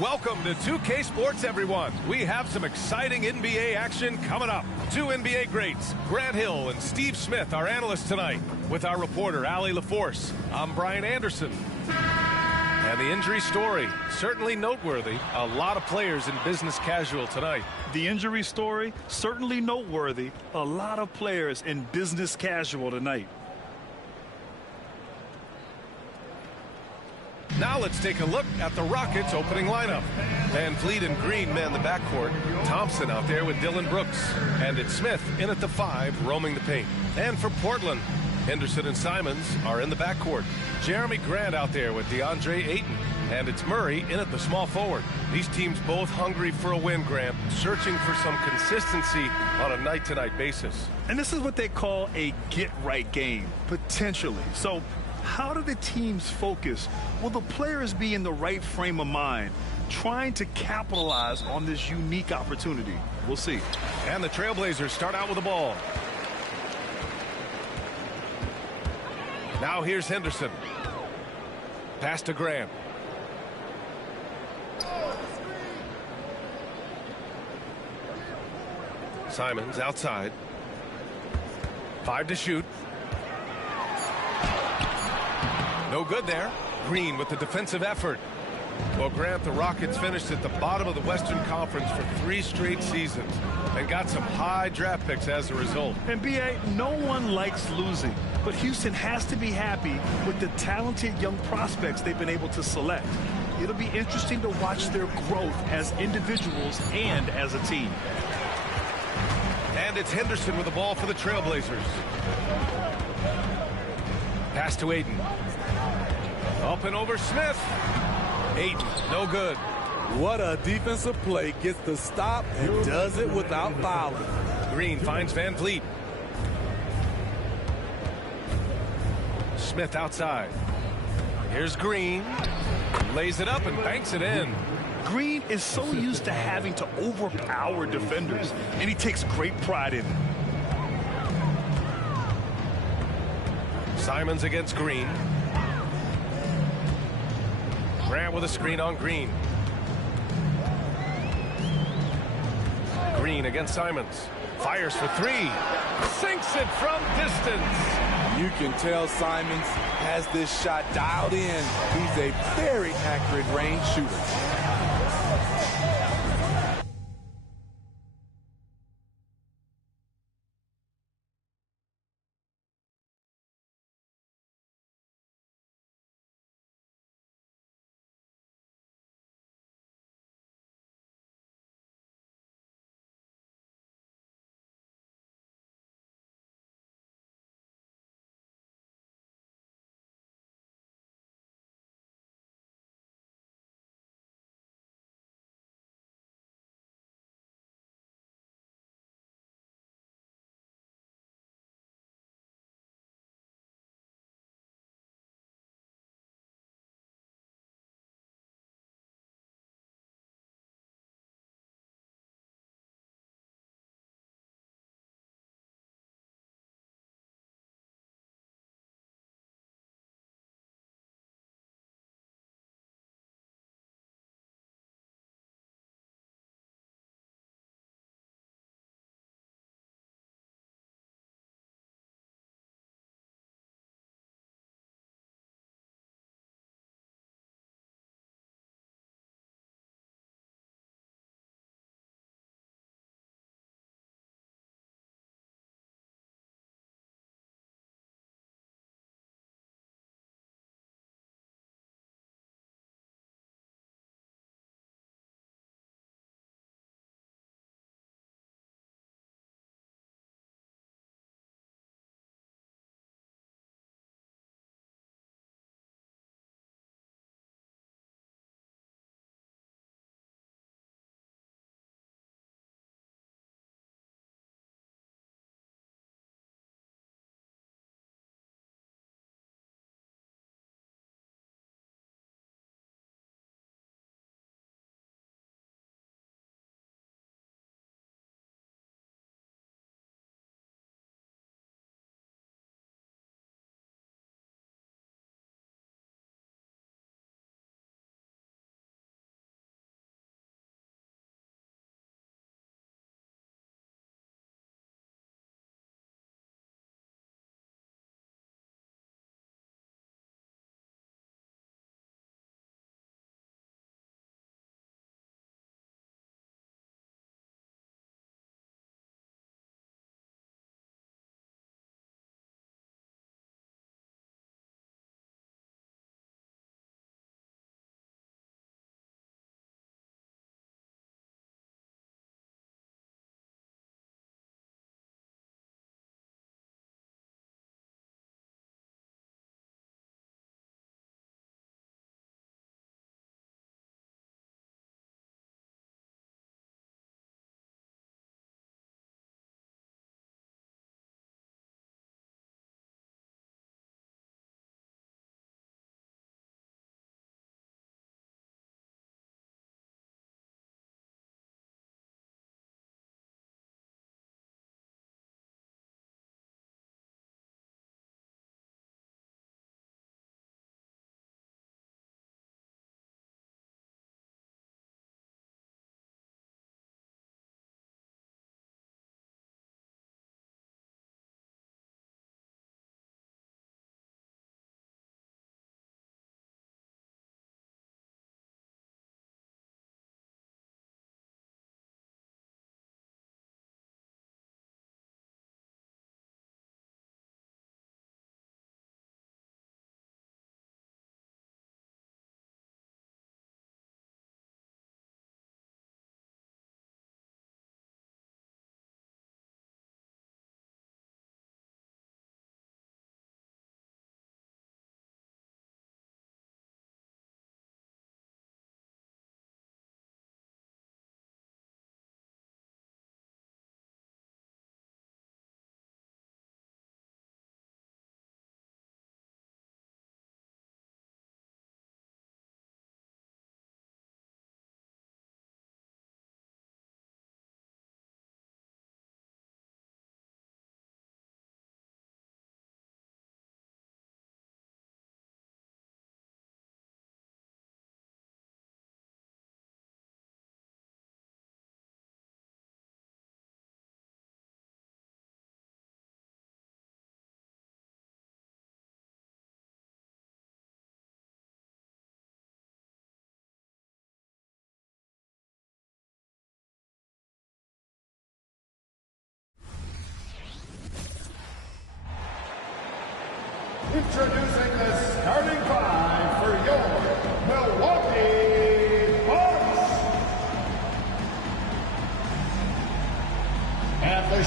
Welcome to 2K Sports, everyone. We have some exciting NBA action coming up. Two NBA greats, Grant Hill and Steve Smith, our analysts tonight. With our reporter, Allie LaForce, I'm Brian Anderson. And the injury story, certainly noteworthy. A lot of players in business casual tonight. The injury story, certainly noteworthy. A lot of players in business casual tonight. Now let's take a look at the Rockets' opening lineup. Van Vliet and Green man the backcourt. Thompson out there with Dillon Brooks. And it's Smith in at the 5, roaming the paint. And for Portland, Henderson and Simons are in the backcourt. Jeremy Grant out there with DeAndre Ayton. And it's Murray in at the small forward. These teams both hungry for a win, Grant, searching for some consistency on a night-to-night basis. And this is what they call a get-right game, potentially. So how do the teams focus? Will the players be in the right frame of mind, trying to capitalize on this unique opportunity? We'll see. And the Trailblazers start out with the ball. Now here's Henderson. Pass to Grant. Simons outside. 5 to shoot. No good there. Green with the defensive effort. Well, Grant, the Rockets finished at the bottom of the Western Conference for 3 straight seasons and got some high draft picks as a result. And B.A., no one likes losing, but Houston has to be happy with the talented young prospects they've been able to select. It'll be interesting to watch their growth as individuals and as a team. And it's Henderson with the ball for the Trailblazers. Pass to Ayton. Up and over Smith. Ayton, no good. What a defensive play. Gets the stop and does it without fouling. Green finds Van Vliet. Smith outside. Here's Green. Lays it up and banks it in. Green is so used to having to overpower defenders, and he takes great pride in it. Simons against Green. Grant with a screen on Green. Green against Simons. Fires for 3. Sinks it from distance. You can tell Simons has this shot dialed in. He's a very accurate range shooter.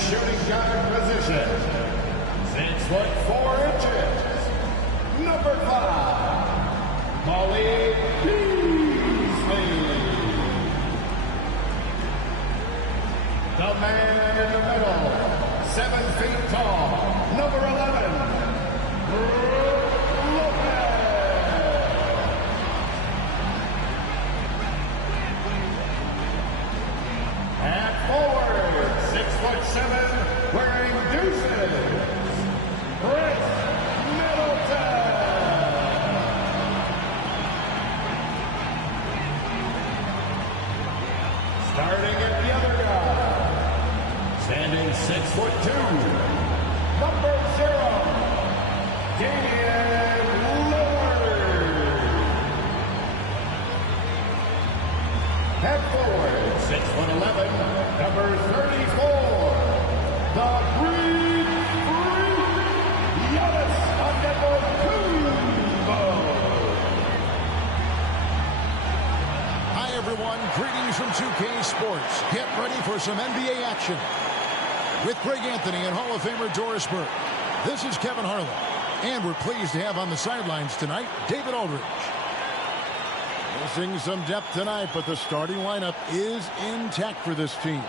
shooting guard position, 6'4", number 5, Malik Beasley. The man in the middle, 7 feet tall, number 11, Brook Lopez. At forward, 6'7", wearing deuces, Chris Middleton. Starting at the other guard, standing 6'2", number 0, Damian Lillard. At forward, 6'11", number 34, the Greek Freak, Giannis Antetokounmpo. Hi, everyone. Greetings from 2K Sports. Get ready for some NBA action. With Greg Anthony and Hall of Famer Doris Burke, this is Kevin Harlan. And we're pleased to have on the sidelines tonight, David Aldridge. Missing some depth tonight, but the starting lineup is intact for this team.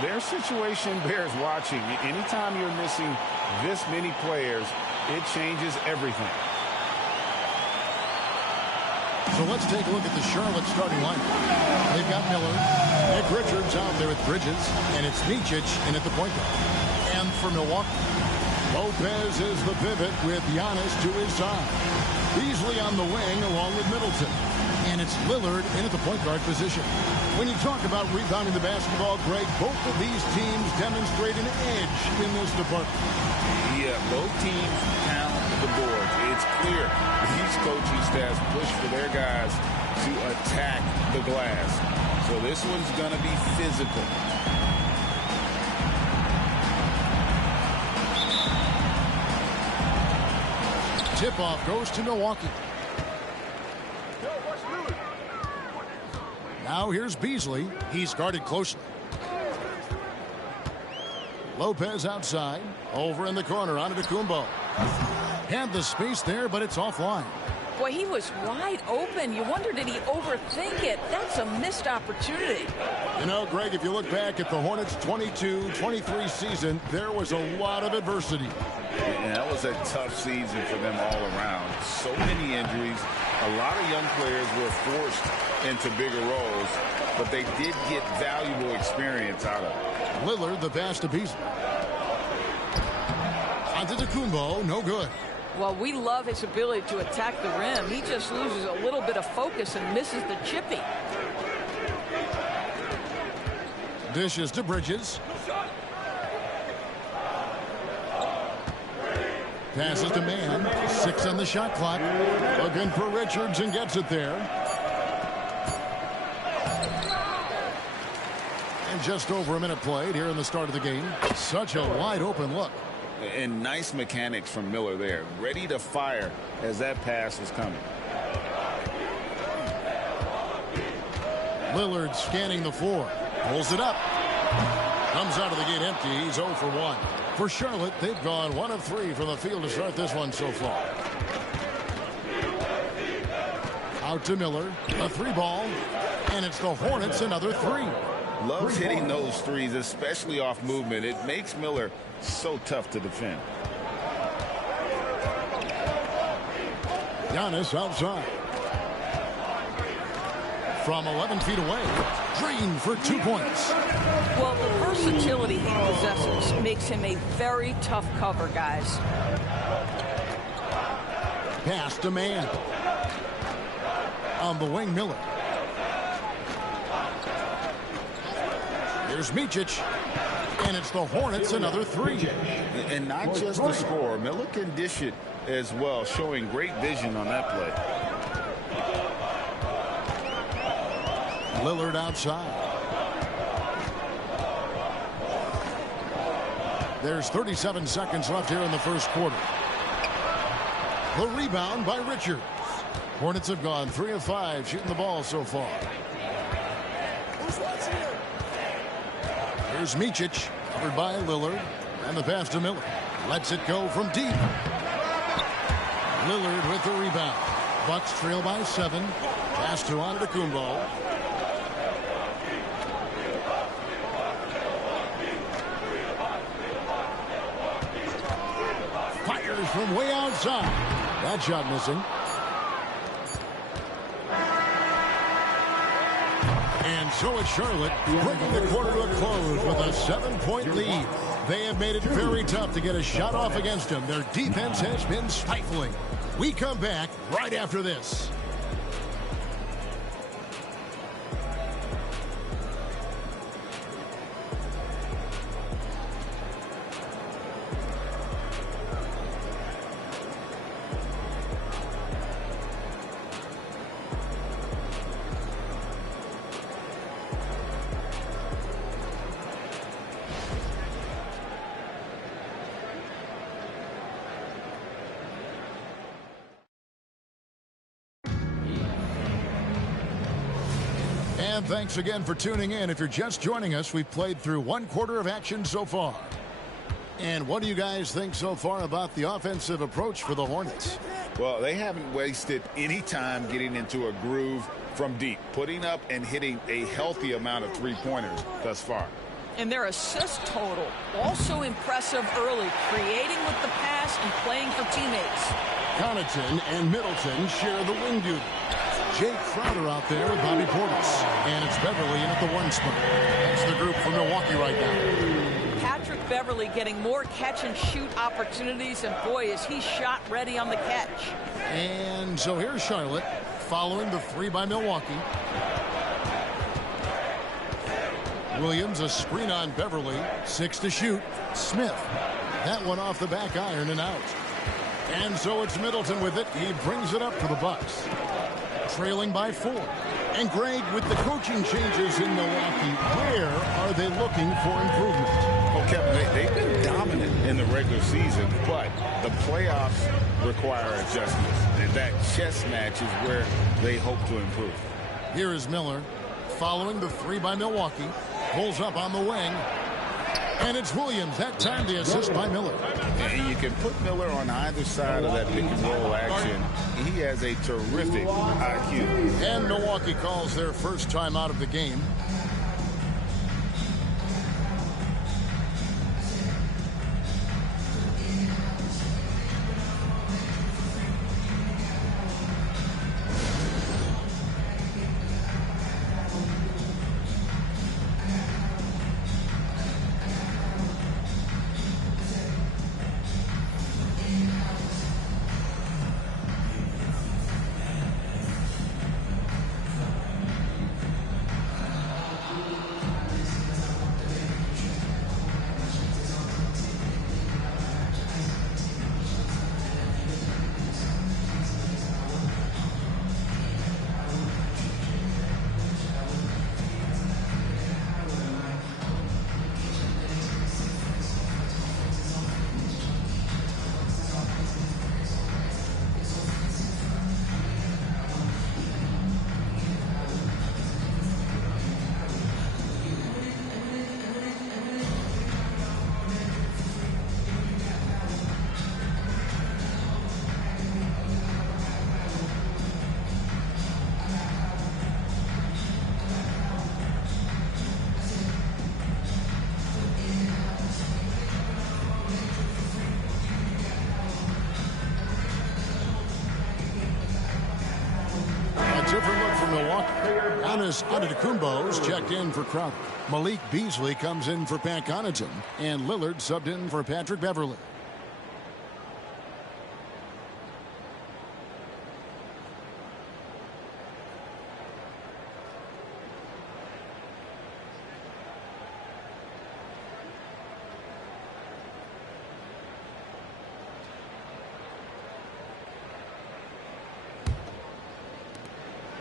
Their situation bears watching. Anytime you're missing this many players, it changes everything. So let's take a look at the Charlotte starting lineup. They've got Miller, Nick Richards out there with Bridges, and it's Micic in at the point guard. And for Milwaukee, Lopez is the pivot with Giannis to his side. Beasley on the wing along with Middleton. And it's Lillard in at the point guard position. When you talk about rebounding the basketball, Greg, both of these teams demonstrate an edge in this department. Yeah, both teams pound the boards. It's clear these coaching staffs push for their guys to attack the glass. So this one's going to be physical. Tip-off goes to Milwaukee. Now here's Beasley. He's guarded closely. Lopez outside. Over in the corner. On to Antetokounmpo. Had the space there, but it's offline. Boy, he was wide open. You wonder, did he overthink it? That's a missed opportunity. You know, Greg, if you look back at the Hornets' 22-23 season, there was a lot of adversity. And that was a tough season for them all around. So many injuries. A lot of young players were forced into bigger roles, but they did get valuable experience out of it. Lillard, the pass to Beasley. Antetokounmpo, no good. Well, we love his ability to attack the rim. He just loses a little bit of focus and misses the chippy. Dishes to Bridges. Passes to Man. 6 on the shot clock. Looking for Richards and gets it there. And just over a minute played here in the start of the game. Such a wide open look. And nice mechanics from Miller there. Ready to fire as that pass was coming. Lillard scanning the floor. Pulls it up. Comes out of the gate empty. He's 0 for 1. For Charlotte, they've gone 1 of 3 from the field to start this one so far. Out to Miller. A 3-ball. And it's the Hornets another 3. Loves hitting those threes, especially off movement. It makes Miller so tough to defend. Giannis outside. From 11 feet away. Green for 2 points. Well, the versatility he possesses makes him a very tough cover, guys. Pass to Man. On the wing, Miller. Here's Micic. And it's the Hornets another 3. And not just the score. Miller can dish it as well, showing great vision on that play. Lillard outside. There's 37 seconds left here in the first quarter. The rebound by Richards. Hornets have gone 3 of 5 shooting the ball so far. Here's Micic. Covered by Lillard. And the pass to Miller. Lets it go from deep. Lillard with the rebound. Bucks trail by 7. Pass to Antetokounmpo. Fires from way outside. That shot missing. And so it's Charlotte bringing the quarter to a close with a 7-point lead. They have made it very tough to get a shot off against them. Their defense has been stifling. We come back right after this. And thanks again for tuning in. If you're just joining us, we've played through 1 quarter of action so far. And what do you guys think so far about the offensive approach for the Hornets? Well, they haven't wasted any time getting into a groove from deep, putting up and hitting a healthy amount of three-pointers thus far. And their assist total also impressive early, creating with the pass and playing for teammates. Connaughton and Middleton share the wing duty. Jake Crowder out there with Bobby Portis. And it's Beverly in at the 1 spot. That's the group for Milwaukee right now. Patrick Beverly getting more catch-and-shoot opportunities, and boy, is he shot ready on the catch. And so here's Charlotte following the 3 by Milwaukee. Williams, a screen on Beverly. 6 to shoot. Smith. That one off the back iron and out. And so it's Middleton with it. He brings it up for the Bucks. Trailing by 4. And Greg, with the coaching changes in Milwaukee, where are they looking for improvement? Well, Kevin, they've been dominant in the regular season, but the playoffs require adjustments. And that chess match is where they hope to improve. Here is Miller following the 3 by Milwaukee. Pulls up on the wing. And it's Williams. That time the assist by Miller. And you can put Miller on either side of that pick and roll action. He has a terrific IQ. And Milwaukee calls their first time out of the game. Different look for Milwaukee. Giannis Antetokounmpo's checked in for Crowder. Malik Beasley comes in for Pat Connaughton. And Lillard subbed in for Patrick Beverly.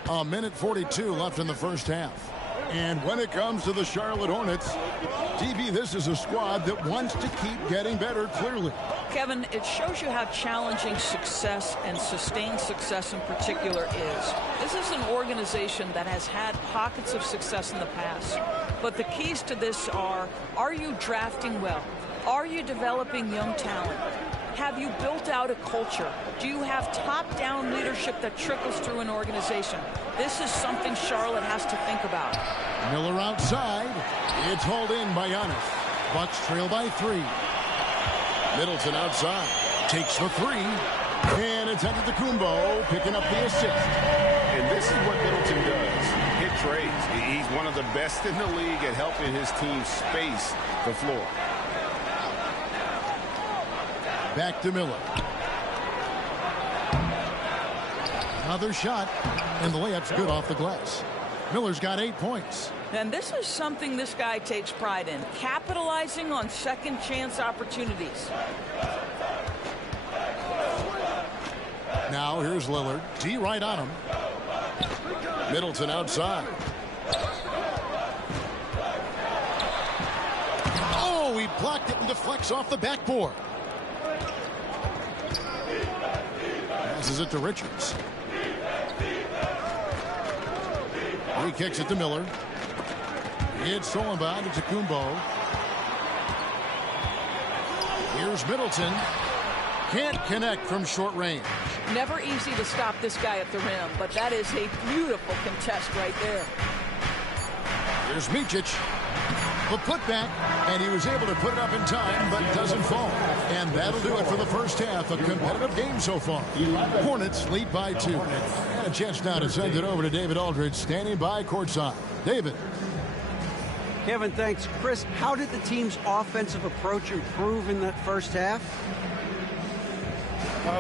A minute 42 left in the first half. And when it comes to the Charlotte Hornets, DB, this is a squad that wants to keep getting better, clearly. Kevin, it shows you how challenging success and sustained success in particular is. This is an organization that has had pockets of success in the past. But the keys to this are you drafting well? Are you developing young talent? Have you built out a culture? Do you have top-down leadership that trickles through an organization? This is something Charlotte has to think about. Miller outside. It's hauled in by Giannis. Bucks trail by 3. Middleton outside. Takes the 3. And it's Antetokounmpo picking up the assist. And this is what Middleton does. Hit trades. He's one of the best in the league at helping his team space the floor. Back to Miller. Another shot, and the layup's good off the glass. Miller's got 8 points. And this is something this guy takes pride in, capitalizing on second chance opportunities. Now here's Lillard. D right on him. Middleton outside. Oh, he blocked it and deflects off the backboard. Passes it to Richards. He kicks it to Miller. It's stolen by Antetokounmpo. Here's Middleton. Can't connect from short range. Never easy to stop this guy at the rim, but that is a beautiful contest right there. Here's Micic. The putback, and he was able to put it up in time, but doesn't fall. And that'll do it for the first half. A competitive game so far. Hornets lead by 2. And a chance now to send it over to David Aldridge, standing by courtside. David. Kevin, thanks. Chris, how did the team's offensive approach improve in that first half?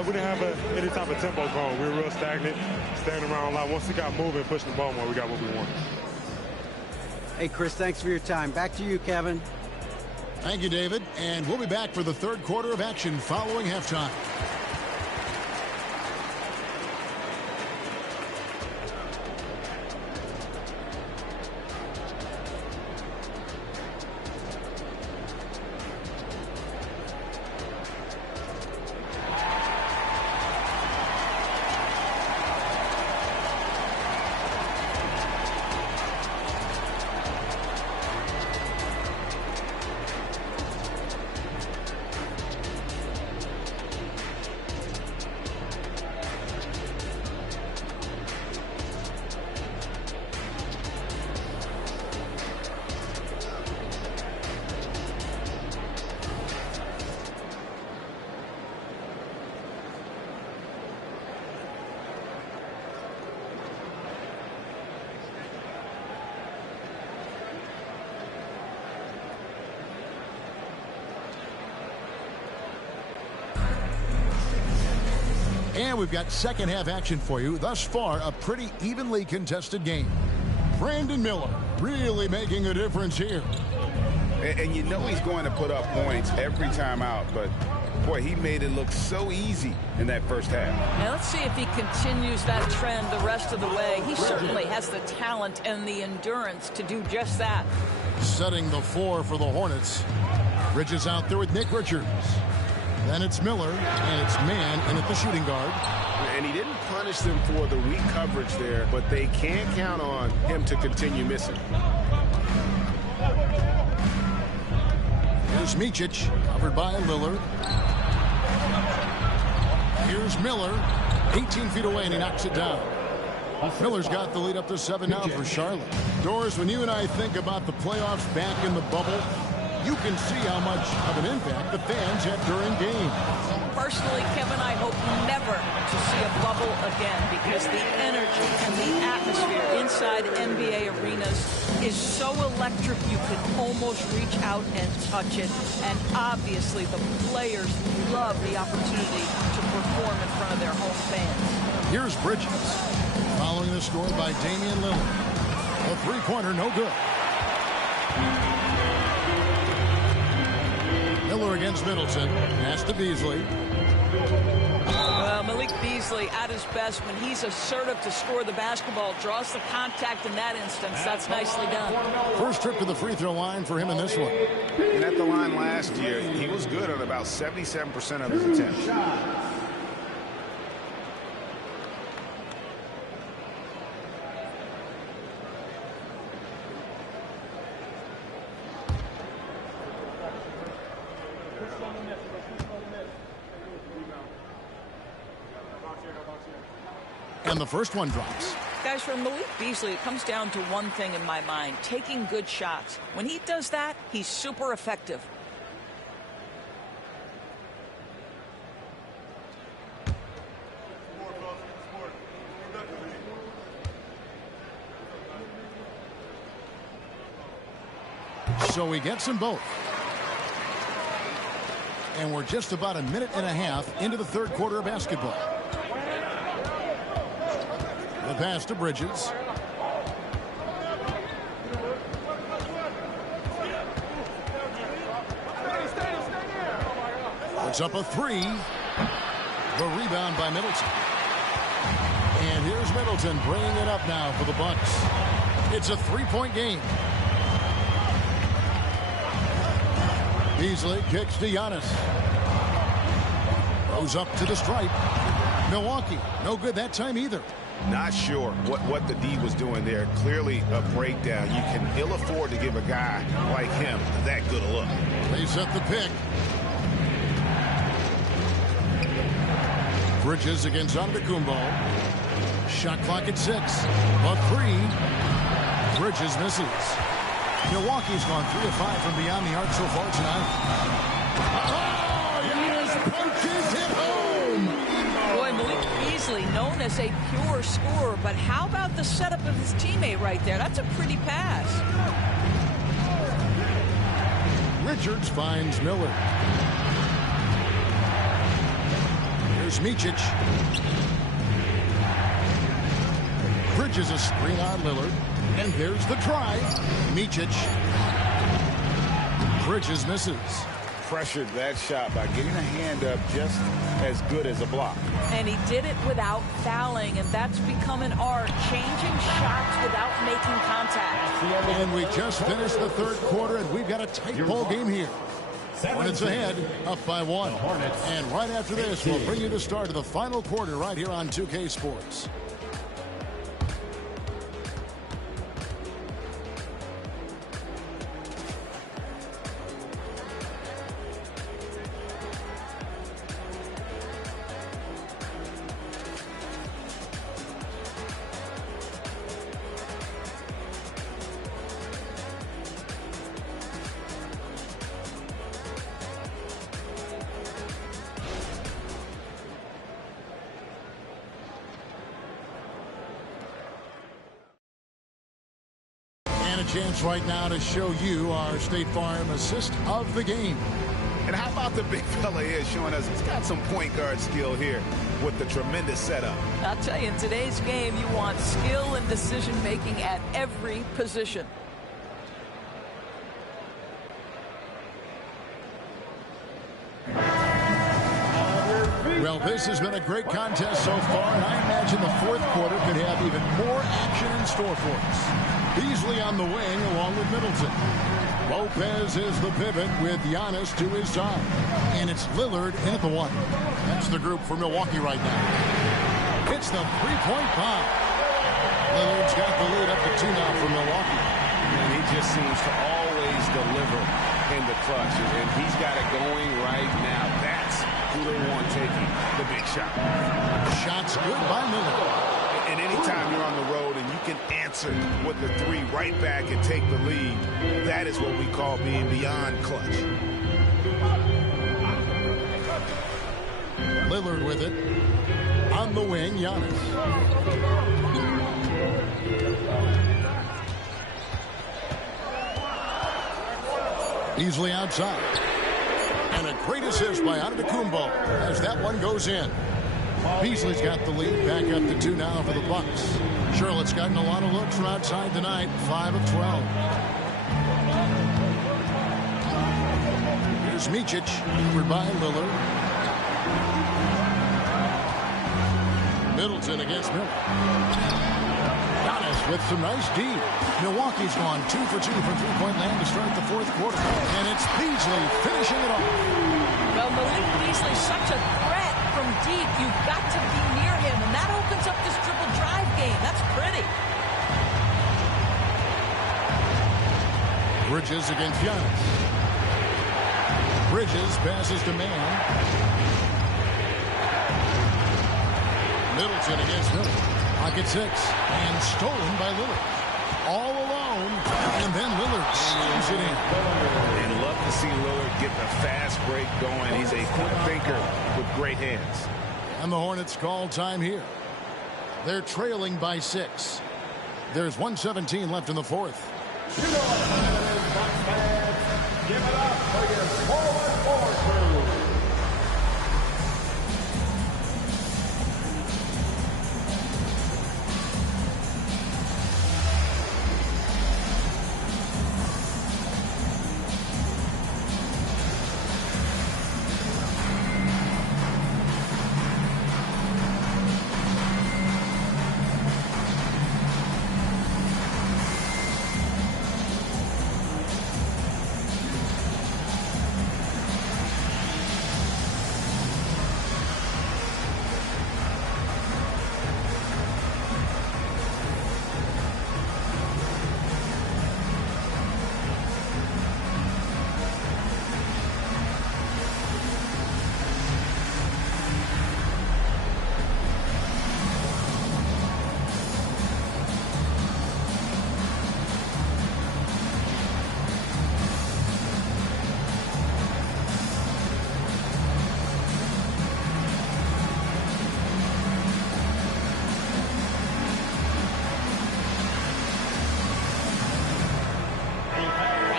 We didn't have any type of tempo going. We were real stagnant, standing around a lot. Once it got moving, pushing the ball more, we got what we wanted. Hey, Chris, thanks for your time. Back to you, Kevin. Thank you, David. And we'll be back for the third quarter of action following halftime. And we've got second half action for you. Thus far, a pretty evenly contested game. Brandon Miller really making a difference here. And you know he's going to put up points every time out, but boy, he made it look so easy in that first half. Now let's see if he continues that trend the rest of the way. He certainly has the talent and the endurance to do just that. Setting the floor for the Hornets. Bridges out there with Nick Richards. Then it's Miller, and it's man in at the shooting guard. And he didn't punish them for the weak coverage there, but they can't count on him to continue missing. Here's Micic, covered by Lillard. Here's Miller, 18 feet away, and he knocks it down. Miller's got the lead up to 7 now for Charlotte. Doris, when you and I think about the playoffs back in the bubble, you can see how much of an impact the fans have during games. Personally, Kevin, I hope never to see a bubble again because the energy and the atmosphere inside NBA arenas is so electric you can almost reach out and touch it. And obviously, the players love the opportunity to perform in front of their home fans. Here's Bridges, following the score by Damian Lillard. A three-pointer, no good. Miller against Middleton. Pass to Beasley. Malik Malik Beasley at his best when he's assertive to score the basketball, draws the contact in that instance. That's nicely done. First trip to the free throw line for him in this one. And at the line last year, he was good at about 77% of his attempts. And the first one drops. Guys, for Malik Beasley, it comes down to one thing in my mind, taking good shots. When he does that, he's super effective. So he gets them both. And we're just about a minute and a half into the third quarter of basketball. The pass to Bridges. Puts up a three. The rebound by Middleton. And here's Middleton bringing it up now for the Bucks. It's a three-point game. Beasley kicks to Giannis. Goes up to the stripe. Milwaukee, no good that time either. Not sure what the D was doing there. Clearly a breakdown. You can ill afford to give a guy like him that good a look. They set the pick. Bridges against Antetokounmpo. Shot clock at 6. A three. Bridges misses. Milwaukee's gone 3 of 5 from beyond the arc so far tonight. Oh, Giannis punches it home. Boy, Malik Beasley, known as a pure scorer, but how about the setup of his teammate right there? That's a pretty pass. Richards finds Miller. Here's Micic. Bridges a screen on Lillard. And there's the try. Micic. Bridges misses. Pressured that shot by getting a hand up just as good as a block. And he did it without fouling, and that's become an art, changing shots without making contact. And we just finished the third quarter, and we've got a tight ball game here. Hornets ahead, up by 1. And right after this, we'll bring you the start of the final quarter right here on 2K Sports. Chance right now to show you our State Farm assist of the game. And how about the big fella here showing us he's got some point guard skill here with the tremendous setup. I'll tell you, in today's game, you want skill and decision making at every position. Well, this has been a great contest so far, and I imagine the fourth quarter could have even more action in store for us. Beasley on the wing along with Middleton. Lopez is the pivot with Giannis to his side. And it's Lillard in at the 1. That's the group for Milwaukee right now. It's the three-point bomb. Lillard's got the lead up to 2 now for Milwaukee. And he just seems to always deliver in the clutch. And he's got it going right now. That's who they want taking the big shot. Shots good by Lillard. And anytime you're on the road and you can answer with the 3 right back and take the lead, that is what we call being beyond clutch. Lillard with it. On the wing, Giannis. Beasley outside. And a great assist by Antetokounmpo as that one goes in. Beasley's got the lead, back up to 2 now for the Bucks. Charlotte's gotten a lot of looks from outside tonight, 5 of 12. Here's Micic, over by Lillard. Middleton against Miller. Giannis with some nice D. Milwaukee's gone 2 for 2 from three-point land to start the fourth quarter. And it's Beasley finishing it off. Well, Malik Beasley's such a threat from deep. You've got to be near him, and that opens up this dribble drive game. That's pretty. Bridges against Giannis. Bridges passes to Mann. Middleton against Miller. Pocket 6. And stolen by Lillard. All alone. And then Lillard slams it in. And love to see Lillard get the fast break going. He's a quick thinker with great hands. And the Hornets call time here. They're trailing by 6. There's 1:17 left in the fourth. Give it up for your forward crew.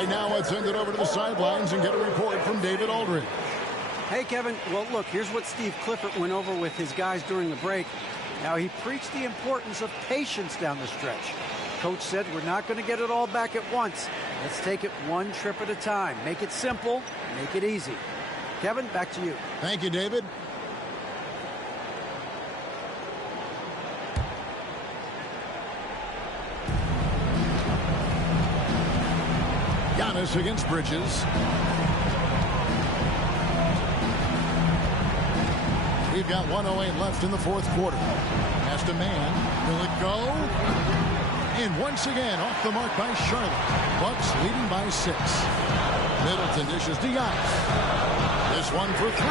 Now let's send it over to the sidelines and get a report from David Aldridge. Hey, Kevin. Well, look, here's what Steve Clifford went over with his guys during the break. Now, he preached the importance of patience down the stretch. Coach said we're not going to get it all back at once. Let's take it one trip at a time. Make it simple. Make it easy. Kevin, back to you. Thank you, David. Giannis against Bridges. We've got 1:08 left in the fourth quarter. Pass to Mann. Will it go? And once again, off the mark by Charlotte. Bucks leading by 6. Middleton dishes to Giannis. This one for 3.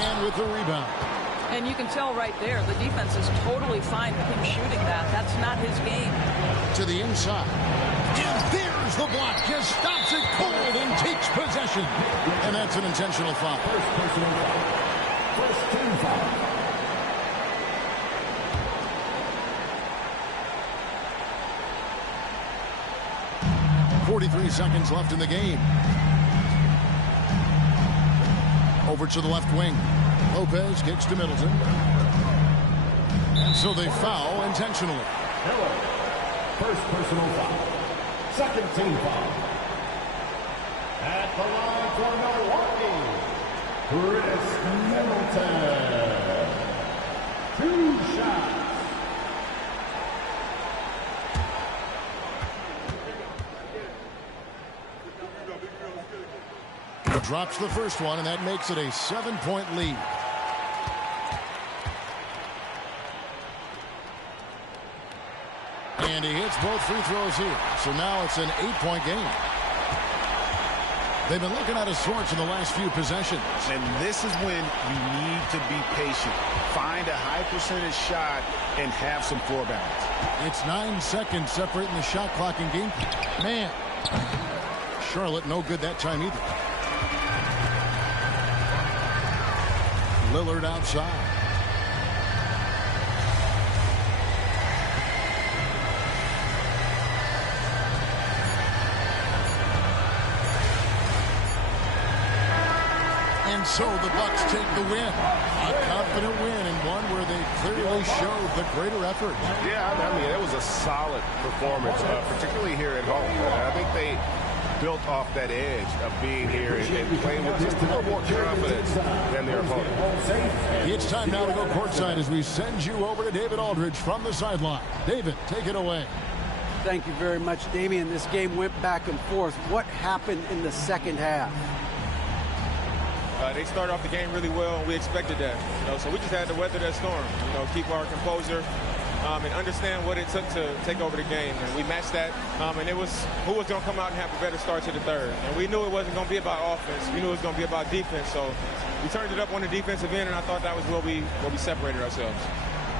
And with the rebound. And you can tell right there, the defense is totally fine with him shooting that. That's not his game. To the inside. And there's the block. Just stops it cold and takes possession. And that's an intentional foul. First personal foul. First team foul. .43 seconds left in the game. Over to the left wing. Lopez kicks to Middleton. And so they foul intentionally. Miller. First personal foul. Second team foul. At the line for Milwaukee, Chris Middleton. 2 shots. He drops the first one, and that makes it a 7-point lead. And he hits both free throws here. So now it's an 8-point game. They've been looking out of sorts in the last few possessions. And this is when you need to be patient. Find a high percentage shot and have some floor balance. It's 9 seconds separating the shot clock and game. Man, Charlotte no good that time either. Lillard outside. And so the Bucks take the win. A confident win, and one where they clearly showed the greater effort. Yeah, I mean, it was a solid performance, particularly here at home. I think they built off that edge of being here and playing with just a little more confidence than their opponent. It's time now to go courtside as we send you over to David Aldridge from the sideline. David, take it away. Thank you very much, Damian. This game went back and forth. What happened in the second half? They started off the game really well, and we expected that. So we just had to weather that storm. Keep our composure and understand what it took to take over the game. And we matched that. And it was who was going to come out and have a better start to the third. And we knew it wasn't going to be about offense. We knew it was going to be about defense. So we turned it up on the defensive end, and I thought that was where we separated ourselves.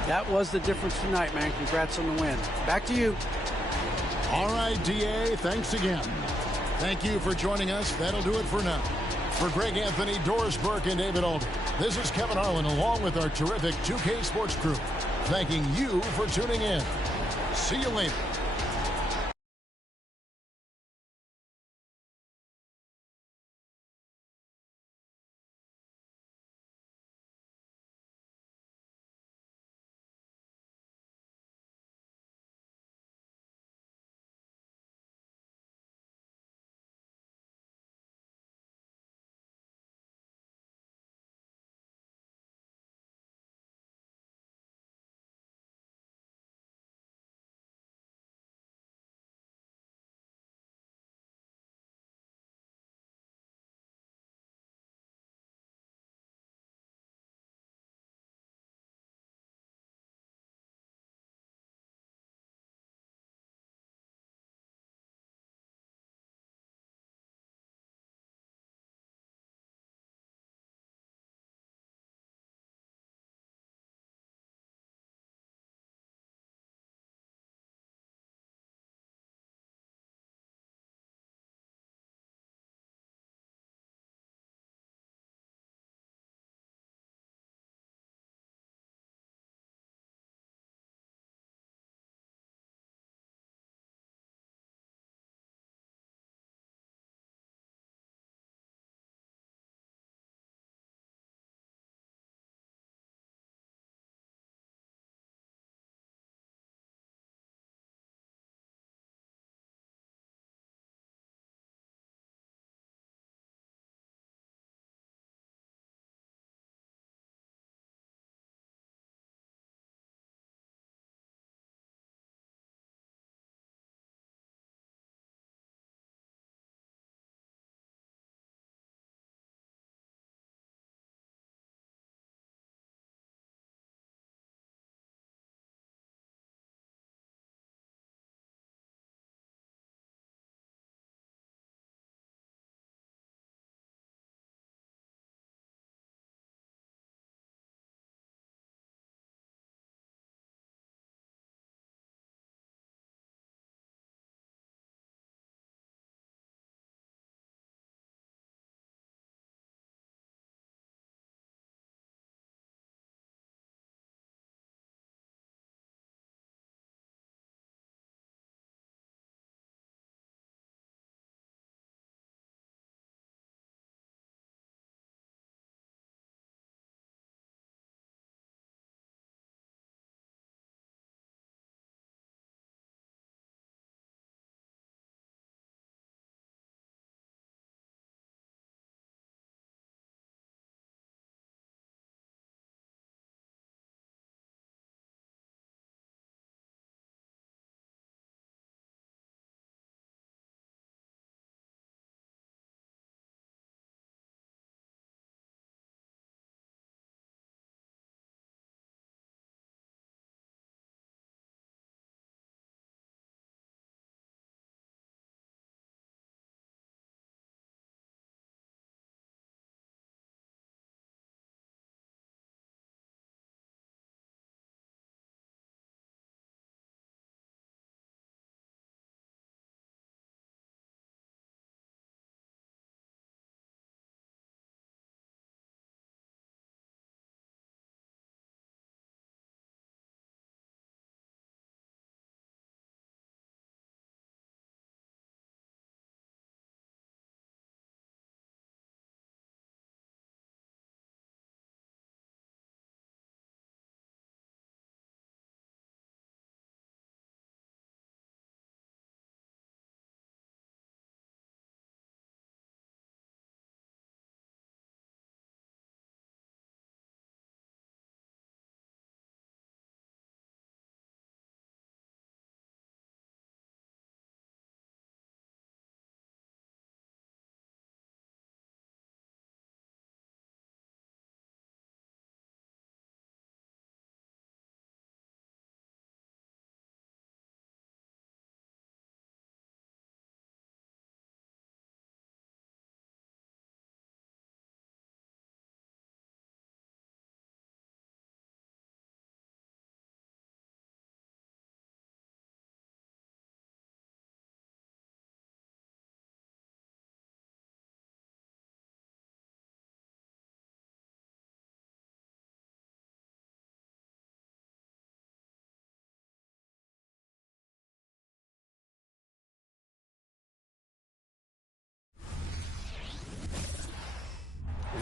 That was the difference tonight, man. Congrats on the win. Back to you. All right, DA, thanks again. Thank you for joining us. That'll do it for now. For Greg Anthony, Doris Burke, and David Aldridge, this is Kevin Harlan along with our terrific 2K Sports crew, thanking you for tuning in. See you later.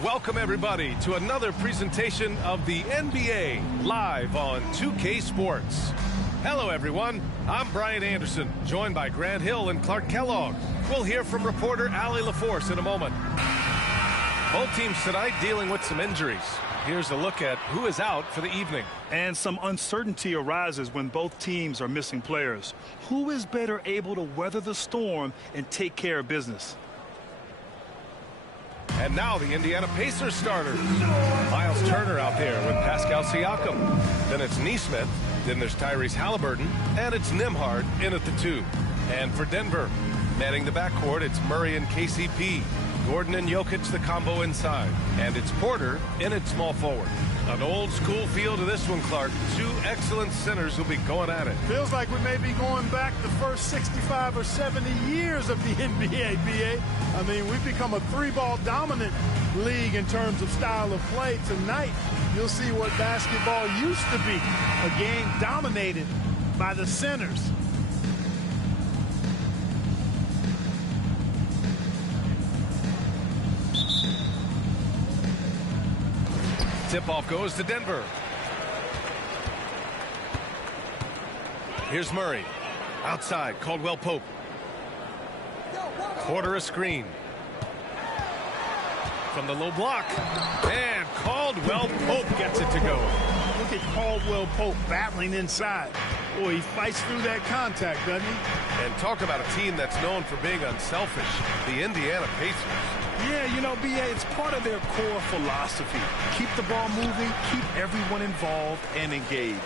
welcome everybody to another presentation of the NBA live on 2K Sports. Hello everyone, I'm Brian Anderson, joined by Grant Hill and Clark Kellogg. We'll hear from reporter Allie LaForce in a moment. Both teams tonight dealing with some injuries. Here's a look at who is out for the evening. And some uncertainty arises when both teams are missing players. Who is better able to weather the storm and take care of business? And now the Indiana Pacers starters. Miles Turner out there with Pascal Siakam. Then it's Nesmith. Then there's Tyrese Halliburton. And it's Nembhard in at the 2. And for Denver, manning the backcourt, it's Murray and KCP. Gordon and Jokic, the combo inside. And it's Porter in at small forward. An old school feel to this one, Clark. Two excellent centers will be going at it. Feels like we may be going back the first 65 or 70 years of the NBA, BA. I mean, we've become a three-ball dominant league in terms of style of play. Tonight, you'll see what basketball used to be. A game dominated by the centers. Tip-off goes to Denver. Here's Murray. Outside, Caldwell Pope. Porter a screen. From the low block. And Caldwell Pope gets it to go. Look at Caldwell Pope battling inside. Boy, he fights through that contact, doesn't he? And talk about a team that's known for being unselfish. The Indiana Pacers. Yeah, you know, BA, it's part of their core philosophy. Keep the ball moving, keep everyone involved and engaged.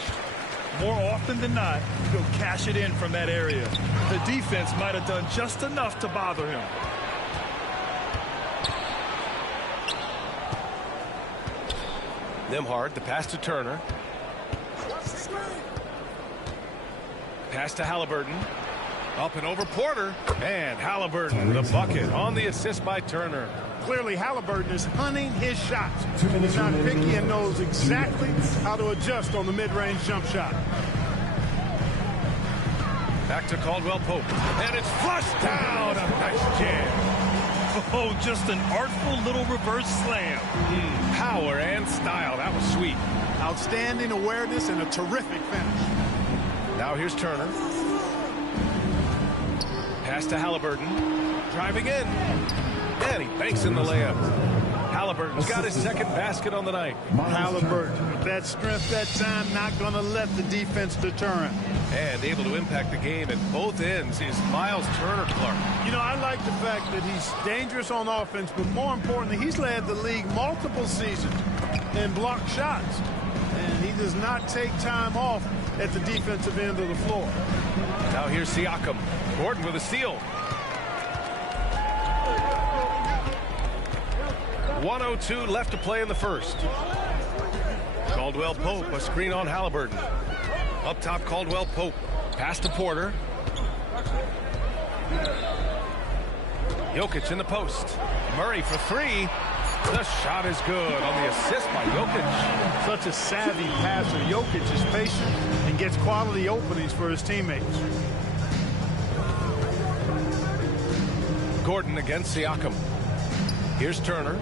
More often than not, he'll cash it in from that area. The defense might have done just enough to bother him. Nembhard, the pass to Turner. Pass to Halliburton. Up and over Porter. And Halliburton, the bucket on the assist by Turner. Clearly, Halliburton is hunting his shots. He's not picky and knows exactly how to adjust on the mid-range jump shot. Back to Caldwell Pope. And it's flushed down. A nice jam. Oh, just an artful little reverse slam. Power and style. That was sweet. Outstanding awareness and a terrific finish. Now here's Turner. Pass to Halliburton. Driving in. And he banks in the layup. Halliburton's got his second basket on the night. Halliburton, with that strength that time, not going to let the defense deter him. And able to impact the game at both ends is Miles Turner, Clark. You know, I like the fact that he's dangerous on offense, but more importantly, he's led the league multiple seasons in blocked shots. And he does not take time off at the defensive end of the floor. Now here's Siakam. Gordon with a steal. 1:02 left to play in the first. Caldwell Pope, a screen on Halliburton. Up top, Caldwell Pope. Pass to Porter. Jokic in the post. Murray for three. The shot is good on the assist by Jokic. Such a savvy passer. Jokic is patient and gets quality openings for his teammates. Gordon against Siakam. Here's Turner.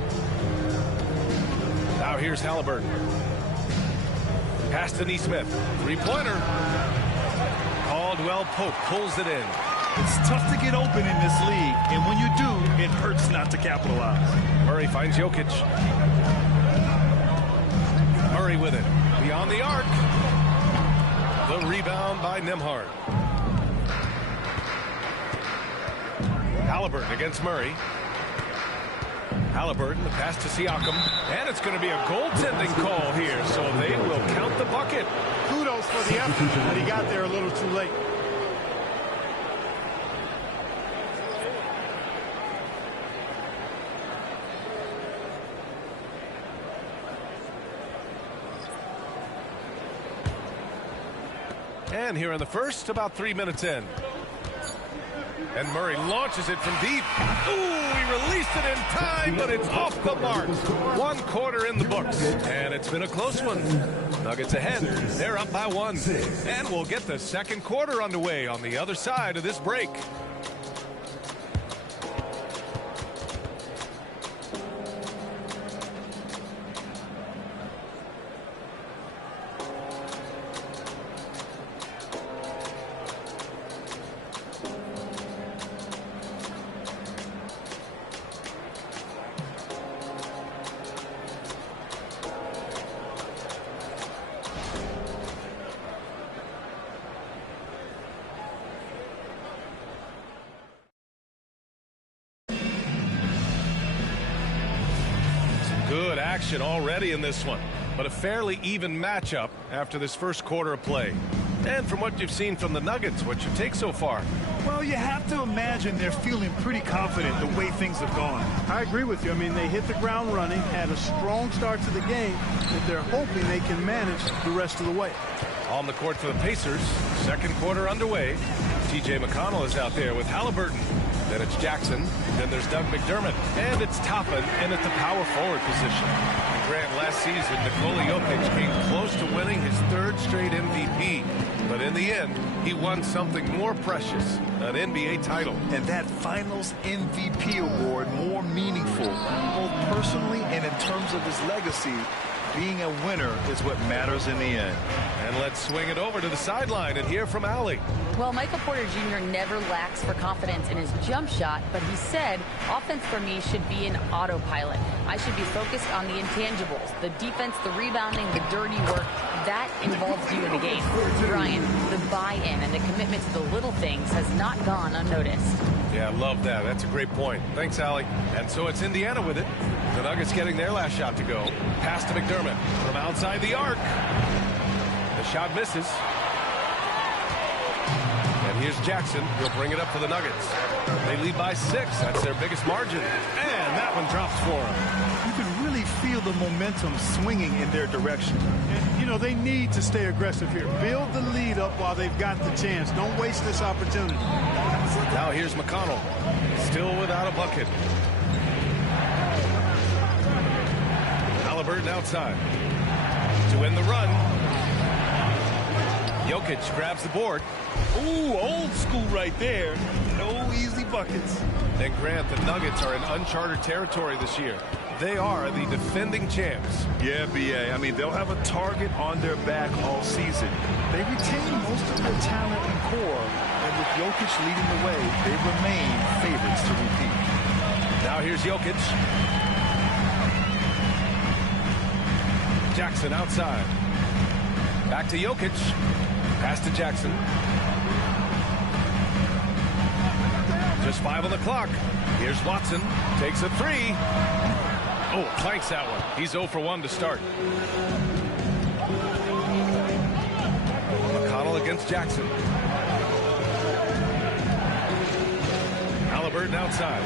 Now here's Halliburton. Pass to Nesmith. Three-pointer. Caldwell Pope pulls it in. It's tough to get open in this league, and when you do, it hurts not to capitalize. Murray finds Jokic. Murray with it. Beyond the arc. The rebound by Nembhard. Halliburton against Murray. Halliburton, the pass to Siakam. And it's going to be a goaltending call here, so they will count the bucket. Kudos for the effort, but he got there a little too late. And here in the first, about 3 minutes in. And Murray launches it from deep. Ooh, he released it in time, but it's off the mark. 1 quarter in the books, and it's been a close one. Nuggets ahead. They're up by 1. And we'll get the second quarter underway on the other side of this break. action already in this one, but a fairly even matchup after this first quarter of play. And from what you've seen from the Nuggets, what's your take so far? Well, you have to imagine they're feeling pretty confident the way things have gone. I agree with you. I mean, they hit the ground running, had a strong start to the game, that they're hoping they can manage the rest of the way. On the court for the Pacers, second quarter underway. T.J. McConnell is out there with Halliburton. Then it's Jackson. Then there's Doug McDermott. And it's Toppin in at the power forward position. Grant, last season, Nikola Jokic came close to winning his third straight MVP. But in the end, he won something more precious, an NBA title. And that Finals MVP award more meaningful, both personally and in terms of his legacy. Being a winner is what matters in the end. And let's swing it over to the sideline and hear from Allie. Well, Michael Porter Jr. never lacks for confidence in his jump shot, but he said, offense for me should be an autopilot. I should be focused on the intangibles, the defense, the rebounding, the dirty work. That involves you in the game. Brian, the buy-in and the commitment to the little things has not gone unnoticed. Yeah, I love that. That's a great point. Thanks, Allie. And so it's Indiana with it. The Nuggets getting their last shot to go. Pass to McDermott from outside the arc. The shot misses. And here's Jackson. He'll bring it up for the Nuggets. They lead by 6. That's their biggest margin. And that one drops for them. You can really feel the momentum swinging in their direction. And, you know, they need to stay aggressive here. Build the lead up while they've got the chance. Don't waste this opportunity. Now here's McConnell. Still without a bucket. Halliburton outside to win the run. Jokic grabs the board. Ooh, old school right there. No easy buckets. And Grant, the Nuggets are in uncharted territory this year. They are the defending champs. Yeah, B.A. I mean, they'll have a target on their back all season. They retain most of their talent and core, and with Jokic leading the way, they remain favorites to repeat. Now here's Jokic. Jackson outside. Back to Jokic. Pass to Jackson. Just 5 on the clock. Here's Watson. Takes a 3. Oh, clanks that one. He's 0 for 1 to start. McConnell against Jackson. Halliburton outside.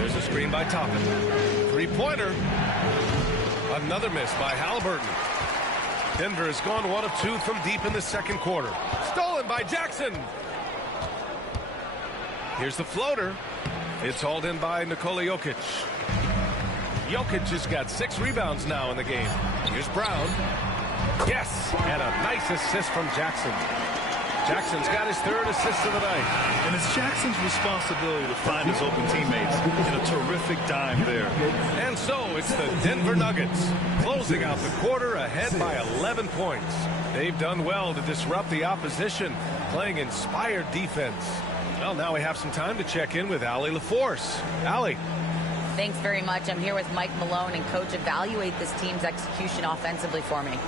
There's a screen by Toppin. 3-pointer. Another miss by Halliburton. Denver has gone 1 of 2 from deep in the second quarter. Stolen by Jackson. Here's the floater. It's hauled in by Nikola Jokic. Jokic has got 6 rebounds now in the game. Here's Brown. Yes, and a nice assist from Jackson. Jackson's got his 3rd assist of the night. And it's Jackson's responsibility to find his open teammates, and a terrific dime there. And so it's the Denver Nuggets closing out the quarter ahead by 11 points. They've done well to disrupt the opposition, playing inspired defense. Well, now we have some time to check in with Allie LaForce. Allie. Thanks very much. I'm here with Mike Malone, and Coach, evaluate this team's execution offensively for me.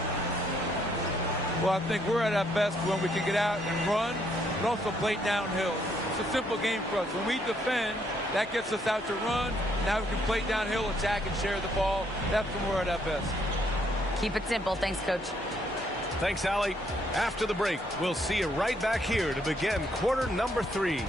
Well, I think we're at our best when we can get out and run, but also play downhill. It's a simple game for us. When we defend, that gets us out to run. Now we can play downhill, attack, and share the ball. That's when we're at our best. Keep it simple. Thanks, Coach. Thanks, Allie. After the break, we'll see you right back here to begin quarter number 3.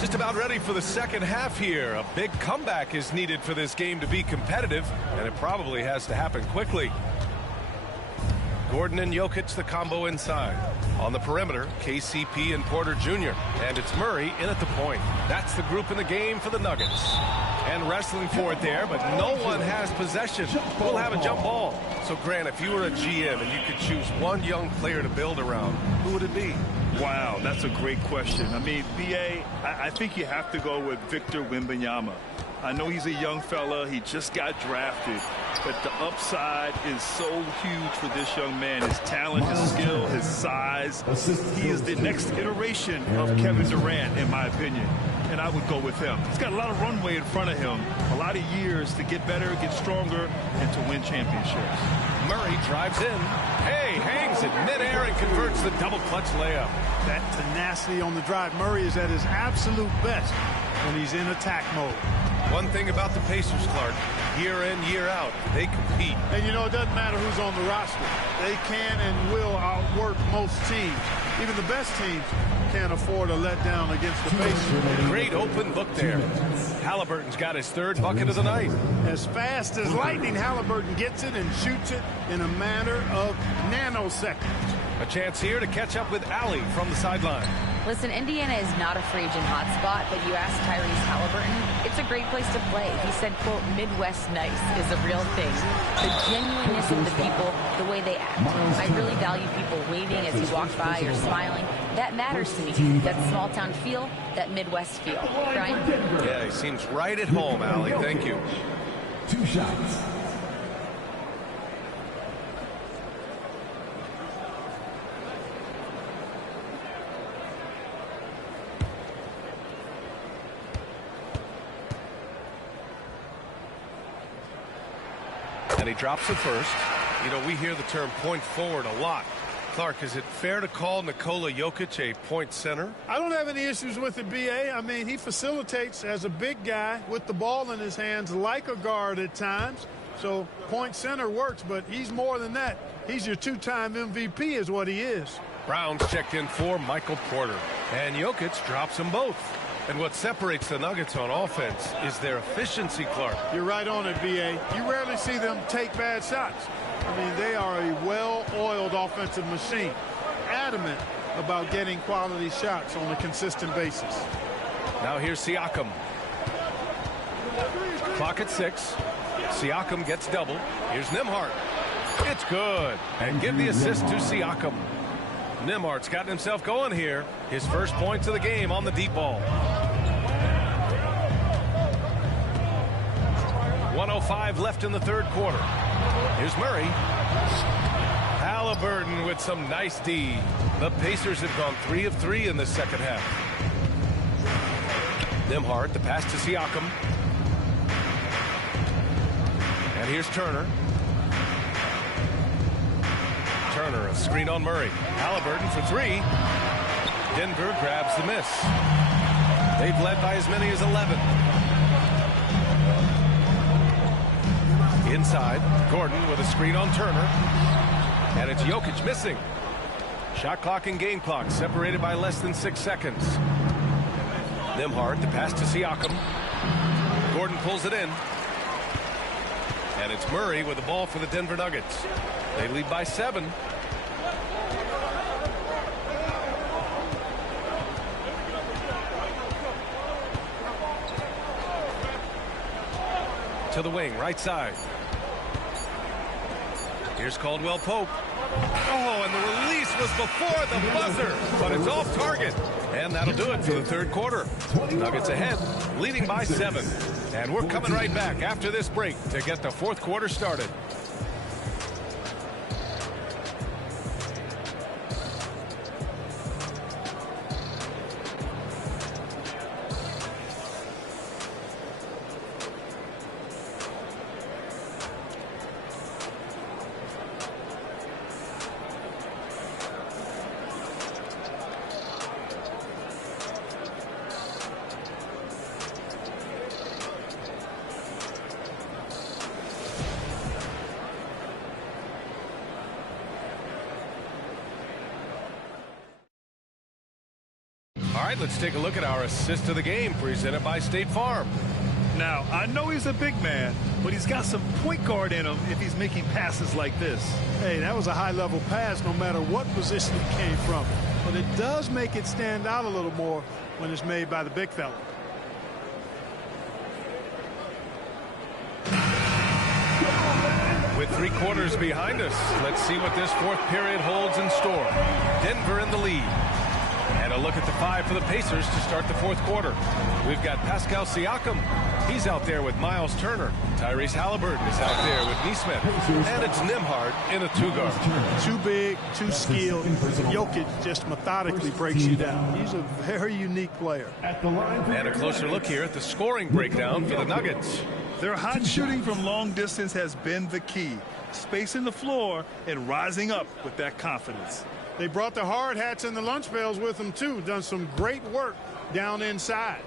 Just about ready for the second half here. A big comeback is needed for this game to be competitive, and it probably has to happen quickly. Gordon and Jokic, the combo inside. On the perimeter, KCP and Porter Jr. And it's Murray in at the point. That's the group in the game for the Nuggets. And wrestling for it there, but no one has possession. We'll have a jump ball. So, Grant, if you were a GM and you could choose one young player to build around, who would it be? Wow, that's a great question. I mean, B.A., I think you have to go with Victor Wembanyama. I know he's a young fella. He just got drafted. But the upside is so huge for this young man. His talent, his skill, his size. He is the next iteration of Kevin Durant, in my opinion. And I would go with him. He's got a lot of runway in front of him. A lot of years to get better, get stronger, and to win championships. Murray drives in. Hey, hangs it midair and converts the double clutch layup. That tenacity on the drive. Murray is at his absolute best when he's in attack mode. One thing about the Pacers, Clark, year in, year out, they compete. And, you know, it doesn't matter who's on the roster. They can and will outwork most teams. Even the best teams can't afford a letdown against the Pacers. Great open look there. Halliburton's got his third bucket of the night. As fast as lightning, Halliburton gets it and shoots it in a matter of nanoseconds. A chance here to catch up with Allie from the sideline. Listen, Indiana is not a free agent hotspot, but you ask Tyrese Halliburton, it's a great place to play. He said, quote, Midwest nice is a real thing. The genuineness of the people, the way they act. I really value people waving as you walk by or smiling. That matters to me. That small town feel, that Midwest feel. Brian? Yeah, he seems right at home, Allie. Thank you. 2 shots. And he drops it first. You know, we hear the term point forward a lot. Clark, is it fair to call Nikola Jokic a point center? I don't have any issues with it, B.A. I mean, he facilitates as a big guy with the ball in his hands like a guard at times. So point center works, but he's more than that. He's your 2-time MVP is what he is. Brown's checked in for Michael Porter. And Jokic drops them both. And what separates the Nuggets on offense is their efficiency, Clark. You're right on it, B.A. You rarely see them take bad shots. I mean, they are a well-oiled offensive machine. Adamant about getting quality shots on a consistent basis. Now here's Siakam. Clock at 6. Siakam gets double. Here's Nembhard. It's good. And give the assist to Siakam. Nembhard's gotten himself going here. His first points of the game on the deep ball. 1:05 left in the third quarter. Here's Murray. Halliburton with some nice D. The Pacers have gone 3 of 3 in the second half. Nembhard, the pass to Siakam. And here's Turner. Turner, a screen on Murray. Halliburton for 3. Denver grabs the miss. They've led by as many as 11. Inside, Gordon with a screen on Turner. And it's Jokic missing. Shot clock and game clock separated by less than 6 seconds. Nembhard, the pass to Siakam. Gordon pulls it in. And it's Murray with the ball for the Denver Nuggets. They lead by 7. To the wing, right side. Here's Caldwell Pope. Oh, and the release was before the buzzer, but it's off target. And that'll do it for the third quarter. Nuggets ahead, leading by 7. And we're coming right back after this break to get the fourth quarter started. All right, let's take a look at our assist of the game presented by State Farm. Now, I know he's a big man, but he's got some point guard in him if he's making passes like this. Hey, that was a high-level pass no matter what position it came from. But it does make it stand out a little more when it's made by the big fella. With 3 quarters behind us, let's see what this fourth period holds in store. Denver in the lead. And a look at the 5 for the Pacers to start the fourth quarter. We've got Pascal Siakam. He's out there with Miles Turner. Tyrese Halliburton is out there with Nesmith. And it's Nembhard in a 2-guard. Too big, too skilled. Jokic just methodically breaks you down. He's a very unique player. And a closer look here at the scoring breakdown for the Nuggets. Their hot shooting from long distance has been the key. Spacing the floor and rising up with that confidence. They brought the hard hats and the lunch pails with them, too. Done some great work down inside.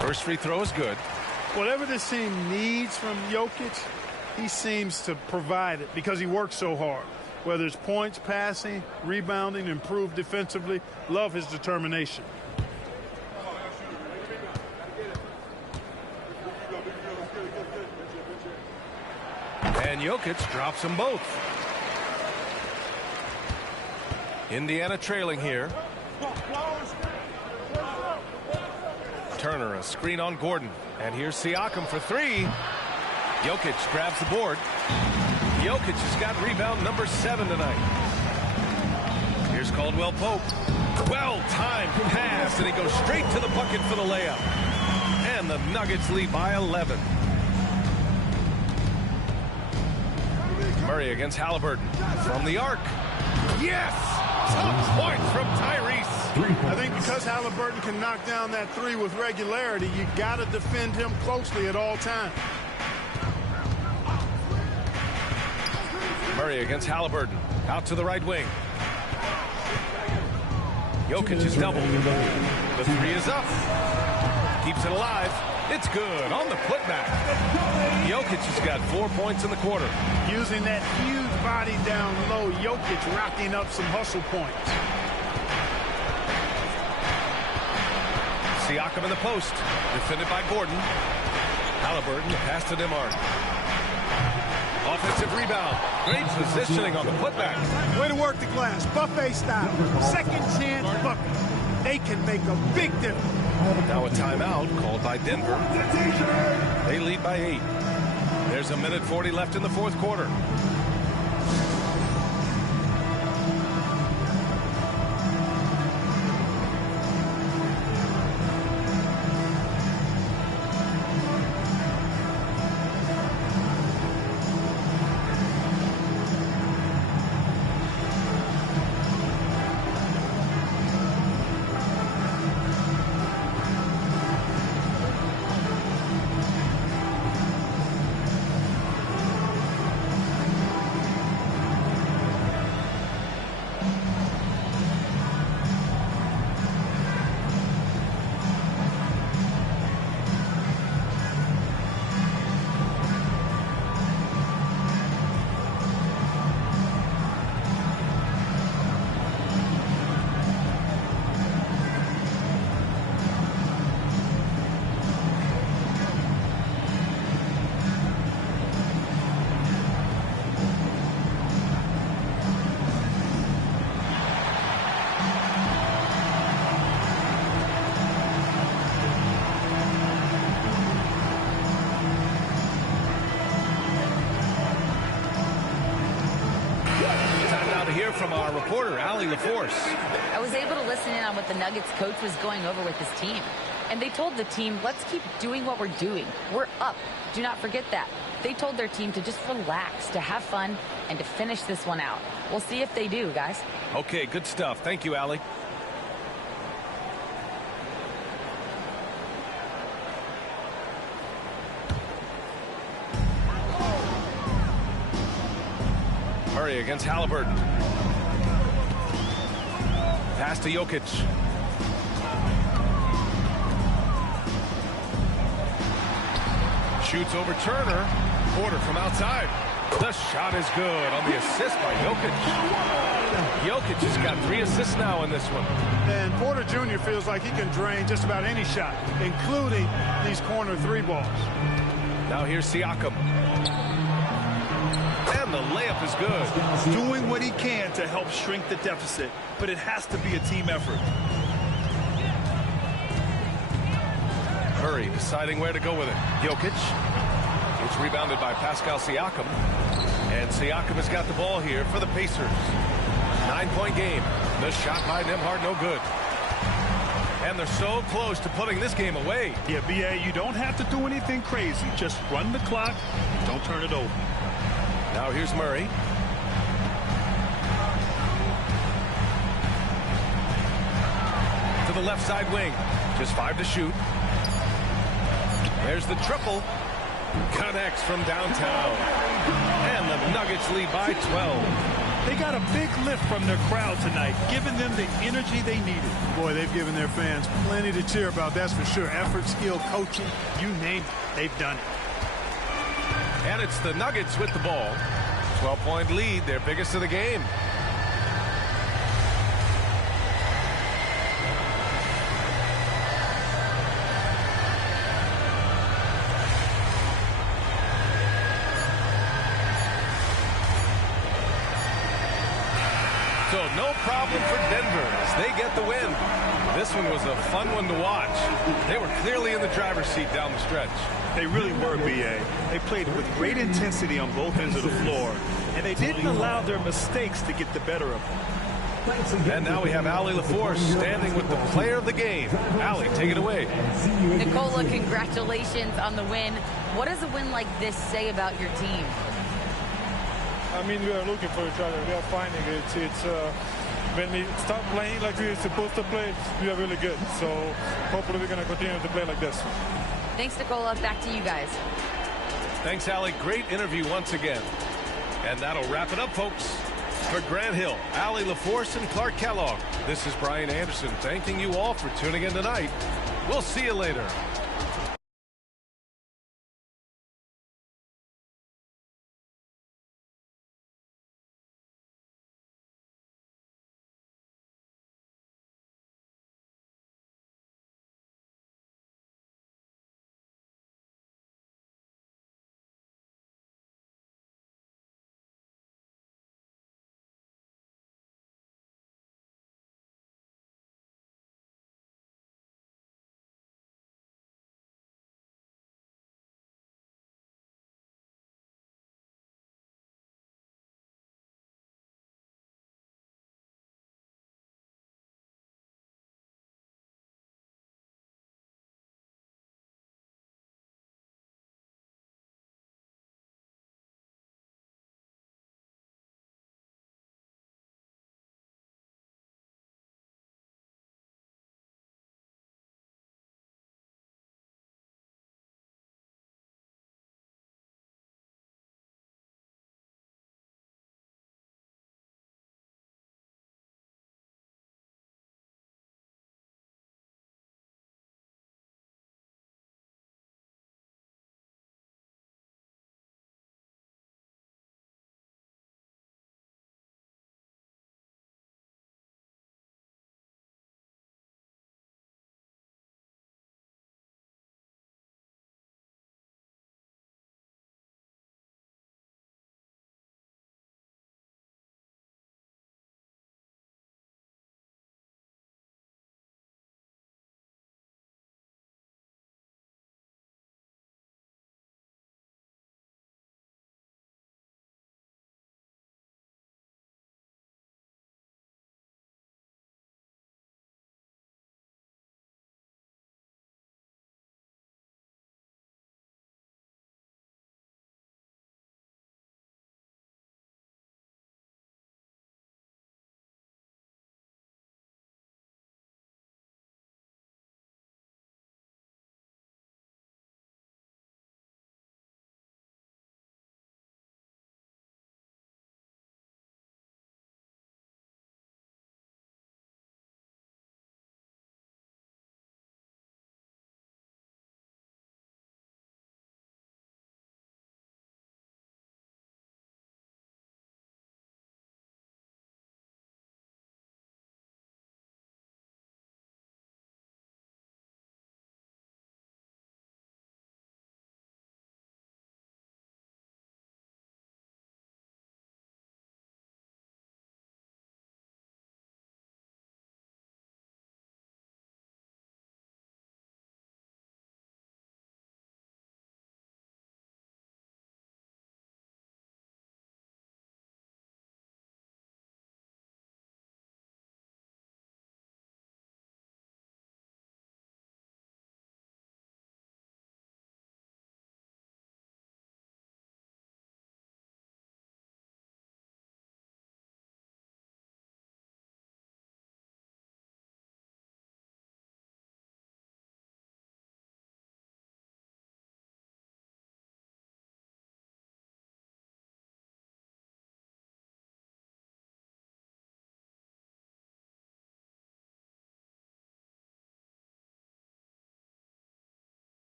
First free throw is good. Whatever this team needs from Jokic, he seems to provide it because he works so hard. Whether it's points, passing, rebounding, improved defensively, love his determination. And Jokic drops them both. Indiana trailing here. Turner, a screen on Gordon. And here's Siakam for 3. Jokic grabs the board. Jokic has got rebound number 7 tonight. Here's Caldwell Pope. Well-timed pass, and he goes straight to the bucket for the layup. And the Nuggets lead by 11. Murray against Halliburton. From the arc. Yes! Some points from Tyrese. I think because Halliburton can knock down that 3 with regularity, you got to defend him closely at all times. Murray against Halliburton. Out to the right wing. Jokic is doubled. The 3 is up. Keeps it alive. It's good on the putback. Jokic has got 4 points in the quarter. Using that huge body down low, Jokic racking up some hustle points. Siakam in the post. Defended by Gordon. Halliburton, the pass to Nembhard. Offensive rebound. Great positioning on the putback. Way to work the glass. Buffet style. Second chance bucket. They can make a big difference. Now a timeout called by Denver. They lead by 8. There's a minute 40 left in the fourth quarter. From our reporter, Allie LaForce. I was able to listen in on what the Nuggets coach was going over with his team. And they told the team, let's keep doing what we're doing. We're up. Do not forget that. They told their team to just relax, to have fun, and to finish this one out. We'll see if they do, guys. Okay, good stuff. Thank you, Allie. Murray against Halliburton. Pass to Jokic. Shoots over Turner. Porter from outside. The shot is good on the assist by Jokic. Jokic has got 3 assists now in this one. And Porter Jr. feels like he can drain just about any shot, including these corner 3 balls. Now here's Siakam. And the layup is good. Doing what he can to help shrink the deficit, but it has to be a team effort. Murray deciding where to go with it. Jokic. It's rebounded by Pascal Siakam. And Siakam has got the ball here for the Pacers. 9-point game. The shot by Nembhard, no good. And they're so close to putting this game away. Yeah, B.A., you don't have to do anything crazy. Just run the clock. Don't turn it over. Now here's Murray. To the left side wing. Just 5 to shoot. There's the triple. Connects from downtown. And the Nuggets lead by 12. They got a big lift from their crowd tonight, giving them the energy they needed. Boy, they've given their fans plenty to cheer about, that's for sure. Effort, skill, coaching, you name it, they've done it. And it's the Nuggets with the ball. 12-point lead, their biggest of the game. So no problem for Denver as they get the win. This one was a fun one to watch. They were clearly in the driver's seat down the stretch. They really were, B.A. They played with great intensity on both ends of the floor, and they didn't allow their mistakes to get the better of them. And now we have Allie LaForce standing with the player of the game. Allie, take it away. Nikola, congratulations on the win. What does a win like this say about your team? I mean, we are looking for each other. We are finding it. It's when we start playing like we're supposed to play, we are really good. So hopefully we're going to continue to play like this. Thanks, Nikola. Back to you guys. Thanks, Allie. Great interview once again. And that'll wrap it up, folks. For Grant Hill, Allie LaForce, and Clark Kellogg, this is Brian Anderson thanking you all for tuning in tonight. We'll see you later.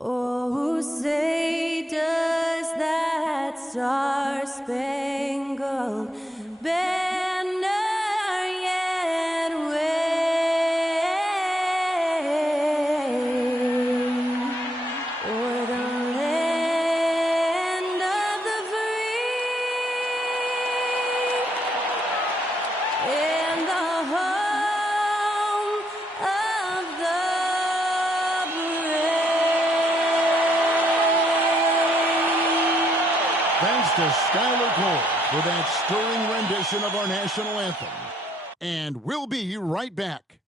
Oh, say does that star-spangled banner yet wave o'er the land of the free and the home of the Thanks to Skylar Cole for that stirring rendition of our national anthem. And we'll be right back.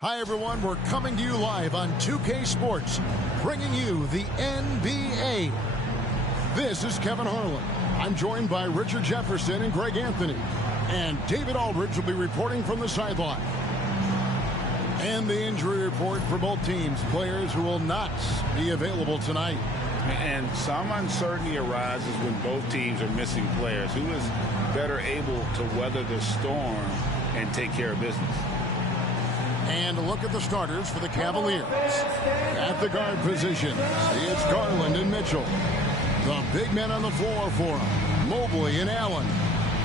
Hi, everyone. We're coming to you live on 2K Sports, bringing you the NBA. This is Kevin Harlan. I'm joined by Richard Jefferson and Greg Anthony. And David Aldridge will be reporting from the sideline. And the injury report for both teams, players who will not be available tonight. And some uncertainty arises when both teams are missing players. Who is better able to weather the storm and take care of business? And a look at the starters for the Cavaliers. At the guard positions, it's Garland and Mitchell. The big men on the floor for them, Mobley and Allen.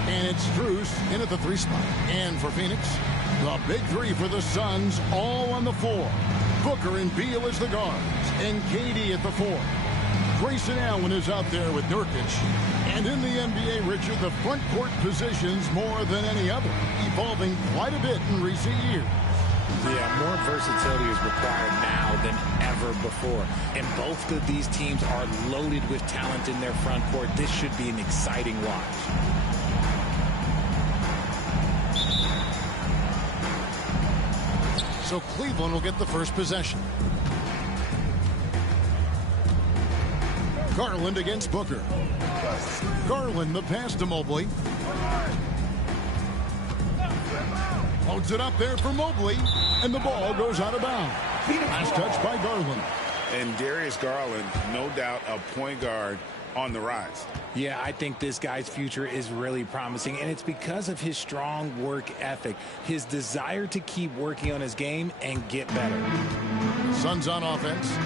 And it's Strus in at the 3 spot. And for Phoenix, the big 3 for the Suns, all on the floor. Booker and Beal as the guards, and KD at the 4. Grayson Allen is out there with Nurkic. And in the NBA, Richard, the front court positions more than any other, evolving quite a bit in recent years. Yeah, more versatility is required now than ever before. And both of these teams are loaded with talent in their front court. This should be an exciting watch. So Cleveland will get the first possession. Garland against Booker. Garland, the pass to Mobley. Loads it up there for Mobley, and the ball goes out of bounds. Last touch by Garland. And Darius Garland, no doubt a point guard on the rise. Yeah, I think this guy's future is really promising, and it's because of his strong work ethic, his desire to keep working on his game and get better. Suns on offense.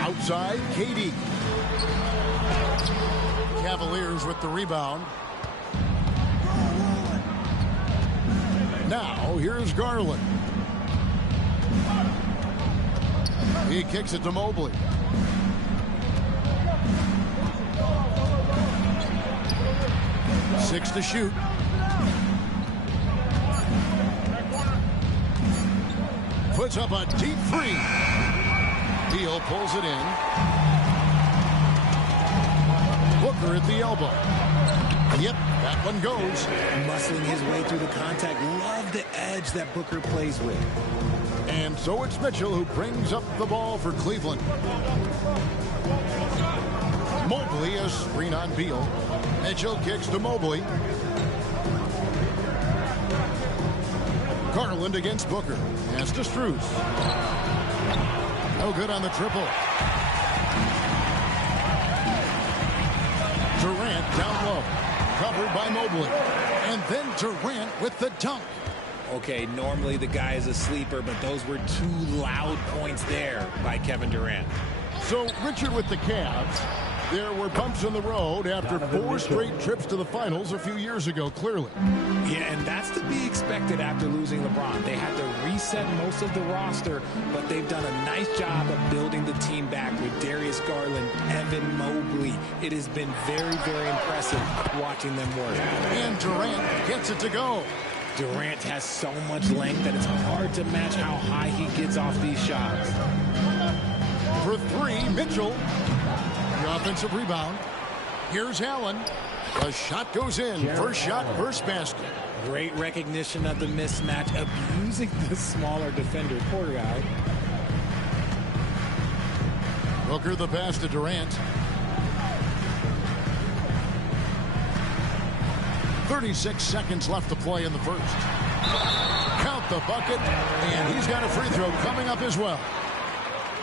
Outside, KD. Cavaliers with the rebound. Now, here's Garland. He kicks it to Mobley. Six to shoot. Puts up a deep 3. Beal pulls it in. Booker at the elbow. Yep, that one goes. Muscling his way through the contact. Love the edge that Booker plays with. And so it's Mitchell who brings up the ball for Cleveland. Mobley, a screen on Beal. Mitchell kicks to Mobley. Garland against Booker. Pass to Strus. No good on the triple. Durant down low. Covered by Mobley. And then Durant with the dunk. Okay, normally the guy is a sleeper, but those were 2 loud points there by Kevin Durant. So, Richard, with the Cavs, there were bumps in the road after 4 straight trips to the finals a few years ago, clearly. Yeah, and that's to be expected after losing LeBron. They had to reset most of the roster, but they've done a nice job of building the team back with Darius Garland, Evan Mobley. It has been very, very impressive watching them work. And Durant gets it to go. Durant has so much length that it's hard to match how high he gets off these shots. For 3, Mitchell. Offensive rebound. Here's Allen. The shot goes in. First shot, first basket. Great recognition of the mismatch, abusing the smaller defender. Poor guy. Booker the pass to Durant. 36 seconds left to play in the first. Count the bucket, and he's got a free throw coming up as well.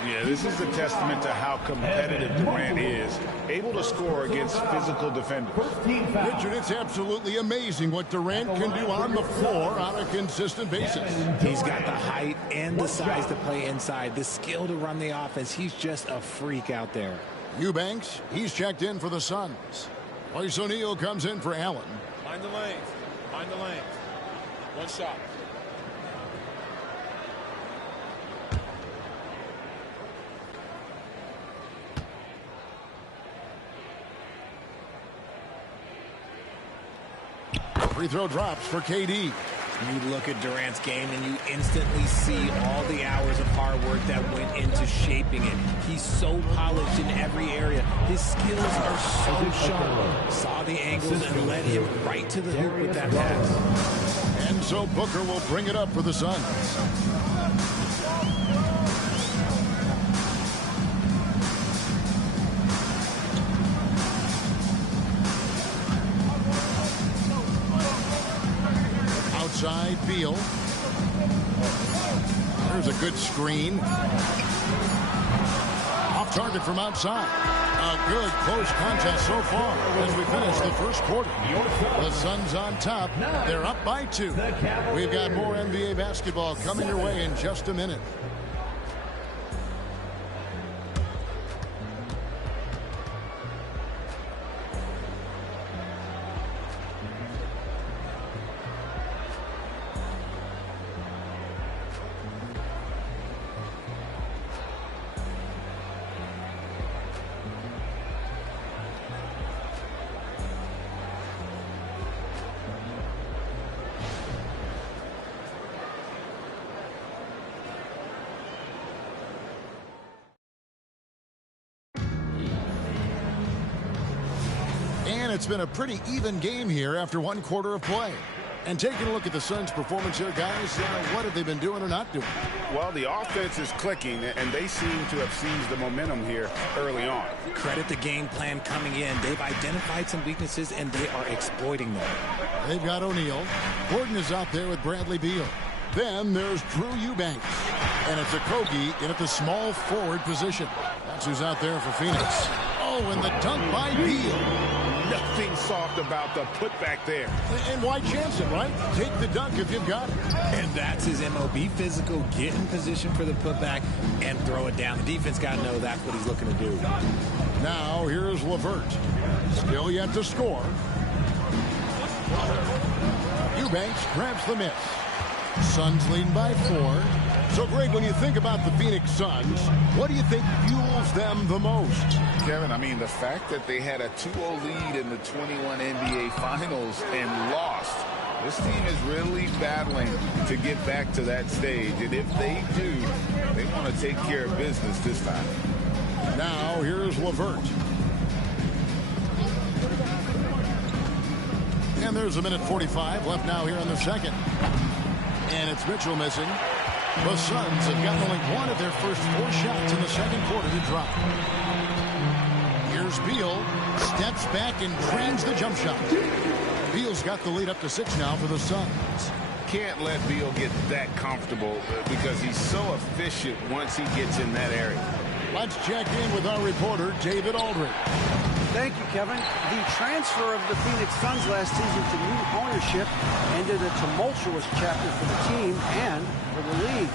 Yeah, this is a testament to how competitive Durant is, able to score against physical defenders. Richard, it's absolutely amazing what Durant can do on the floor on a consistent basis. He's got the height and the size to play inside, the skill to run the offense. He's just a freak out there. Eubanks, he's checked in for the Suns. Royce O'Neal comes in for Allen. Mind the lanes. Mind the lanes. One shot. Free throw drops for KD. You look at Durant's game and you instantly see all the hours of hard work that went into shaping it. He's so polished in every area. His skills are so sharp. Saw the angles and led him right to the hoop with that pass. And so Booker will bring it up for the Suns. Outside, Beal. There's a good screen. Off target from outside. A good close contest so far as we finish the first quarter. The Suns on top. They're up by 2. We've got more NBA basketball coming your way in just a minute. And it's been a pretty even game here after one quarter of play. And taking a look at the Suns' performance here, guys, what have they been doing or not doing? Well, the offense is clicking, and they seem to have seized the momentum here early on. Credit the game plan coming in. They've identified some weaknesses, and they are exploiting them. They've got O'Neal. Gordon is out there with Bradley Beal. Then there's Drew Eubanks. And it's Okogie in at the small forward position. That's who's out there for Phoenix. Oh, and the dunk by Beal. Nothing soft about the putback there. And why chance it, right? Take the dunk if you've got it. And that's his MO. Be physical, get in position for the putback, and throw it down. The defense got to know that's what he's looking to do. Now here's LeVert. Still yet to score. Eubanks grabs the miss. Suns leading by 4. So, Greg, when you think about the Phoenix Suns, what do you think fuels them the most? Kevin, I mean, the fact that they had a 2-0 lead in the 21 NBA Finals and lost. This team is really battling to get back to that stage. And if they do, they want to take care of business this time. Now, here's LeVert. And there's a minute 45 left now here in the second. And it's Mitchell missing. The Suns have gotten only one of their first 4 shots in the second quarter to drop. Here's Beal. Steps back and drains the jump shot. Beal's got the lead up to 6 now for the Suns. Can't let Beal get that comfortable because he's so efficient once he gets in that area. Let's check in with our reporter, David Aldridge. Thank you, Kevin. The transfer of the Phoenix Suns last season to new ownership ended a tumultuous chapter for the team and for the league.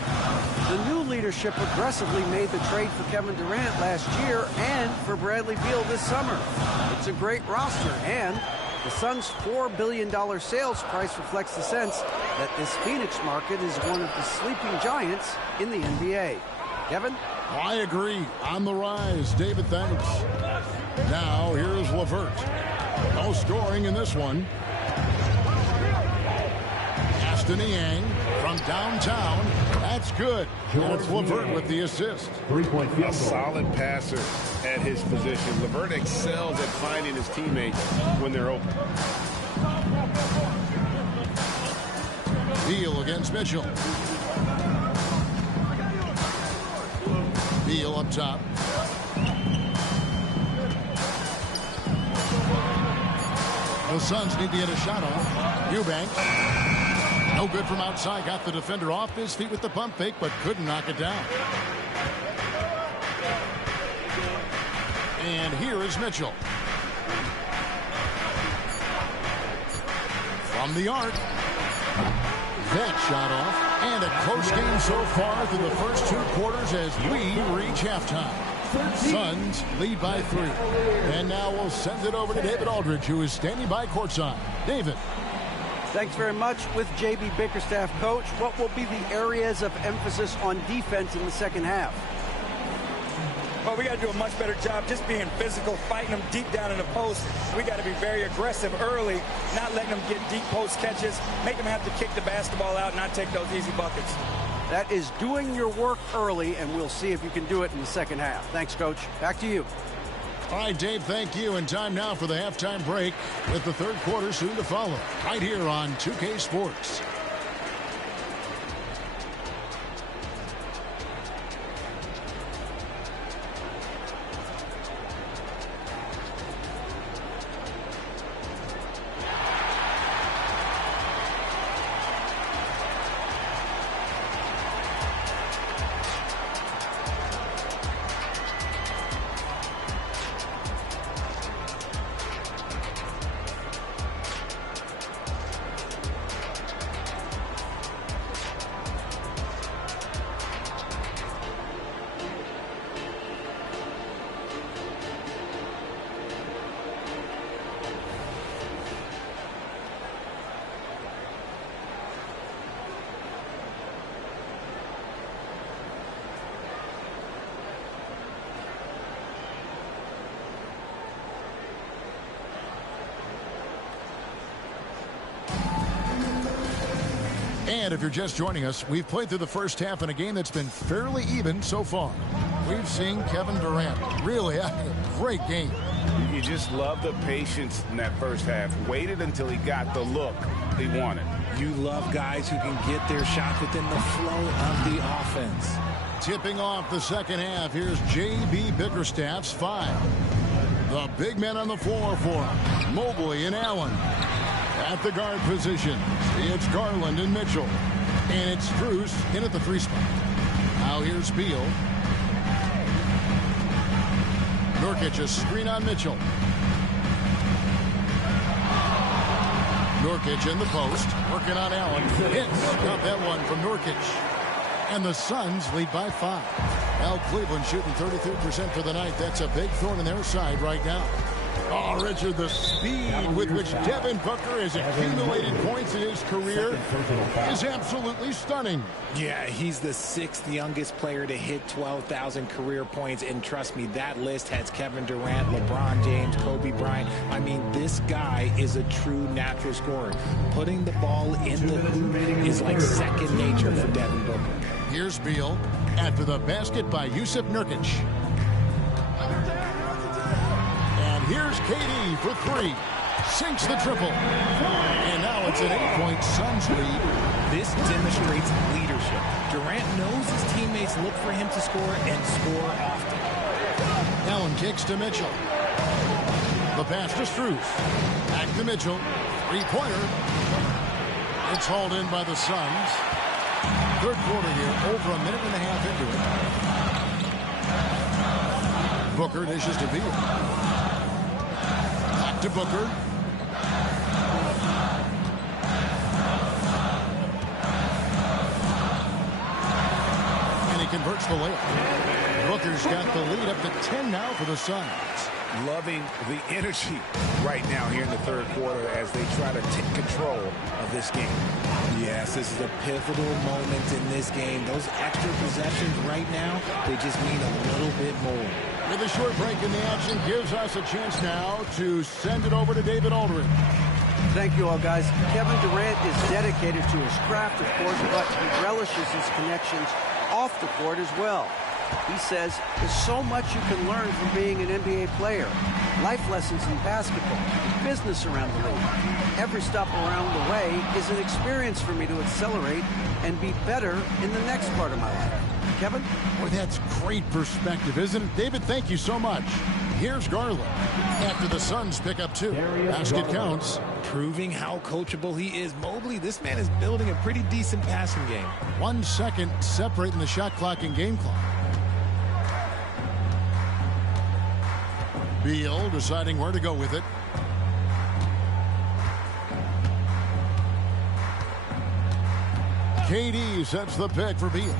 The new leadership aggressively made the trade for Kevin Durant last year and for Bradley Beal this summer. It's a great roster, and the Suns' $4 billion sales price reflects the sense that this Phoenix market is one of the sleeping giants in the NBA. Kevin? I agree. On the rise. David, thanks. Now, here's LeVert. No scoring in this one. Pass to Niang from downtown. That's good. And it's LeVert with the assist. Three-point field goal. A solid passer at his position. LeVert excels at finding his teammates when they're open. Beal against Mitchell. Beal up top. The Suns need to get a shot off. Eubanks. No good from outside. Got the defender off his feet with the pump fake, but couldn't knock it down. And here is Mitchell. From the arc. That shot off. And a close game so far through the first 2 quarters as we reach halftime. Suns lead by 3. And now we'll send it over to David Aldridge, who is standing by courtside. David. Thanks very much. With J.B. Bickerstaff, coach, what will be the areas of emphasis on defense in the second half? Well, we got to do a much better job just being physical, fighting them deep down in the post. We got to be very aggressive early, not letting them get deep post catches, make them have to kick the basketball out, not take those easy buckets. That is doing your work early, and we'll see if you can do it in the second half. Thanks, Coach. Back to you. All right, Dave, thank you. And time now for the halftime break with the third quarter soon to follow. Right here on 2K Sports. And if you're just joining us, we've played through the first half in a game that's been fairly even so far. We've seen Kevin Durant really having a great game. You just love the patience in that first half. Waited until he got the look he wanted. You love guys who can get their shots within the flow of the offense. Tipping off the second half, here's J.B. Bickerstaff's 5. The big men on the floor for him, Mobley and Allen. At the guard position, it's Garland and Mitchell. And it's Strus in at the 3 spot. Now here's Beal. Nurkic a screen on Mitchell. Nurkic in the post, working on Allen. Hits, got that one from Nurkic. And the Suns lead by 5. Now Cleveland shooting 33% for the night. That's a big thorn in their side right now. Oh, Richard, the speed with which Devin Booker has accumulated points in his career is absolutely stunning. Yeah, he's the 6th youngest player to hit 12,000 career points. And trust me, that list has Kevin Durant, LeBron James, Kobe Bryant. I mean, this guy is a true natural scorer. Putting the ball in the hoop is like second nature for Devin Booker. Here's Beal after the basket by Jusuf Nurkic. Here's KD for 3. Sinks the triple. And now it's an 8-point Suns lead. This demonstrates leadership. Durant knows his teammates look for him to score and score often. Allen kicks to Mitchell. The pass to Strus. Back to Mitchell. 3-pointer. It's hauled in by the Suns. Third quarter here, over a minute and a half into it. Booker dishes to Beal. To Booker. And he converts the layup. Booker's got the lead up to 10 now for the Suns. Loving the energy right now here in the third quarter as they try to take control of this game. Yes, this is a pivotal moment in this game. Those extra possessions right now, they just mean a little bit more. With a short break in the action gives us a chance now to send it over to David Aldridge. Thank you all, guys. Kevin Durant is dedicated to his craft, of course, but he relishes his connections off the court as well. He says there's so much you can learn from being an NBA player. Life lessons in basketball, business around the league. Every stop around the way is an experience for me to accelerate and be better in the next part of my life. Kevin? Boy, that's great perspective, isn't it? David, thank you so much. Here's Garland. After the Suns pick up 2. Basket counts. Proving how coachable he is. Mobley, this man is building a pretty decent passing game. 1 second separating the shot clock and game clock. Beal deciding where to go with it. KD sets the pick for Beal.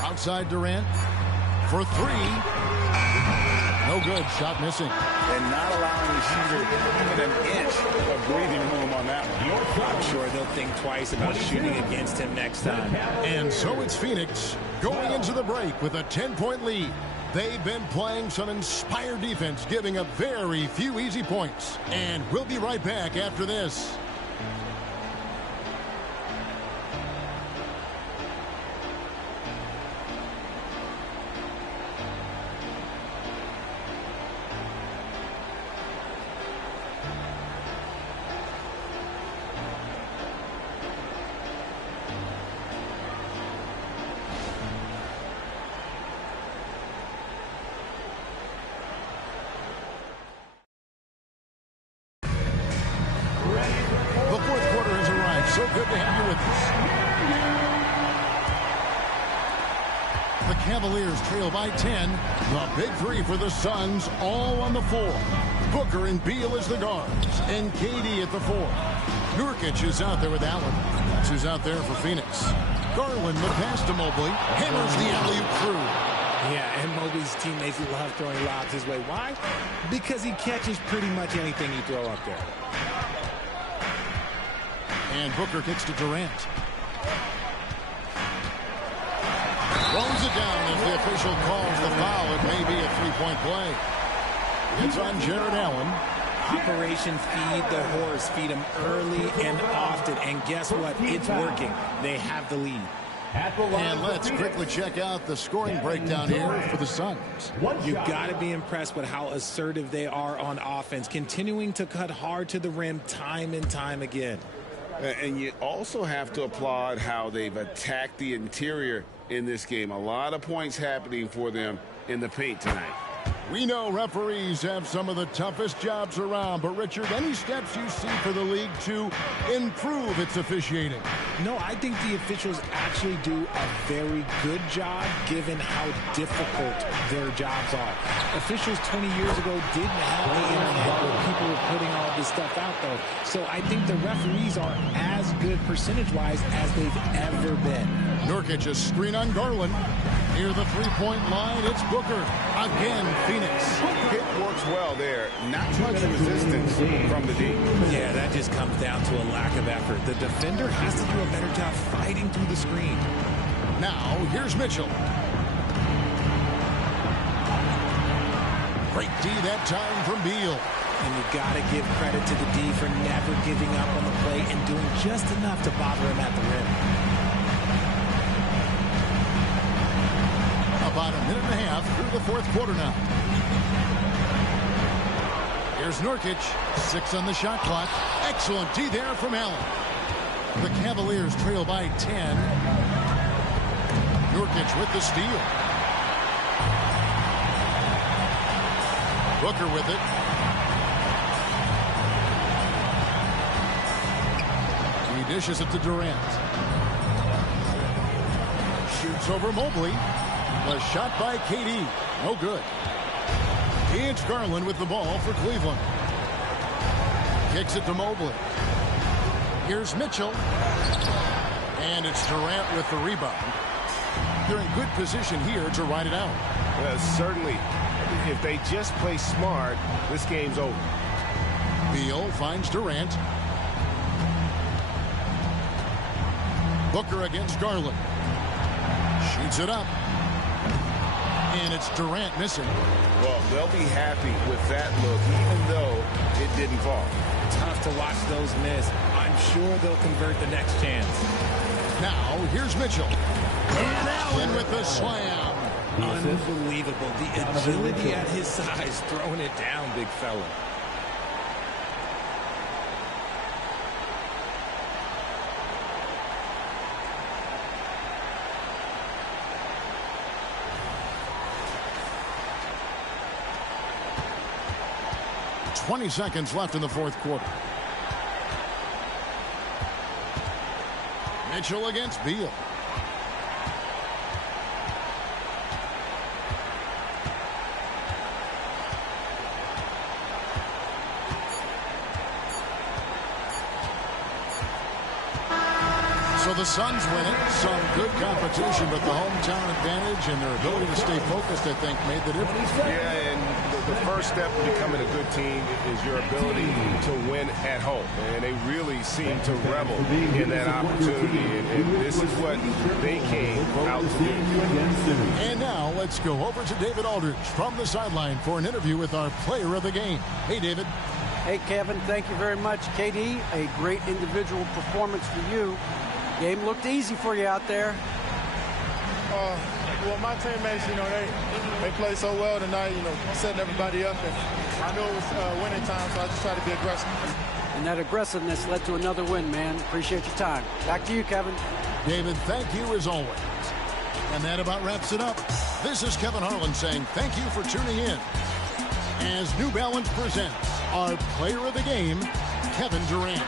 Outside Durant for 3. No good. Shot missing. And not allowing the shooter even an inch of breathing room on that one. I'm sure they'll think twice about shooting against him next time. And so it's Phoenix going into the break with a 10-point lead. They've been playing some inspired defense, giving up very few easy points. And we'll be right back after this. So good to have you with us. The Cavaliers trail by 10. The big 3 for the Suns, all on the floor. Booker and Beal as the guards, and KD at the 4. Nurkic is out there with Allen. That's who's out there for Phoenix. Garland, the pass to Mobley, hammers the alley-oop through. Yeah, and Mobley's teammates love throwing lobs his way. Why? Because he catches pretty much anything you throw up there. And Booker kicks to Durant. Throws it down as the official calls the foul. It may be a 3-point play. It's on Jared Allen. Operation Feed the Horse. Feed him early and often. And guess what? It's working. They have the lead. And let's quickly check out the scoring breakdown here for the Suns. You've got to be impressed with how assertive they are on offense, continuing to cut hard to the rim time and time again. And you also have to applaud how they've attacked the interior in this game. A lot of points happening for them in the paint tonight. We know referees have some of the toughest jobs around, but Richard, any steps you see for the league to improve its officiating? No, I think the officials actually do a very good job given how difficult their jobs are. Officials 20 years ago didn't have the internet where people were putting all this stuff out, though. So I think the referees are as good percentage-wise as they've ever been. Nurkic, a screen on Garland. Near the 3-point line, it's Booker. Again, Phoenix. It works well there. Not much resistance from the D. Yeah, that just comes down to a lack of effort. The defender has to do a better job fighting through the screen. Now, here's Mitchell. Great D that time from Beal. And you got to give credit to the D for never giving up on the play and doing just enough to bother him at the rim. About a minute and a half through the 4th quarter now. Here's Nurkic, 6 on the shot clock. Excellent D there from Allen. The Cavaliers trail by 10. Nurkic with the steal. Booker with it. He dishes it to Durant. Shoots over Mobley. A shot by KD. No good. It's Garland with the ball for Cleveland. Kicks it to Mobley. Here's Mitchell. And it's Durant with the rebound. They're in good position here to ride it out. Certainly. If they just play smart, this game's over. Beal finds Durant. Booker against Garland. Shoots it up. And it's Durant missing. Well, they'll be happy with that look, even though it didn't fall. Tough to watch those miss. I'm sure they'll convert the next chance. Now, here's Mitchell. And Allen with the slam. Unbelievable. The agility at his size, throwing it down, big fella. .20 seconds left in the fourth quarter. Mitchell against Beal. So the Suns win it. Some good competition, but the hometown advantage and their ability to stay focused, I think, made the difference. Yeah, and the first step to becoming a good team is your ability to win at home. And they really seem to revel in that opportunity. And this is what they came out to do. And now let's go over to David Aldridge from the sideline for an interview with our player of the game. Hey, David. Hey, Kevin, thank you very much. KD, a great individual performance for you. Game looked easy for you out there. Well, my teammates, they played so well tonight, setting everybody up. And I knew it was winning time, so I just tried to be aggressive. And that aggressiveness led to another win, man. Appreciate your time. Back to you, Kevin. David, thank you as always. And that about wraps it up. This is Kevin Harlan saying thank you for tuning in as New Balance presents our player of the game, Kevin Durant.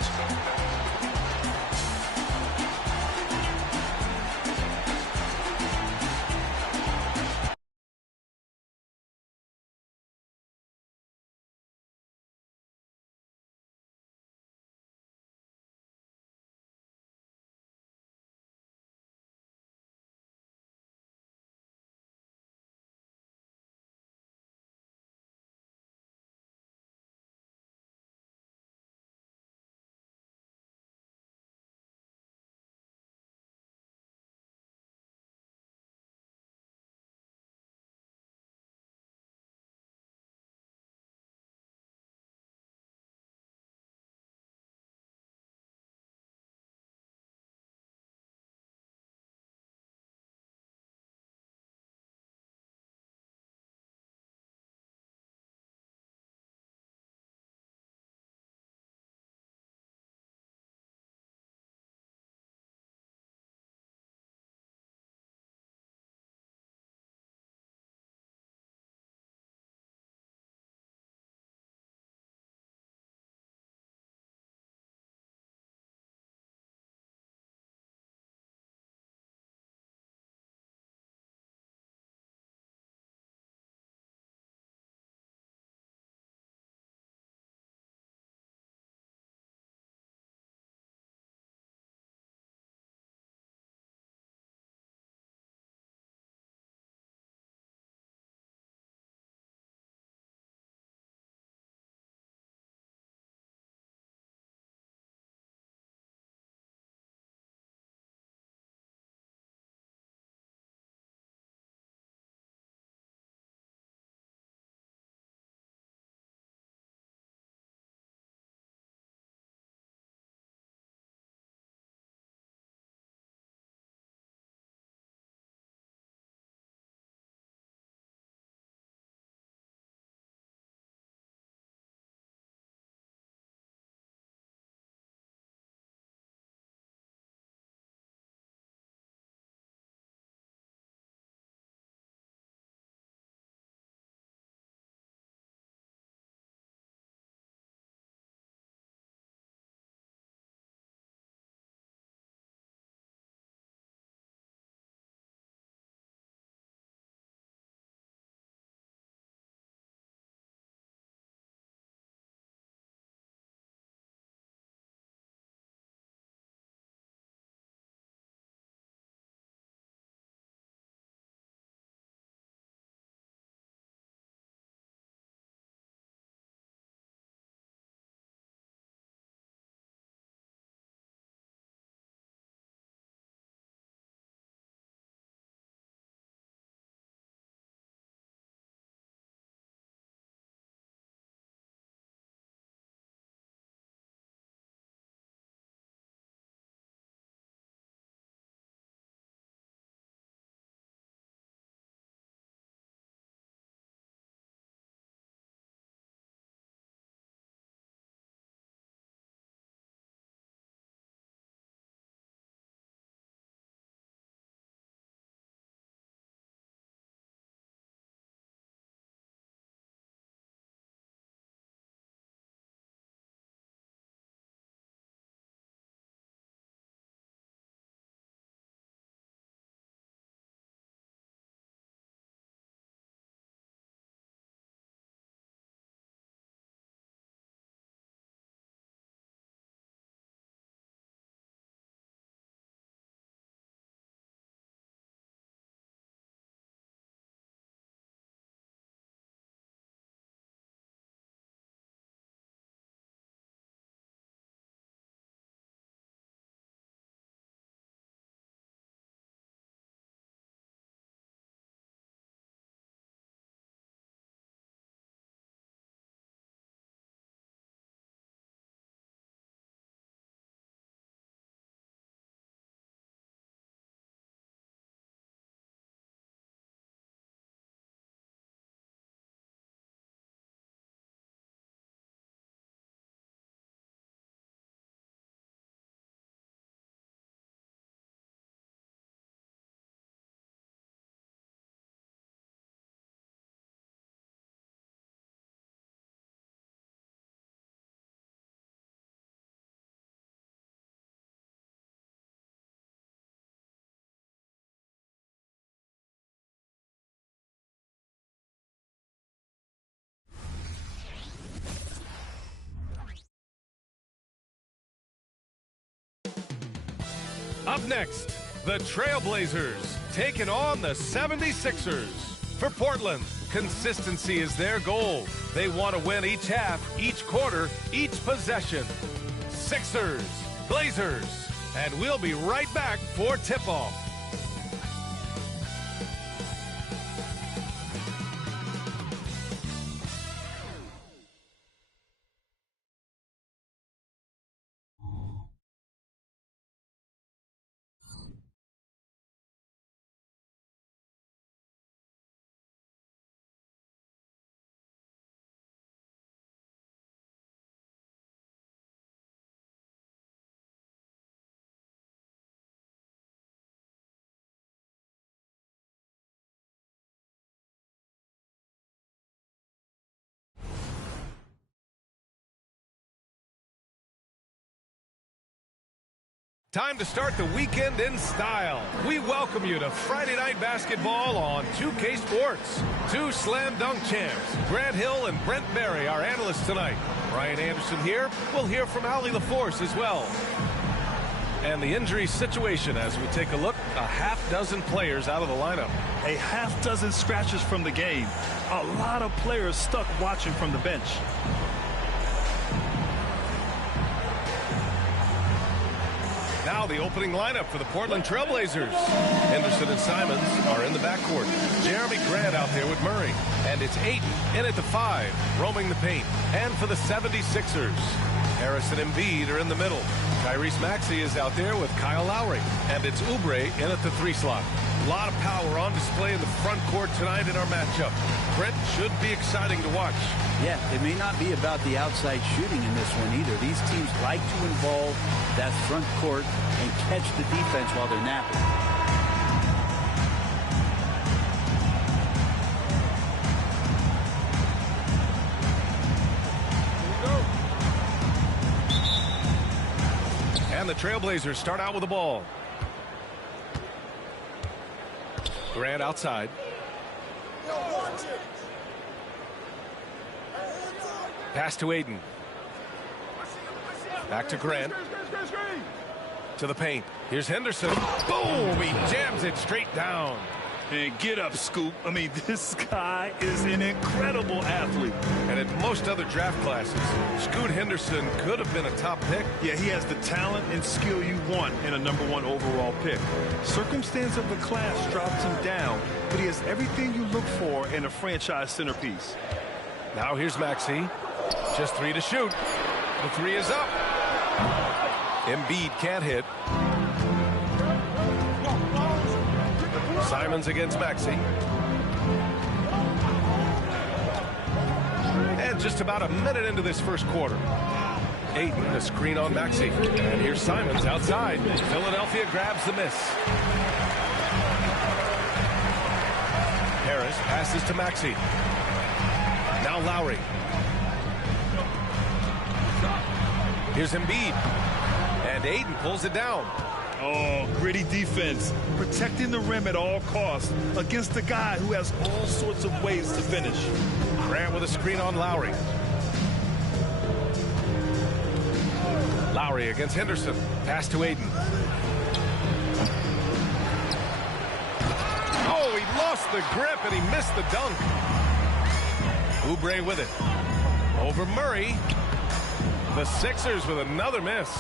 Up next, the Trailblazers taking on the 76ers. For Portland, consistency is their goal. They want to win each half, each quarter, each possession. Sixers, Blazers, and we'll be right back for tip-off. Time to start the weekend in style. We welcome you to Friday Night Basketball on 2K Sports. Two slam dunk champs, Grant Hill and Brent Barry, our analysts tonight. Brian Anderson here. We'll hear from Allie LaForce as well. And the injury situation as we take a look, a half dozen players out of the lineup. A half dozen scratches from the game. A lot of players stuck watching from the bench. Now the opening lineup for the Portland Trailblazers. Henderson and Simons are in the backcourt. Jeremy Grant out there with Murray. And it's Ayton in at the 5, roaming the paint. And for the 76ers, Harris and Embiid are in the middle. Tyrese Maxey is out there with Kyle Lowry. And it's Oubre in at the 3 slot. A lot of power on display in the front court tonight in our matchup. Brent, should be exciting to watch. Yeah, it may not be about the outside shooting in this one either. These teams like to involve that front court and catch the defense while they're napping. And the Trailblazers start out with the ball. Grant outside. Pass to Ayton. Back to Grant. To the paint. Here's Henderson. Boom! He jams it straight down. And get up, Scoop. I mean, this guy is an incredible athlete. And in most other draft classes, Scoot Henderson could have been a top pick. Yeah, he has the talent and skill you want in a #1 overall pick. Circumstance of the class drops him down, but he has everything you look for in a franchise centerpiece. Now here's Maxey. Just 3 to shoot. The 3 is up. Embiid can't hit. Simons against Maxey. And just about a minute into this first quarter. Ayton, a screen on Maxey. And here's Simons outside. Philadelphia grabs the miss. Harris passes to Maxey. Now Lowry. Here's Embiid. And Ayton pulls it down. Oh, gritty defense. Protecting the rim at all costs against a guy who has all sorts of ways to finish. Grant with a screen on Lowry. Lowry against Henderson. Pass to Ayton. Oh, he lost the grip and he missed the dunk. Oubre with it. Over Murray. The Sixers with another miss.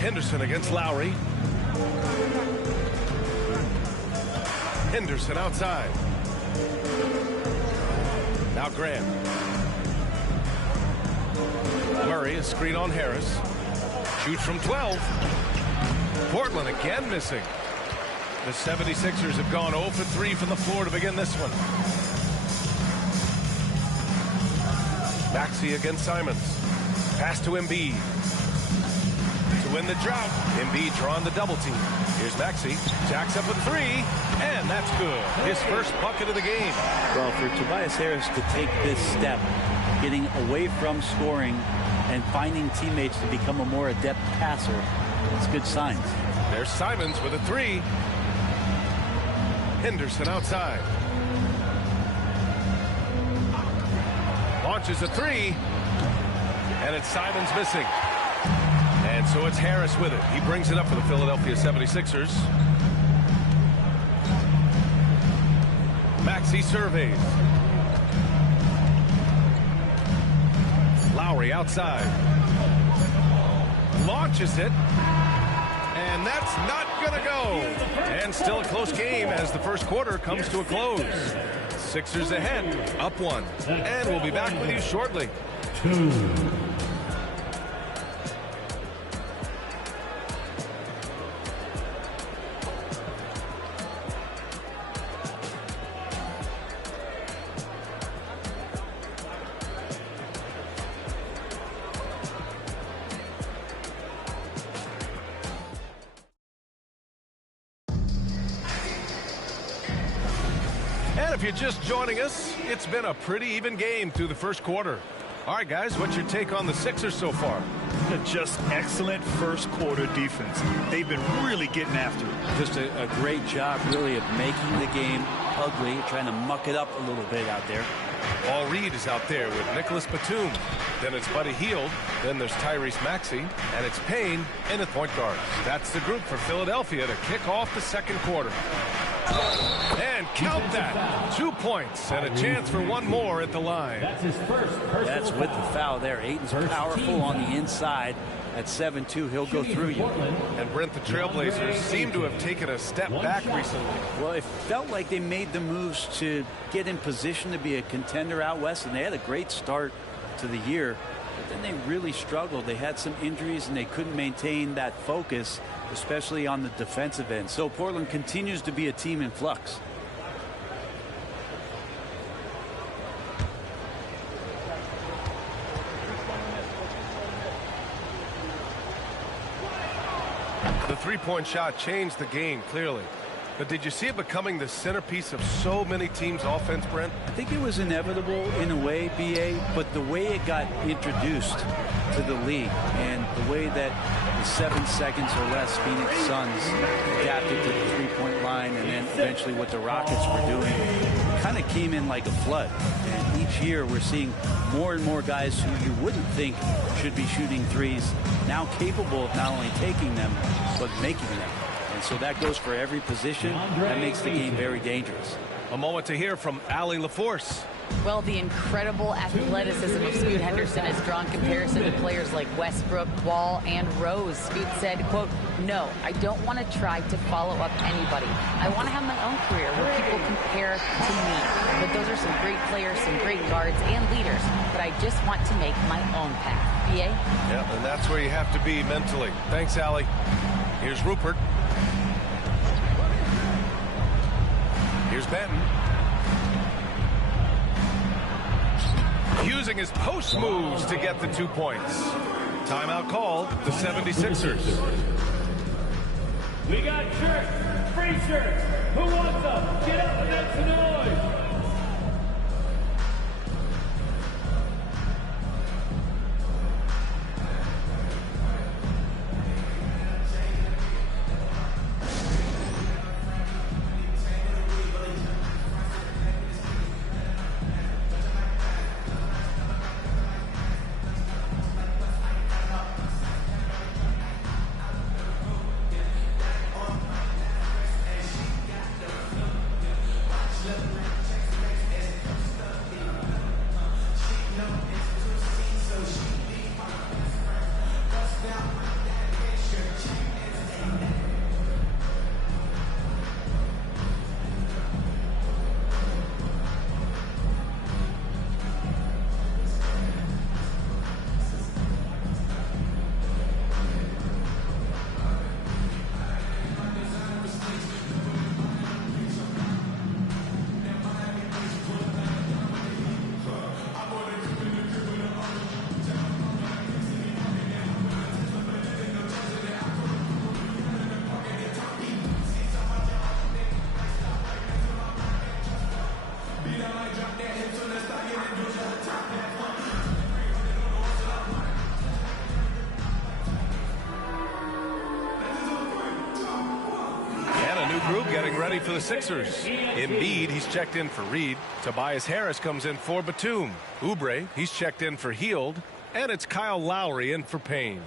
Henderson against Lowry. Henderson outside. Now Grant. Murray, a screen on Harris. Shoots from 12. Portland again missing. The 76ers have gone 0 for 3 from the floor to begin this one. Maxey against Simons. Pass to Embiid. To win the drought, Embiid drawing the double team. Here's Maxey. Jacks up with 3, and that's good. His first bucket of the game. Well, for Tobias Harris to take this step, getting away from scoring and finding teammates to become a more adept passer, it's good signs. There's Simons with a 3. Henderson outside. Launches a 3. And it's Simons missing. And so it's Harris with it. He brings it up for the Philadelphia 76ers. Maxey surveys. Lowry outside. Launches it. And that's not going to go. And still a close game as the first quarter comes to a close. Sixers ahead, up 1. And we'll be back with you shortly. 2. If you're just joining us, it's been a pretty even game through the first quarter. All right, guys, what's your take on the Sixers so far? Just excellent first quarter defense. They've been really getting after it. Just a great job, really, of making the game ugly, trying to muck it up a little bit out there. Paul Reed is out there with Nicholas Batum. Then it's Buddy Hield. Then there's Tyrese Maxey. And it's Payne in at point guard. That's the group for Philadelphia to kick off the second quarter. And count that. 2 points and a chance for one more at the line. That's his first personal That's with the foul there. Ayton's powerful on the inside. At 7-2, he'll go through you. And Brent, the Trailblazers seem to have taken a step back recently. Well, it felt like they made the moves to get in position to be a contender out west, and they had a great start to the year. But then they really struggled. They had some injuries, and they couldn't maintain that focus, especially on the defensive end. So Portland continues to be a team in flux. The three-point shot changed the game, clearly. But did you see it becoming the centerpiece of so many teams' offense, Brent? I think it was inevitable in a way, B.A., but the way it got introduced to the league and the way that the 7 seconds or less Phoenix Suns adapted to the three-point line and then eventually what the Rockets were doing kind of came in like a flood. And each year we're seeing more and more guys who you wouldn't think should be shooting threes now capable of not only taking them but making them. And so that goes for every position. That makes the game very dangerous. A moment to hear from Allie LaForce. Well, the incredible athleticism of Scoot Henderson has drawn comparison to players like Westbrook, Wall, and Rose. Scoot said, quote, "No, I don't want to try to follow up anybody. I want to have my own career where people compare to me. But those are some great players, some great guards, and leaders. But I just want to make my own path." B.A.? Yeah, and that's where you have to be mentally. Thanks, Allie. Here's Rupert. Here's Benton. Using his post moves to get the 2 points. Timeout called, the 76ers. We got shirts, free shirts. Who wants them? Get up and make some noise. Getting ready for the Sixers. Embiid, he's checked in for Reed. Tobias Harris comes in for Batum. Oubre, he's checked in for Hield. And it's Kyle Lowry in for Payne.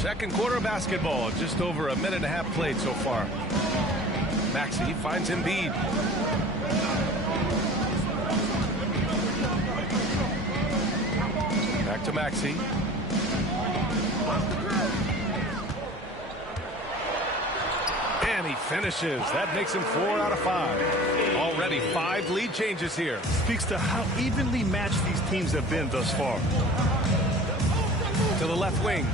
Second quarter basketball, just over a minute and a half played so far. Maxey finds Embiid. Back to Maxey. And he finishes. That makes him 4 out of 5. Already 5 lead changes here. Speaks to how evenly matched these teams have been thus far. To the left wing.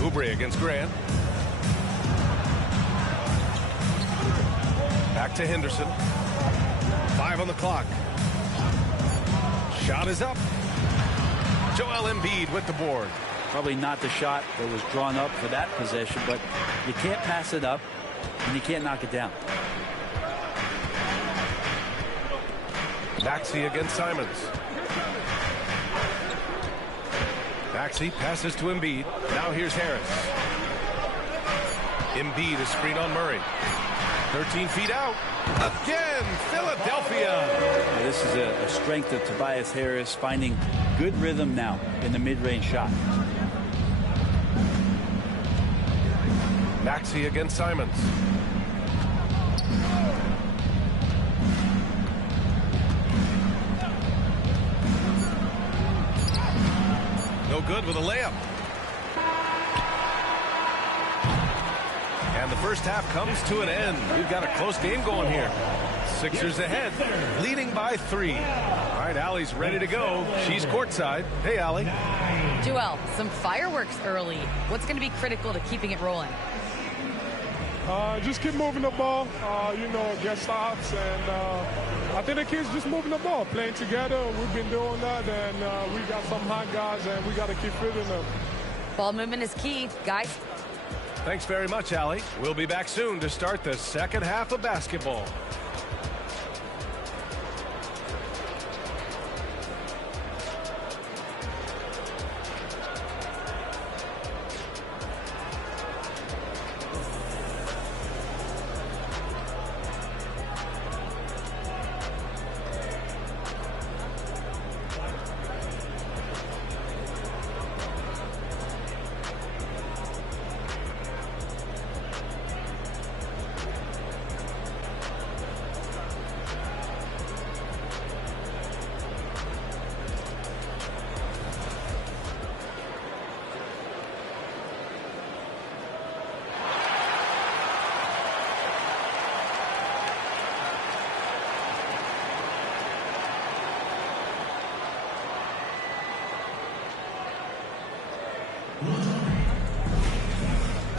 Oubre against Grant. Back to Henderson. 5 on the clock. Shot is up. Joel Embiid with the board. Probably not the shot that was drawn up for that possession, but you can't pass it up and you can't knock it down. Maxey against Simons. Maxey passes to Embiid. Now here's Harris. Embiid is screen on Murray. 13 feet out. Again, Philadelphia. Now, this is a strength of Tobias Harris, finding good rhythm now in the mid-range shot. Maxey against Simons. No good with a layup. And the first half comes to an end. We've got a close game going here. Sixers ahead, leading by 3. All right, Allie's ready to go. She's courtside. Hey, Allie. Joel, some fireworks early. What's going to be critical to keeping it rolling? Just keep moving the ball, get stops, and I think the kids just moving the ball, playing together. We've been doing that, and we got some hot guys, and we got to keep fitting them. Ball movement is key, guys. Thanks very much, Allie. We'll be back soon to start the second half of basketball.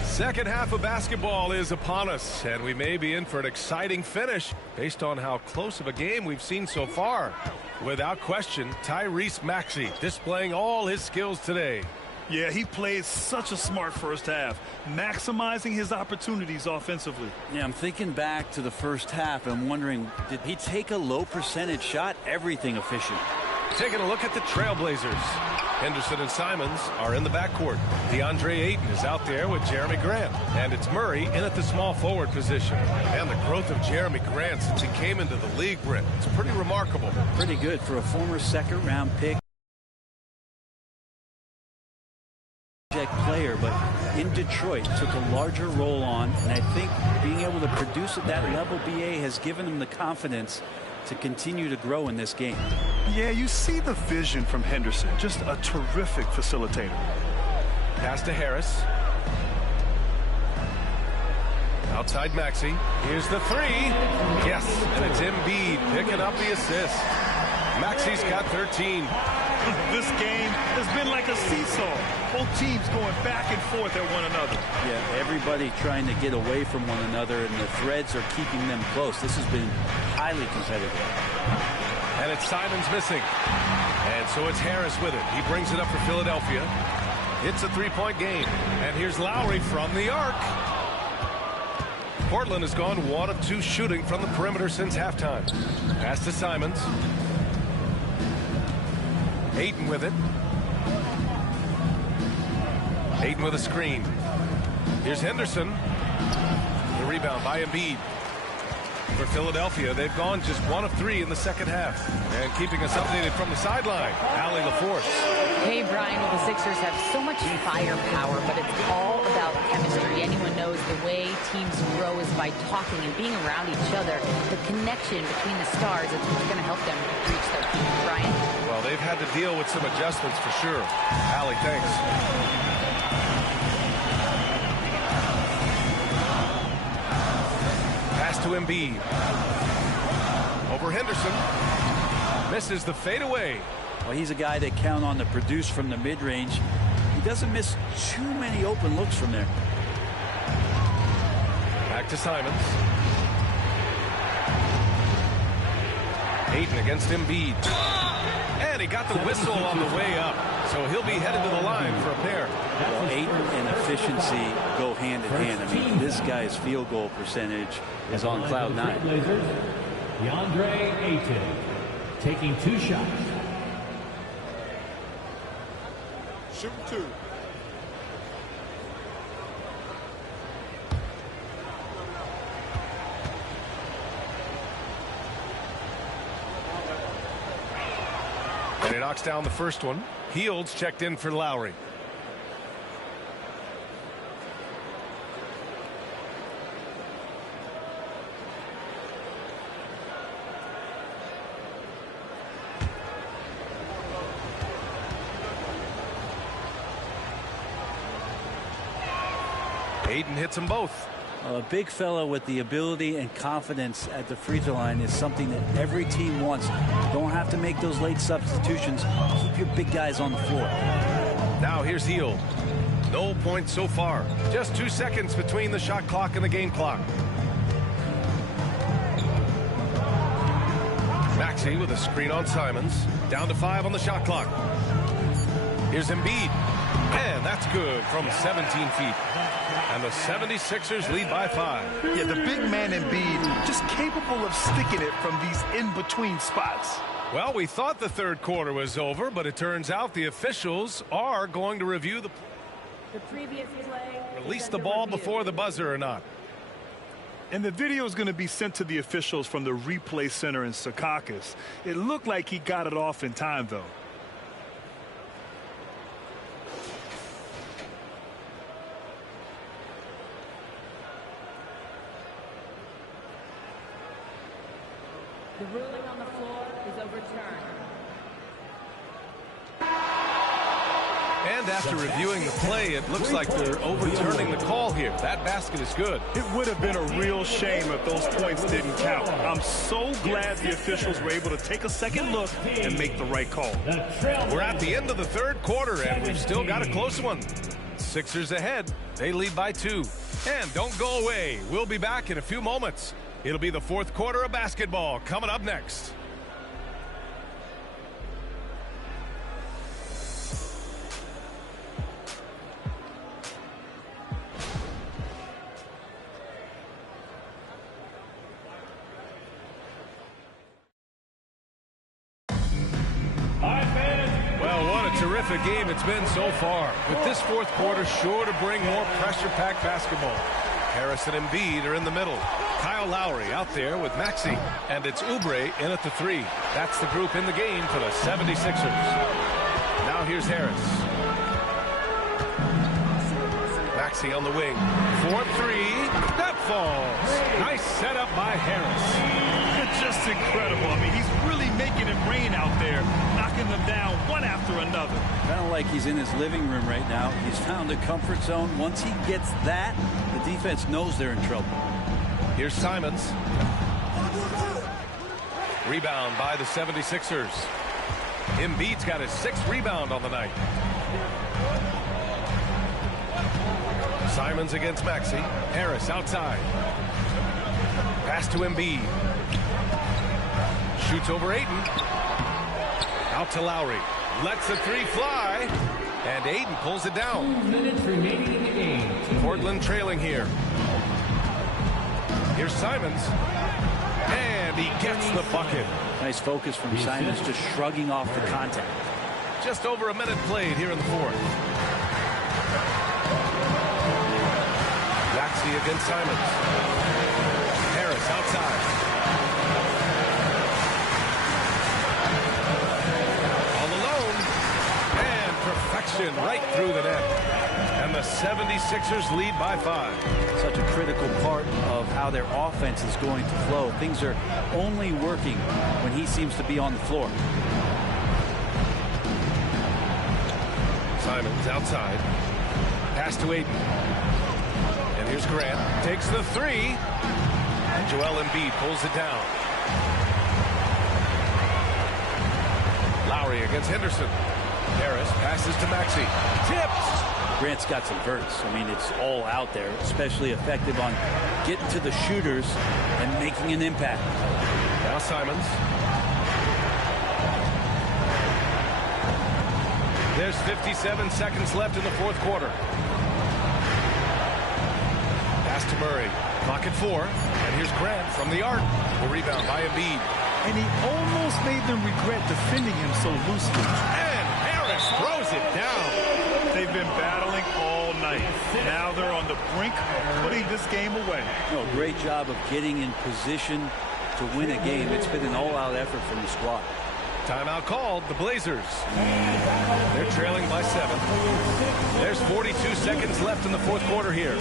Second half of basketball is upon us, and we may be in for an exciting finish based on how close of a game we've seen so far. Without question, Tyrese Maxey displaying all his skills today. Yeah, he played such a smart first half, maximizing his opportunities offensively. Yeah, I'm thinking back to the first half and wondering, did he take a low percentage shot? Everything efficient. Taking a look at the Trailblazers. Henderson and Simons are in the backcourt. DeAndre Ayton is out there with Jeremy Grant. And it's Murray in at the small forward position. And the growth of Jeremy Grant since he came into the league, Brent, it's pretty remarkable. Pretty good for a former second-round pick. Player, but in Detroit took a larger role on, and I think being able to produce at that level, BA, has given him the confidence to continue to grow in this game. Yeah, you see the vision from Henderson. Just a terrific facilitator. Pass to Harris. Outside Maxey. Here's the 3. Yes, and it's Embiid picking up the assist. Maxey's got 13. This game has been like a seesaw. Both teams going back and forth at one another. Yeah, everybody trying to get away from one another, and the threads are keeping them close. This has been highly competitive. And it's Simons missing. And so it's Harris with it. He brings it up for Philadelphia. It's a 3-point game. And here's Lowry from the arc. Portland has gone 1 of 2 shooting from the perimeter since halftime. Pass to Simons. Ayton with it. Ayton with a screen. Here's Henderson. The rebound by Embiid. For Philadelphia, they've gone just 1 of 3 in the second half. And keeping us updated from the sideline, Allie LaForce. Hey, Brian, well, the Sixers have so much firepower, but it's all about chemistry. Anyone knows the way teams grow is by talking and being around each other. The connection between the stars is what's going to help them reach their peak. Brian? Well, they've had to deal with some adjustments for sure. Allie, thanks. Pass to Embiid. Over Henderson. Misses the fadeaway. Well, he's a guy they count on to produce from the mid-range. He doesn't miss too many open looks from there. Back to Simons. Ayton against Embiid. And he got the whistle on the way up. So he'll be headed to the line for a pair. Well, Ayton and efficiency go hand in hand. I mean, this guy's field goal percentage is on cloud 9. DeAndre Ayton taking 2 shots. Shoot 2. And he knocks down the first one. Hields checked in for Lowry. Ayton hits them both. A big fella with the ability and confidence at the free throw line is something that every team wants. Don't have to make those late substitutions. Keep your big guys on the floor. Now here's Hield. No points so far. Just 2 seconds between the shot clock and the game clock. Maxey with a screen on Simons. Down to 5 on the shot clock. Here's Embiid. And that's good from 17 feet. And the 76ers lead by 5. Yeah, the big man Embiid just capable of sticking it from these in-between spots. Well, we thought the third quarter was over, but it turns out the officials are going to review the previous play. Release the ball before the buzzer or not. And the video is going to be sent to the officials from the replay center in Secaucus. It looked like he got it off in time, though. The ruling on the floor is overturned. And after reviewing the play, it looks like they're overturning the call here. That basket is good. It would have been a real shame if those points didn't count. I'm so glad the officials were able to take a second look and make the right call. We're at the end of the third quarter, and we've still got a close one. Sixers ahead. They lead by 2. And don't go away. We'll be back in a few moments. It'll be the fourth quarter of basketball coming up next. Well, what a terrific game it's been so far. With this fourth quarter sure to bring more pressure-packed basketball. Harris and Embiid are in the middle. Kyle Lowry out there with Maxey. And it's Oubre in at the 3. That's the group in the game for the 76ers. Now here's Harris. Maxey on the wing. 4-3. That falls. Nice setup by Harris. It's just incredible. I mean, he's really making it rain out there, knocking them down one after another. Kind of like he's in his living room right now. He's found a comfort zone. Once he gets that, the defense knows they're in trouble. Here's Simons. Rebound by the 76ers. Embiid's got his 6th rebound on the night. Simons against Maxey. Harris outside. Pass to Embiid. Shoots over Ayton. Out to Lowry. Lets the 3 fly. And Ayton pulls it down. 2 minutes remaining in the game. Portland trailing here. Here's Simons. And he gets the bucket. Nice focus from Simons, just shrugging off the contact. Just over a minute played here in the fourth. Maxey against Simons. Harris outside. outside. All alone. And perfection right through the net. And the 76ers lead by 5. Such a critical part of how their offense is going to flow. Things are only working when he seems to be on the floor. Simons outside. Pass to Ayton. And here's Grant. Takes the 3. And Joel Embiid pulls it down. Lowry against Henderson. Harris passes to Maxey. Tipped. Grant's got some verts. I mean, it's all out there, especially effective on getting to the shooters and making an impact. Now Simons. There's 57 seconds left in the fourth quarter. Pass to Murray. Clock at 4. And here's Grant from the arc. The rebound by Embiid. And he almost made them regret defending him so loosely. And Harris throws it down. They've been battling all night. Now they're on the brink of putting this game away. No, great job of getting in position to win a game. It's been an all-out effort from the squad. Timeout called. The Blazers. They're trailing by 7. There's 42 seconds left in the fourth quarter here.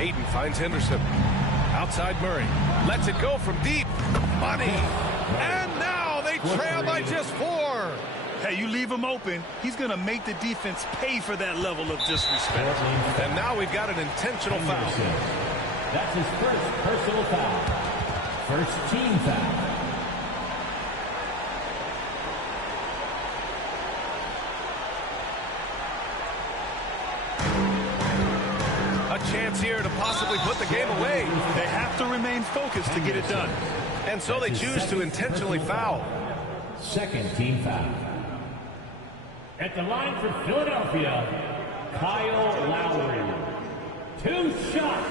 Ayton finds Henderson. Outside Murray. Lets it go from deep. Money. And now they trail by just 4. Hey, you leave him open, he's going to make the defense pay for that level of disrespect. And now we've got an intentional foul. That's his first personal foul. First team foul. Chance here to possibly put the game away. They have to remain focused to get it done. And so they choose to intentionally foul. Second team foul. At the line for Philadelphia, Kyle Lowry. 2 shots.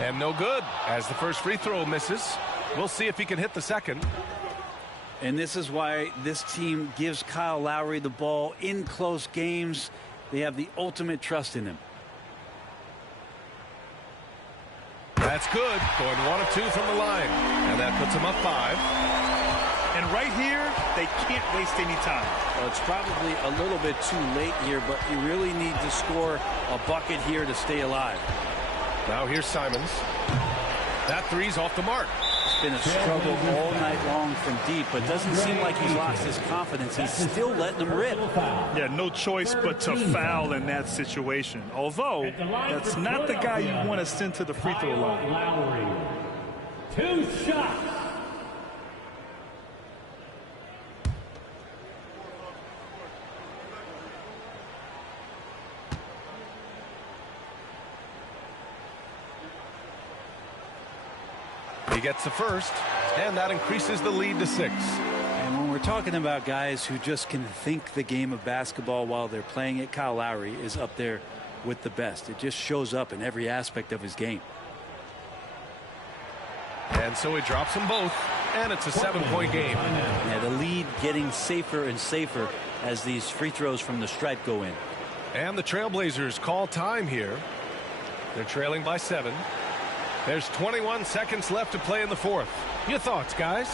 And no good as the first free throw misses. We'll see if he can hit the second. And this is why this team gives Kyle Lowry the ball in close games. They have the ultimate trust in him. That's good. Going 1 of 2 from the line. And that puts him up 5. And right here, they can't waste any time. Well, it's probably a little bit too late here, but you really need to score a bucket here to stay alive. Now here's Simons. That three's off the mark. been a struggle all night long from deep, but doesn't seem like he's lost his confidence. He's still letting them rip. Yeah, no choice but to foul in that situation. Although, that's not the guy you want to send to the free throw line. 2 shots. He gets the first, and that increases the lead to 6. And when we're talking about guys who just can think the game of basketball while they're playing it, Kyle Lowry is up there with the best. It just shows up in every aspect of his game. And so he drops them both, and it's a 7-point game. Yeah, the lead getting safer and safer as these free throws from the stripe go in. And the Trailblazers call time here. They're trailing by 7. There's 21 seconds left to play in the 4th. Your thoughts, guys?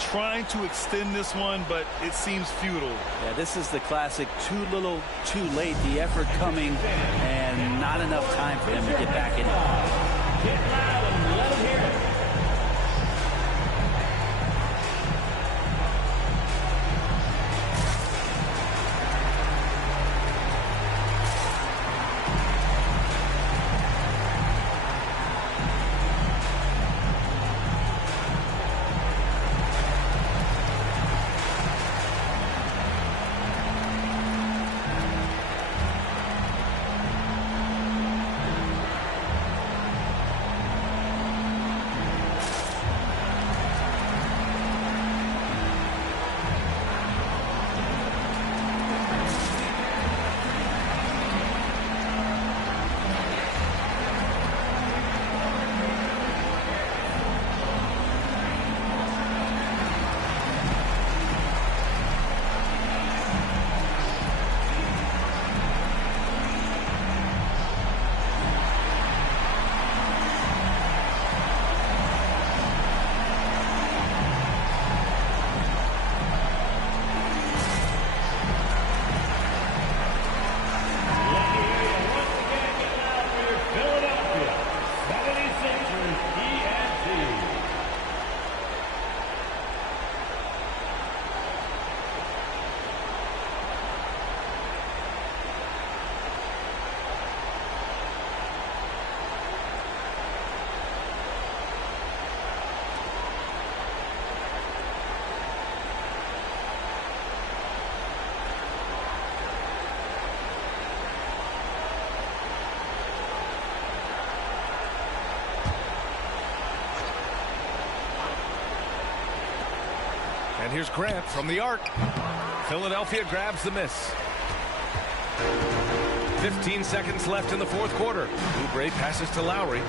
Trying to extend this one, but it seems futile. Yeah, this is the classic too little, too late. The effort coming and not enough time for him to get back in it. Get loud and let him hear it. And here's Grant from the arc. Philadelphia grabs the miss. 15 seconds left in the 4th quarter. Oubre passes to Lowry.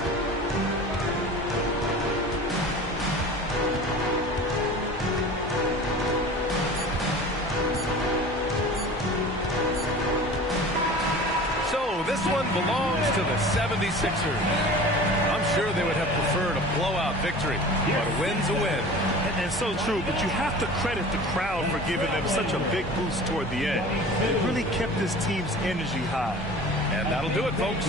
So this one belongs to the 76ers. I'm sure they would have preferred a blowout victory, but a win's a win. And so true, but you have to credit the crowd for giving them such a big boost toward the end. It really kept this team's energy high. And that'll do it, folks.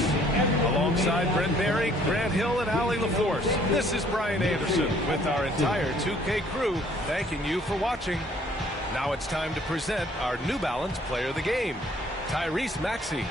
Alongside Brent Barry, Grant Hill, and Allie LaForce, this is Brian Anderson with our entire 2K crew thanking you for watching. Now it's time to present our New Balance Player of the Game, Tyrese Maxey.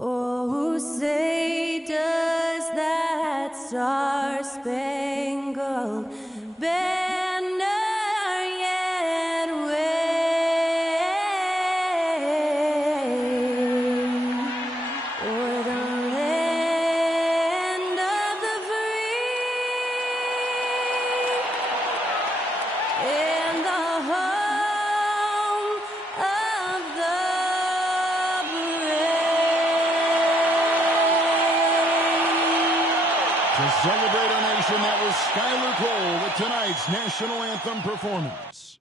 Oh, say does that star-spangled banner yet wave o'er the land of the free and the home of the To celebrate our nation, that was Skylar Cole with tonight's national anthem performance.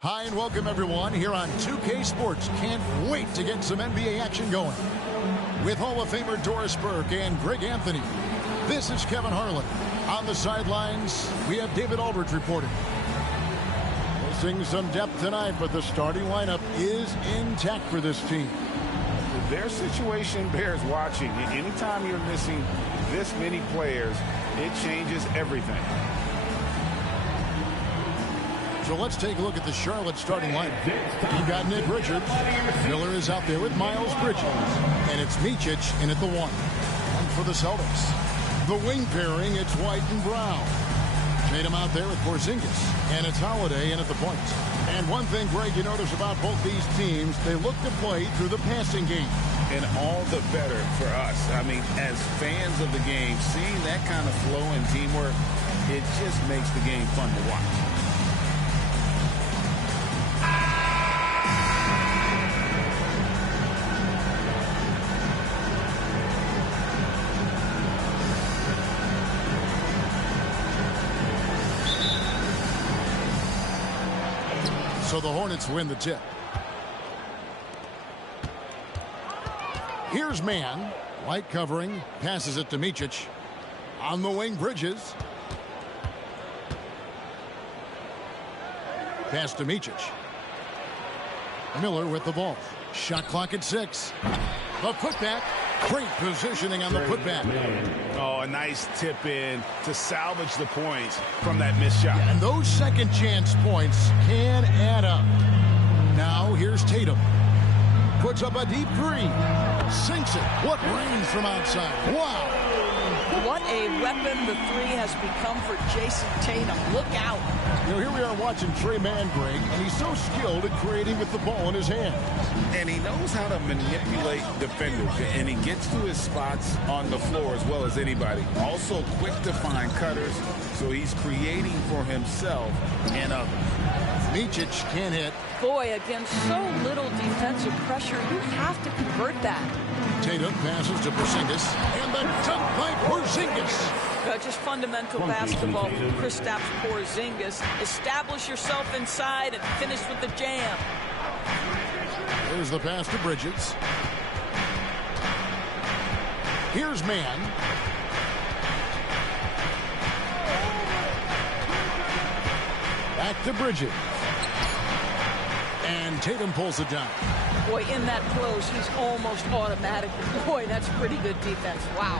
Hi and welcome everyone here on 2K Sports. Can't wait to get some NBA action going. With Hall of Famer Doris Burke and Greg Anthony, this is Kevin Harlan. On the sidelines, we have David Aldridge reporting. Missing some depth tonight, but the starting lineup is intact for this team. Their situation bears watching. Anytime you're missing this many players, it changes everything. So let's take a look at the Charlotte starting lineup. You've got Nick Richards. Miller is out there with Miles Bridges. And it's Micic in at the 1. And for the Celtics, the wing pairing, it's White and Brown. Tatum out there with Porzingis. And it's Holiday in at the point. And one thing, Greg, you notice about both these teams, they look to play through the passing game. And all the better for us. I mean, as fans of the game, seeing that kind of flow and teamwork, it just makes the game fun to watch. So the Hornets win the tip. Here's man. White covering. Passes it to Micic. On the wing, Bridges. Pass to Micic. Miller with the ball. Shot clock at 6. The putback. Great positioning on the putback. Oh, a nice tip in to salvage the points from that missed shot. Yeah, and those second chance points can add up. Now here's Tatum. Puts up a deep 3. Sinks it. What range from outside. Wow. What a weapon the 3 has become for Jason Tatum. Look out. You know, here we are watching Trey Mann, Greg, and he's so skilled at creating with the ball in his hand. And he knows how to manipulate defenders, and he gets to his spots on the floor as well as anybody. Also quick to find cutters, so he's creating for himself and others. Micic can hit. Boy, against so little defensive pressure, you have to convert that. Tatum passes to Porzingis, and the dunk by Porzingis. Just fundamental basketball from Kristaps Porzingis. Establish yourself inside and finish with the jam. Here's the pass to Bridges. Here's man. Back to Bridges. And Tatum pulls it down. Boy, in that close, he's almost automatic. Boy, that's pretty good defense. Wow.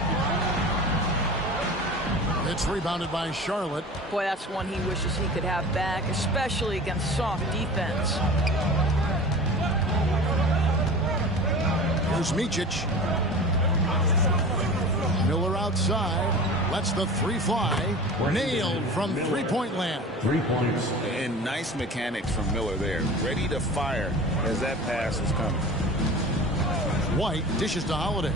It's rebounded by Charlotte. Boy, that's one he wishes he could have back, especially against soft defense. Here's Micic. Miller outside. Lets the 3 fly. Nailed from three-point land. 3 points. And nice mechanics from Miller there. Ready to fire as that pass is coming. White dishes to Holiday.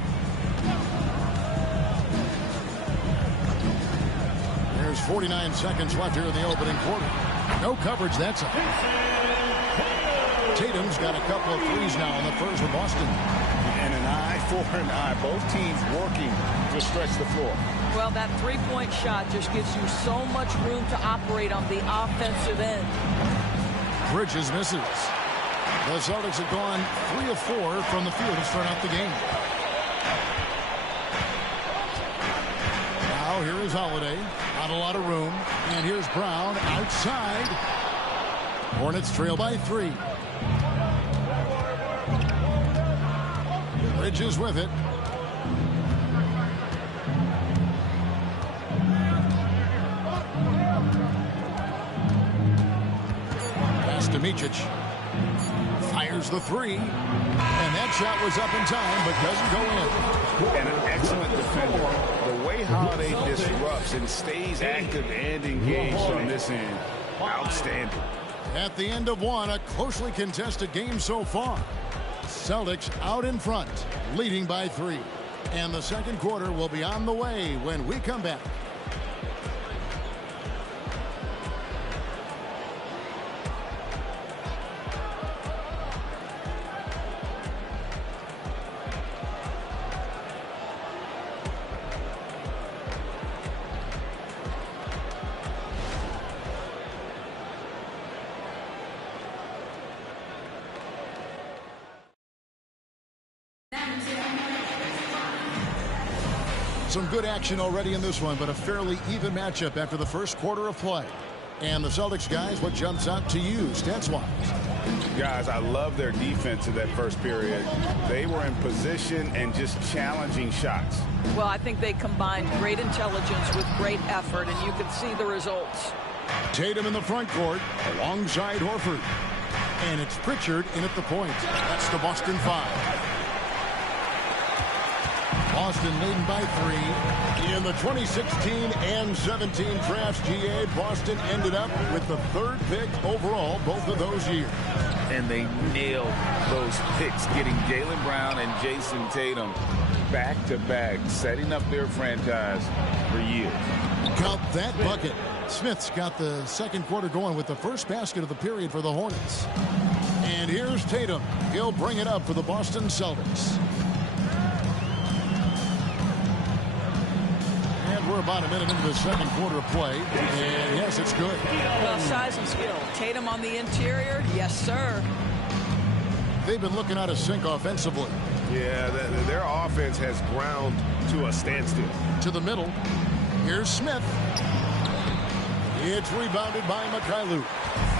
There's 49 seconds left here in the opening quarter. No coverage, that's up. Tatum's got a couple of threes now on the first for Boston. And an eye for an eye. Both teams working to stretch the floor. Well, that three-point shot just gives you so much room to operate on the offensive end. Bridges misses. The Celtics have gone 3 of 4 from the field to start out the game. Now here is Holiday. Not a lot of room. And here's Brown outside. Hornets trail by 3. Bridges with it. Pass to Micic. Fires the 3. And that shot was up in time, but doesn't go in. And an excellent defender. The way Holiday disrupts and stays active and engaged on this end. Outstanding. At the end of one, a closely contested game so far. Celtics out in front, leading by 3. And the second quarter will be on the way when we come back. Some good action already in this one, but a fairly even matchup after the first quarter of play. And the Celtics guys, what jumps out to you, stats-wise? Guys, I love their defense in that first period. They were in position and just challenging shots. Well, I think they combined great intelligence with great effort, and you can see the results. Tatum in the front court alongside Horford. And it's Pritchard in at the point. That's the Boston 5. Boston leading by 3. In the 2016 and 17 drafts, GA, Boston ended up with the 3rd pick overall both of those years. And they nailed those picks, getting Jaylen Brown and Jason Tatum back-to-back, setting up their franchise for years. Count that bucket. Smith's got the second quarter going with the first basket of the period for the Hornets. And here's Tatum. He'll bring it up for the Boston Celtics. We're about a minute into the second quarter of play, and yes, it's good. Well, size and skill. Tatum on the interior, yes, sir. They've been looking out of sync offensively. Yeah, their offense has ground to a standstill. To the middle. Here's Smith. It's rebounded by Mikhailuk.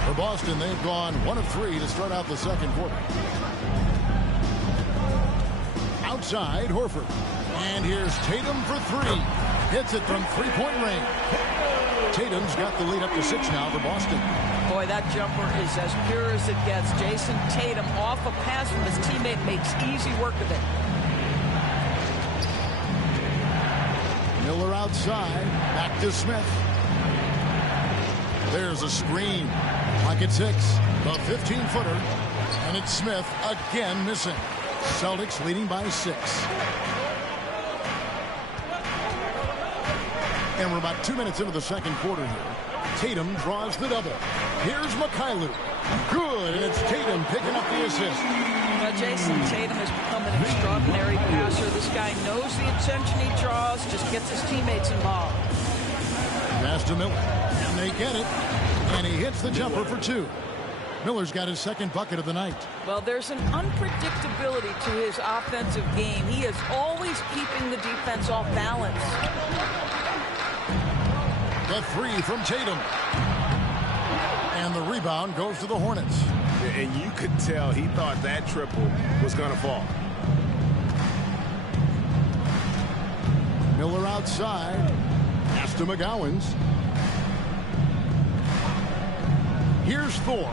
For Boston, they've gone 1 of 3 to start out the second quarter. Outside, Horford. And here's Tatum for 3. Hits it from 3-point range. Tatum's got the lead up to 6 now for Boston. Boy, that jumper is as pure as it gets. Jason Tatum off a pass from his teammate makes easy work of it. Miller outside. Back to Smith. There's a screen. Pocket 6. The 15-footer. And it's Smith again missing. Celtics leading by 6. And we're about 2 minutes into the second quarter here. Tatum draws the double. Here's Mikhailuk. Good, and it's Tatum picking up the assist. Now, Jason Tatum has become an extraordinary passer. This guy knows the attention he draws, just gets his teammates involved. Pass to Miller, and they get it. And he hits the jumper for 2. Miller's got his second bucket of the night. Well, there's an unpredictability to his offensive game. He is always keeping the defense off balance. The 3 from Tatum. And the rebound goes to the Hornets. And you could tell he thought that triple was going to fall. Miller outside. Pass to McGowens. Here's Thor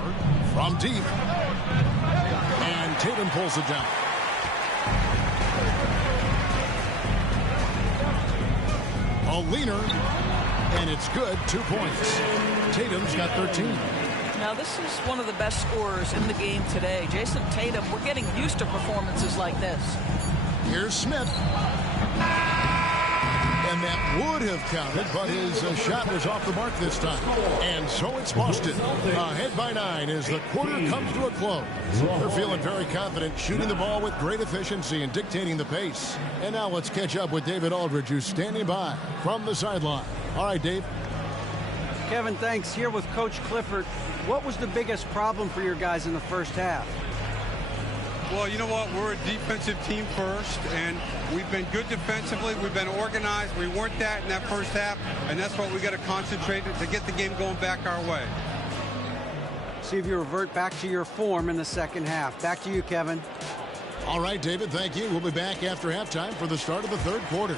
from deep. And Tatum pulls it down. A leaner. And it's good. 2 points. Tatum's got 13. Now, this is one of the best scorers in the game today. Jason Tatum, we're getting used to performances like this. Here's Smith. And that That would have counted, but his shot was off the mark this time. And so it's Boston. Ahead by 9 as the quarter comes to a close. They're feeling very confident, shooting the ball with great efficiency and dictating the pace. And now let's catch up with David Aldridge, who's standing by from the sideline. All right, Dave. Kevin, thanks. Here with Coach Clifford. What was the biggest problem for your guys in the first half? Well, you know what? We're a defensive team first, and we've been good defensively. We've been organized. We weren't that in that first half, and that's what we got to concentrate to get the game going back our way. See if you revert back to your form in the second half. Back to you, Kevin. All right, David, thank you. We'll be back after halftime for the start of the third quarter.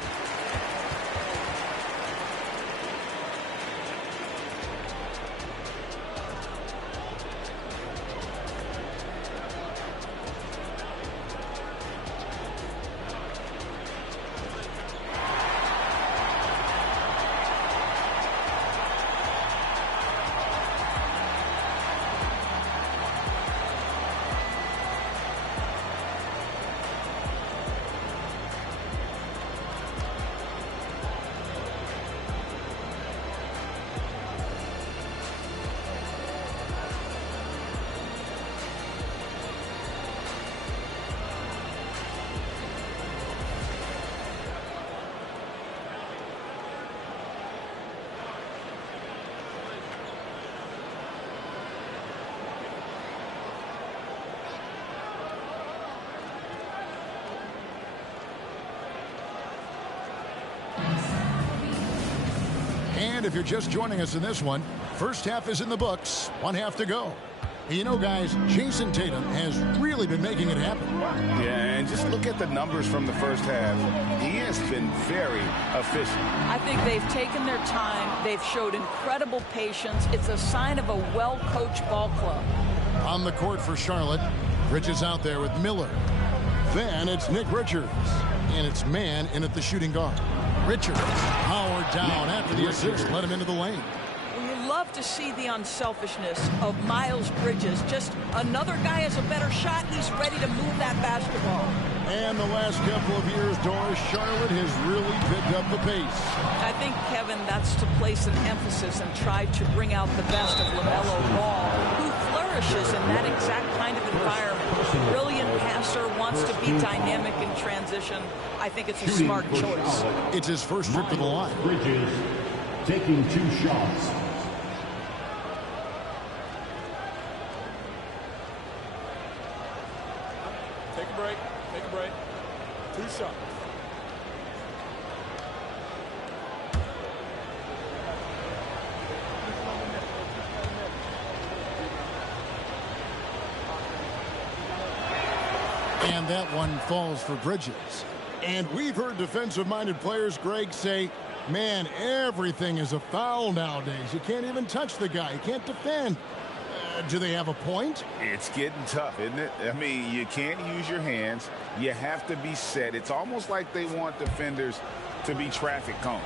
And if you're just joining us in this one, first half is in the books, one half to go. You know, guys, Jason Tatum has really been making it happen. Yeah, and just look at the numbers from the first half. He has been very efficient. I think they've taken their time. They've showed incredible patience. It's a sign of a well-coached ball club. On the court for Charlotte, Bridges out there with Miller. Then it's Nick Richards, and it's man in at the shooting guard. Richards powered down after the assist, let him into the lane. You love to see the unselfishness of Miles Bridges. Just another guy has a better shot. He's ready to move that basketball. And the last couple of years, Doris, Charlotte has really picked up the pace. I think, Kevin, that's to place an emphasis and try to bring out the best of LaMelo Ball, who flourishes in that exact kind of environment. Brilliant passer, wants to be dynamic in transition. I think it's a smart choice. It's his first trip to the line. Bridges taking 2 shots. Take a break. Take a break. 2 shots. And that one falls for Bridges. And we've heard defensive-minded players, Greg, say, man, everything is a foul nowadays. You can't even touch the guy. You can't defend. Do they have a point? It's getting tough, isn't it? I mean, you can't use your hands. You have to be set. It's almost like they want defenders to be traffic cones.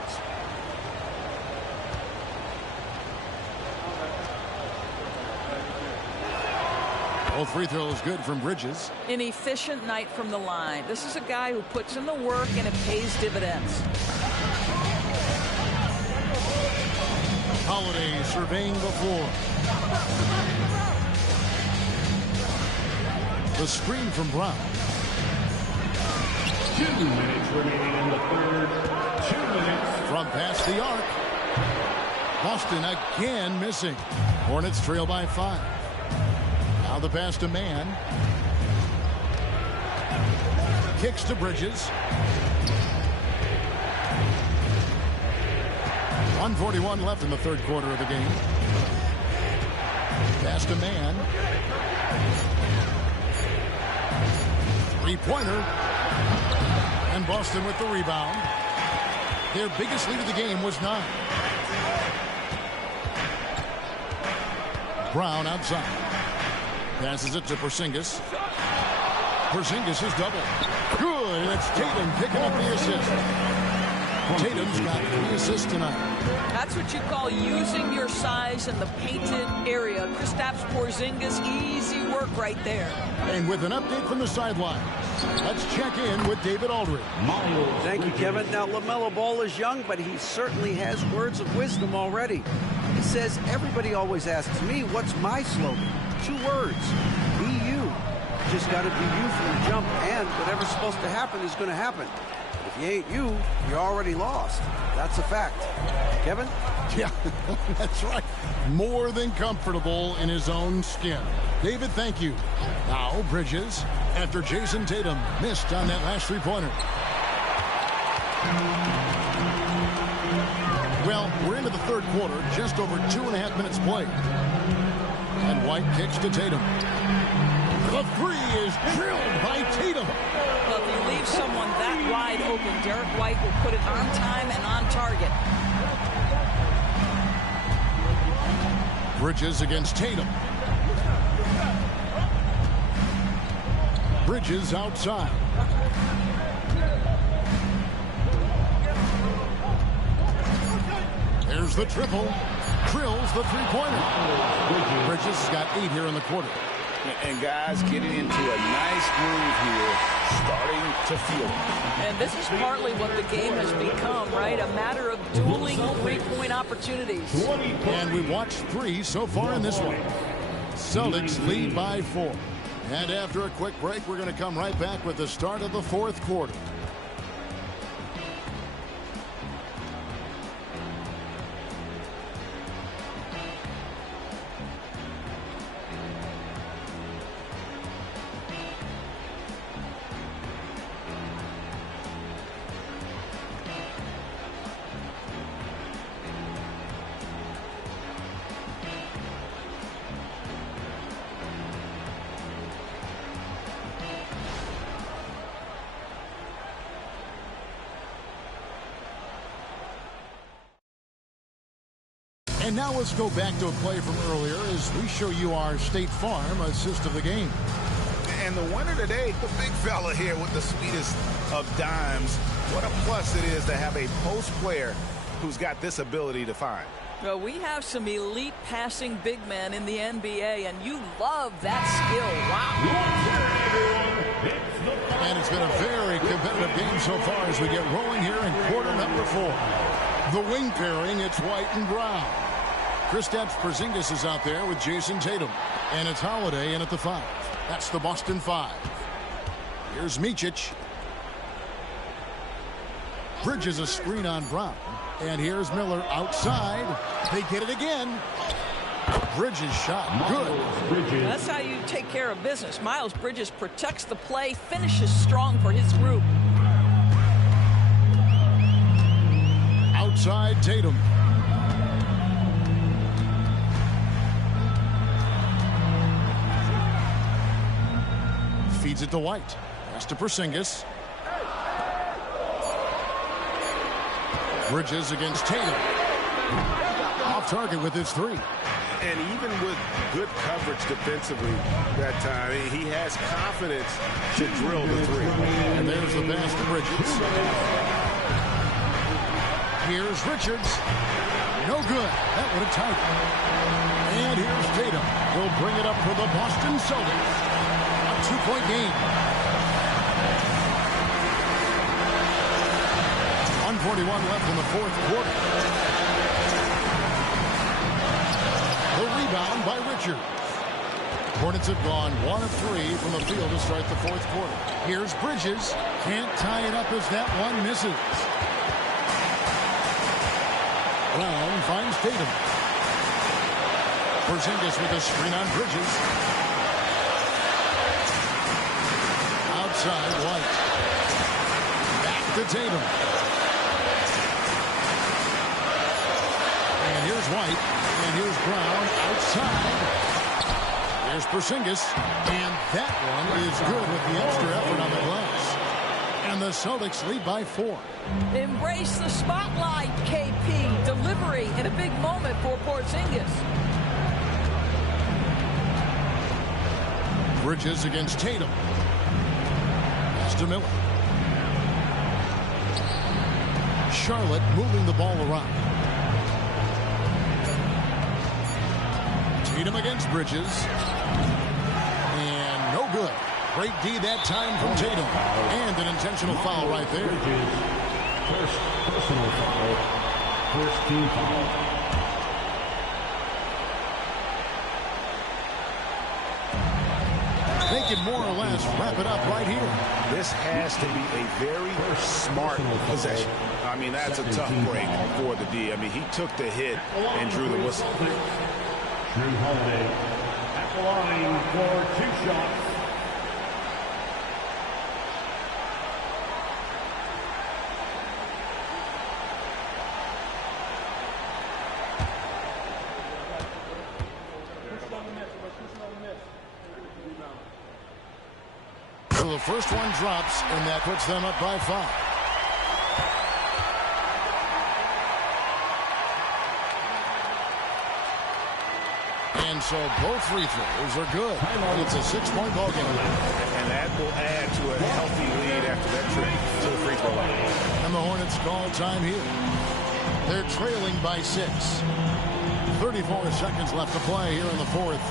Both free throws good from Bridges. An efficient night from the line. This is a guy who puts in the work and it pays dividends. Holiday surveying the floor. The screen from Brown. 2 minutes remaining in the third. 2 minutes. From past the arc. Boston again missing. Hornets trail by 5. Now the pass to Man. Kicks to Bridges. 1:41 left in the third quarter of the game. Pass to Man. Three-pointer. And Boston with the rebound. Their biggest lead of the game was 9. Brown outside. Passes it to Porzingis. Porzingis is double. Good. It's Tatum picking up the assist. Tatum's got 3 assists tonight. That's what you call using your size in the painted area. Kristaps Porzingis, easy work right there. And with an update from the sideline, let's check in with David Aldridge. Thank you, Kevin. Now, LaMelo Ball is young, but he certainly has words of wisdom already. He says, everybody always asks me, what's my slogan? 2 words, be you. Just got to be you from the jump, and whatever's supposed to happen is going to happen. If you ain't you, you're already lost. That's a fact. Kevin? Yeah, that's right. More than comfortable in his own skin. David, thank you. Now, Bridges, after Jason Tatum missed on that last 3-pointer. Well, we're into the third quarter, just over 2.5 minutes played. And White kicks to Tatum. The 3 is drilled by Tatum. Well, if you leave someone that wide open, Derek White will put it on time and on target. Bridges against Tatum. Bridges outside. There's the triple. Drills the 3-pointer. Bridges has got 8 here in the quarter. And guys getting into a nice groove here, starting to feel it. And this is partly what the game has become, right? A matter of dueling 3-point opportunities. And we watched 3 so far in this one. Celtics lead by 4. And after a quick break, we're going to come right back with the start of the fourth quarter. And now let's go back to a play from earlier as we show you our State Farm assist of the game. And the winner today, the big fella here with the sweetest of dimes. What a plus it is to have a post player who's got this ability to find. Well, we have some elite passing big men in the NBA, and you love that skill. Wow. And it's been a very competitive game so far as we get rolling here in quarter number 4. The wing pairing, it's White and Brown. Kristaps Porzingis is out there with Jason Tatum. And it's Holiday in at the 5. That's the Boston 5. Here's Micic. Bridges a screen on Brown. And here's Miller outside. They get it again. Bridges shot. Good. That's how you take care of business. Miles Bridges protects the play, finishes strong for his group. Outside Tatum. Feeds it to White. Pass to Porzingis. Bridges against Tatum. Off target with his 3. And even with good coverage defensively that time, he has confidence to drill the 3. And there's the pass to Bridges. Here's Richards. No good. That would have tied it. And here's Tatum. He'll bring it up for the Boston Celtics. A 2-point game. 1:41 left in the fourth quarter. The rebound by Richards. Hornets have gone 1 of 3 from the field to start the fourth quarter. Here's Bridges. Can't tie it up as that one misses. Brown finds Tatum. Porzingis with a screen on Bridges. Outside White. Back to Tatum. And here's White. And here's Brown outside. There's Porzingis. And that one is good with the extra effort on the glass. And the Celtics lead by 4. Embrace the spotlight, KP. Delivery in a big moment for Porzingis. Bridges against Tatum. Pass to Miller. Charlotte moving the ball around. Tatum against Bridges. And no good. Great D that time from Tatum. And an intentional foul right there. First personal foul. First team foul. They can more or less wrap it up right here. This has to be a very smart possession. I mean, that's a tough break for the D. I mean, he took the hit and drew the whistle. Drew Holiday at the line for 2 shots. So the first one drops, and that puts them up by 5. And so both free throws are good. It's a 6-point ball game. And that will add to a healthy lead after that trip to the free throw line. And the Hornets call time here. They're trailing by 6. 34 seconds left to play here in the 4th.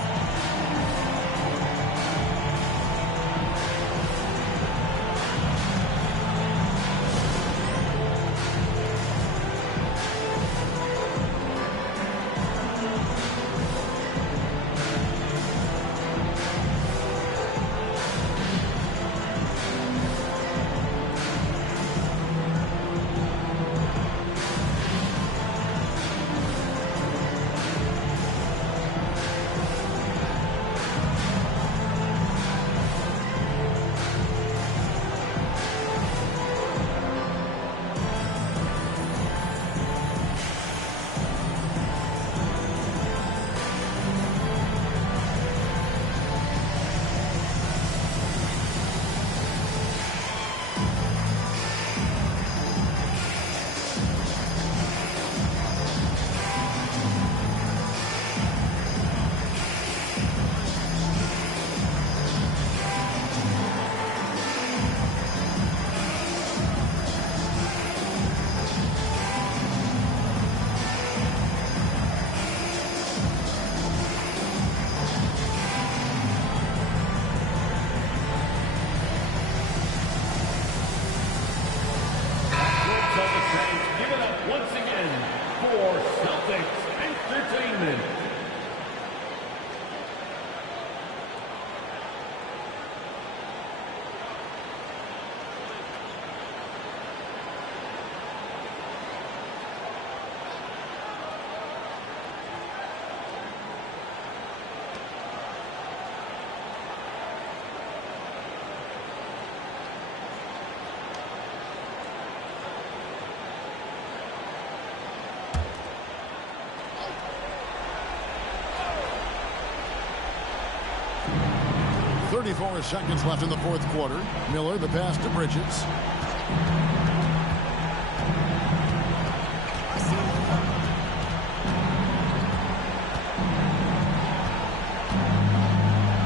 .34 seconds left in the 4th quarter. Miller, the pass to Bridges.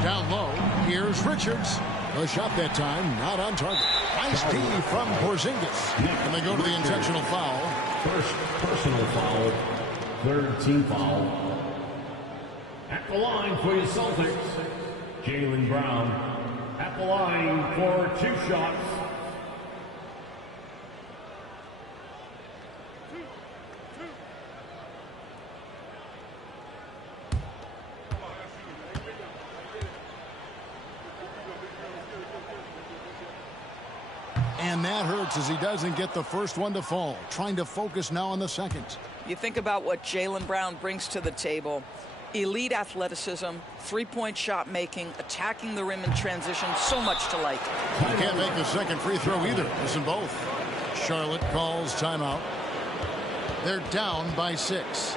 Down low, here's Richards. A shot that time, not on target. Nice D from Porzingis. And they go to the intentional foul. First personal foul. 3rd team foul. At the line for your Celtics, Jaylen Brown. At the line for 2 shots. And that hurts as he doesn't get the first one to fall. Trying to focus now on the second. You think about what Jaylen Brown brings to the table. Elite athleticism, 3-point shot making, attacking the rim in transition, so much to like. You can't make the second free throw either. Listen both. Charlotte calls timeout. They're down by 6.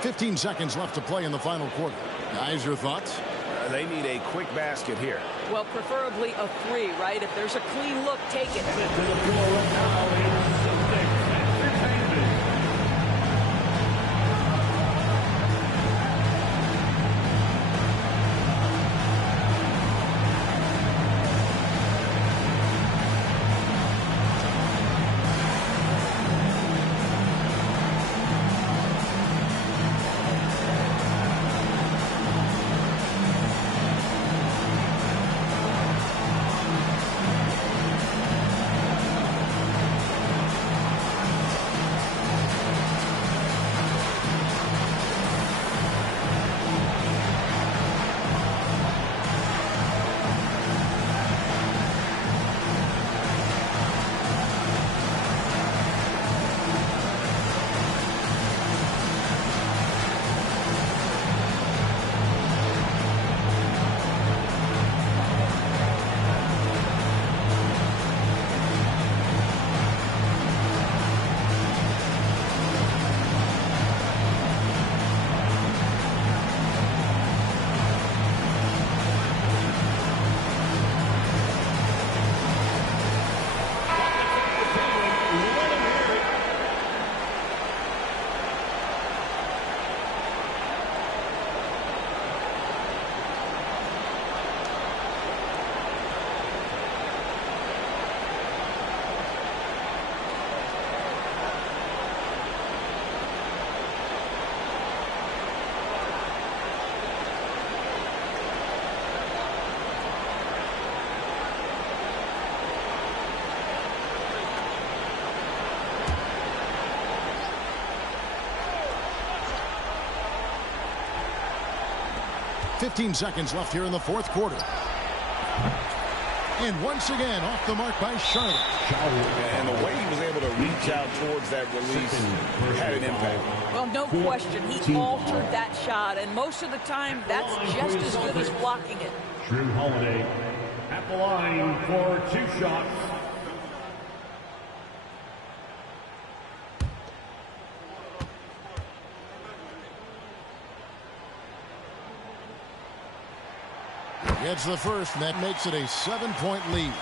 15 seconds left to play in the final quarter. Guys, your thoughts? They need a quick basket here. Well, preferably a 3, right? If there's a clean look, take it. 15 seconds left here in the fourth quarter. And once again, off the mark by Charlotte. And the way he was able to reach out towards that release had an impact. Well, no question. He altered that shot, and most of the time, that's just as good as blocking it. Drew Holiday at the line for 2 shots. Gets the first, and that makes it a 7-point lead.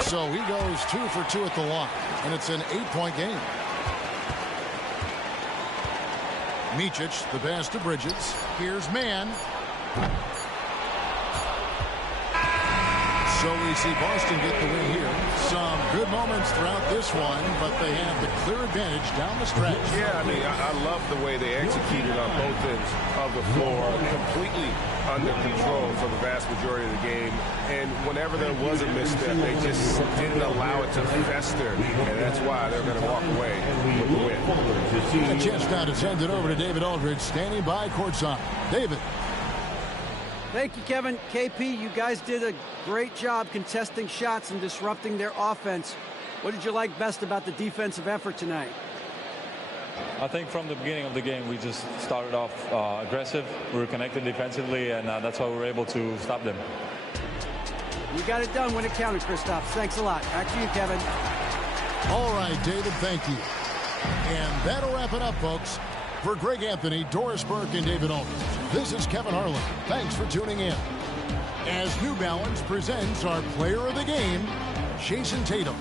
So he goes 2 for 2 at the line, and it's an 8-point game. Micic, the pass to Bridges. Here's Mann. So we see Boston get the win here. Some good moments throughout this one, but they have the clear advantage down the stretch. Yeah, I mean, I love the way they executed on both ends of the floor, completely under control for the vast majority of the game. And whenever there was a misstep, they just didn't allow it to fester, and that's why they're going to walk away with the win. A chance now to send it over to David Aldridge, standing by courtside. David. Thank you, Kevin. KP, you guys did a great job contesting shots and disrupting their offense. What did you like best about the defensive effort tonight? I think from the beginning of the game, we just started off aggressive. We were connected defensively, and that's why we were able to stop them. You got it done when it counted, Kristaps. Thanks a lot. Back to you, Kevin. All right, David, thank you. And that'll wrap it up, folks. For Greg Anthony, Doris Burke, and David Aldridge, this is Kevin Harlan. Thanks for tuning in. As New Balance presents our player of the game, Jayson Tatum.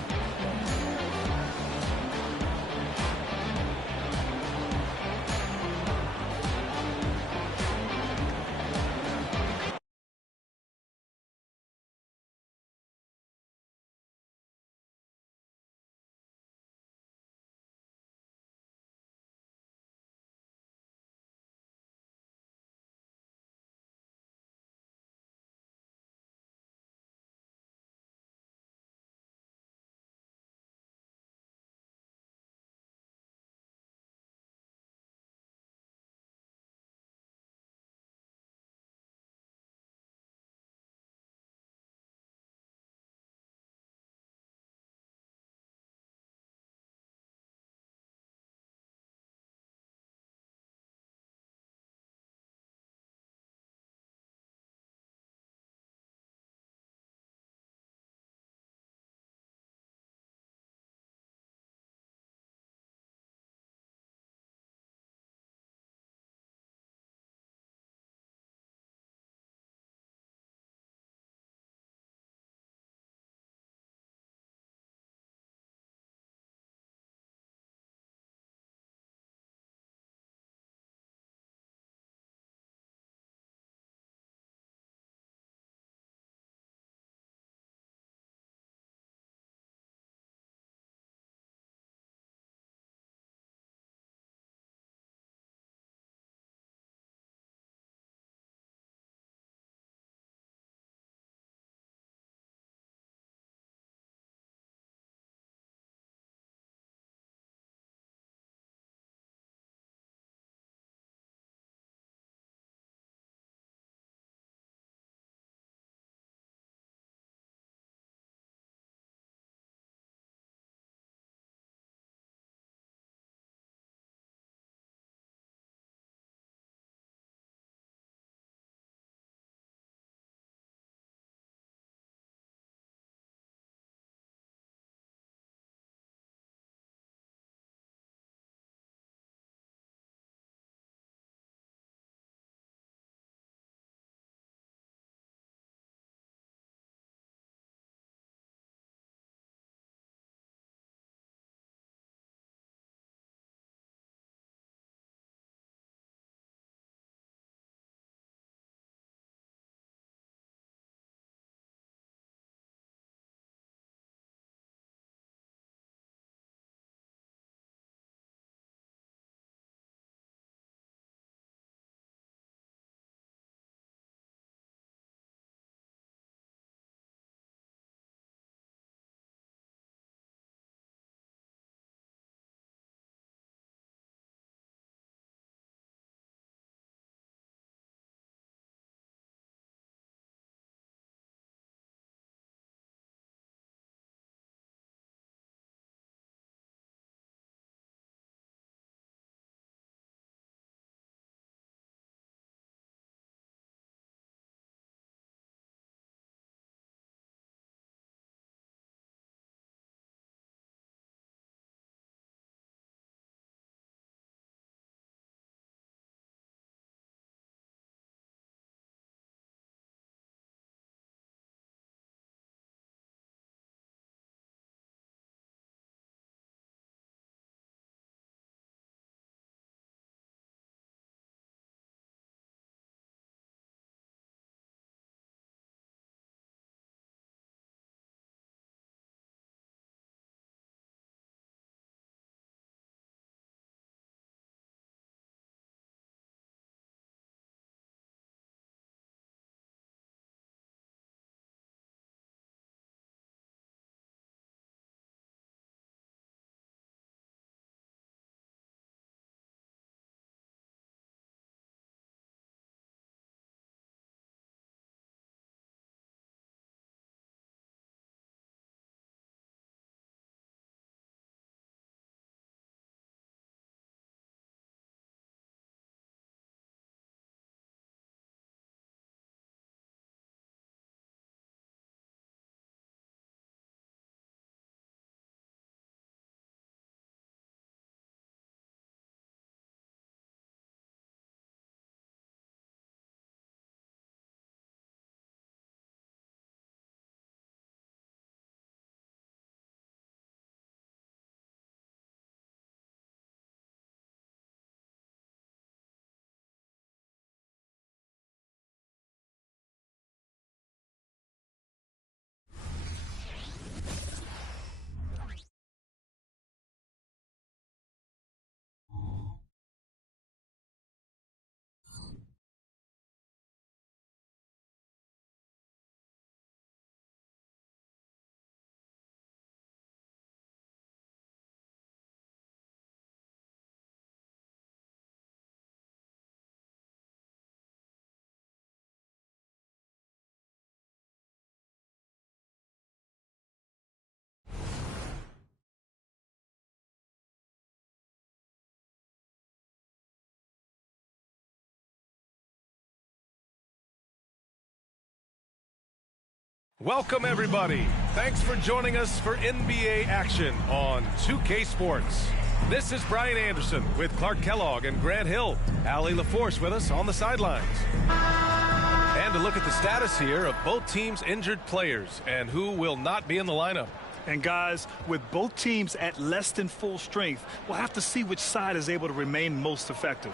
Welcome, everybody. Thanks for joining us for NBA action on 2K Sports. This is Brian Anderson with Clark Kellogg and Grant Hill. Allie LaForce with us on the sidelines. And to look at the status here of both teams' injured players and who will not be in the lineup. And guys, with both teams at less than full strength, we'll have to see which side is able to remain most effective.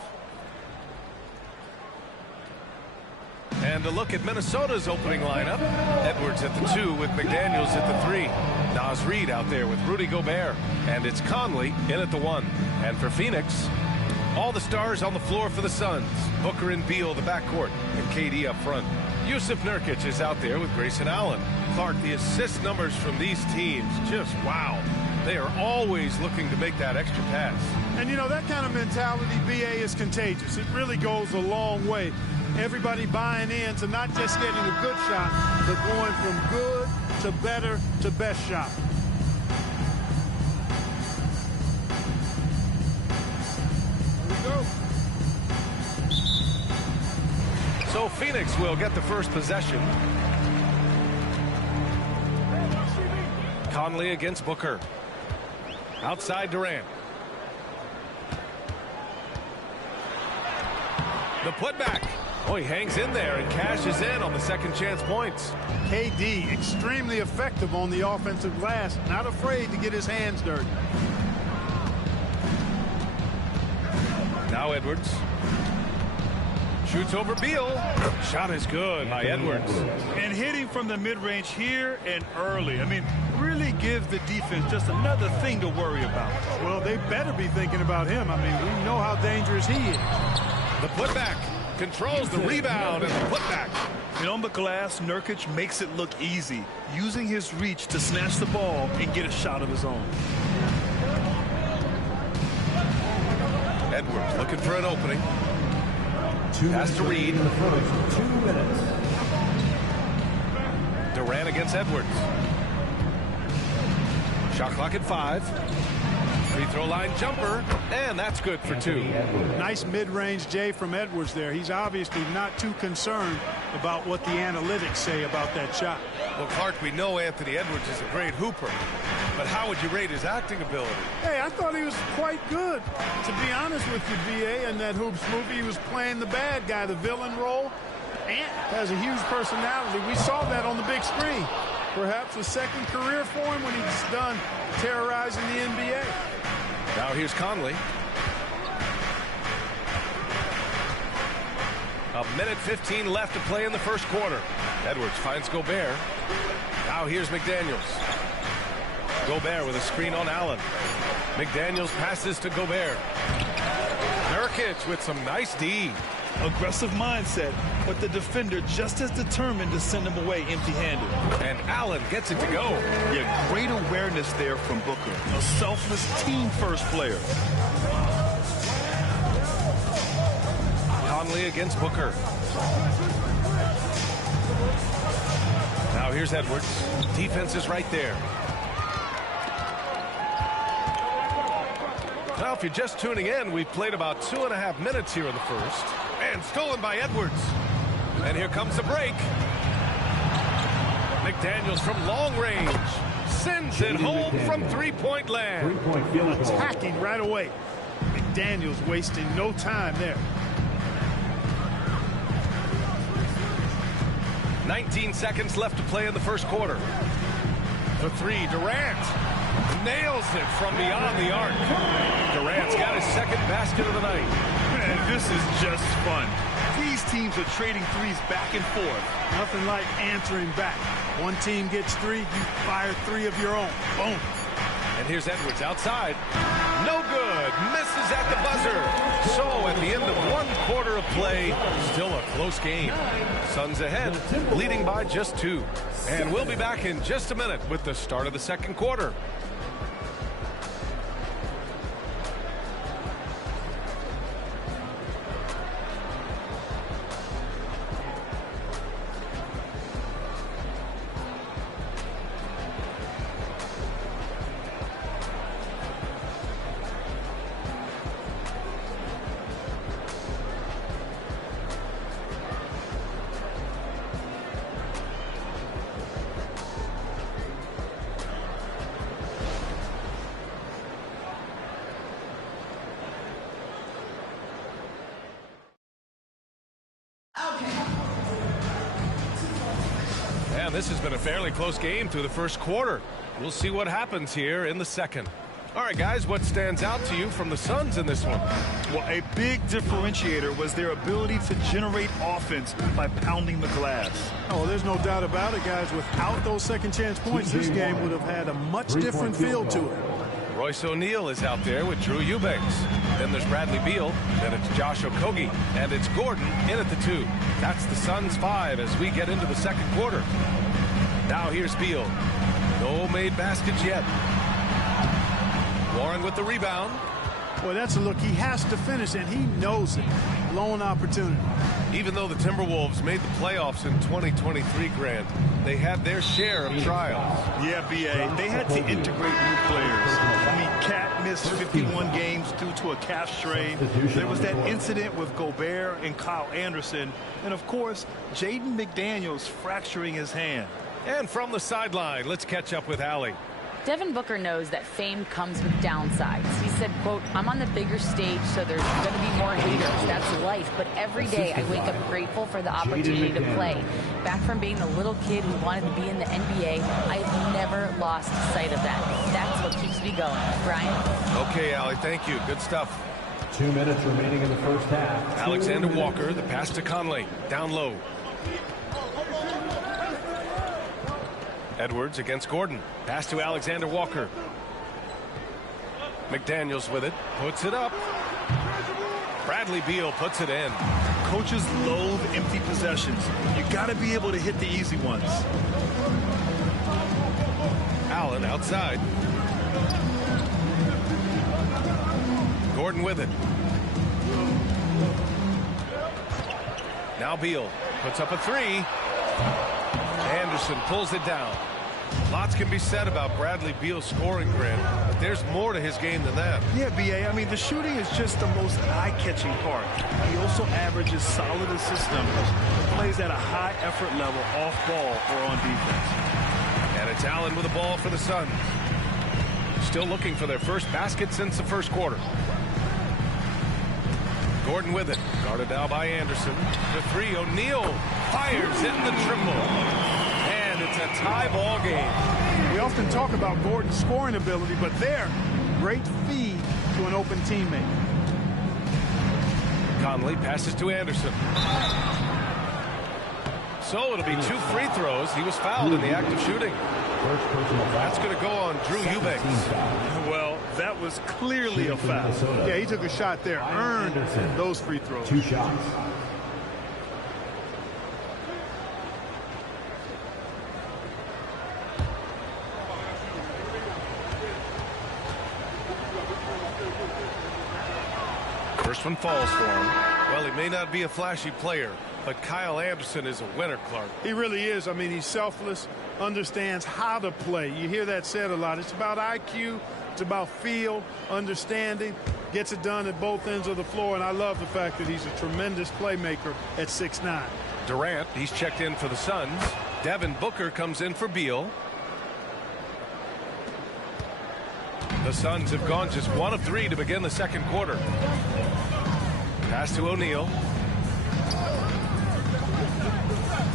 And to look at Minnesota's opening lineup. Edwards at the 2 with McDaniels at the 3. Naz Reid out there with Rudy Gobert. And it's Conley in at the 1. And for Phoenix, all the stars on the floor for the Suns. Booker and Beal, the backcourt, and KD up front. Yusuf Nurkic is out there with Grayson Allen. Clark, the assist numbers from these teams, just wow. They are always looking to make that extra pass. And, you know, that kind of mentality, BA, is contagious. It really goes a long way. Everybody buying in to not just getting a good shot, but going from good to better to best shot. Here we go. So Phoenix will get the first possession. Conley against Booker. Outside Durant. The putback. Oh, he hangs in there and cashes in on the second chance points. KD extremely effective on the offensive glass. Not afraid to get his hands dirty. Now Edwards. Shoots over Beal. Shot is good by Edwards. And hitting from the mid-range here and early. I mean, really gives the defense just another thing to worry about. Well, they better be thinking about him. I mean, we know how dangerous he is. The putback. Controls the rebound and the putback. And on the glass, Nurkic makes it look easy, using his reach to snatch the ball and get a shot of his own. Edwards looking for an opening. Pass to Reid. 2 minutes. Durant against Edwards. Shot clock at 5. Free throw line jumper, and that's good for 2. Nice mid-range J from Edwards there. He's obviously not too concerned about what the analytics say about that shot. Well, Clark, we know Anthony Edwards is a great hooper, but how would you rate his acting ability? Hey, I thought he was quite good. To be honest with you, BA, in that Hoops movie, he was playing the bad guy, the villain role. Ant has a huge personality. We saw that on the big screen. Perhaps a second career for him when he's done terrorizing the NBA. Now here's Conley. A minute 15 left to play in the first quarter. Edwards finds Gobert. Now here's McDaniels. Gobert with a screen on Allen. McDaniels passes to Gobert. Nurkic with some nice D. Aggressive mindset, but the defender just as determined to send him away empty-handed. And Allen gets it to go. Yeah, great awareness there from Booker. A selfless team-first player. Conley against Booker. Now here's Edwards. Defense is right there. Now, if you're just tuning in, we've played about 2.5 minutes here in the first. And stolen by Edwards. And here comes the break. McDaniels from long range. Sends it home from three-point land. Attacking right away. McDaniels wasting no time there. 19 seconds left to play in the first quarter. The 3, Durant. Nails it from beyond the arc. Durant's got his second basket of the night. Man, this is just fun. These teams are trading threes back and forth. Nothing like answering back. One team gets 3, you fire 3 of your own. Boom. And here's Edwards outside. No good. Misses at the buzzer. So at the end of 1 quarter of play, still a close game. Suns ahead, leading by just 2. And we'll be back in just a minute with the start of the second quarter. And this has been a fairly close game through the first quarter. We'll see what happens here in the second. All right, guys, what stands out to you from the Suns in this one? Well, a big differentiator was their ability to generate offense by pounding the glass. Oh, there's no doubt about it, guys. Without those second chance points, this game would have had a much different feel to it. Royce O'Neal is out there with Drew Eubanks. Then there's Bradley Beal. Then it's Josh Okogie. And it's Gordon in at the 2. That's the Suns 5 as we get into the second quarter. Now here's Beal. No made baskets yet. Warren with the rebound. Boy, that's a look he has to finish, and he knows it. Lone opportunity. Even though the Timberwolves made the playoffs in 2023, Grant, they had their share of trials. Yeah, B.A., they had to integrate new players. I mean, Cat missed 51 games due to a calf strain. There was that incident with Gobert and Kyle Anderson. And, of course, Jaden McDaniels fracturing his hand. And from the sideline, let's catch up with Allie. Devin Booker knows that fame comes with downsides. He said, quote, I'm on the bigger stage, so there's going to be more haters. That's life. But every day I wake up grateful for the opportunity to play. Back from being the little kid who wanted to be in the NBA, I have never lost sight of that. That's what keeps me going. Brian? Okay, Allie, thank you. Good stuff. 2 minutes remaining in the first half. Alexander Walker, the pass to Conley. Down low. Edwards against Gordon. Pass to Alexander Walker. McDaniels with it. Puts it up. Bradley Beal puts it in. Coaches loathe empty possessions. You got to be able to hit the easy ones. Allen outside. Gordon with it. Now Beal puts up a 3. Anderson pulls it down. Lots can be said about Bradley Beal's scoring, Grant, but there's more to his game than that. Yeah, B.A., I mean, the shooting is just the most eye-catching part. He also averages solid assist numbers, plays at a high effort level off ball or on defense. And it's Allen with the ball for the Suns. Still looking for their first basket since the first quarter. Gordon with it. Guarded now by Anderson. The 3, O'Neal fires, hitting the triple. And it's a tie ball game. We often talk about Gordon's scoring ability, but there, great feed to an open teammate. Conley passes to Anderson. So it'll be 2 free throws. He was fouled in the act of shooting. That's going to go on Drew Eubanks. Well, that was clearly a foul. Yeah, he took a shot there, earned those free throws. 2 shots. First one falls for him. Well, he may not be a flashy player, but Kyle Anderson is a winner, Clark. He really is. I mean, he's selfless, understands how to play. You hear that said a lot. It's about IQ. It's about feel, understanding, gets it done at both ends of the floor, and I love the fact that he's a tremendous playmaker at 6'9". Durant, he's checked in for the Suns. Devin Booker comes in for Beal. The Suns have gone just 1 of 3 to begin the second quarter. Pass to O'Neal.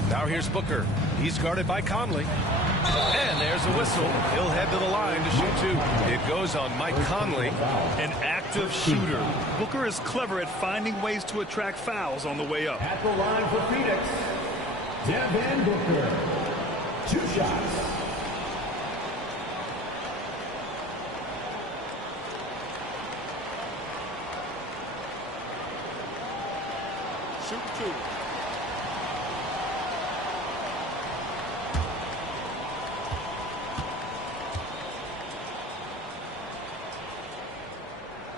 Now here's Booker. He's guarded by Conley. And there's a whistle. He'll head to the line to shoot 2. It goes on Mike Conley. An active shooter. Booker is clever at finding ways to attract fouls on the way up. At the line for Phoenix, Devin Booker. 2 shots. Shoot 2.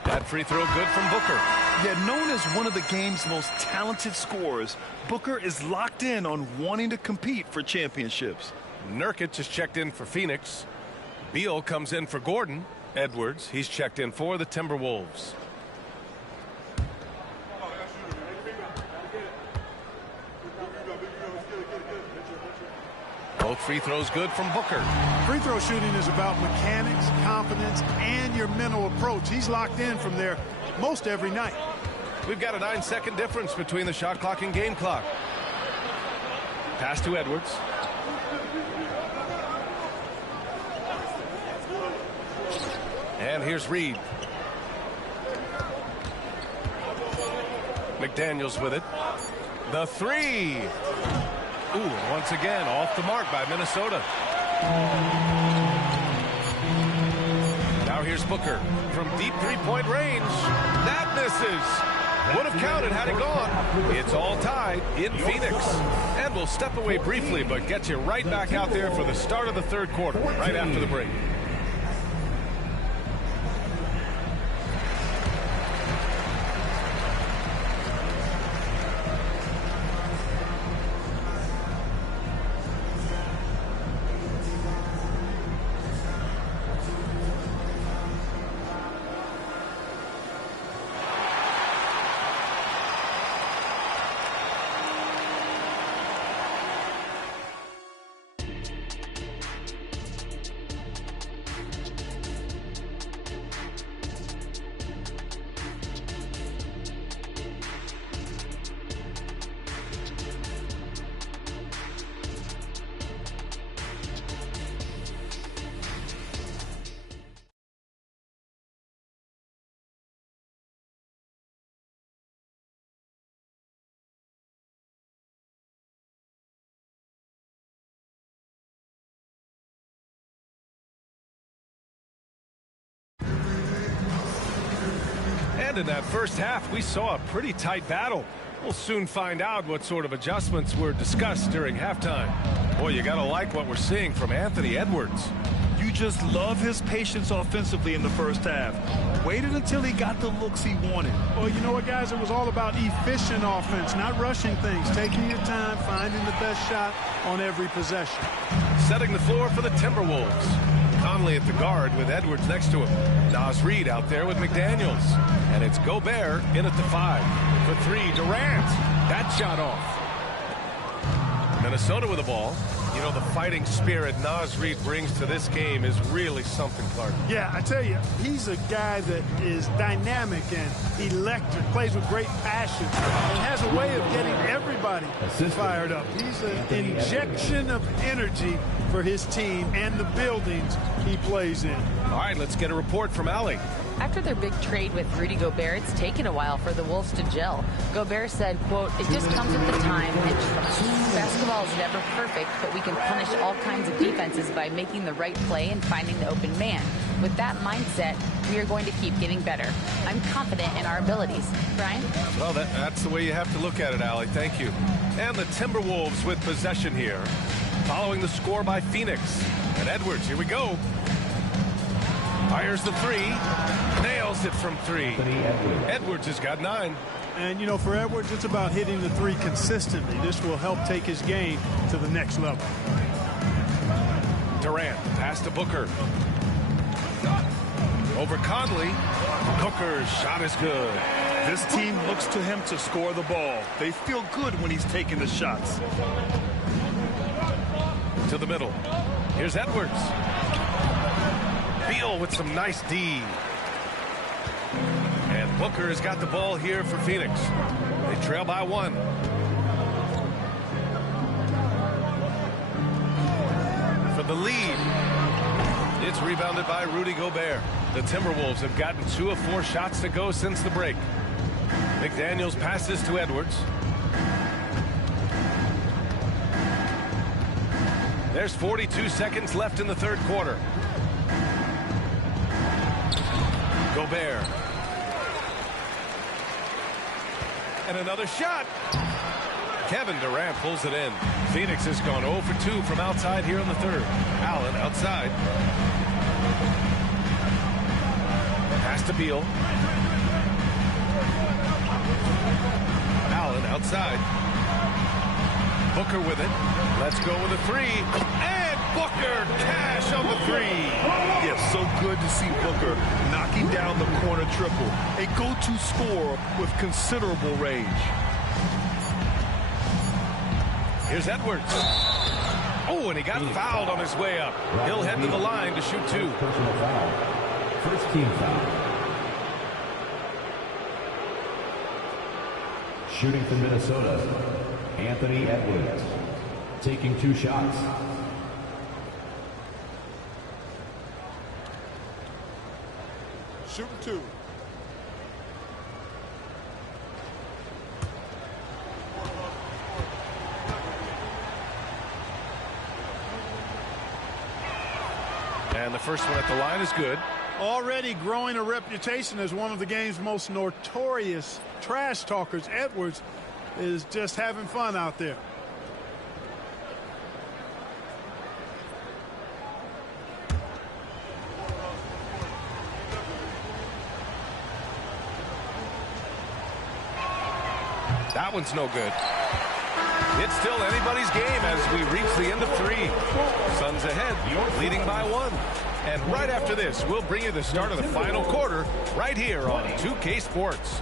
That free throw good from Booker. Yet known as one of the game's most talented scorers, Booker is locked in on wanting to compete for championships. Nurkic is checked in for Phoenix. Beal comes in for Gordon. Edwards, he's checked in for the Timberwolves. Both free throws good from Booker. Free throw shooting is about mechanics, confidence, and your mental approach. He's locked in from there most every night. We've got a 9-second difference between the shot clock and game clock. Pass to Edwards. And here's Reed. McDaniels with it. The three. Ooh, once again, off the mark by Minnesota. Now here's Booker from deep three-point range. That misses. Would have counted had it gone. It's all tied in Phoenix. And we'll step away briefly, but get you right back out there for the start of the third quarter, right after the break. And in that first half, we saw a pretty tight battle. We'll soon find out what sort of adjustments were discussed during halftime. Boy, you got to like what we're seeing from Anthony Edwards. You just love his patience offensively in the first half. Waited until he got the looks he wanted. Well, you know what, guys? It was all about efficient offense, not rushing things, taking your time, finding the best shot on every possession. Setting the floor for the Timberwolves. Conley at the guard with Edwards next to him. Naz Reid out there with McDaniels. And it's Gobert in at the 5. For 3, Durant. That shot off. Minnesota with the ball. You know, the fighting spirit Naz Reid brings to this game is really something, Clark. Yeah, I tell you, he's a guy that is dynamic and electric, plays with great passion, and has a way of getting everybody fired up. He's an injection of energy for his team and the buildings he plays in. All right, let's get a report from Allie. After their big trade with Rudy Gobert, it's taken a while for the Wolves to gel. Gobert said, quote, "It just comes with the time and trust. Basketball is never perfect, but we can punish all kinds of defenses by making the right play and finding the open man. With that mindset, we are going to keep getting better. I'm confident in our abilities." Brian? Well, that's the way you have to look at it, Allie. Thank you. And the Timberwolves with possession here, following the score by Phoenix. And Edwards, here we go. Fires the 3, nails it from 3. Edwards has got 9. And, you know, for Edwards, it's about hitting the 3 consistently. This will help take his game to the next level. Durant, pass to Booker. Over Conley. Booker's shot is good. This team looks to him to score the ball. They feel good when he's taking the shots. To the middle. Here's Edwards. Beal with some nice D. And Booker has got the ball here for Phoenix. They trail by 1. For the lead. It's rebounded by Rudy Gobert. The Timberwolves have gotten 2 of 4 shots to go since the break. McDaniels passes to Edwards. There's 42 seconds left in the third quarter. Gobert. And another shot. Kevin Durant pulls it in. Phoenix has gone 0 for 2 from outside here in the third. Allen outside. Pass to Beal. Allen outside. Booker with it. Let's go with a 3. And Booker cash on the 3. Yeah, so good to see Booker knocking down the corner triple. A go-to scorer with considerable range. Here's Edwards. Oh, and he got fouled on his way up. He'll head to the line to shoot 2. Personal foul. First team foul. Shooting for Minnesota, Anthony Edwards. Taking 2 shots. shooting 2. And the first one at the line is good. Already growing a reputation as one of the game's most notorious trash talkers, Edwards is just having fun out there. That one's no good. It's still anybody's game as we reach the end of 3. Suns ahead, leading by 1. And right after this, we'll bring you the start of the final quarter right here on 2K Sports.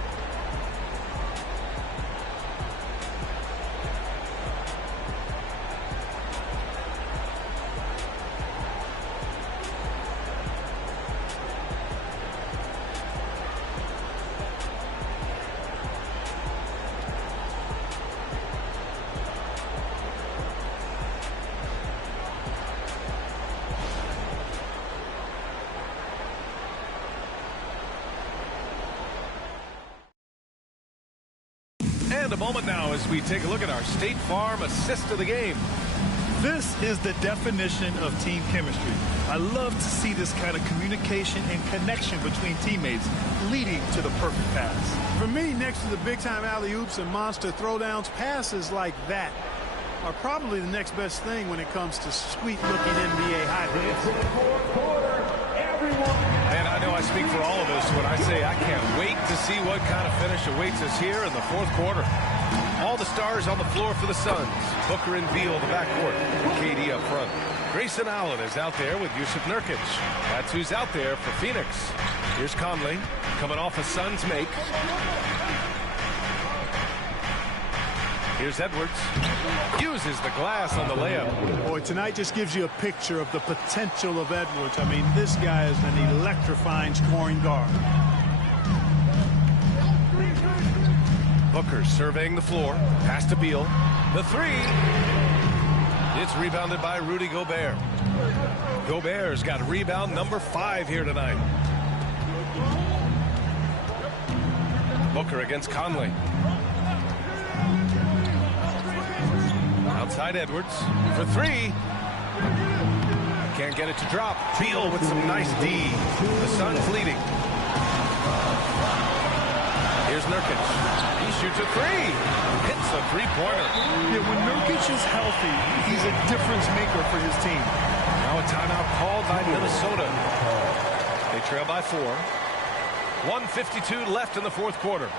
And a moment now as we take a look at our State Farm assist of the game. This is the definition of team chemistry. I love to see this kind of communication and connection between teammates leading to the perfect pass. For me, next to the big-time alley-oops and monster throwdowns, passes like that are probably the next best thing when it comes to sweet-looking NBA highlights. And I know I speak for all of us when I say I can't wait to see what kind of finish awaits us here in the fourth quarter. All the stars on the floor for the Suns. Booker and Beal, the backcourt. KD up front. Grayson Allen is out there with Yusuf Nurkic. That's who's out there for Phoenix. Here's Conley coming off a Suns make. Here's Edwards. Uses the glass on the layup. Boy, tonight just gives you a picture of the potential of Edwards. I mean, this guy is an electrifying scoring guard. Booker surveying the floor. Pass to Beal. The 3. It's rebounded by Rudy Gobert. Gobert's got rebound number 5 here tonight. Booker against Conley. Outside Edwards for 3. Can't get it to drop. Beal with some nice D. The Suns leading. Here's Nurkic. He shoots a 3. Hits the three-pointer. Yeah, when Nurkic is healthy, he's a difference maker for his team. Now a timeout called by Minnesota. They trail by 4. 1:52 left in the fourth quarter.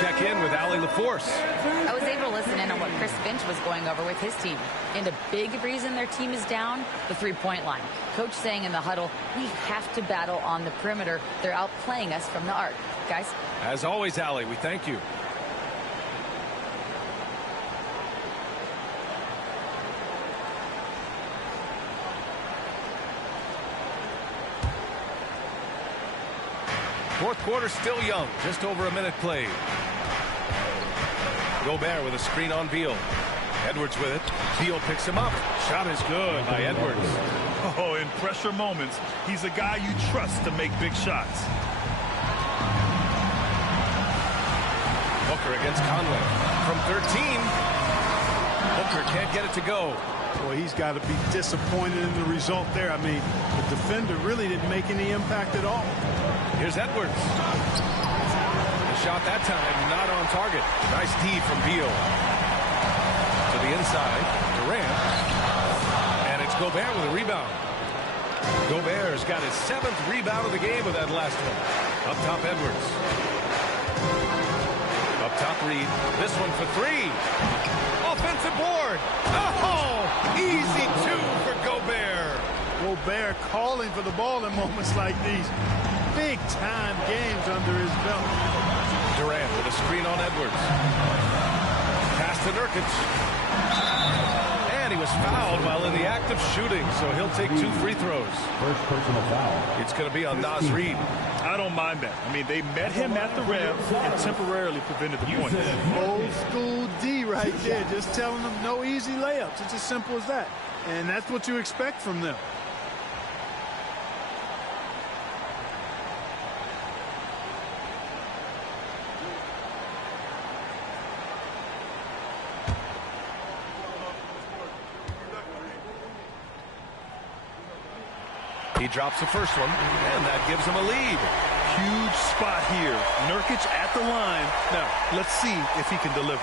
Check in with Allie LaForce. I was able to listen in on what Chris Finch was going over with his team. And a big reason their team is down, the three-point line. Coach saying in the huddle, we have to battle on the perimeter. They're outplaying us from the arc. Guys? As always, Allie, we thank you. Fourth quarter still young, just over a minute played. Gobert with a screen on Beal. Edwards with it. Beal picks him up. Shot is good by Edwards. Oh, in pressure moments, he's a guy you trust to make big shots. Booker against Conley. From 13. Booker can't get it to go. Boy, he's got to be disappointed in the result there. I mean, the defender really didn't make any impact at all. Here's Edwards. The shot that time not on target. Nice D from Beal. To the inside. Durant. And it's Gobert with a rebound. Gobert's got his 7th rebound of the game with that last one. Up top, Edwards. Up top, Reed. This one for 3. Offensive board. Oh, easy 2 for Gobert. Gobert calling for the ball in moments like these. Big-time games under his belt. Durant with a screen on Edwards. Pass to Nurkic. And he was fouled while in the act of shooting, so he'll take 2 free throws. First personal foul. It's going to be on Naz Reid. I don't mind that. I mean, they met him at the rim and temporarily prevented the point. Old school D right there, just telling them no easy layups. It's as simple as that. And that's what you expect from them. He drops the first one, and that gives him a lead. Huge spot here. Nurkic at the line. Now, let's see if he can deliver.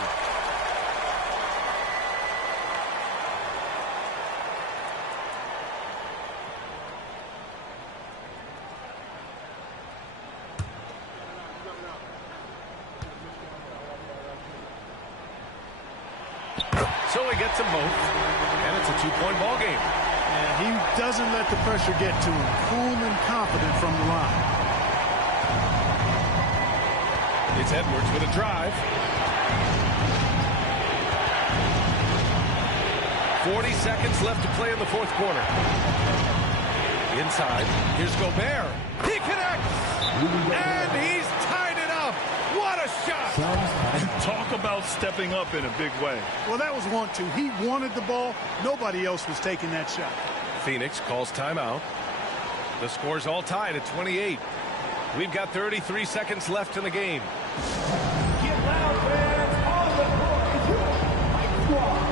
So he gets them both, and it's a 2-point ball game. And he doesn't let the pressure get to him. Cool and confident from the line. It's Edwards with a drive. 40 seconds left to play in the 4th quarter. Inside, here's Gobert. He connects, and he's tied it up. What a shot! And talk about stepping up in a big way. Well, that was 1-2. He wanted the ball. Nobody else was taking that shot. Phoenix calls timeout. The score's all tied at 28. We've got 33 seconds left in the game. Get loud, fans. On the court is your Mike Squad.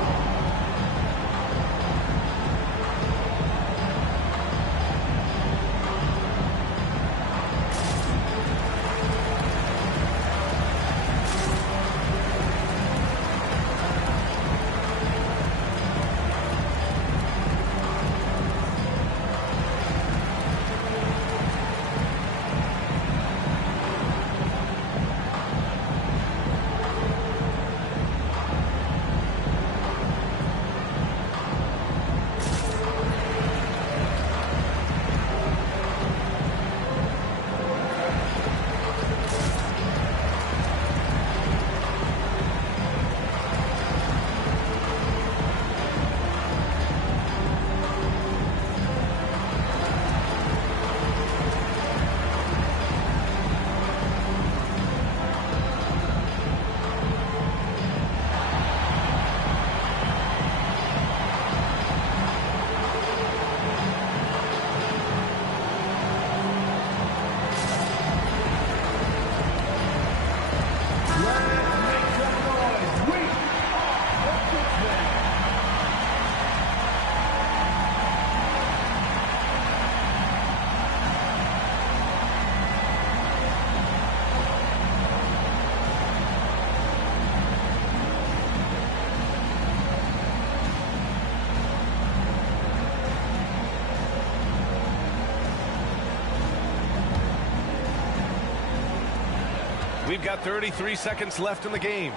We've got 33 seconds left in the game.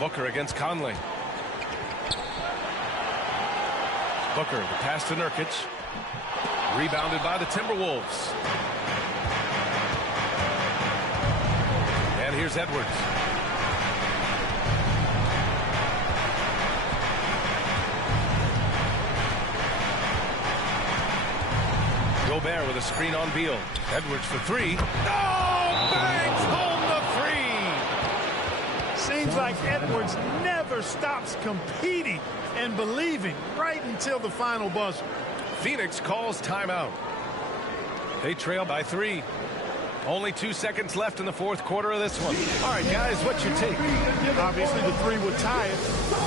Booker against Conley. Booker, the pass to Nurkic. Rebounded by the Timberwolves. And here's Edwards. Gobert with a screen on Beal. Edwards for 3. Oh, bangs home the 3. Edwards never stops competing and believing right until the final buzzer. Phoenix calls timeout. They trail by 3. Only 2 seconds left in the fourth quarter of this one. All right, guys, what's your take? Obviously, the 3 would tie it.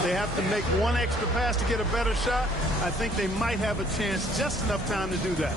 They have to make one extra pass to get a better shot. I think they might have a chance, just enough time to do that.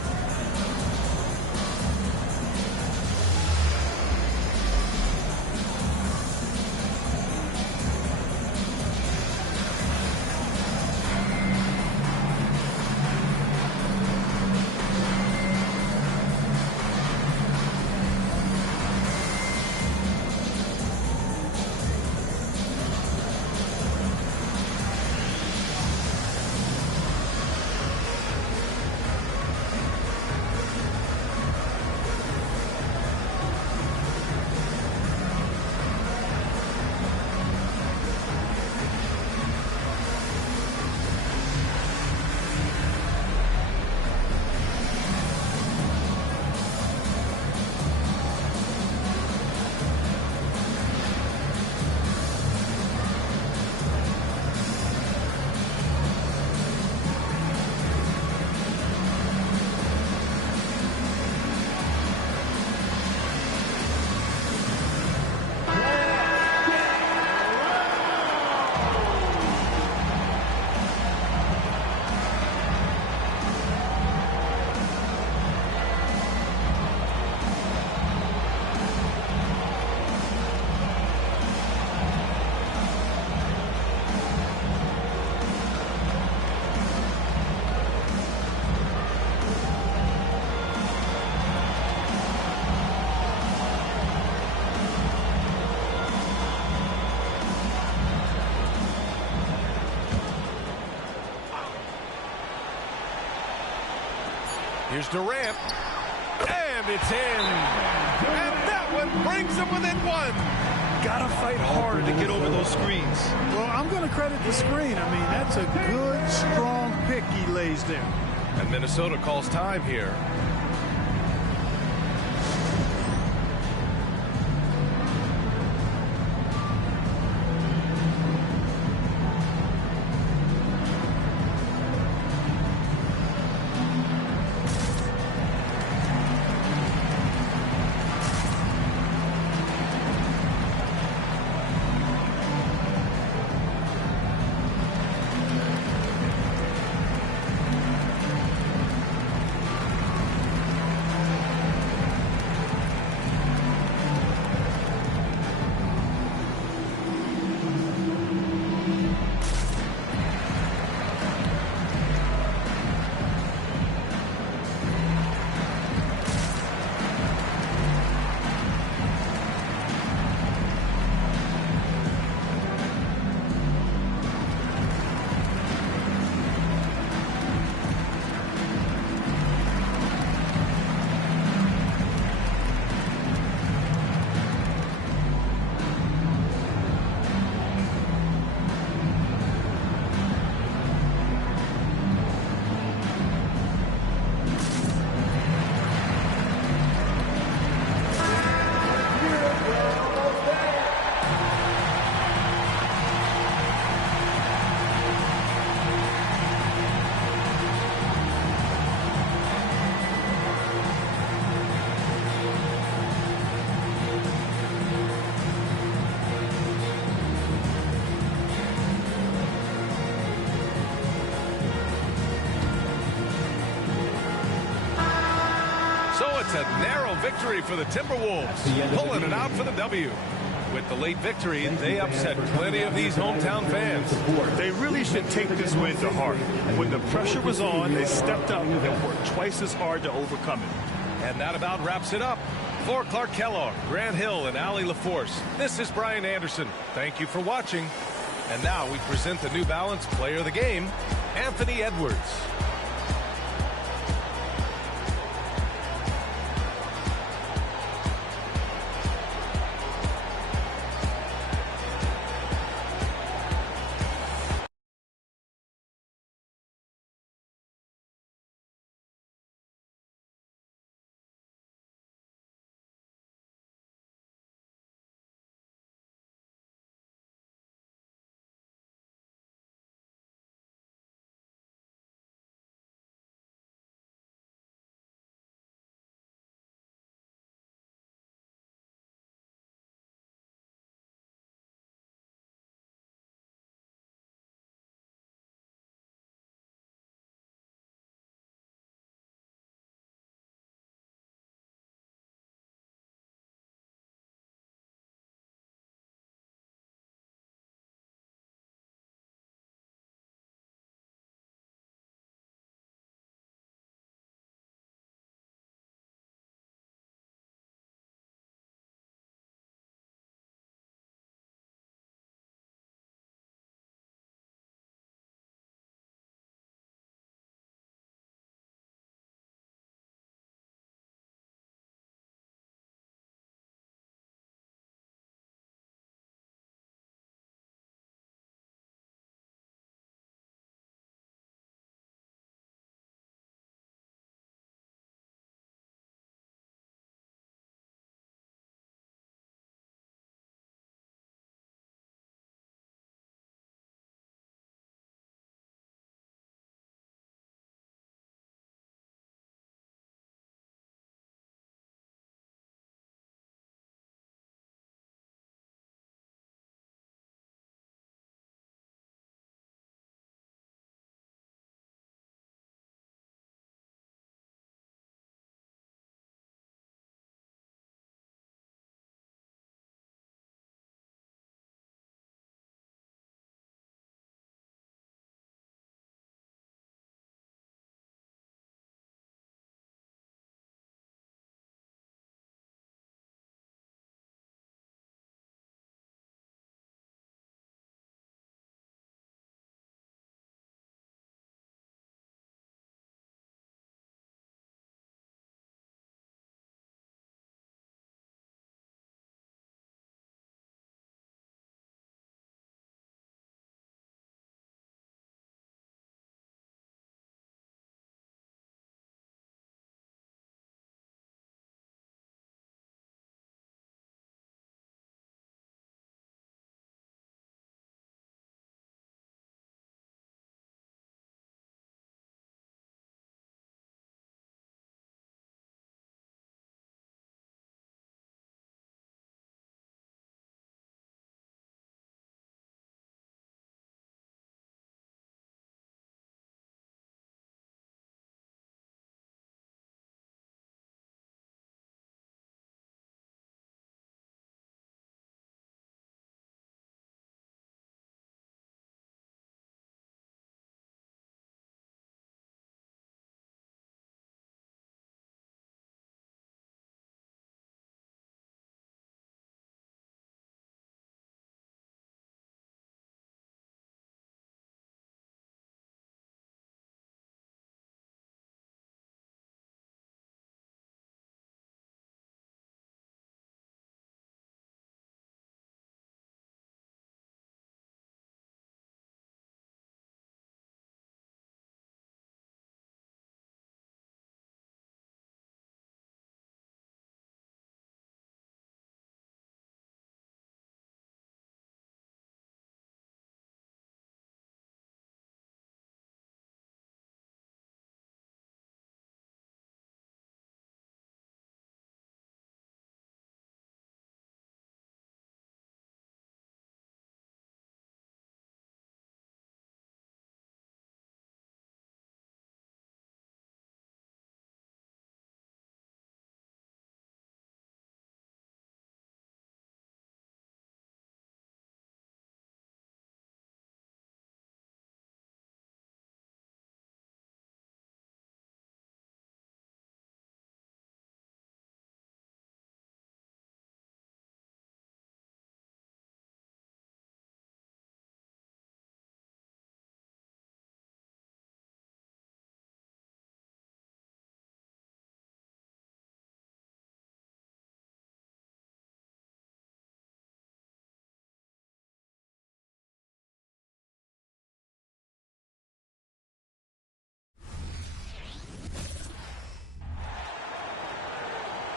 Here's Durant, and it's in. And that one brings them within 1. Gotta fight harder to get over those screens. Well, I'm going to credit the screen. I mean, that's a good, strong pick he lays there. And Minnesota calls time here. So it's a narrow victory for the Timberwolves, pulling it out for the W. With the late victory, they upset plenty of these hometown fans. They really should take this win to heart. When the pressure was on, they stepped up and worked twice as hard to overcome it. And that about wraps it up. For Clark Kellogg, Grant Hill, and Allie LaForce, this is Brian Anderson. Thank you for watching. And now we present the New Balance Player of the Game, Anthony Edwards.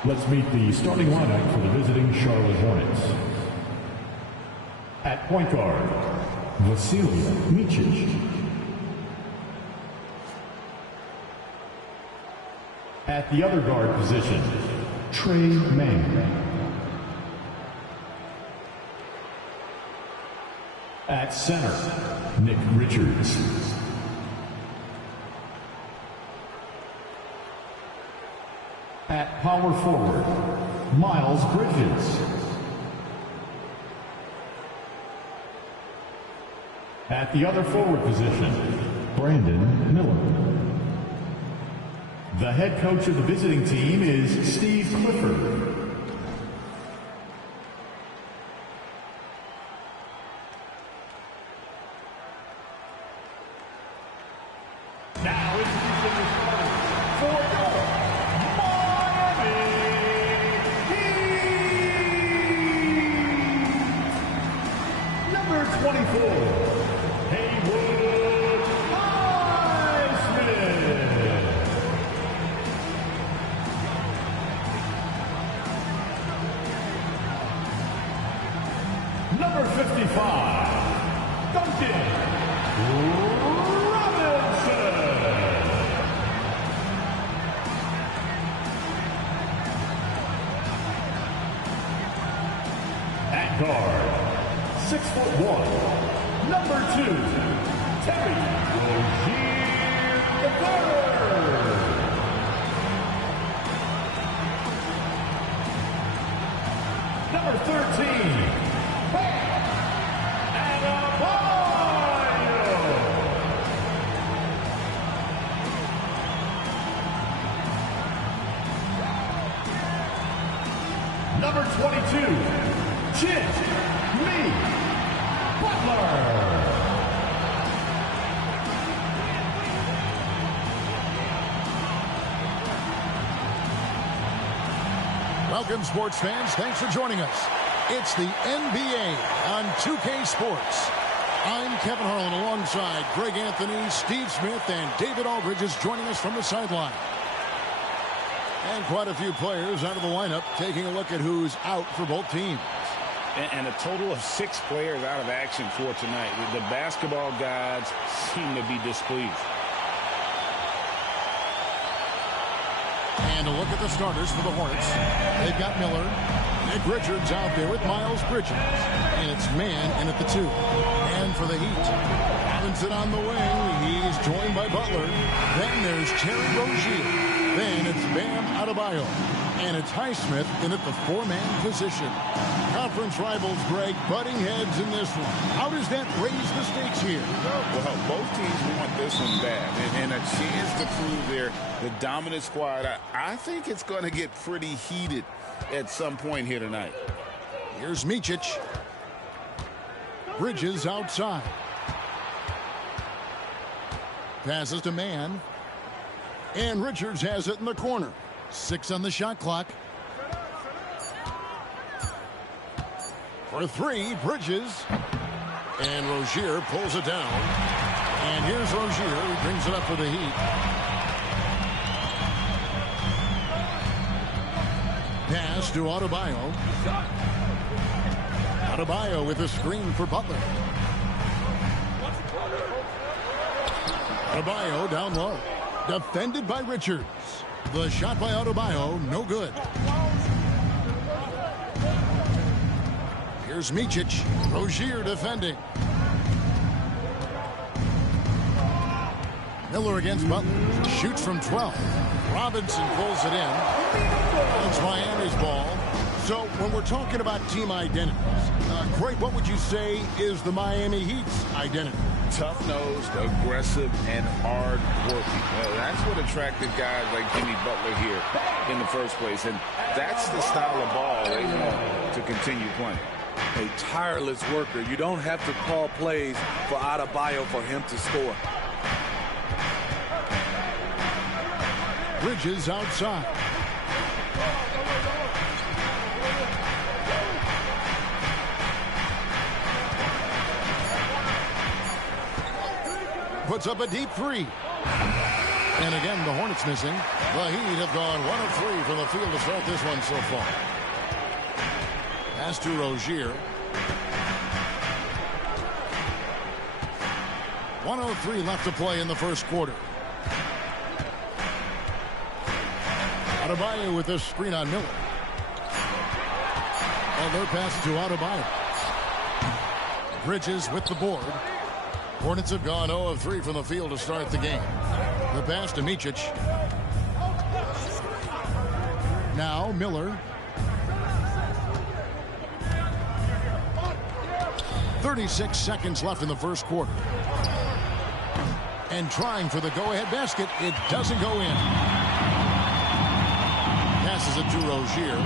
Let's meet the starting lineup for the visiting Charlotte Hornets. At point guard, Vasilije Micić. At the other guard position, Trey Mann. At center, Nick Richards. At power forward, Miles Bridges. At the other forward position, Brandon Miller. The head coach of the visiting team is Steve Clifford. Now introducing the starters for your Miami Heat. Number 24, Haywood Highsmith. Number 55, Duncan Robinson. At guard, 6'1", number 2, Terry Rozier III. Number 13, Bam Adebayo. Number 22, Jimmy Butler. Welcome, sports fans. Thanks for joining us. It's the NBA on 2K Sports. I'm Kevin Harlan alongside Greg Anthony, Steve Smith, and David Aldridge is joining us from the sideline. And quite a few players out of the lineup, taking a look at who's out for both teams. And a total of 6 players out of action for tonight. The basketball gods seem to be displeased. And a look at the starters for the Hornets. They've got Miller, Nick Richards out there with Miles Bridges. And it's Mann in at the 2. And for the Heat, Robinson on the wing. He's joined by Butler. Then there's Terry Rozier. Then it's Bam Adebayo. And it's Highsmith in at the 4-man position. Conference rivals, Greg, butting heads in this one. How does that raise the stakes here? Well, both teams want this one bad. And a chance to prove the dominant squad. I think it's going to get pretty heated at some point here tonight. Here's Micić. Bridges outside. Passes to Mann. And Richards has it in the corner. 6 on the shot clock. For 3, Bridges. And Rozier pulls it down. And here's Rozier, who brings it up for the Heat. Pass to Adebayo. Adebayo with a screen for Butler. Adebayo down low. Defended by Richards. The shot by Adebayo, no good. Here's Micić. Rozier defending. Miller against Butler. Shoots from 12. Robinson pulls it in. It's Miami's ball. So when we're talking about team identities, Greg, what would you say is the Miami Heat's identity? Tough-nosed, aggressive, and hard-working. That's what attracted guys like Jimmy Butler here in the first place. And that's the style of ball they want to continue playing. A tireless worker. You don't have to call plays for Adebayo for him to score. Bridges outside. Puts up a deep 3. And again, the Hornets missing. The Heat have gone 1 of 3 from the field to start this one so far. Pass to Rozier. 1:03 left to play in the first quarter. Adebayo with this screen on Miller. Butler passes to Adebayo. Bridges with the board. Hornets have gone 0 of 3 from the field to start the game. The pass to Micic. Now Miller. 36 seconds left in the first quarter. And trying for the go-ahead basket. It doesn't go in. Passes it to Rozier.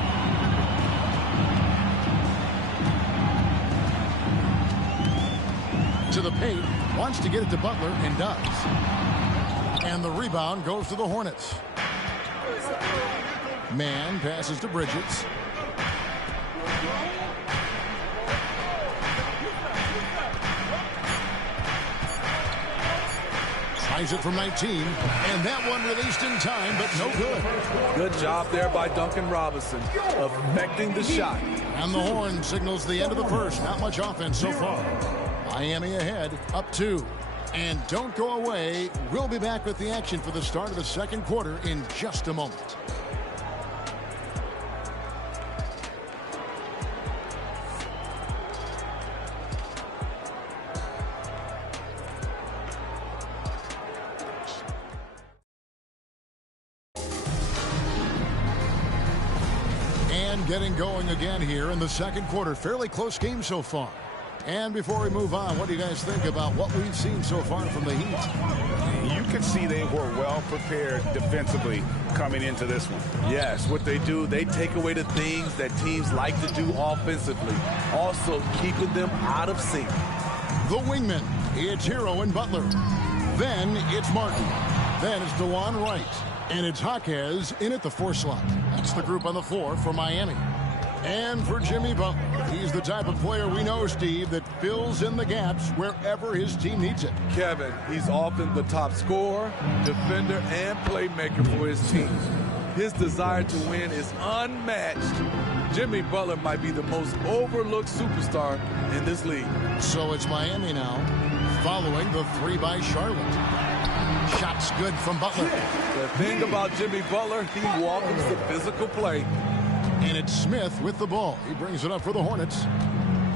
To the paint. Wants to get it to Butler and does. And the rebound goes to the Hornets. Mann passes to Bridges. Tries it from 19, and that one released in time, but no good. Good job there by Duncan Robinson, affecting the shot. And the horn signals the end of the first. Not much offense so far. Miami ahead, up 2. And don't go away. We'll be back with the action for the start of the second quarter in just a moment. Getting going again here in the second quarter. Fairly close game so far. And before we move on, what do you guys think about what we've seen so far from the Heat? You can see they were well prepared defensively coming into this one. Yes, what they do, they take away the things that teams like to do offensively. Also keeping them out of sync. The wingman, it's Hero and Butler. Then it's Martin. Then it's DeLon Wright. And it's Jaquez in at the 4 slot. That's the group on the floor for Miami. And for Jimmy Butler, he's the type of player we know, Steve, that fills in the gaps wherever his team needs it. Kevin, he's often the top scorer, defender, and playmaker for his team. His desire to win is unmatched. Jimmy Butler might be the most overlooked superstar in this league. So it's Miami now, following the 3 by Charlotte. Shots good from Butler. The thing about Jimmy Butler, he welcomes the physical play. And it's Smith with the ball. He brings it up for the Hornets.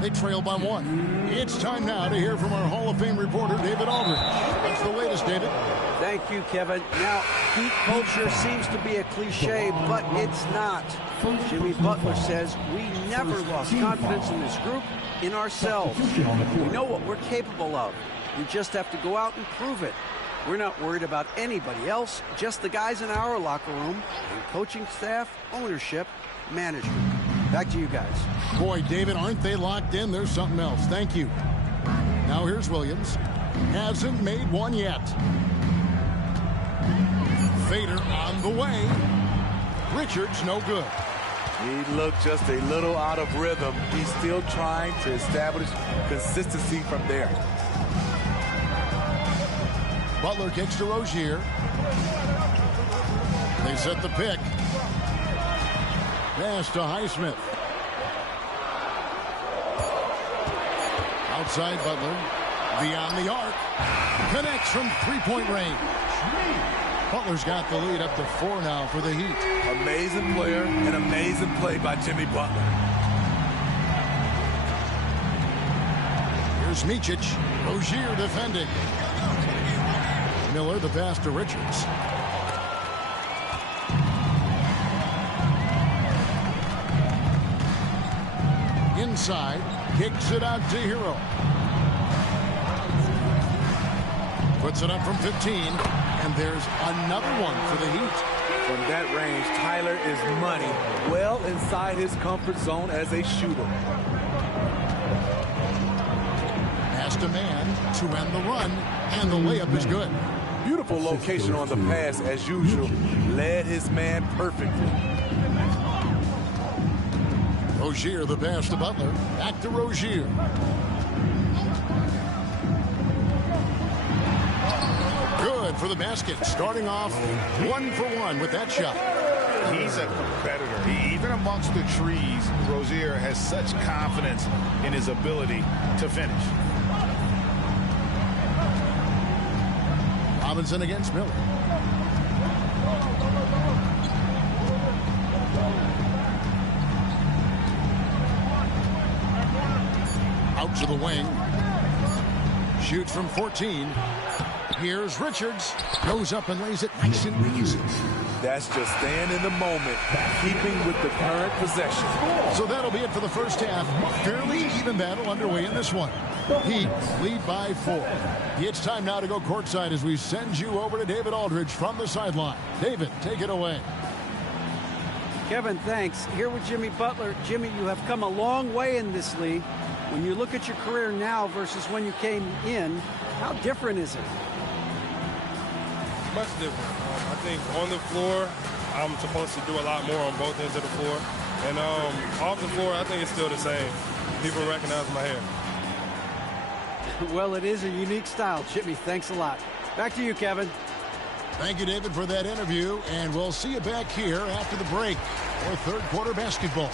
They trail by 1. It's time now to hear from our Hall of Fame reporter, David Aldridge. What's the latest, David? Thank you, Kevin. Now, Heat culture seems to be a cliche, but it's not. Jimmy Butler says, we never lost confidence in this group, in ourselves. We know what we're capable of. We just have to go out and prove it. We're not worried about anybody else, just the guys in our locker room, and coaching staff, ownership, management. Back to you guys. Boy, David, aren't they locked in? There's something else. Thank you. Now here's Williams. Hasn't made one yet. Fader on the way. Richards no good. He looked just a little out of rhythm. He's still trying to establish consistency from there. Butler kicks to Rozier. They set the pick. Pass to Highsmith. Outside Butler. Beyond the arc. Connects from 3-point range. Butler's got the lead up to 4 now for the Heat. Amazing player and amazing play by Jimmy Butler. Here's Micic. Rozier defending. Miller, the pass to Richards. Inside, kicks it out to Hero. Puts it up from 15, and there's another one for the Heat. From that range, Tyler is money, well inside his comfort zone as a shooter. Pass to Mann to end the run, and the layup is good. Beautiful location on the pass as usual. Led his man perfectly. Rozier, the pass to Butler. Back to Rozier. Good for for the basket, starting off 1 for 1 with that shot. He's a competitor. Even amongst the trees, Rozier has such confidence in his ability to finish. Robinson against Miller. Out to the wing. Shoots from 14. Here's Richards. Goes up and lays it nice and easy. That's just staying in the moment, keeping with the current possession. So that'll be it for the first half. Fairly even battle underway in this one. Heat lead by 4. It's time now to go courtside as we send you over to David Aldridge from the sideline. David, take it away. Kevin, thanks. Here with Jimmy Butler. Jimmy, you have come a long way in this league. When you look at your career now versus when you came in, how different is it? Much different. I think on the floor, I'm supposed to do a lot more on both ends of the floor. And off the floor, I think it's still the same. People recognize my hair. Well, it is a unique style, Jimmy. Thanks a lot. Back to you, Kevin. Thank you, David, for that interview. And we'll see you back here after the break for third quarter basketball.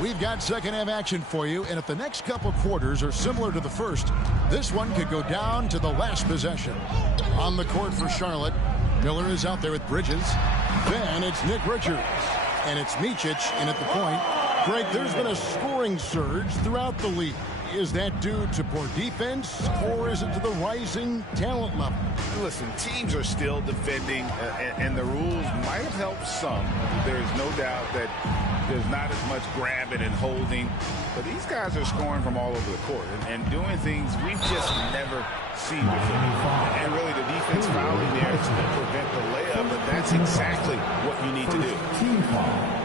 We've got second half action for you, and if the next couple quarters are similar to the first, this one could go down to the last possession. On the court for Charlotte, Miller is out there with Bridges. Then it's Nick Richards, and it's Micic in at the point. Greg, there's been a scoring surge throughout the league. Is that due to poor defense, or is it to the rising talent level? Listen, teams are still defending, and the rules might have helped some. There is no doubt that there's not as much grabbing and holding, but these guys are scoring from all over the court and doing things we've just never seen before. And really, the defense fouling there to prevent the layup, but that's exactly what you need to do. Team foul.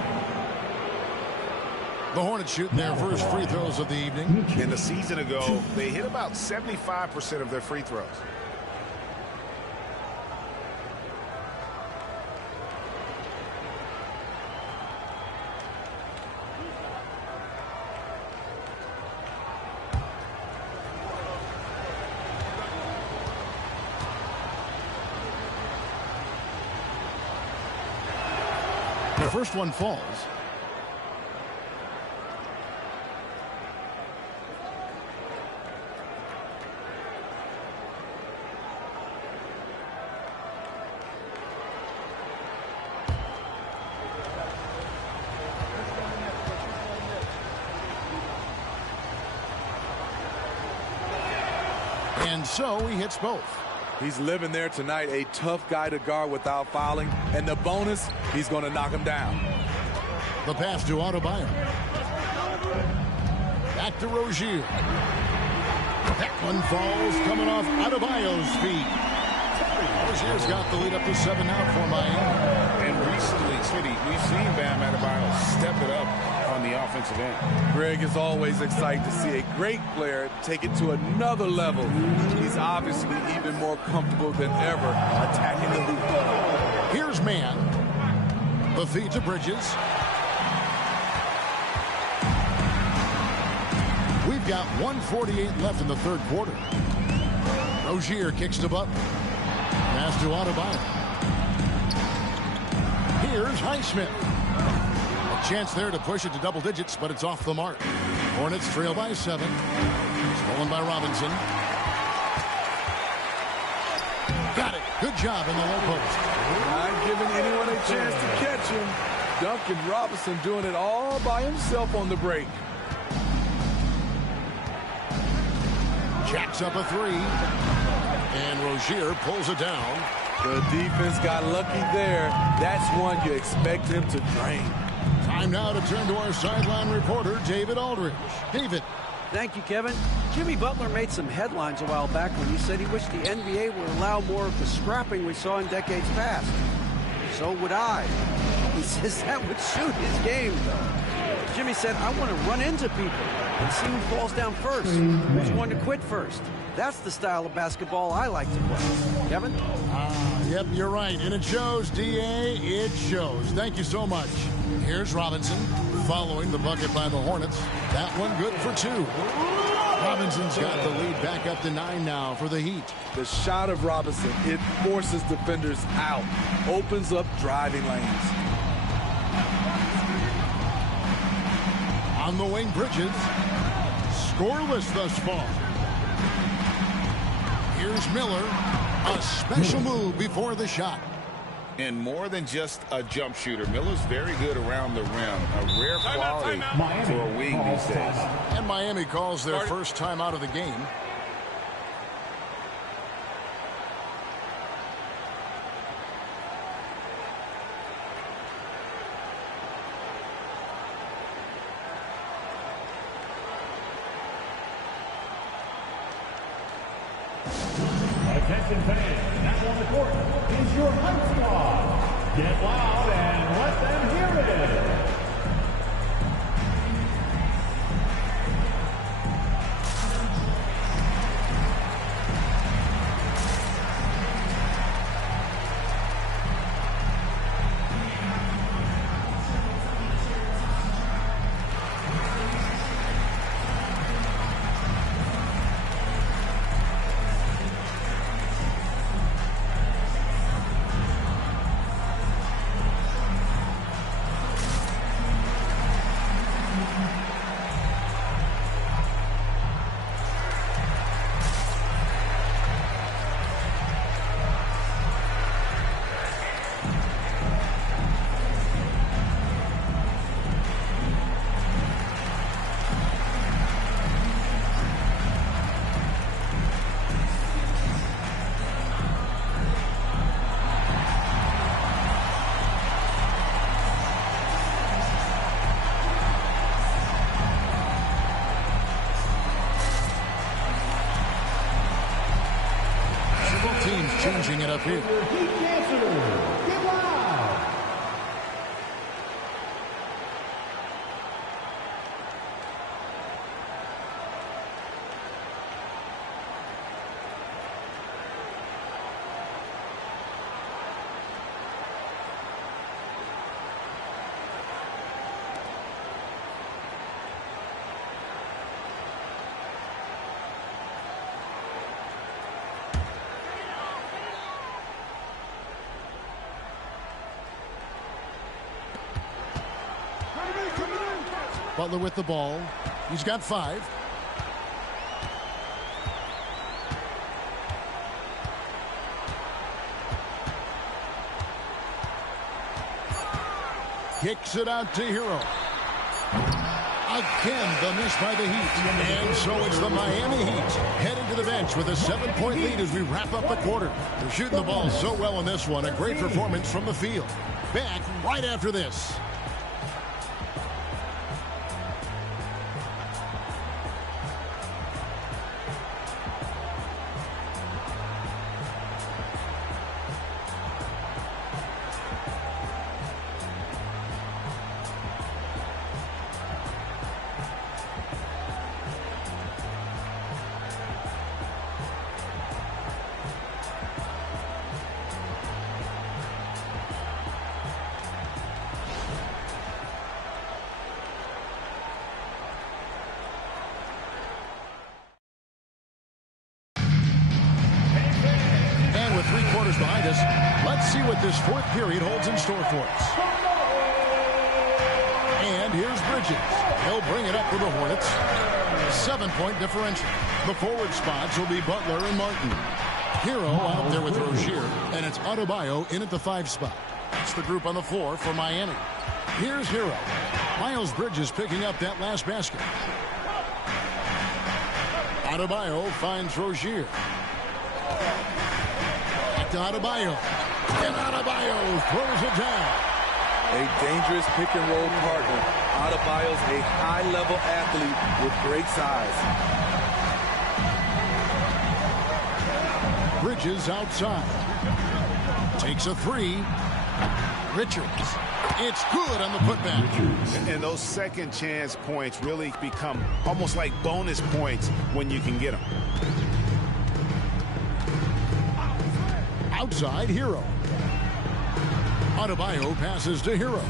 The Hornets shooting their first free throws of the evening. And a season ago, they hit about 75% of their free throws. The first one falls. And so he hits both. He's living there tonight, a tough guy to guard without fouling. And the bonus, he's going to knock him down. The pass to Adebayo. Back to Rozier. That one falls coming off Adebayo's feet. Rozier's got the lead up to 7 now for Miami. And recently, Smitty, we've seen Bam Adebayo step it up on the offensive end. Greg is always excited to see a great player take it to another level. He's obviously even more comfortable than ever attacking the hoop. Here's Mann. The feed to Bridges. We've got 1:48 left in the third quarter. Rozier kicks to Butler. Pass to Adebayo. Here's Highsmith. A chance there to push it to double digits, but it's off the mark. Hornets trail by 7. Stolen by Robinson. Got it. Good job in the low post. Not giving anyone a chance to catch him. Duncan Robinson doing it all by himself on the break. Jacks up a three. And Rozier pulls it down. The defense got lucky there. That's one you expect him to drain. Time now to turn to our sideline reporter, David Aldridge. David. Thank you, Kevin. Jimmy Butler made some headlines a while back when he said he wished the NBA would allow more of the scrapping we saw in decades past. So would I. He says that would suit his game, though. Jimmy said, I want to run into people and see who falls down first, who's going to quit first. That's the style of basketball I like to play. Kevin? Yep, you're right. And it shows, D.A. It shows. Thank you so much. Here's Robinson following the bucket by the Hornets. That one good for two. Robinson's got the lead back up to 9 now for the Heat. The shot of Robinson, it forces defenders out, opens up driving lanes. On the wing, Bridges. Scoreless thus far. Here's Miller. A special move before the shot. And more than just a jump shooter, Miller's very good around the rim. A rare quality for a wing these days. And Miami calls their first time out of the game. Attention fans, now on the court is your hype squad. Get loud and let them hear it. Changing it up here. Get loud. Butler with the ball. He's got 5. Kicks it out to Hero. Again, the miss by the Heat. And so it's the Miami Heat heading to the bench with a 7-point lead as we wrap up the quarter. They're shooting the ball so well in this one. A great performance from the field. Back right after this. Behind us, let's see what this fourth period holds in store for us. And here's Bridges. He'll bring it up for the Hornets. 7-point differential. The forward spots will be Butler and Martin. Hero out there with Rozier, and it's Adebayo in at the 5 spot. It's the group on the floor for Miami. Here's Hero. Miles Bridges picking up that last basket. Adebayo finds Rozier. Back to Adebayo. And Adebayo throws it down. A dangerous pick-and-roll partner. Adebayo's a high-level athlete with great size. Bridges outside. Takes a 3. Richards. It's good on the putback. And those second chance points really become almost like bonus points when you can get them. Outside, Hero. Adebayo passes to Hero.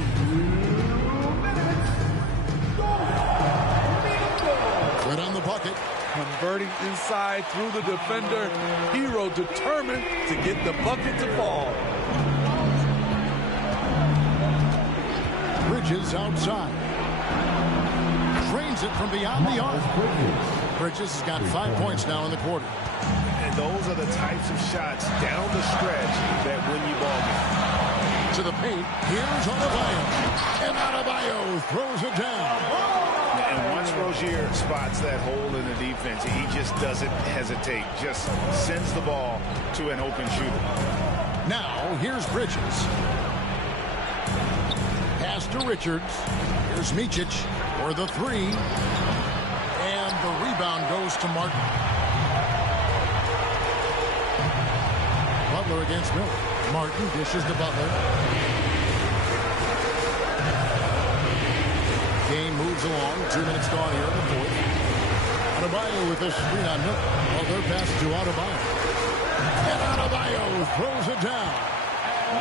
Right on the bucket. Converting inside through the defender. Hero determined to get the bucket to fall. Bridges outside. Drains it from beyond the arc. Bridges has got 5 points now in the quarter. And those are the types of shots down the stretch that win you ball games. To the paint, here's Adebayo. And Adebayo throws it down. And once Rozier spots that hole in the defense, he just doesn't hesitate. Just sends the ball to an open shooter. Now, here's Bridges. Pass to Richards. Here's Micic for the 3. And the rebound goes to Martin. Butler against Miller. Martin dishes to Butler. Game moves along. 2 minutes gone here in the fourth. Adebayo with a screen on Miller. Well, their pass to Adebayo. And Adebayo throws it down.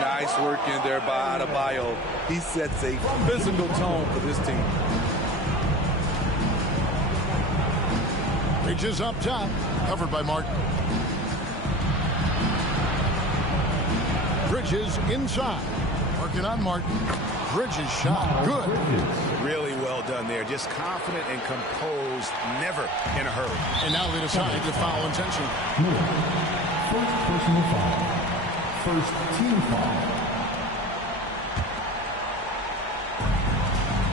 Nice work in there by Adebayo. He sets a physical tone for this team. Bridges up top. Covered by Martin. Bridges inside. Working on Martin. Bridges shot. Good. Really well done there. Just confident and composed. Never in a hurry. And now they decide to foul intentionally. First personal foul. First team foul.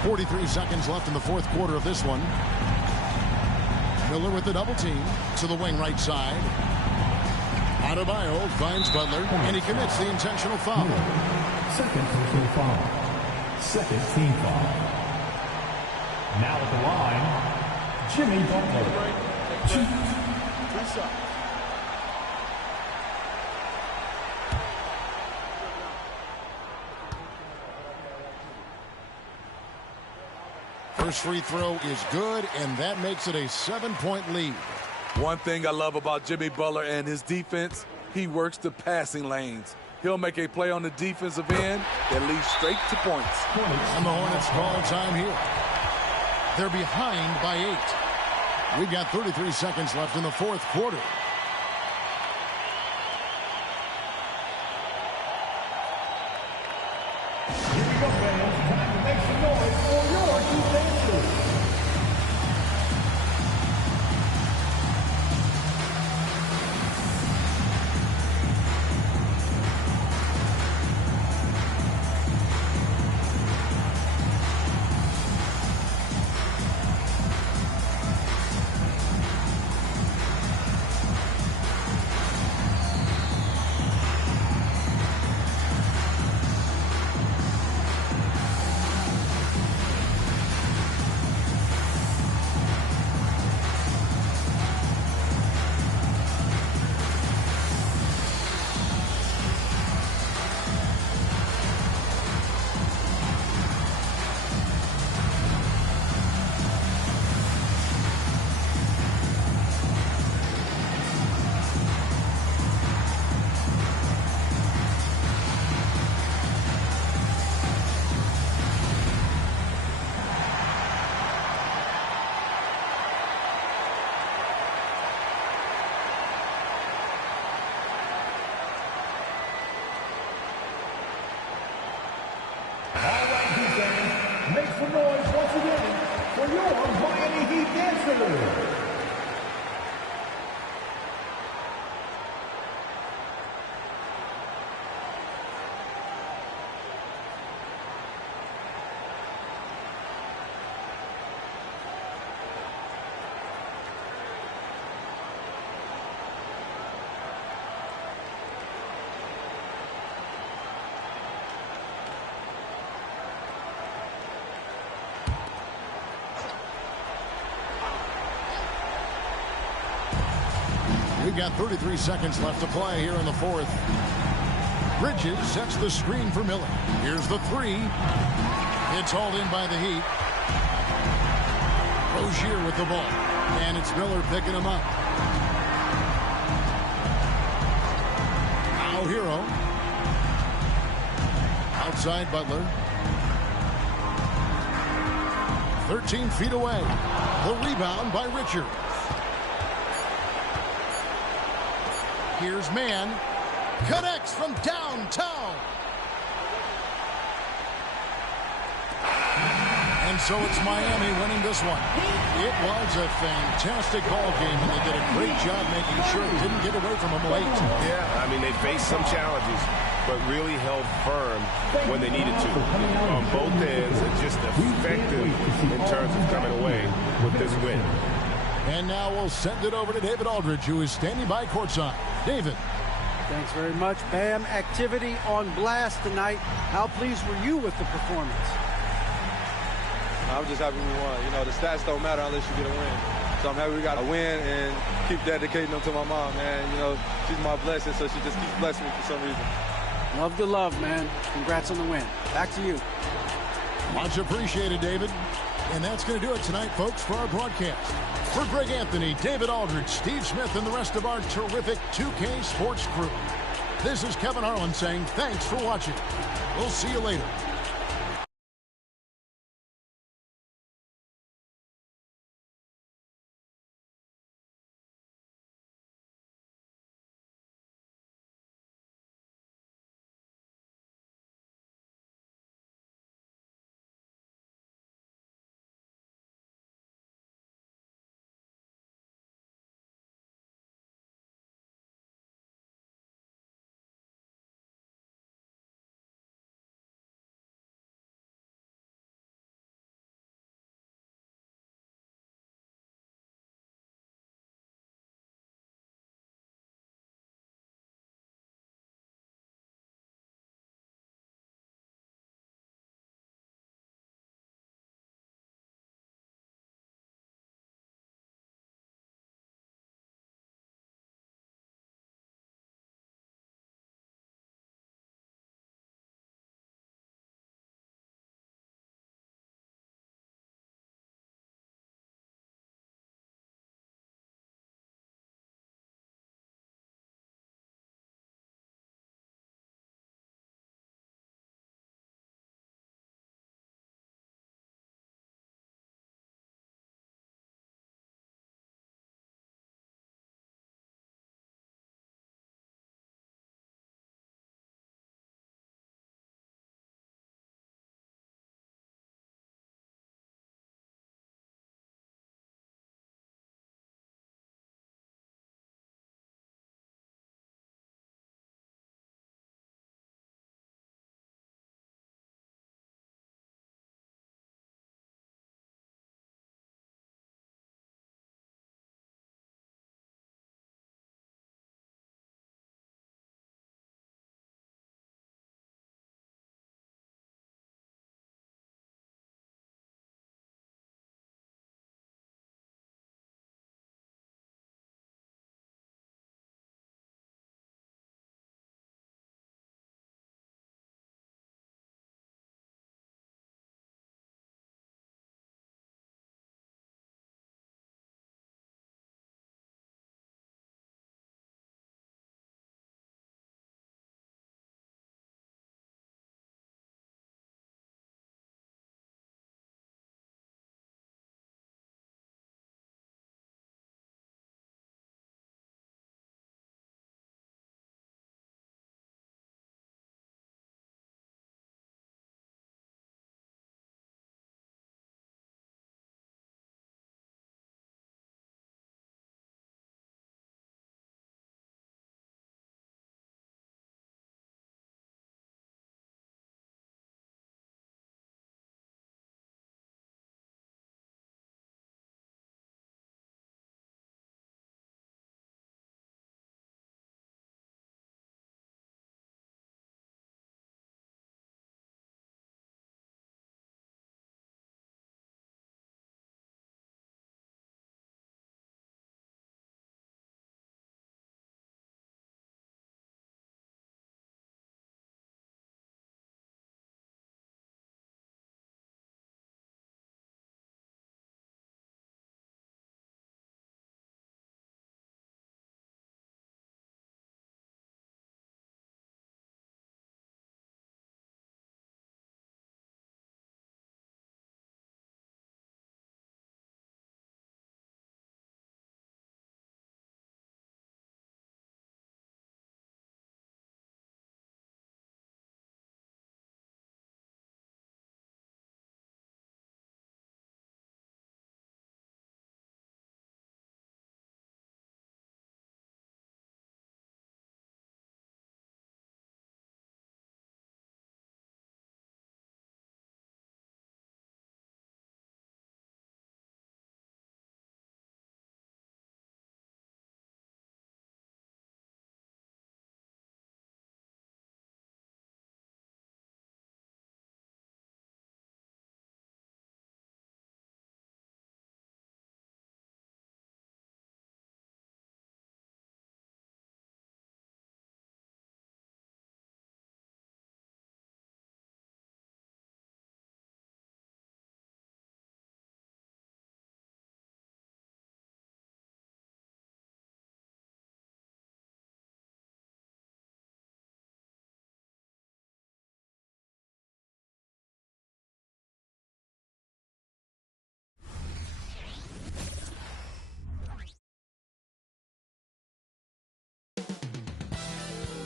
43 seconds left in the fourth quarter of this one. Miller with the double team to the wing right side. Adebayo finds Butler, and he commits the intentional foul. Second personal foul. Second team foul. Now at the line, Jimmy Butler. First free throw is good, and that makes it a 7-point lead. One thing I love about Jimmy Butler and his defense, he works the passing lanes. He'll make a play on the defensive end that leads straight to points. And the Hornets call time here. They're behind by 8. We've got 33 seconds left in the fourth quarter. Here we go, fans. Time to make some noise for your defenses. Make some noise once again for your Miami Heat dancers. We've got 33 seconds left to play here in the fourth. Bridges sets the screen for Miller. Here's the three. It's hauled in by the Heat. Rozier with the ball. And it's Miller picking him up. Now Hero. Outside Butler. 13 feet away. The rebound by Richards. Here's Mann. Connects from downtown. And so it's Miami winning this one. It was a fantastic ball game, and they did a great job making sure it didn't get away from them late. Yeah, I mean, they faced some challenges, but really held firm when they needed to. On both ends, and just effective in terms of coming away with this win. And now we'll send it over to David Aldridge, who is standing by courtside. David. Thanks very much, Bam. Activity on blast tonight. How pleased were you with the performance? I'm just happy we won. You know, the stats don't matter unless you get a win. So I'm happy we got a win and keep dedicating them to my mom, man. You know, she's my blessing, so she just keeps blessing me for some reason. Love the love, man. Congrats on the win. Back to you. Much appreciated, David. And that's going to do it tonight, folks, for our broadcast. For Greg Anthony, David Aldridge, Steve Smith, and the rest of our terrific 2K Sports crew, this is Kevin Harlan saying thanks for watching. We'll see you later.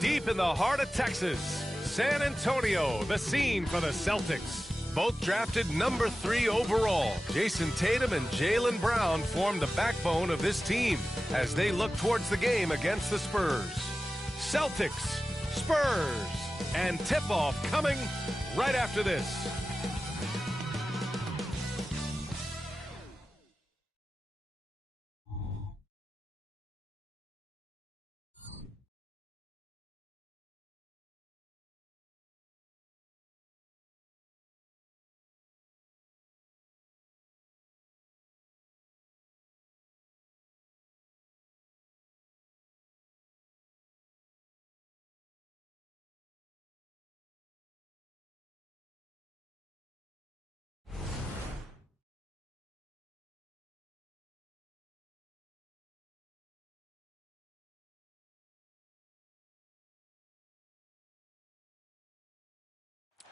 Deep in the heart of Texas, San Antonio, the scene for the Celtics. Both drafted number 3 overall, Jason Tatum and Jaylen Brown form the backbone of this team as they look towards the game against the Spurs. Celtics, Spurs, and tip-off coming right after this.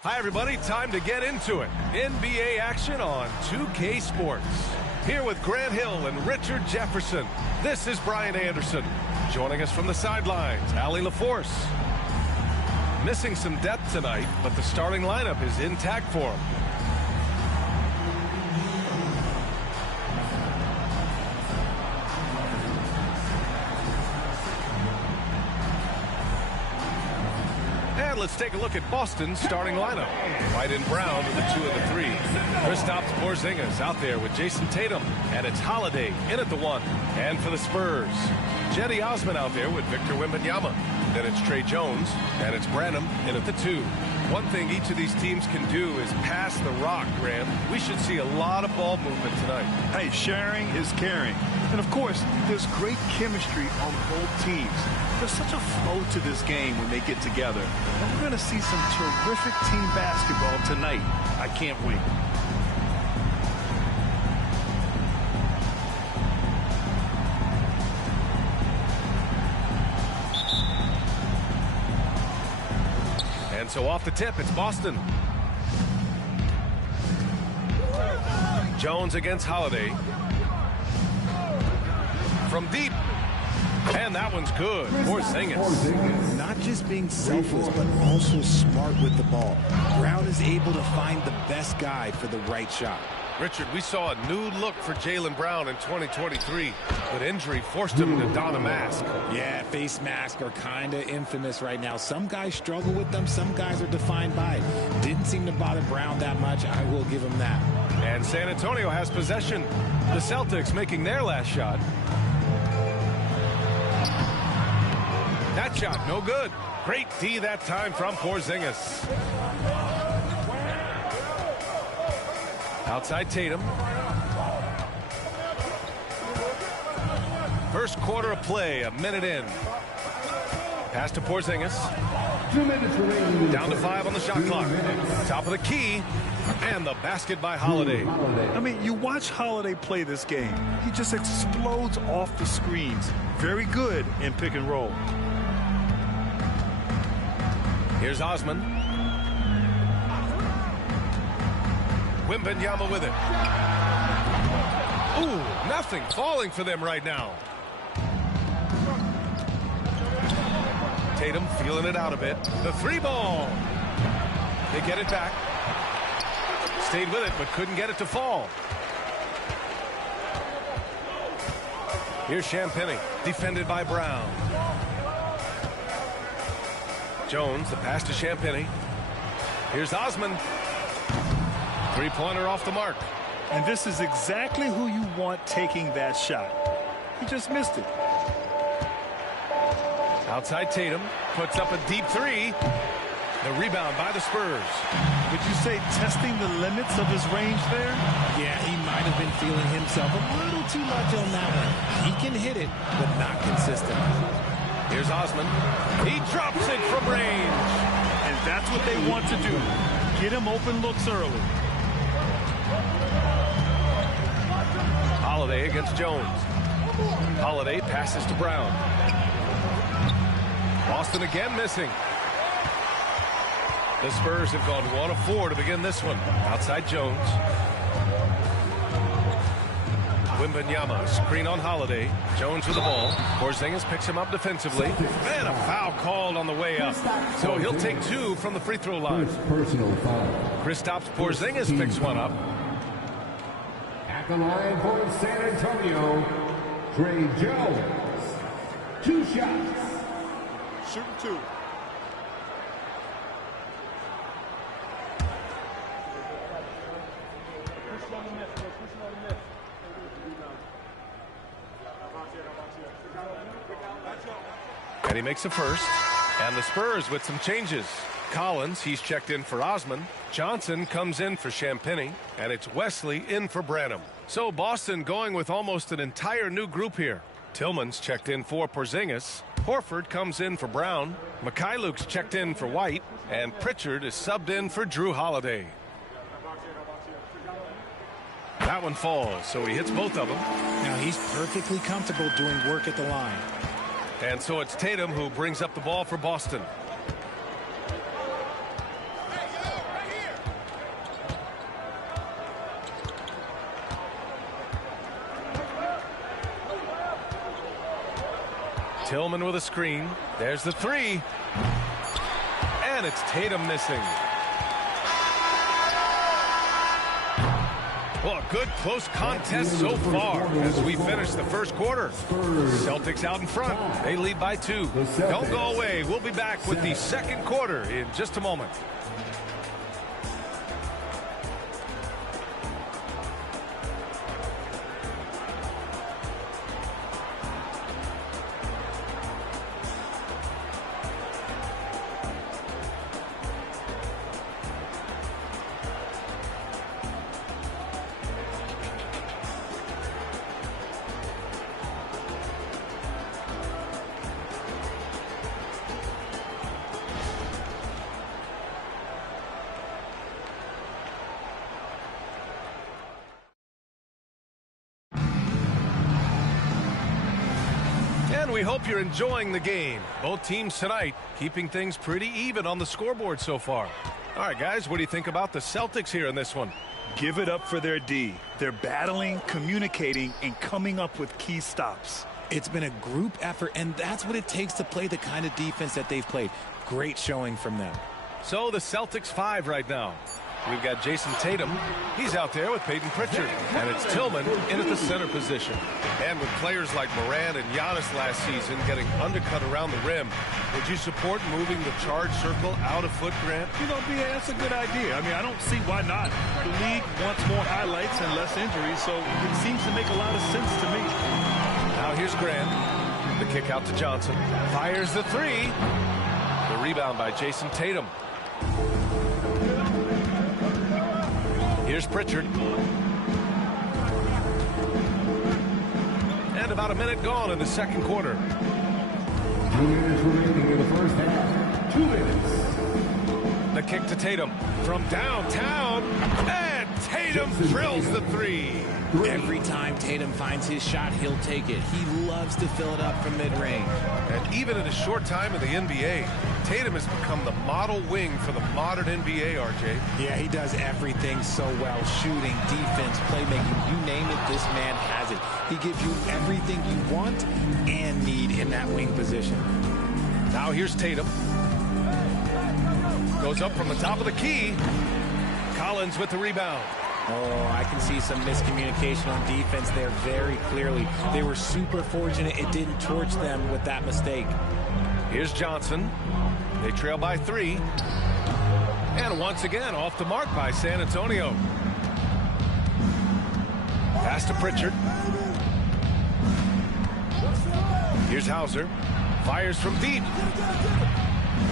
Hi, everybody. Time to get into it. NBA action on 2K Sports. Here with Grant Hill and Richard Jefferson, this is Brian Anderson. Joining us from the sidelines, Allie LaForce. Missing some depth tonight, but the starting lineup is intact for him. Let's take a look at Boston's starting lineup. White and Brown with the 2 and the 3. Kristaps Porzingis out there with Jason Tatum. And it's Holiday in at the 1. And for the Spurs, Cedi Osman out there with Victor Wembanyama. Then it's Trey Jones. And it's Branham in at the 2. One thing each of these teams can do is pass the rock, Graham. We should see a lot of ball movement tonight. Hey, sharing is caring. And, of course, there's great chemistry on both teams. There's such a flow to this game when they get together. And we're going to see some terrific team basketball tonight. I can't wait. And so off the tip, it's Boston. Jones against Holiday. From deep. And that one's good. Porzingis. Not just being selfless, but also smart with the ball. Brown is able to find the best guy for the right shot. Richard, we saw a new look for Jaylen Brown in 2023, but injury forced him to don a mask. Yeah, face masks are kind of infamous right now. Some guys struggle with them. Some guys are defined by it. Didn't seem to bother Brown that much. I will give him that. And San Antonio has possession. The Celtics making their last shot. That shot, no good. Great D that time from Porzingis. Outside Tatum. First quarter of play, a minute in. Pass to Porzingis. 2 minutes remaining. Down to 5 on the shot clock. Top of the key. And the basket by Holiday. I mean, you watch Holiday play this game. He just explodes off the screens. Very good in pick and roll. Here's Osman. Wembanyama with it. Ooh, nothing falling for them right now. Tatum feeling it out a bit. The 3 ball. They get it back. Stayed with it, but couldn't get it to fall. Here's Champagnie, defended by Brown. Jones, the pass to Champagnie. Here's Osman. Three-pointer off the mark. And this is exactly who you want taking that shot. He just missed it. Outside Tatum, puts up a deep 3. The rebound by the Spurs. Would you say testing the limits of his range there? Yeah, he might have been feeling himself a little too much on that one. He can hit it, but not consistent. Here's Osman. He drops it from range. And that's what they want to do. Get him open looks early. Holiday against Jones. Holiday passes to Brown. Boston again missing. The Spurs have gone 1 of 4 to begin this one. Outside Jones. Wembanyama, screen on Holiday. Jones with the ball. Porzingis picks him up defensively. And a foul called on the way up. So he'll take 2 from the free throw line. Personal foul. Kristaps Porzingis picks one up. At the line for San Antonio, Trey Jones. 2 shots. Shooting 2. And he makes a first. And the Spurs with some changes. Collins, he's checked in for Osman. Johnson comes in for Champagnie. And it's Wesley in for Branham. So Boston going with almost an entire new group here. Tillman's checked in for Porzingis. Horford comes in for Brown. Mikhailuk's checked in for White. And Pritchard is subbed in for Drew Holiday. That one falls, so he hits both of them. Now he's perfectly comfortable doing work at the line. And so it's Tatum who brings up the ball for Boston. Tillman with a screen. There's the 3. And it's Tatum missing. Well, a good close contest so far as we finish the first quarter. Celtics out in front. They lead by 2. Don't go away. We'll be back with the second quarter in just a moment. We hope you're enjoying the game. Both teams tonight keeping things pretty even on the scoreboard so far. All right, guys, what do you think about the Celtics here in this one? Give it up for their D. They're battling, communicating, and coming up with key stops. It's been a group effort, and that's what it takes to play the kind of defense that they've played. Great showing from them. So the Celtics 5 right now. We've got Jason Tatum. He's out there with Peyton Pritchard. And it's Tillman in at the center position. And with players like Morant and Giannis last season getting undercut around the rim, would you support moving the charge circle out of foot, Grant? You know, B.A., that's a good idea. I mean, I don't see why not. The league wants more highlights and less injuries, so it seems to make a lot of sense to me. Now here's Grant. The kick out to Johnson. Fires the 3. The rebound by Jason Tatum. Here's Pritchard. And about a minute gone in the second quarter. 2 minutes remaining in the first half. 2 minutes. The kick to Tatum from downtown. And Tatum drills the 3. Every time Tatum finds his shot, he'll take it. He loves to fill it up from mid-range. And even in a short time in the NBA, Tatum has become the model wing for the modern NBA, RJ. Yeah, he does everything so well. Shooting, defense, playmaking, you name it, this man has it. He gives you everything you want and need in that wing position. Now here's Tatum. Goes up from the top of the key. Collins with the rebound. Oh, I can see some miscommunication on defense there very clearly. They were super fortunate it didn't torch them with that mistake. Here's Johnson. They trail by 3. And once again, off the mark by San Antonio. Pass to Pritchard. Here's Hauser. Fires from deep.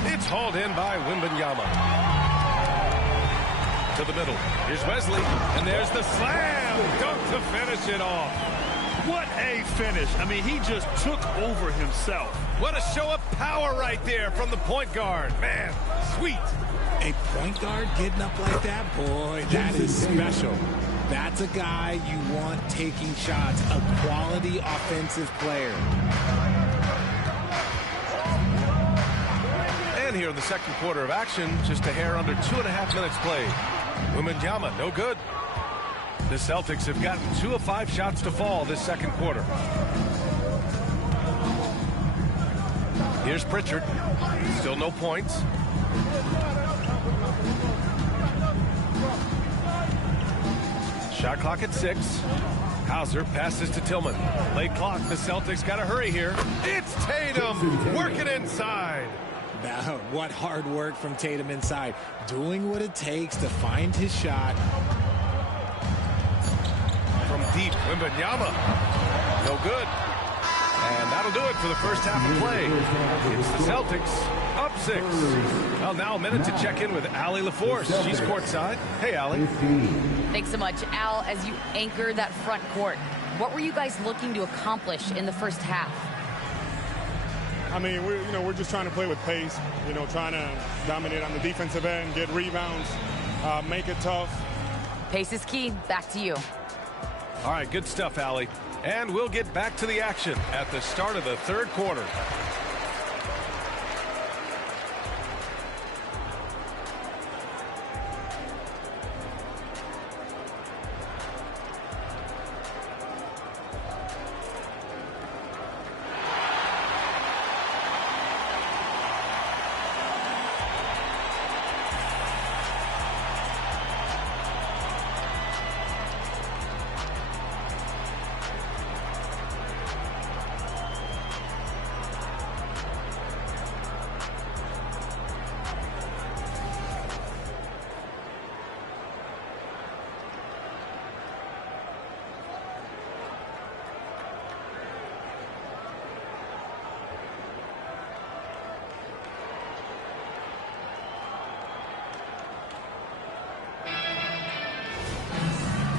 It's hauled in by Wembanyama. To the middle. Here's Wesley. And there's the slam. Dunk to finish it off. What a finish. I mean, he just took over himself. What a show of power right there from the point guard. Man, sweet. A point guard getting up like that? Boy, that is special. That's a guy you want taking shots. A quality offensive player. And here in the second quarter of action, just a hair under 2.5 minutes played. Wembanyama, no good. The Celtics have gotten 2 of 5 shots to fall this second quarter. Here's Pritchard. Still no points. Shot clock at 6. Hauser passes to Tillman. Late clock. The Celtics got to hurry here. It's Tatum working inside. What hard work from Tatum inside. Doing what it takes to find his shot. From deep, Wembanyama. No good. And that'll do it for the first half of play. It's the Celtics up 6. Well, now a minute to check in with Allie LaForce. She's courtside. Hey, Allie. Thanks so much, Al. As you anchor that front court, what were you guys looking to accomplish in the first half? I mean, we're just trying to play with pace. Trying to dominate on the defensive end, get rebounds, make it tough. Pace is key. Back to you. All right, good stuff, Allie. And we'll get back to the action at the start of the third quarter.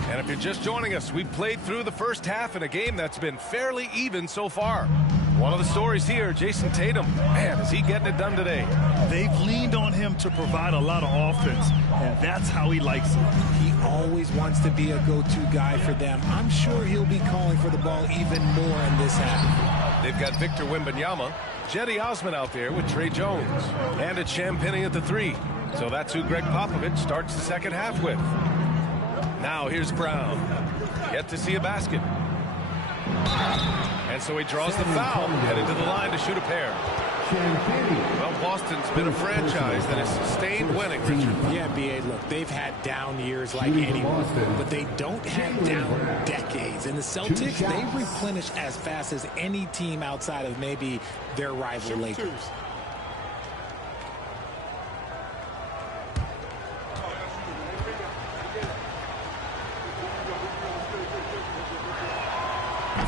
And if you're just joining us, we've played through the first half in a game that's been fairly even so far. One of the stories here, Jason Tatum. Man, is he getting it done today? They've leaned on him to provide a lot of offense, and that's how he likes it. He always wants to be a go-to guy for them. I'm sure he'll be calling for the ball even more in this half. They've got Victor Wembanyama, Jetty Osman out there with Trey Jones, and it's Champagnie at the 3. So that's who Greg Popovich starts the second half with. Now here's Brown. Yet to see a basket. And so he draws the foul, heading to the line to shoot a pair. Well, Boston's been a franchise that has sustained winning, Richard. Yeah, B.A., look, they've had down years like anyone, but they don't have down decades. And the Celtics, they replenish as fast as any team outside of maybe their rival Lakers.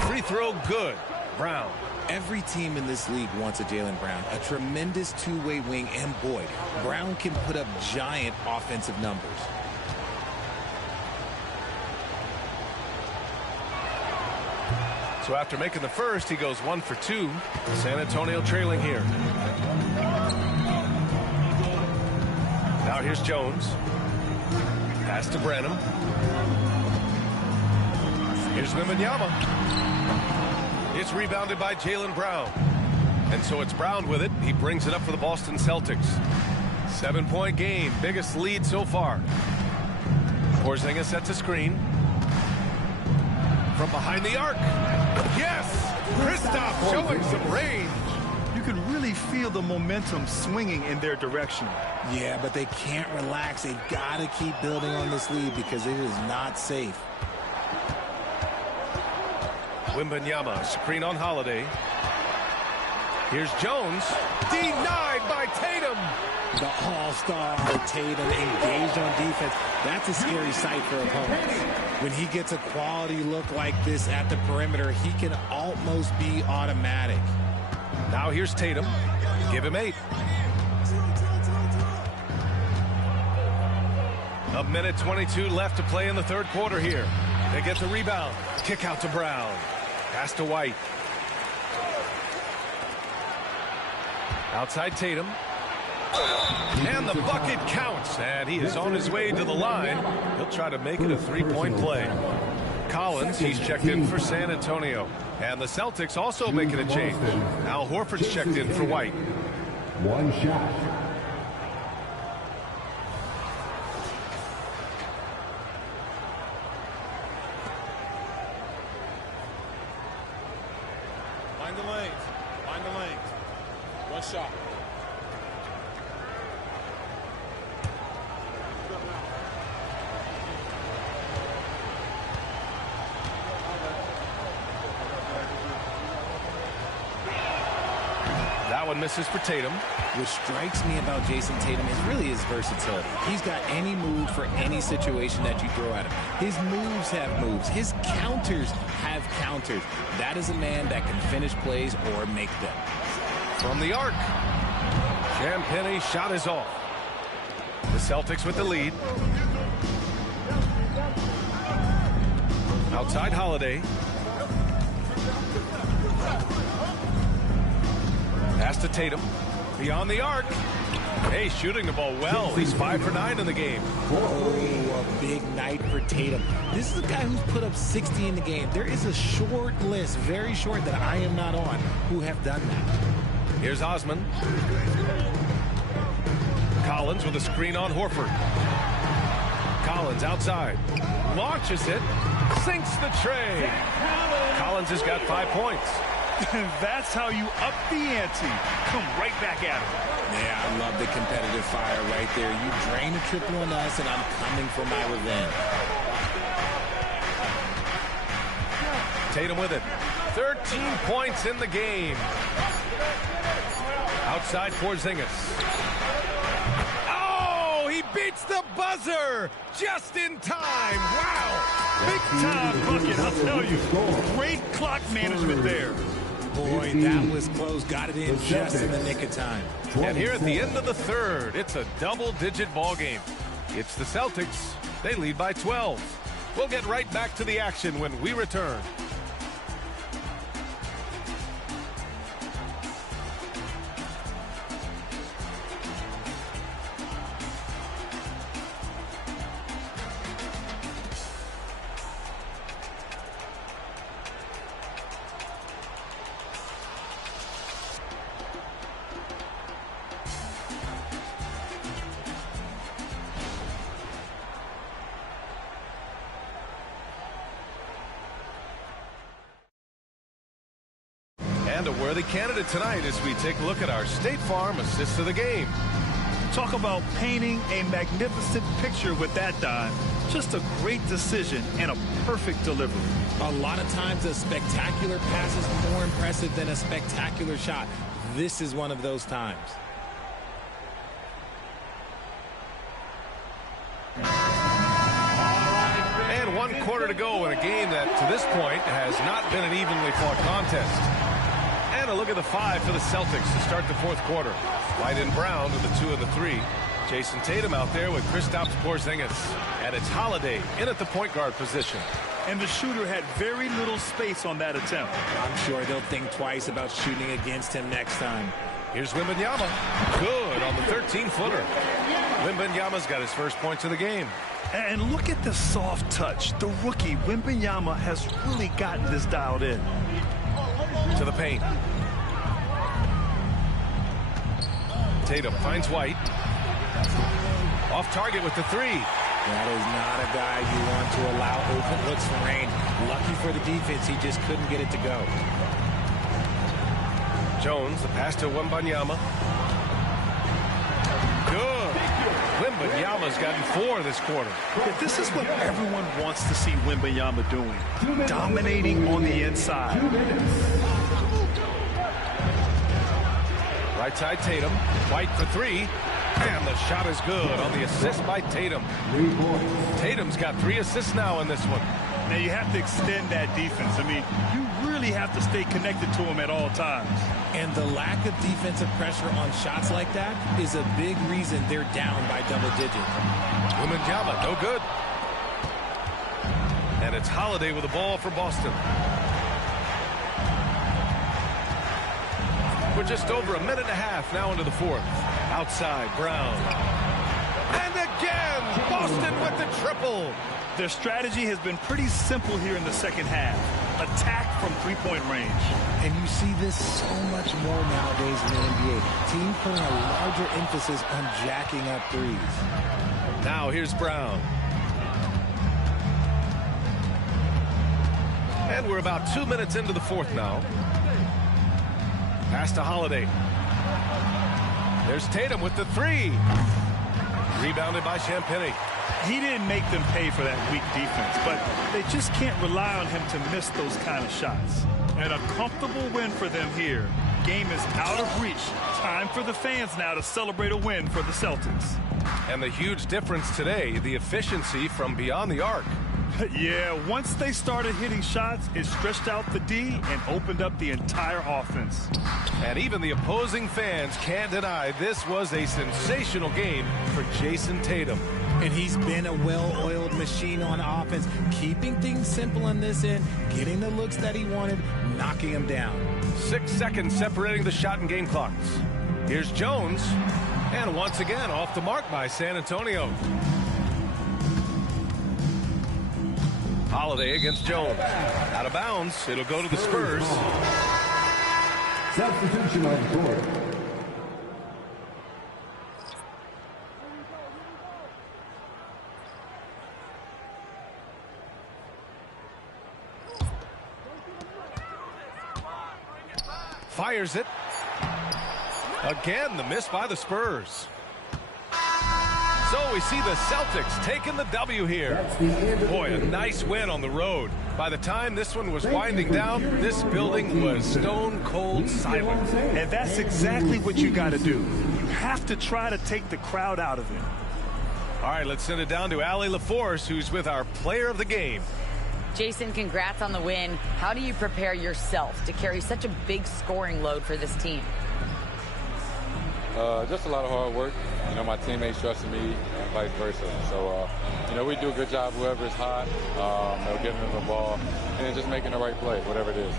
Free throw good. Brown. Every team in this league wants a Jaylen Brown, a tremendous two-way wing, and boy, Brown can put up giant offensive numbers. So after making the first, he goes 1 for 2. San Antonio trailing here. Now here's Jones. Pass to Branham. Here's Wembanyama. It's rebounded by Jaylen Brown. And so it's Brown with it. He brings it up for the Boston Celtics. 7-point game. Biggest lead so far. Porzingis sets a screen. From behind the arc. Yes! Kristaps showing some range. You can really feel the momentum swinging in their direction. Yeah, but they can't relax. They've got to keep building on this lead because it is not safe. Wembanyama, screen on Holiday. Here's Jones. Denied by Tatum. The all-star Tatum engaged on defense. That's a scary sight for opponents. When he gets a quality look like this at the perimeter, he can almost be automatic. Now here's Tatum. Give him 8. A minute 22 left to play in the third quarter here. They get the rebound. Kick out to Brown. Pass to White. Outside Tatum. And the bucket counts. And he is on his way to the line. He'll try to make it a 3-point play. Collins, he's checked in for San Antonio. And the Celtics also making a change. Al Horford's checked in for White. One shot. That one misses for Tatum. What strikes me about Jason Tatum is really his versatility. He's got any move for any situation that you throw at him. His moves have moves. His counters have counters. That is a man that can finish plays or make them. From the arc. Champagne's shot is off. The Celtics with the lead. Outside Holiday. Pass to Tatum. Beyond the arc. Hey, shooting the ball well. He's 5 for 9 in the game. Oh, a big night for Tatum. This is a guy who's put up 60 in the game. There is a short list, very short, that I am not on, who have done that. Here's Osman. Collins with a screen on Horford. Collins outside. Launches it. Sinks the tray. Collins has got 5 points. That's how you up the ante. Come right back at him. Yeah, I love the competitive fire right there. You drain a triple on us, and I'm coming for my revenge. Tatum with it. 13 points in the game. Outside Porzingis. Oh, he beats the buzzer just in time. Wow. Big time bucket, I'll tell you. Great clock management there. Boy, that was close. Got it in just in the nick of time. And here at the end of the third, it's a double-digit ball game. It's the Celtics. They lead by 12. We'll get right back to the action when we return. And a worthy candidate tonight as we take a look at our State Farm assist of the game. Talk about painting a magnificent picture with that dive. Just a great decision and a perfect delivery. A lot of times a spectacular pass is more impressive than a spectacular shot. This is one of those times. And 1 quarter to go in a game that to this point has not been an evenly fought contest. And a look at the 5 for the Celtics to start the 4th quarter. White and Brown with the 2 and the 3. Jason Tatum out there with Kristaps Porzingis. And it's Holiday in at the point guard position. And the shooter had very little space on that attempt. I'm sure they'll think twice about shooting against him next time. Here's Wembanyama. Good on the 13-footer. Wembanyama's got his first points of the game. And look at the soft touch. The rookie, Wembanyama, has really gotten this dialed in. To the paint. Tatum finds White. Off target with the 3. That is not a guy you want to allow open looks from range. Lucky for the defense, he just couldn't get it to go. Jones, the pass to Wembanyama. Good. Wembanyama's gotten 4 this quarter. But this is what everyone wants to see Wembanyama doing. Dominating on the inside. Right side Tatum. White for 3. And the shot is good on the assist by Tatum. Tatum's got 3 assists now in this one. Now you have to extend that defense. I mean, you really have to stay connected to him at all times. And the lack of defensive pressure on shots like that is a big reason they're down by double digits. Wembanyama, no good. And it's Holiday with the ball for Boston. We're just over a minute and a half now into the 4th. Outside, Brown. And again, Boston with the triple. Their strategy has been pretty simple here in the second half. Attack from three-point range. And you see this so much more nowadays in the NBA. Teams putting a larger emphasis on jacking up threes. Now here's Brown. And we're about 2 minutes into the 4th now. Pass to Holiday. There's Tatum with the three. Rebounded by Champagnie. He didn't make them pay for that weak defense, but they just can't rely on him to miss those kind of shots. And a comfortable win for them here. Game is out of reach. Time for the fans now to celebrate a win for the Celtics. And the huge difference today, the efficiency from beyond the arc. Yeah, once they started hitting shots, it stretched out the D and opened up the entire offense. And even the opposing fans can't deny this was a sensational game for Jayson Tatum. And he's been a well-oiled machine on offense, keeping things simple on this end, getting the looks that he wanted, knocking them down. 6 seconds separating the shot and game clocks. Here's Jones, and once again off the mark by San Antonio. Holiday against Jones. Out of bounds. It'll go to the Spurs. Substitution on the court. Fires it. Again, the miss by the Spurs. So we see the Celtics taking the W here. Boy, a nice win on the road. By the time this one was winding down, this building was stone cold silent. And that's exactly what you got to do. You have to try to take the crowd out of it. All right, let's send it down to Allie LaForce, who's with our player of the game. Jason, congrats on the win. How do you prepare yourself to carry such a big scoring load for this team? Just a lot of hard work. You know, my teammates trusting me and vice versa. So, you know, we do a good job, whoever's hot, getting them the ball and just making the right play, whatever it is.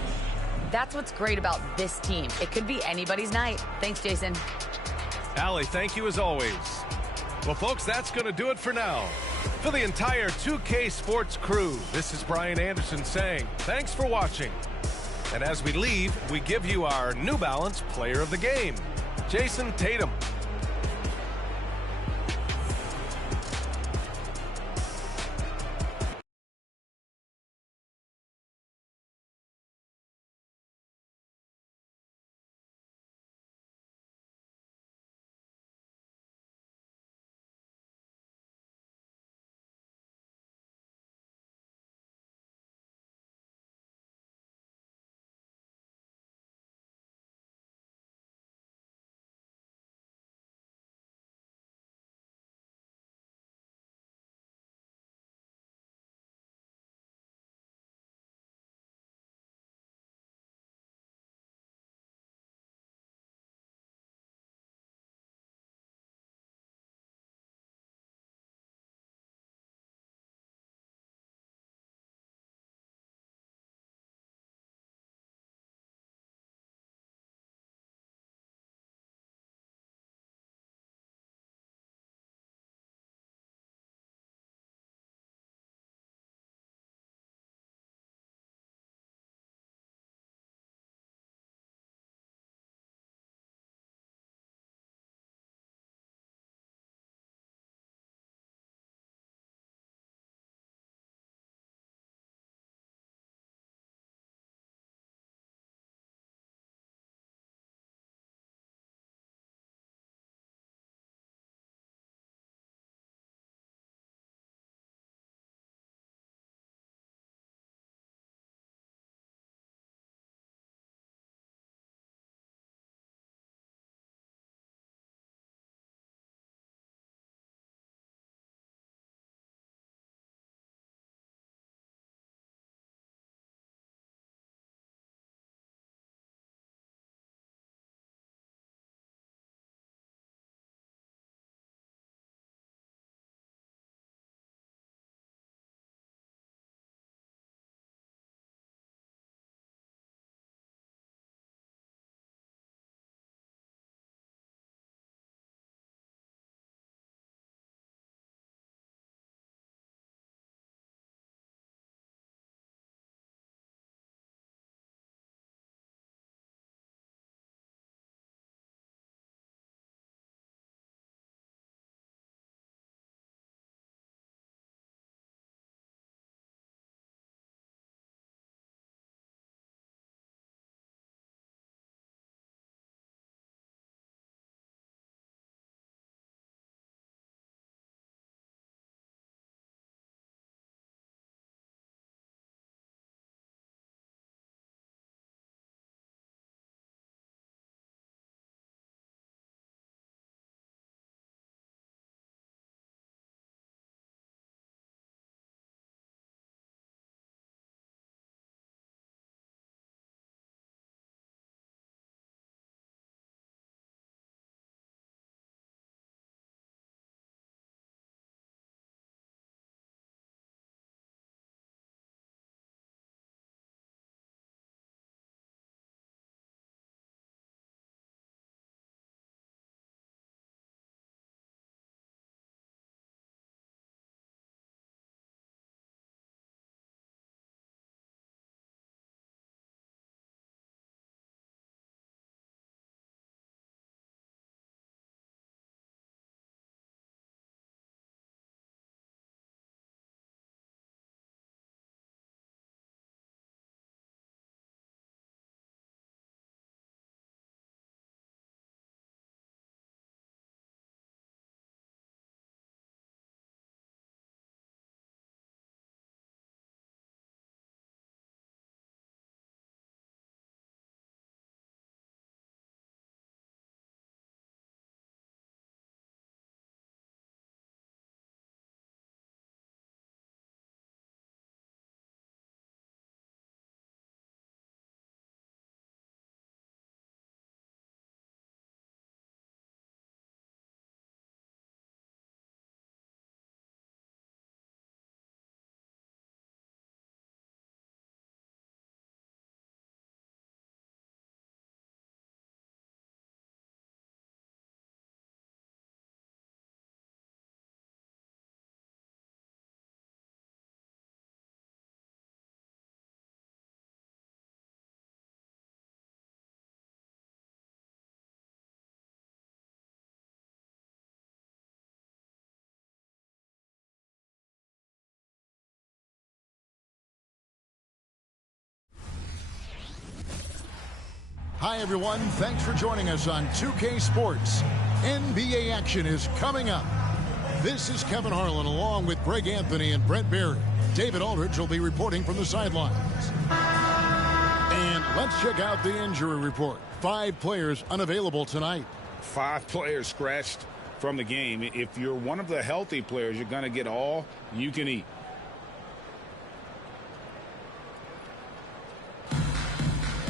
That's what's great about this team. It could be anybody's night. Thanks, Jason. Allie, thank you as always. Well, folks, that's going to do it for now. For the entire 2K Sports crew, this is Brian Anderson saying thanks for watching. And as we leave, we give you our New Balance player of the game, Jayson Tatum. Hi, everyone. Thanks for joining us on 2K Sports. NBA action is coming up. This is Kevin Harlan along with Greg Anthony and Brent Barry. David Aldridge will be reporting from the sidelines. And let's check out the injury report. 5 players unavailable tonight. 5 players scratched from the game. If you're one of the healthy players, you're going to get all you can eat.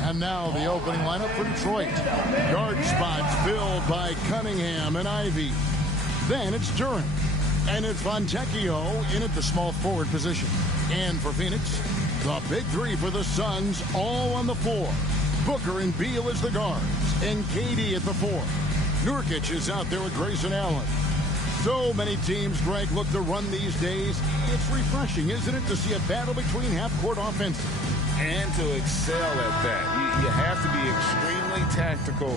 And now the opening lineup for Detroit. Guard spots filled by Cunningham and Ivey. Then it's Duren. And it's Fontecchio in at the small forward position. And for Phoenix, the big 3 for the Suns all on the floor. Booker and Beal as the guards. And KD at the 4. Nurkic is out there with Grayson Allen. So many teams, Greg, look to run these days. It's refreshing, isn't it, to see a battle between half-court offenses. And to excel at that. You have to be extremely tactical,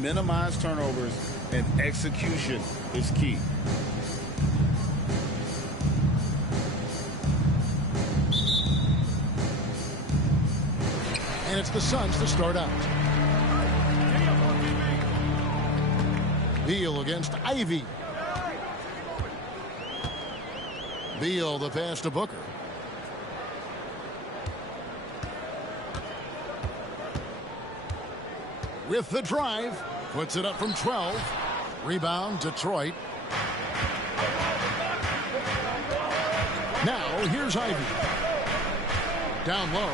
minimize turnovers, and execution is key. And it's the Suns to start out. Beal against Ivey. Beal the pass to Booker. With the drive, puts it up from 12. Rebound, Detroit. Now, here's Ivey. Down low.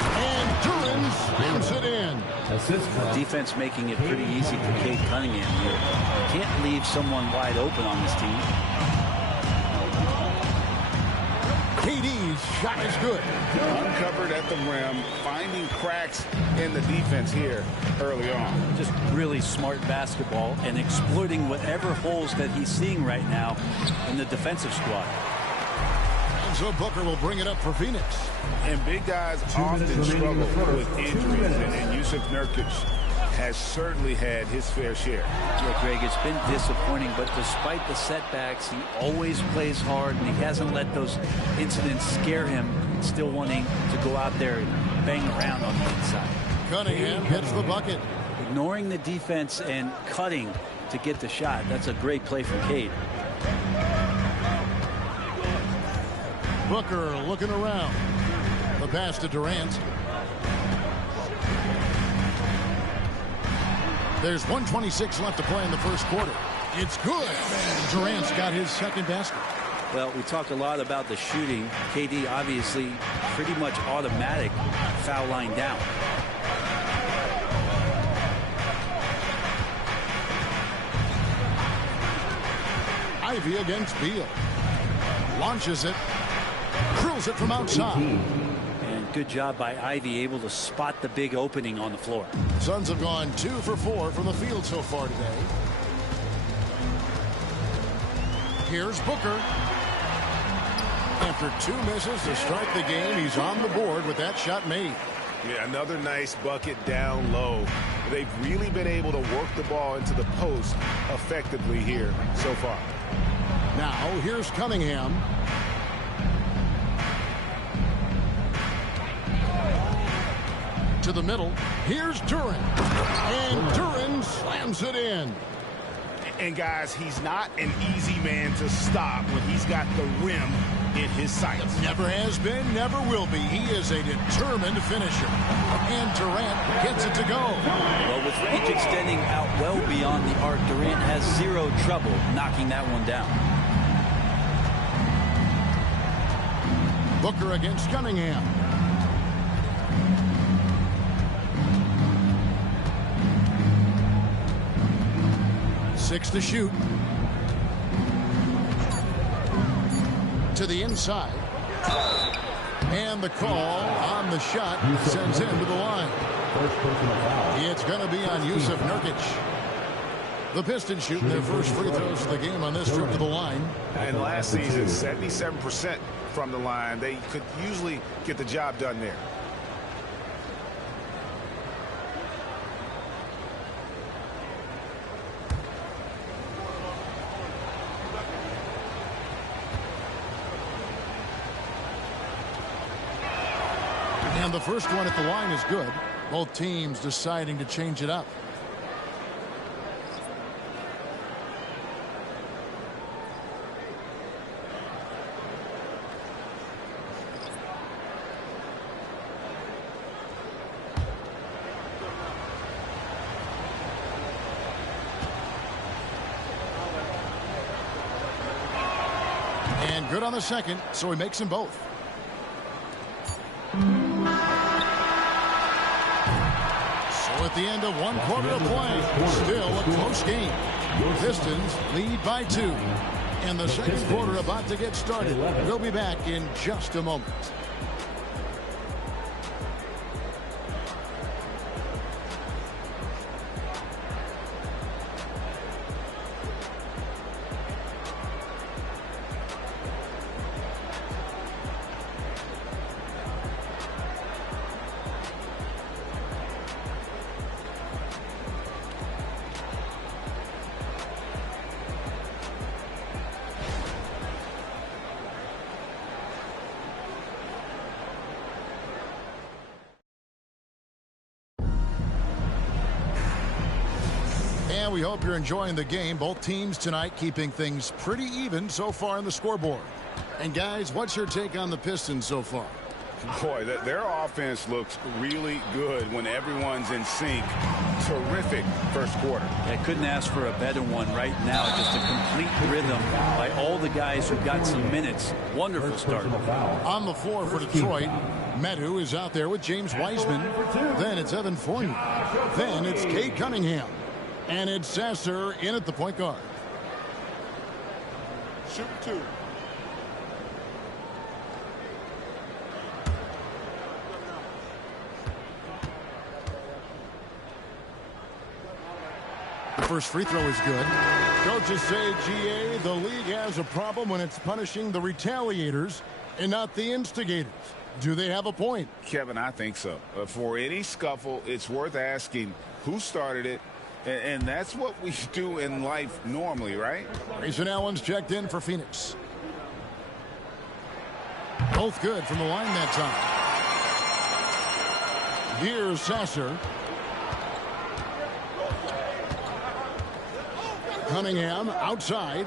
And Duren slams it in. Defense making it pretty easy for Cade Cunningham here. You can't leave someone wide open on this team. KD's shot is good. Uncovered at the rim, finding cracks in the defense here early on. Just really smart basketball and exploiting whatever holes that he's seeing right now in the defensive squad. And so Booker will bring it up for Phoenix. And big guys often struggle with injuries, and Jusuf Nurkic has certainly had his fair share. Yeah, Greg, it's been disappointing, but despite the setbacks, he always plays hard, and he hasn't let those incidents scare him, still wanting to go out there and bang around on the inside. Cunningham hits the bucket. Ignoring the defense and cutting to get the shot. That's a great play from Cade. Booker looking around. The pass to Durant. There's 1:26 left to play in the first quarter. It's good. Durant's got his second basket. Well, we talked a lot about the shooting. KD obviously pretty much automatic foul line down. Ivey against Beal. Launches it. Drills it from outside. And good job by Ivey, able to spot the big opening on the floor. Suns have gone 2 for 4 from the field so far today. Here's Booker. After 2 misses to start the game, he's on the board with that shot made. Yeah, another nice bucket down low. They've really been able to work the ball into the post effectively here so far. Now, here's Cunningham. To the middle. Here's Duren. And Duren slams it in. And guys, he's not an easy man to stop when he's got the rim in his sights. Never has been, never will be. He is a determined finisher. And Durant gets it to go. Well, with range extending out well beyond the arc, Durant has zero trouble knocking that one down. Booker against Cunningham. Six to shoot. To the inside. And the call on the shot sends him to the line. It's going to be on Jusuf Nurkic. The Pistons shooting their first free throws of the game on this trip to the line. And last season, 77% from the line. They could usually get the job done there. And the first one at the line is good. Both teams deciding to change it up. And good on the second, so he makes them both. So at the end of one quarter of play, still a close game. Pistons lead by 2. And the second quarter about to get started. We'll be back in just a moment. And we hope you're enjoying the game. Both teams tonight keeping things pretty even so far on the scoreboard. And guys, what's your take on the Pistons so far? Boy, their offense looks really good when everyone's in sync. Terrific first quarter. I couldn't ask for a better one right now. Just a complete rhythm by all the guys who got some minutes. Wonderful start. On the floor for Detroit, Medu is out there with James Wiseman. Then it's Evan Fournier. Then it's Cade Cunningham. And it's Sasser in at the point guard. Shoot 2. The first free throw is good. Coaches say, GA, the league has a problem when it's punishing the retaliators and not the instigators. Do they have a point? Kevin, I think so. For any scuffle, it's worth asking who started it. And that's what we do in life normally, right? Grayson Allen's checked in for Phoenix. Both good from the line that time. Here's Sasser. Cunningham outside.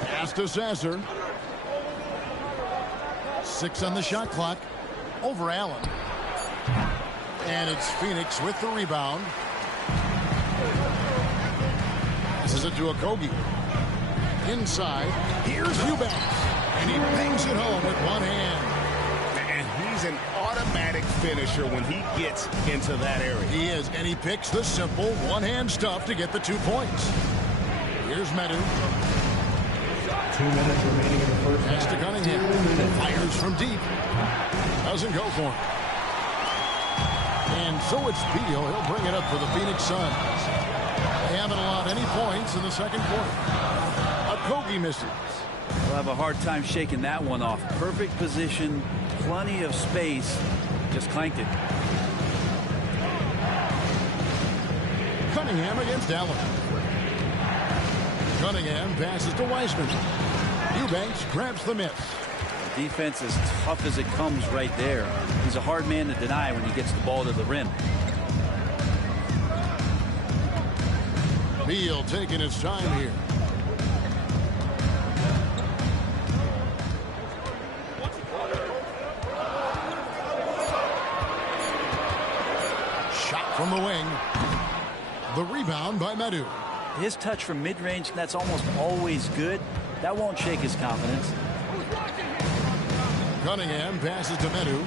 Pass to Sasser. 6 on the shot clock. Over Allen. And it's Phoenix with the rebound. This is it to Okogie. Inside. Here's Eubanks. And he bangs it home with one hand. And he's an automatic finisher when he gets into that area. He is. And he picks the simple one-hand stuff to get the 2 points. Here's Medu. 2 minutes remaining in the first half. Pass to Cunningham. Fires from deep. Doesn't go for him. And so it's Beal. He'll bring it up for the Phoenix Suns. They haven't allowed any points in the second quarter. Okogie misses. They'll have a hard time shaking that one off. Perfect position, plenty of space. Just clanked it. Cunningham against Allen. Cunningham passes to Wiseman. Eubanks grabs the miss. Defense as tough as it comes right there. He's a hard man to deny when he gets the ball to the rim. Beal taking his time here. Shot from the wing. The rebound by Medu. His touch from mid-range, that's almost always good. That won't shake his confidence. Cunningham passes to Medu.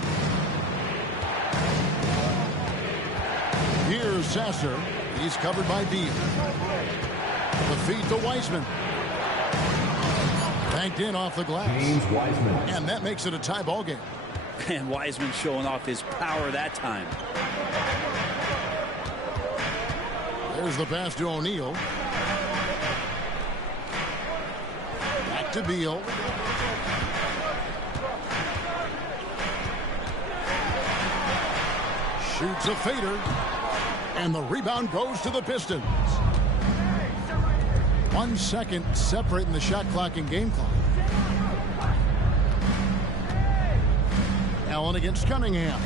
Here's Sasser. He's covered by Beal. The feed to Wiseman. Banked in off the glass. James Wiseman. And that makes it a tie ball game. And Wiseman showing off his power that time. There's the pass to O'Neal. Back to Beal. Shoots a fader. And the rebound goes to the Pistons. 1 second separating the shot clock and game clock. Allen against Cunningham.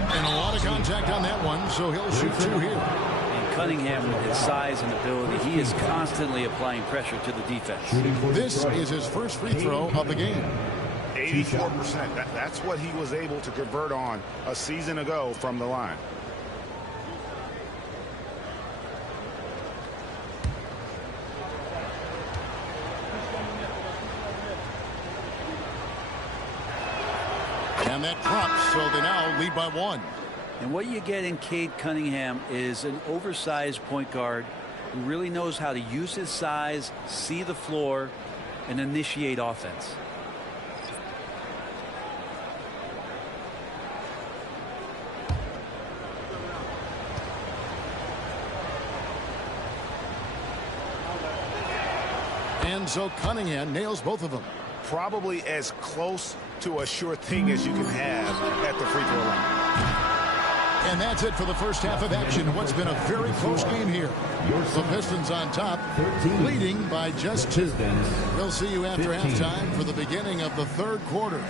And a lot of contact on that one, so he'll shoot 2 here. And Cunningham, with his size and ability, he is constantly applying pressure to the defense. This is his first free throw of the game. 84%. That's what he was able to convert on a season ago from the line. And that drops, so they now lead by 1. And what you get in Cade Cunningham is an oversized point guard who really knows how to use his size, see the floor, and initiate offense. And so Cunningham nails both of them. Probably as close to a sure thing as you can have at the free throw line. And that's it for the first half of action. What's been a very close game here. The Pistons on top, leading by just 2. We'll see you after halftime for the beginning of the third quarter.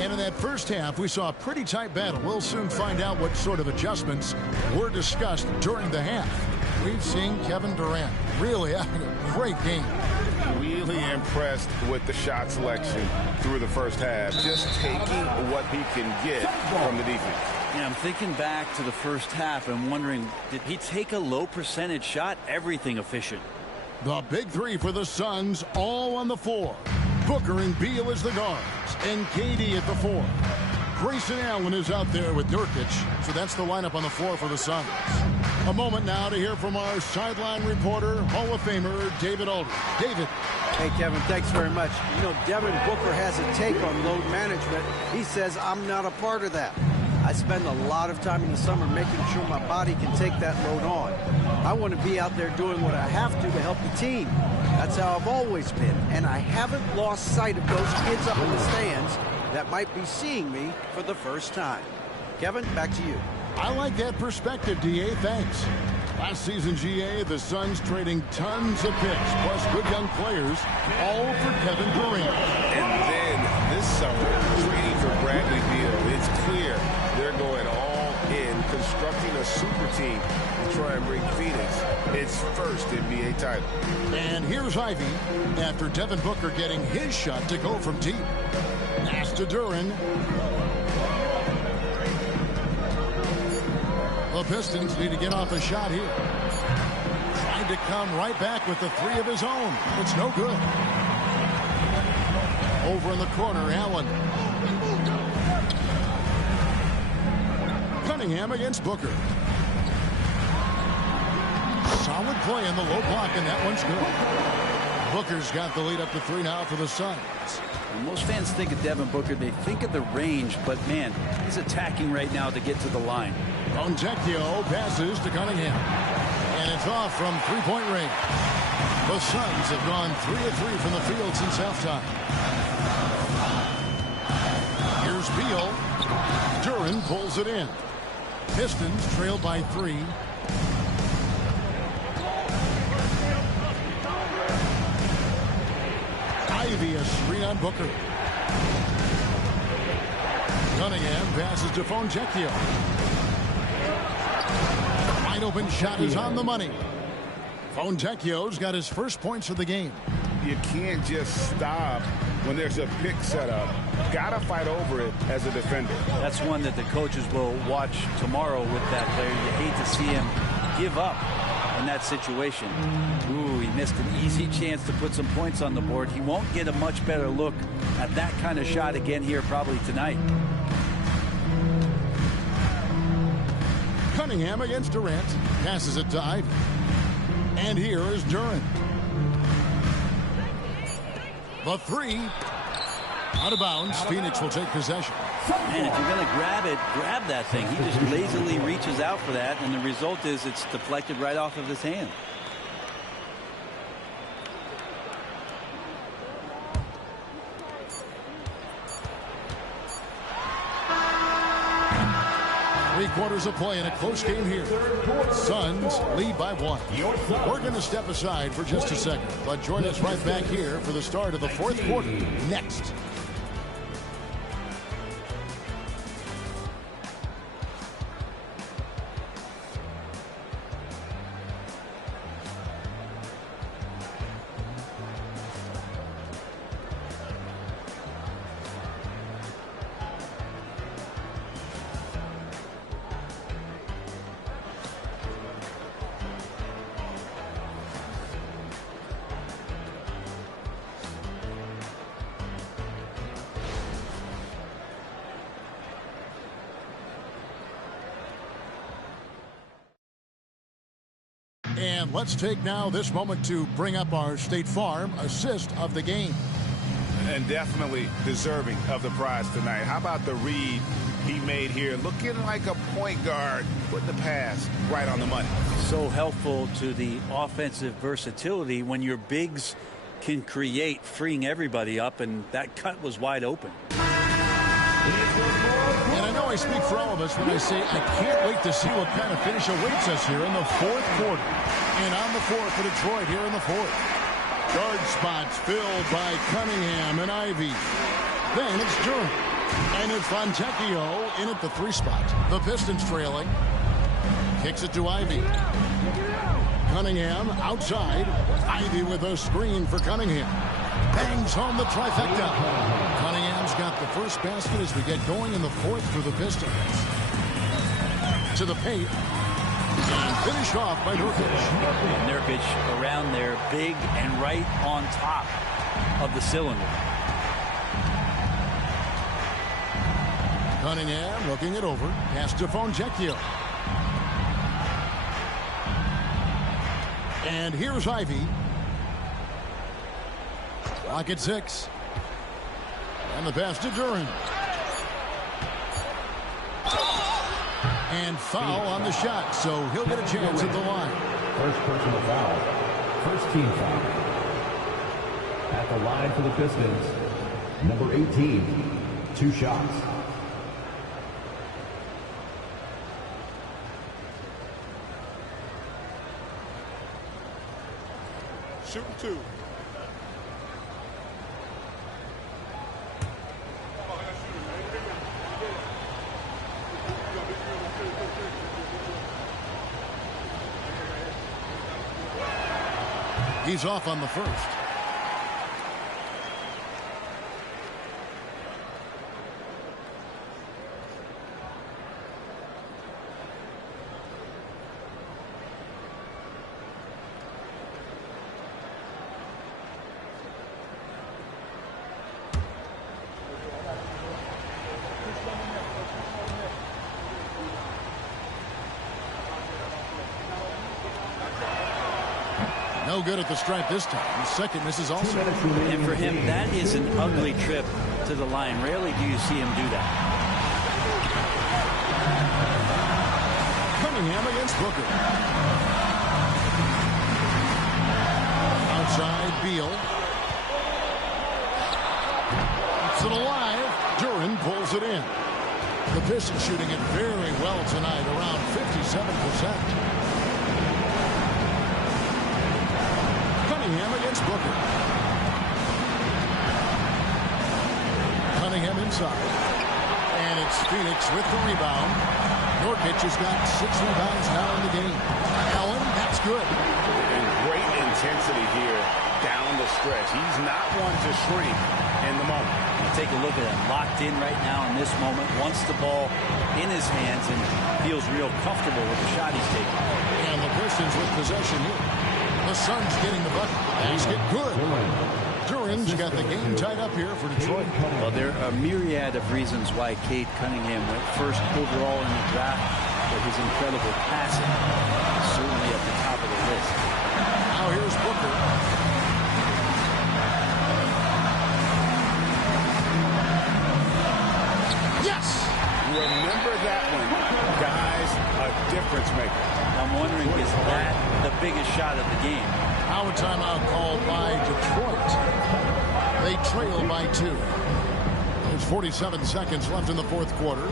And in that first half, we saw a pretty tight battle. We'll soon find out what sort of adjustments were discussed during the half. We've seen Kevin Durant really having a great game. Really impressed with the shot selection through the first half. Just taking what he can get from the defense. Yeah, I'm thinking back to the first half and wondering, did he take a low percentage shot? Everything efficient. The big 3 for the Suns, all on the floor. Booker and Beal as the guards, and KD at the 4. Grayson Allen is out there with Nurkic, so that's the lineup on the floor for the Suns. A moment now to hear from our sideline reporter, Hall of Famer David Aldridge. David. Hey, Kevin, thanks very much. You know, Devin Booker has a take on load management. He says, I'm not a part of that. I spend a lot of time in the summer making sure my body can take that load on. I want to be out there doing what I have to help the team. That's how I've always been, and I haven't lost sight of those kids up in the stands that might be seeing me for the first time. Kevin, back to you. I like that perspective, DA. Thanks. Last season, GA, the Suns trading tons of picks, plus good young players, all for Kevin Durant. And then this summer, trading for Bradley Beal. It's clear they're going all in, constructing a super team to try and bring Phoenix its first NBA title. And here's Ivy after Devin Booker getting his shot to go from deep. Pass to Duren. The Pistons need to get off a shot here. Trying to come right back with the 3 of his own. It's no good. Over in the corner, Allen. Cunningham against Booker. Solid play in the low block, and that one's good. Booker's got the lead up to 3 now for the Suns. When most fans think of Devin Booker, they think of the range, but man, he's attacking right now to get to the line. Fontecchio passes to Cunningham, and it's off from 3-point range. The Suns have gone 3 of 3 from the field since halftime. Here's Beal. Duren pulls it in. Pistons trailed by 3. Ivy a screen on Booker. Cunningham passes to Fontecchio. wide open shot is on the money. Fontecchio's got his first points of the game. You can't just stop when there's a pick set up. Got to fight over it as a defender. That's one that the coaches will watch tomorrow with that player. You hate to see him give up in that situation. Ooh, he missed an easy chance to put some points on the board. He won't get a much better look at that kind of shot again here probably tonight. Cunningham against Durant. Passes it to Ivey. And here is Duren. The three. Out of bounds. Phoenix will take possession. Man, if you're going to grab it, grab that thing. He just lazily reaches out for that, and the result is it's deflected right off of his hand. Three-quarters of play in a close game here. Suns lead by 1. We're going to step aside for just a second, but join us right back here for the start of the fourth quarter next. And let's take now this moment to bring up our State Farm assist of the game. And definitely deserving of the prize tonight. How about the read he made here? Looking like a point guard, putting the pass right on the money. So helpful to the offensive versatility when your bigs can create, freeing everybody up, and that cut was wide open. And I know I speak for all of us when I say I can't wait to see what kind of finish awaits us here in the fourth quarter. And on the floor for Detroit here in the fourth. Guard spots filled by Cunningham and Ivey. Then it's Duren. And it's Fontecchio in at the 3 spot. The Pistons trailing. Kicks it to Ivey. Cunningham outside. Ivey with a screen for Cunningham. Bangs home the trifecta. Cunningham's got the first basket as we get going in the fourth for the Pistons. To the paint. And finished off by Nurkic. Nurkic around there, big and right on top of the cylinder. Cunningham looking it over. Pass to Fontecchio. And here's Ivey. Clock at 6. And the pass to Duren. And foul on the shot, so he'll get a chance at the line. First personal foul. First team foul. At the line for the Pistons, number 18. 2 shots. Shooting 2. He's off on the first. No good at the stripe this time. The second misses also. And for him, that is an ugly trip to the line. Rarely do you see him do that. Cunningham against Booker. Outside, Beal. It's it alive. Duren pulls it in. The Pistons shooting it very well tonight, around 57%. Cunningham against Booker. Cunningham inside. And it's Phoenix with the rebound. Nurkic has got 6 rebounds now in the game. Allen, that's good. And great intensity here down the stretch. He's not one to shrink in the moment. You take a look at him, locked in right now in this moment, wants the ball in his hands and feels real comfortable with the shot he's taking. And the Pistons with possession here. The Suns getting the bucket. Basket good. Duran's got the game tied up here for Detroit. Well, there are a myriad of reasons why Cade Cunningham went first overall in the draft, but his incredible passing is certainly at the top of the list. Now here's Booker. Yes! Remember that one, guys, a difference maker. I'm wondering, is that the biggest shot of the game? Now a timeout called by Detroit. They trail by 2. There's 47 seconds left in the fourth quarter.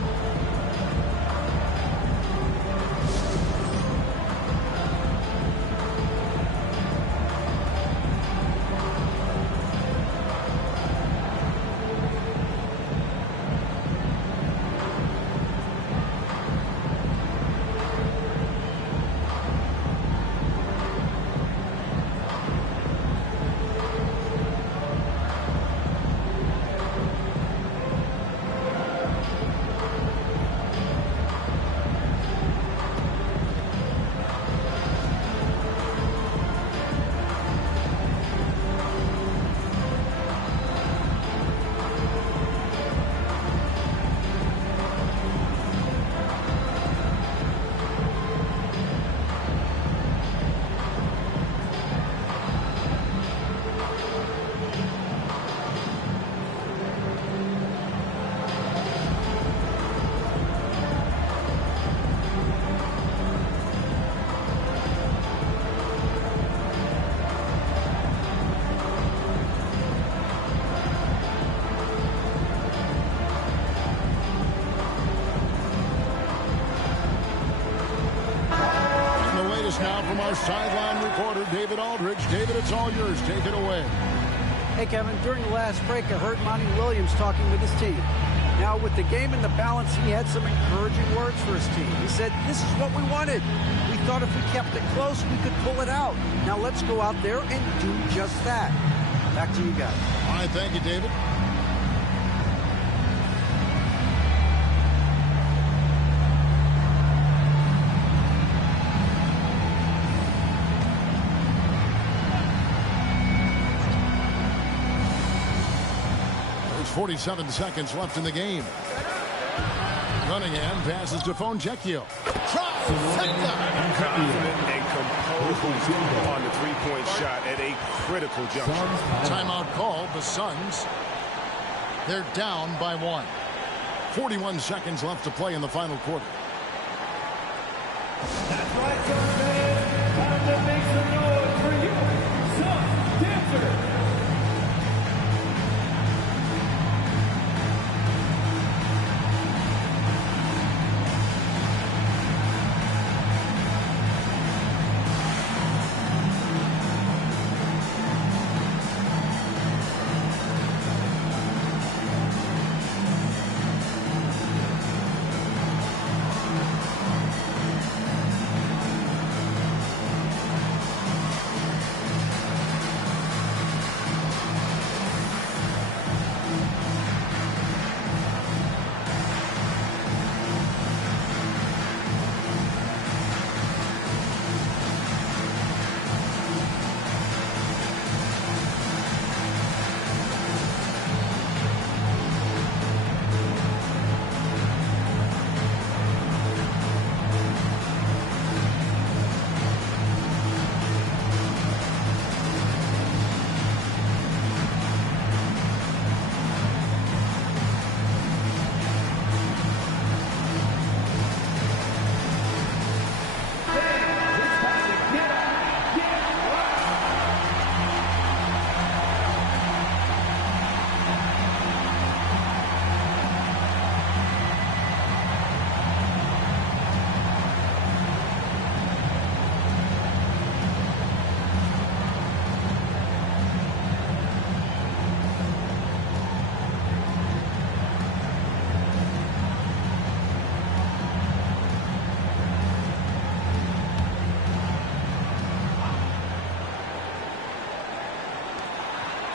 Now from our sideline reporter, David Aldridge. David, it's all yours. Take it away. Hey, Kevin, during the last break, I heard Monty Williams talking with his team. Now, with the game in the balance, he had some encouraging words for his team. He said, this is what we wanted. We thought if we kept it close, we could pull it out. Now, let's go out there and do just that. Back to you guys. All right, thank you, David. There's 47 seconds left in the game. Cunningham passes to Fontecchio. Confident and composed on the three-point shot at a critical juncture. Timeout called. The Suns, they're down by 1. 41 seconds left to play in the final quarter. That's right, Suns fans. Time to make some noise for you, Suns dancers.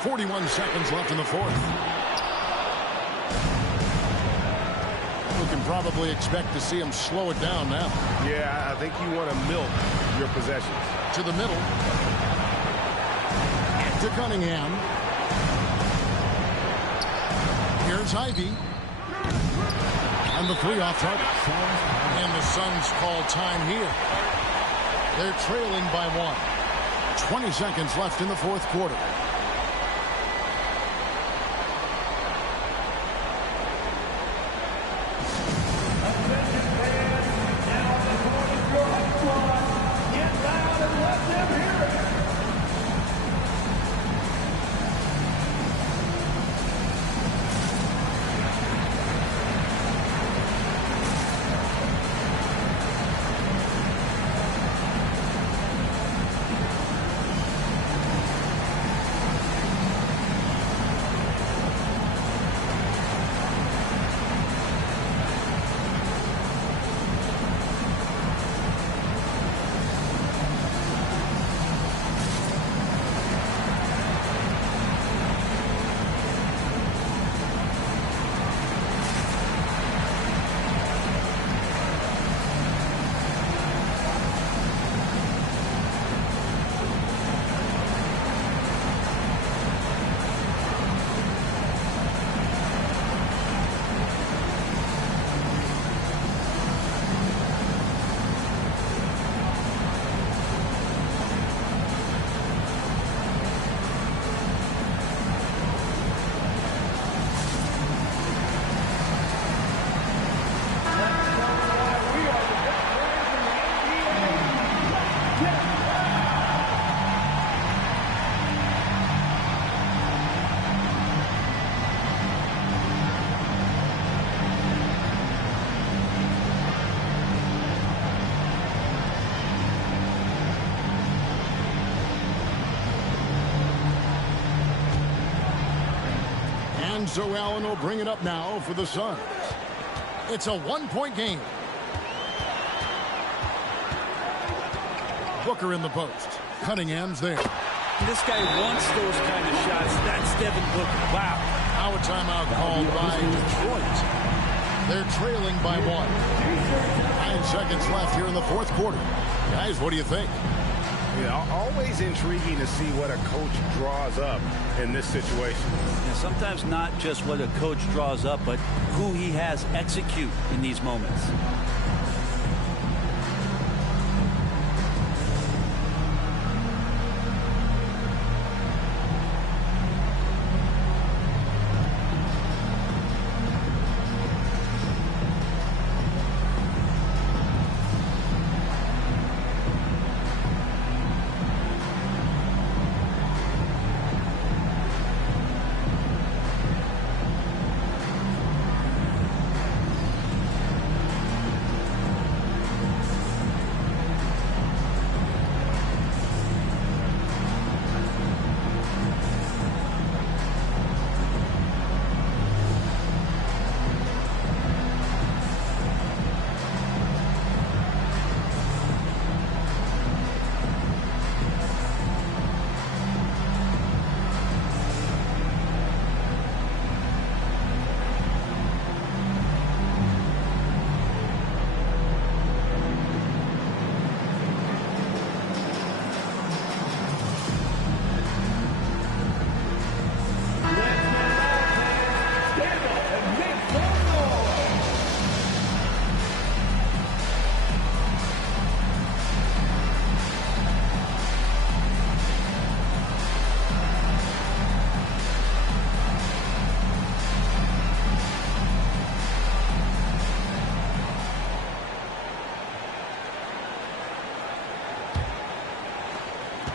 41 seconds left in the fourth. We can probably expect to see him slow it down now. Yeah, I think you want to milk your possessions. To the middle. To Cunningham. Here's Ivy. And the three off target. And the Suns call time here. They're trailing by 1. 20 seconds left in the fourth quarter. So Allen will bring it up now for the Suns. It's a one-point game. Booker in the post. Cunningham's there. This guy wants those kind of shots. That's Devin Booker. Wow. Now a timeout called by Detroit. They're trailing by 1. 9 seconds left here in the fourth quarter. Guys, what do you think? Yeah, always intriguing to see what a coach draws up in this situation. And sometimes not just what a coach draws up, but who he has execute in these moments.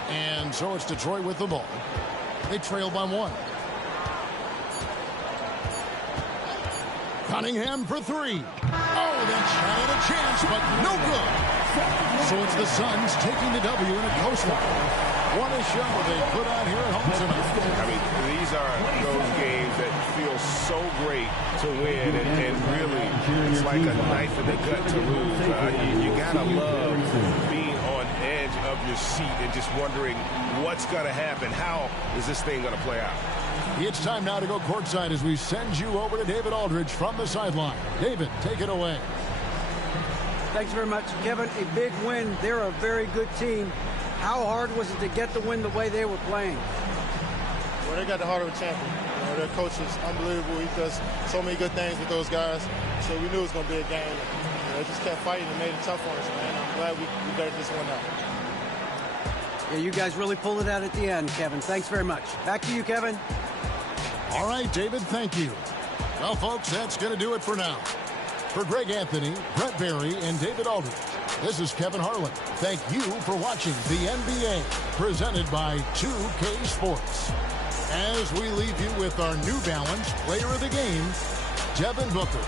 And so it's Detroit with the ball. They trail by 1. Cunningham for 3. Oh, that shot had a chance, but no good. So it's the Suns taking the W in a close one. What a show they put on here at home tonight. I mean, these are those games that feel so great to win, and really, it's like a knife in the gut to lose. You gotta love being on edge of your seat and just wondering what's going to happen. How is this thing going to play out? It's time now to go courtside as we send you over to David Aldridge from the sideline. David, take it away. Thanks very much, Kevin. A big win. They're a very good team. How hard was it to get the win the way they were playing? Well, they got the heart of a champion. You know, their coach is unbelievable. He does so many good things with those guys. So we knew it was going to be a game. You know, they just kept fighting and made it tough on us, man. I'm glad we got this one out. Yeah, you guys really pulled it out at the end, Kevin. Thanks very much. Back to you, Kevin. All right, David, thank you. Well, folks, that's going to do it for now. For Greg Anthony, Brett Barry, and David Aldridge, this is Kevin Harlan. Thank you for watching the NBA, presented by 2K Sports. As we leave you with our New Balance Player of the Game, Devin Booker.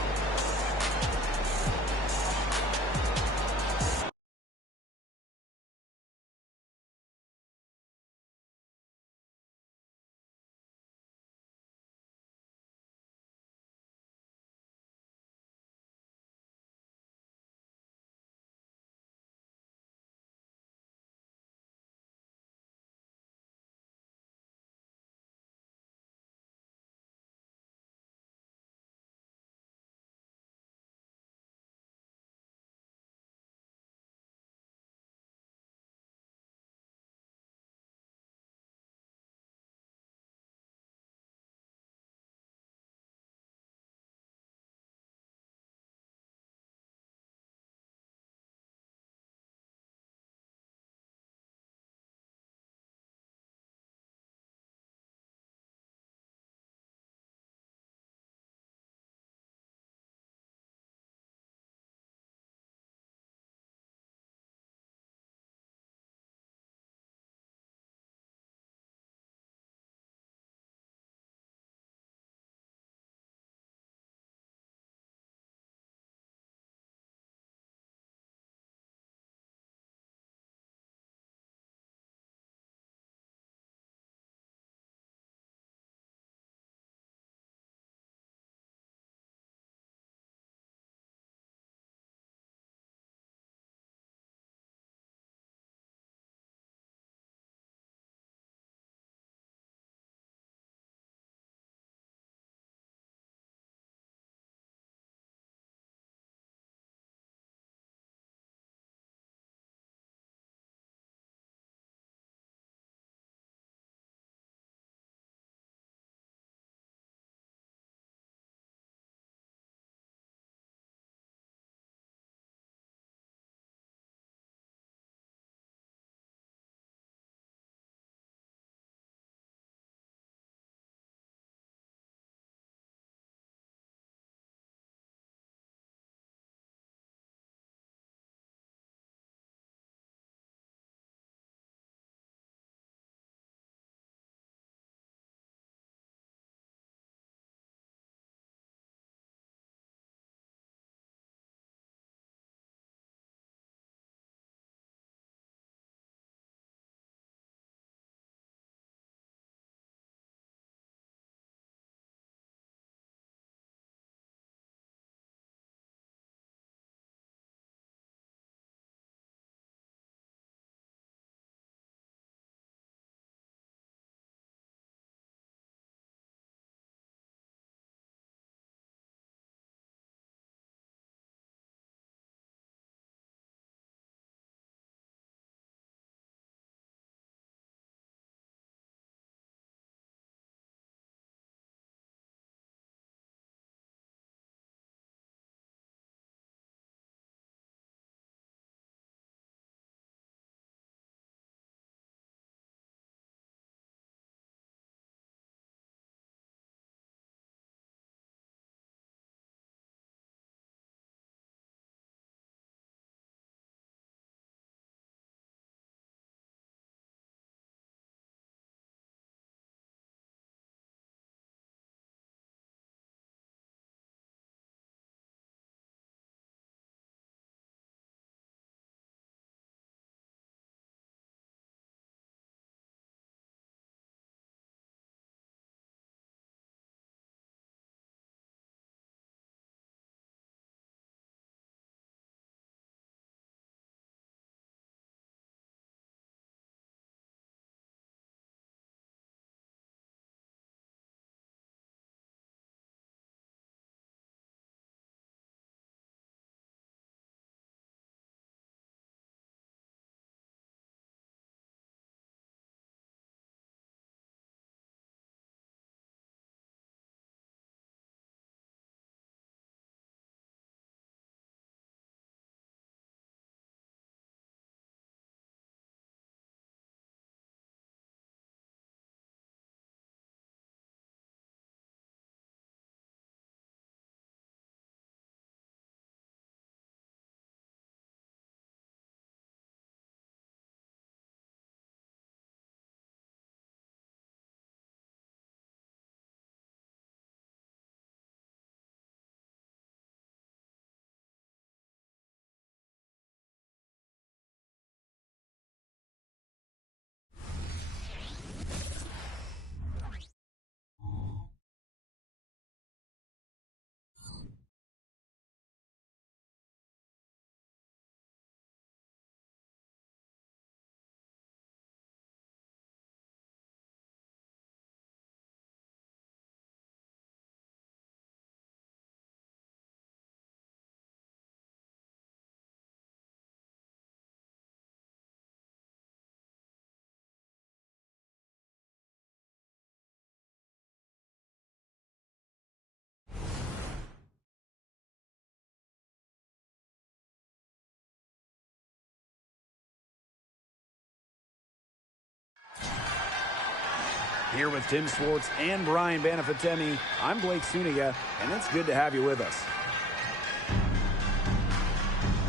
Here with Tim Swartz and Brian Banafitemi, I'm Blake Suniga, and it's good to have you with us.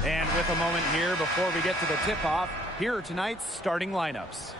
And with a moment here before we get to the tip-off, here are tonight's starting lineups.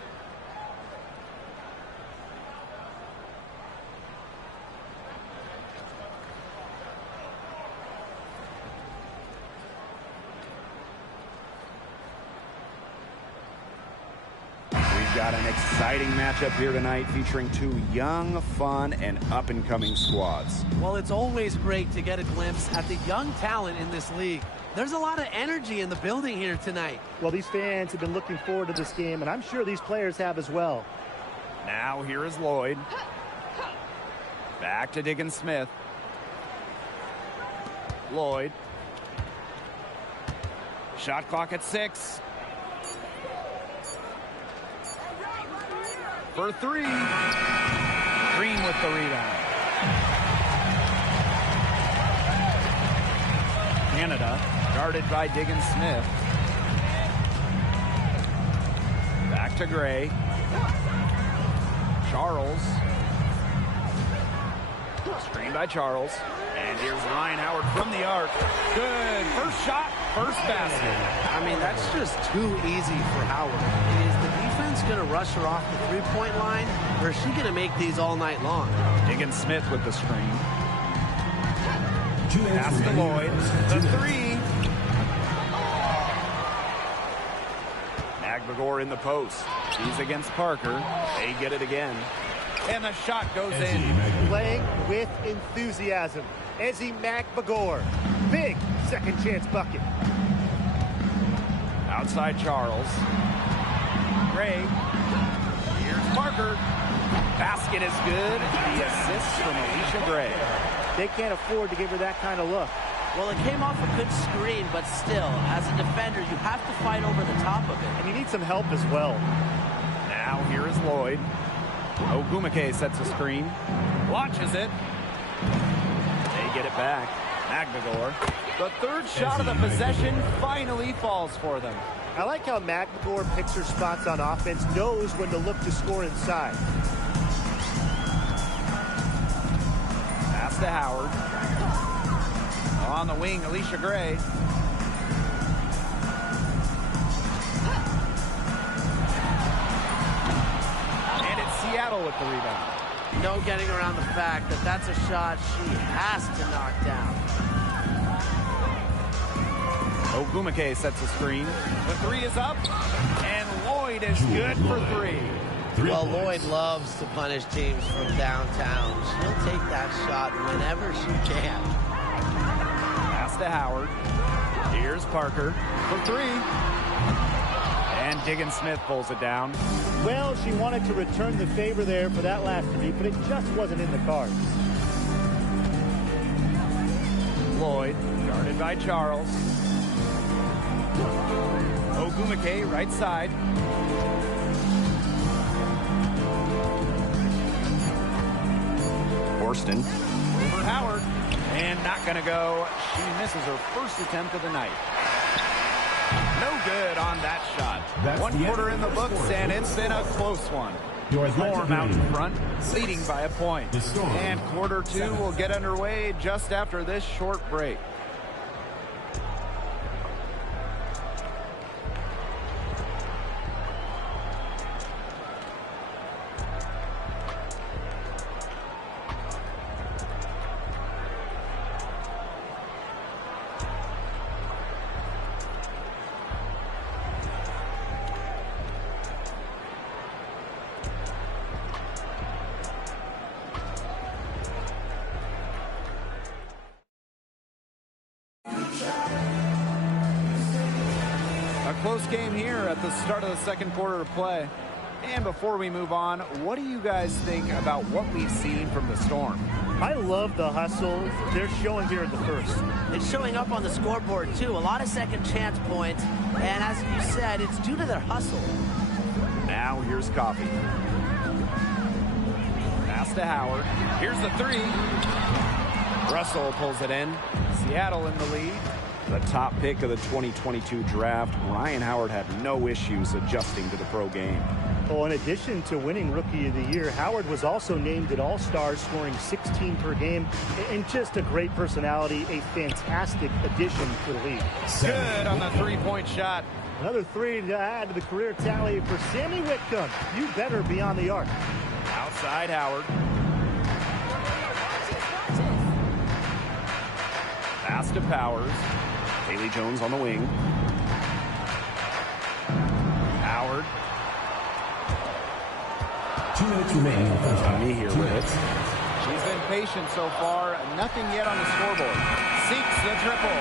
Got an exciting matchup here tonight featuring two young, fun, and up-and-coming squads. Well, it's always great to get a glimpse at the young talent in this league. There's a lot of energy in the building here tonight. Well, these fans have been looking forward to this game, and I'm sure these players have as well. Now here is Lloyd. Back to Diggins Smith. Lloyd. Shot clock at 6. For 3. Green with the rebound. Canada guarded by Diggins Smith. Back to Gray. Charles. Screen by Charles. And here's Ryan Howard from the arc. Good. First shot, first basket. I mean, that's just too easy for Howard. Is the defense going to rush her off the three-point line, or is she going to make these all night long? Diggins Smith with the screen. Pass to Lloyd. The 3. Magbagor in the post. He's against Parker. They get it again. And the shot goes in. Playing with enthusiasm. Ezi Magbagor. Big second chance bucket. Outside Charles. Gray. Here's Parker. Basket is good. The assist from Alicia Gray. They can't afford to give her that kind of look. Well, it came off a good screen, but still, as a defender, you have to fight over the top of it. And you need some help as well. Now here is Lloyd. Ogumake sets a screen. Launches it. They get it back. Magbagor. The third shot of the possession finally falls for them. I like how Magbagor picks her spots on offense, knows when to look to score inside. Pass to Howard. On the wing, Alicia Gray. And it's Seattle with the rebound. No getting around the fact that that's a shot she has to knock down. Ogumake sets a screen. The 3 is up, and Lloyd is good for 3. Well, Lloyd loves to punish teams from downtown. She'll take that shot whenever she can. Pass to Howard. Here's Parker for 3. And Diggins Smith pulls it down. Well, she wanted to return the favor there for that last 3, but it just wasn't in the cards. Lloyd, guarded by Charles. Ogumake, right side. Horston for Howard. And not going to go. She misses her first attempt of the night. No good on that shot. That's 1 quarter in the books, and it's been a close one. Storm out in front, leading by a point. And quarter 2 will get underway just after this short break. Close game here at the start of the second quarter of play. And before we move on, what do you guys think about what we've seen from the Storm? I love the hustle they're showing here in the first. It's showing up on the scoreboard, too. A lot of second chance points. And as you said, it's due to their hustle. Now here's Coffey. Pass to Howard. Here's the 3. Russell pulls it in. Seattle in the lead. The top pick of the 2022 draft, Ryan Howard had no issues adjusting to the pro game. Well, in addition to winning Rookie of the Year, Howard was also named an All-Star, scoring 16 per game, and just a great personality, a fantastic addition to the league. Good on the three-point shot. Another three to add to the career tally for Sammy Whitcomb. You better be on the arc. Outside Howard. Pass to Powers. Haley Jones on the wing. Howard. 2 minutes remaining. Me here with it. She's been patient so far. Nothing yet on the scoreboard. Seeks the triple.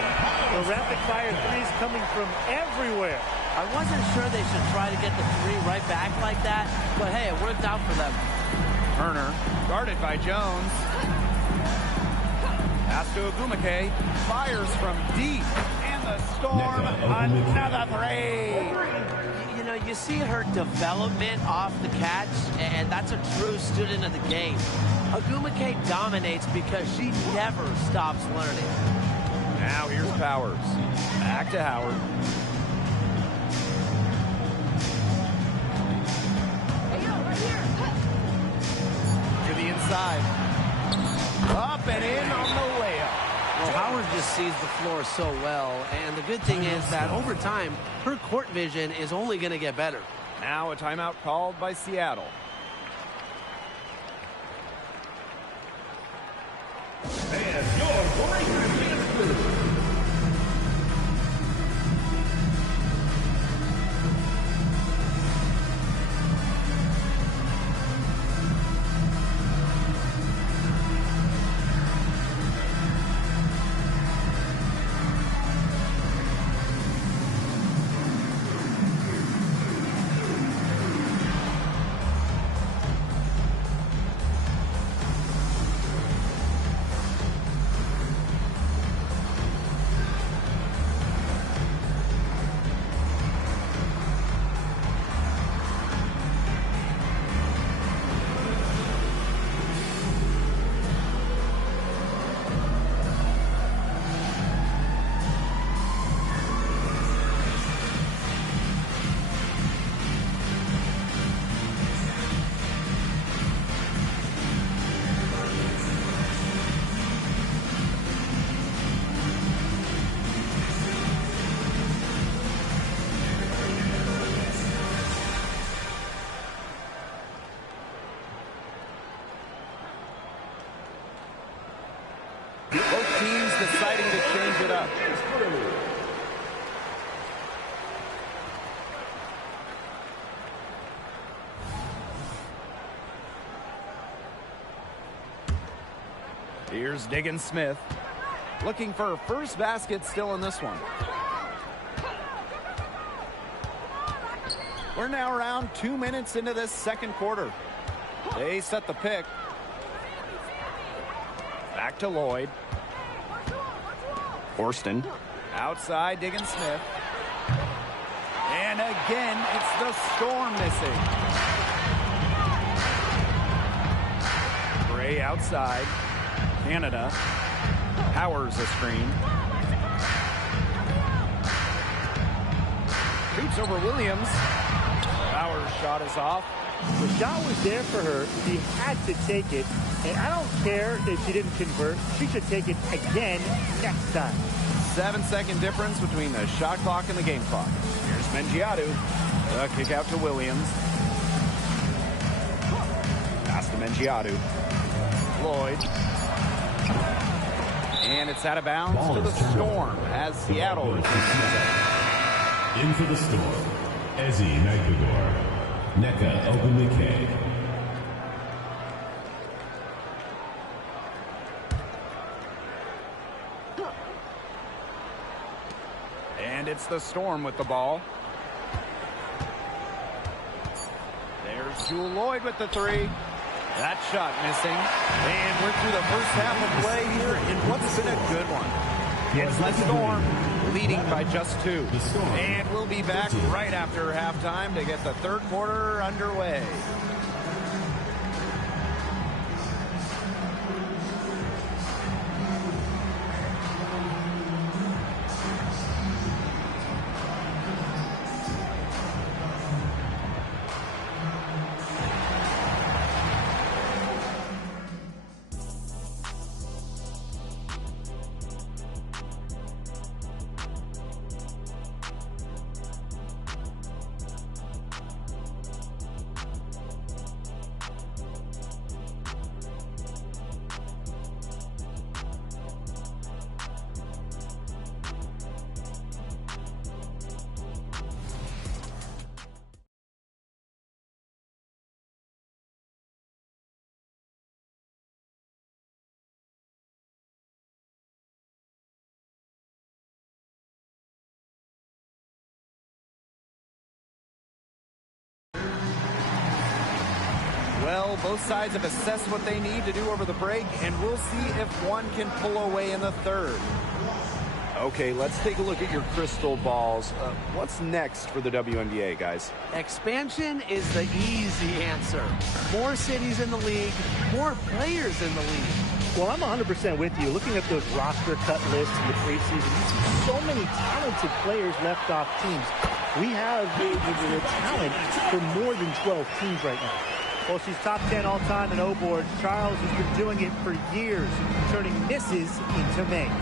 The rapid-fire threes coming from everywhere. I wasn't sure they should try to get the three right back like that, but hey, it worked out for them. Turner, guarded by Jones. Pass to Ogumake. Fires from deep. And the Storm, another three. You know, you see her development off the catch, and that's a true student of the game. Ogumake dominates because she never stops learning. Now here's Powers. Back to Howard. To the inside. Up and in on the layup. Well, Howard just sees the floor so well, and the good thing is that over time, her court vision is only going to get better. Now a timeout called by Seattle. And your breaker Both teams deciding to change it up. Here's Diggins Smith. Looking for her first basket still in this one. We're now around 2 minutes into this second quarter. They set the pick. Back to Lloyd. Horston. Outside, Diggins Smith. And again, it's the Storm missing. Gray outside. Canada. Powers a screen. Shoots over Williams. Powers' shot is off. The shot was there for her. She had to take it. And I don't care if she didn't convert. She should take it again next time. 7-second difference between the shot clock and the game clock. Here's Mengiadu. The kick out to Williams. Pass to Mengiadu. Lloyd. And it's out of bounds to the Storm as Seattle receives it. In for the Storm, Ezi Magbagor, Nneka Ogumake. And it's the Storm with the ball. There's Jewel Lloyd with the three. That shot missing. And we're through the first half of play here in what's been a good one. It's the Storm leading by just 2. And we'll be back right after halftime to get the third quarter underway. Well, both sides have assessed what they need to do over the break, and we'll see if one can pull away in the third. Okay, let's take a look at your crystal balls. What's next for the WNBA, guys? Expansion is the easy answer. More cities in the league, more players in the league. Well, I'm 100% with you. Looking at those roster cut lists in the preseason, you see so many talented players left off teams. We have the talent for more than 12 teams right now. Well, she's top 10 all-time in O-boards. Charles has been doing it for years, turning misses into makes.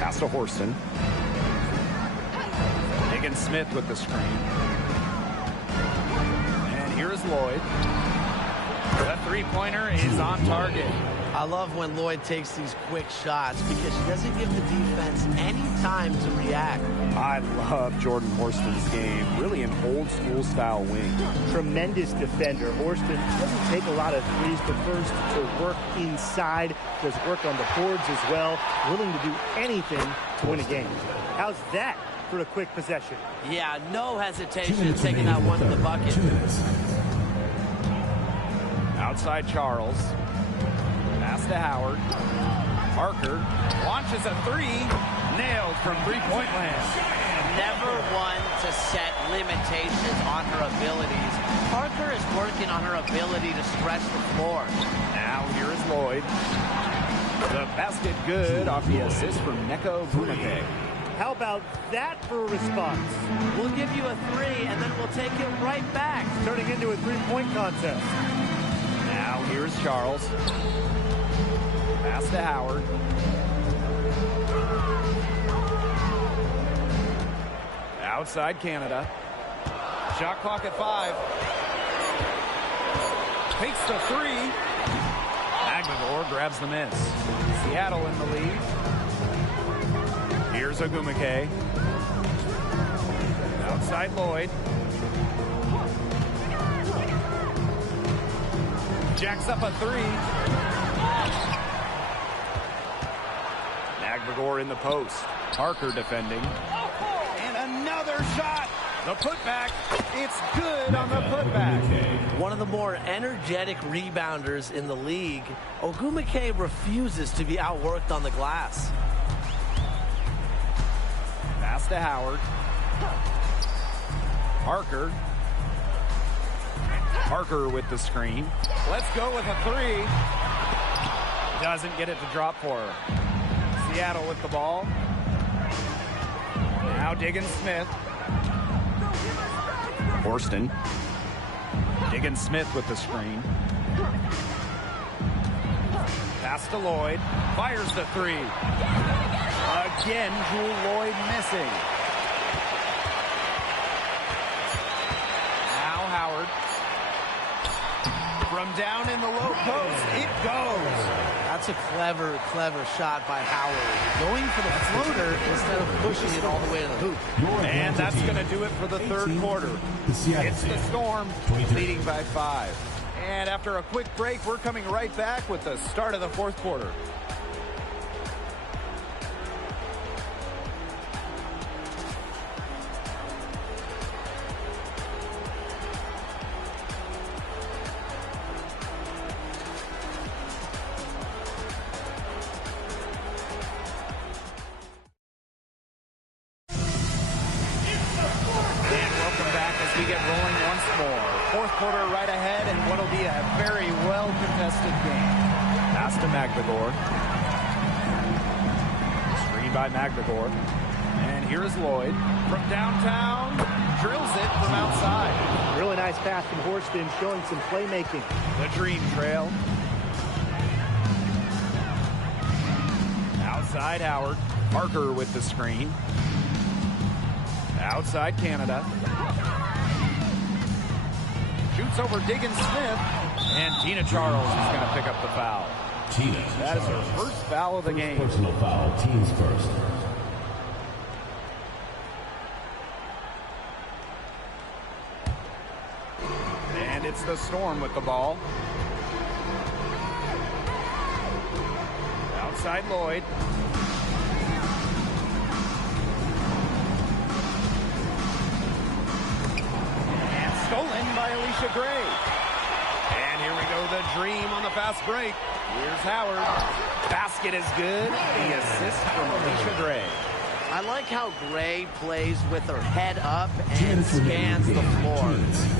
Pass to Horston. Higgins-Smith with the screen. And here's Lloyd. The three-pointer is on target. I love when Lloyd takes these quick shots because she doesn't give the defense any time to react. I love Jordan Horston's game. Really an old-school style wing. Tremendous defender. Horston doesn't take a lot of threes, but first to work inside, does work on the boards as well, willing to do anything to win a game. How's that for a quick possession? Yeah, no hesitation in taking that one to the bucket. Outside Charles. Pass to Howard. Parker launches a three. Nailed from three-point land. Never one to set limitations on her abilities. Parker is working on her ability to stretch the floor. Now here is Lloyd. The basket good off the assist from Neko Ogwumike. How about that for a response? We'll give you a three, and then we'll take it right back. Turning into a three-point contest. Now here's Charles. Pass to Howard. Outside Canada. Shot clock at 5. Takes the three. Magdalor grabs the miss. Seattle in the lead. Here's Ogwumike. Outside Lloyd. Jacks up a three. Magdalor in the post. Parker defending. And another shot. The putback. It's good on the putback. One of the more energetic rebounders in the league. Ogwumike refuses to be outworked on the glass. Pass to Howard. Parker. Parker with the screen. Let's go with a three. Doesn't get it to drop for her. Seattle with the ball. Now Higgins-Smith. Horston. Higgins-Smith with the screen. Pass to Lloyd. Fires the three. Again, Jewel Lloyd missing. Now Howard. From down in the low post, it goes. That's a clever shot by Howard. Going for the floater instead of pushing it all the way to the hoop. And that's going to do it for the third quarter. It's the Storm leading by 5. And after a quick break, we're coming right back with the start of the fourth quarter. Magdalor. And here's Lloyd from downtown, drills it from outside. Really nice pass from Horston, showing some playmaking. The Dream Trail. Outside Howard. Parker with the screen. Outside Canada. Shoots over Higgins-Smith. And Tina Charles is going to pick up the foul. That is her first foul of the game. Personal foul, teams first. And it's the Storm with the ball. Outside Lloyd. And stolen by Alicia Gray. show the dream on the fast break. Here's Howard. Basket is good. The assist from Alicia Gray. I like how Gray plays with her head up and scans the floor.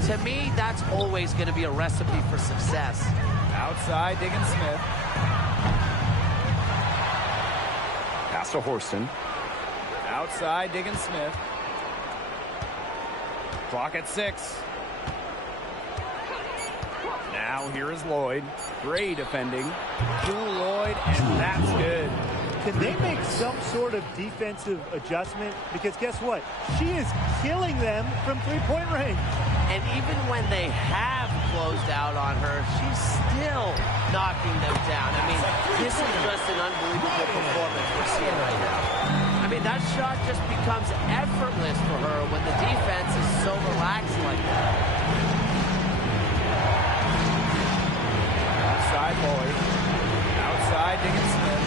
To me, that's always going to be a recipe for success. Outside, Diggins Smith. Pass to Horston. Outside, Diggins Smith. Clock at 6. Now here is Lloyd. Gray defending. Jewel Lloyd, and that's good. Can they make some sort of defensive adjustment? Because guess what? She is killing them from three-point range. And even when they have closed out on her, she's still knocking them down. I mean, this is just an unbelievable performance we're seeing right now. I mean, that shot just becomes effortless for her when the defense is so relaxed like that. Outside Lloyd. Outside Diggins Smith.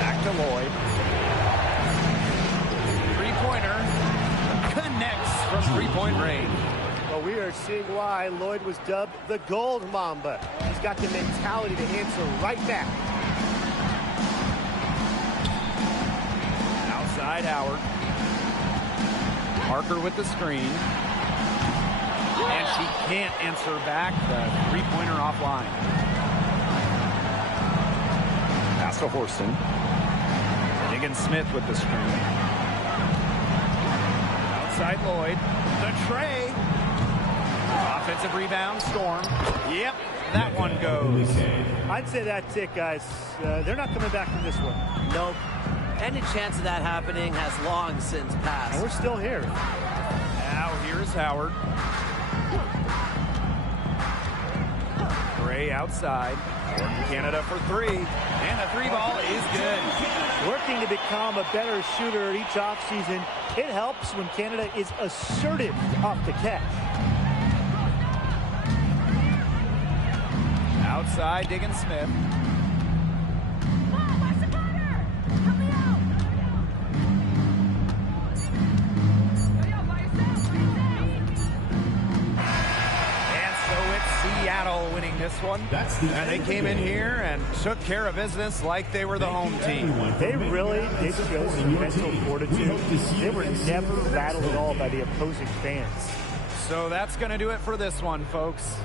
Back to Lloyd. Three-pointer. Connects from three-point range. Well, we are seeing why Lloyd was dubbed the Gold Mamba. He's got the mentality to answer right back. Outside Howard. Parker with the screen. And she can't answer back. The three-pointer offline. Pass to Horston. Diggins Smith with the screen. Outside Lloyd. The tray. Offensive rebound, Storm. Yep, that one goes. I'd say that's it, guys. They're not coming back from this one. Nope. Any chance of that happening has long since passed. And we're still here. Now here's Howard. Gray outside. Canada for 3. And the 3 ball is good. Working to become a better shooter each offseason, it helps when Canada is assertive off the catch. Outside, Diggins Smith. Seattle winning this one. And they came in here and took care of business like they were the home team. They really did show some mental fortitude. They were never rattled at all by the opposing fans. So that's going to do it for this one, folks.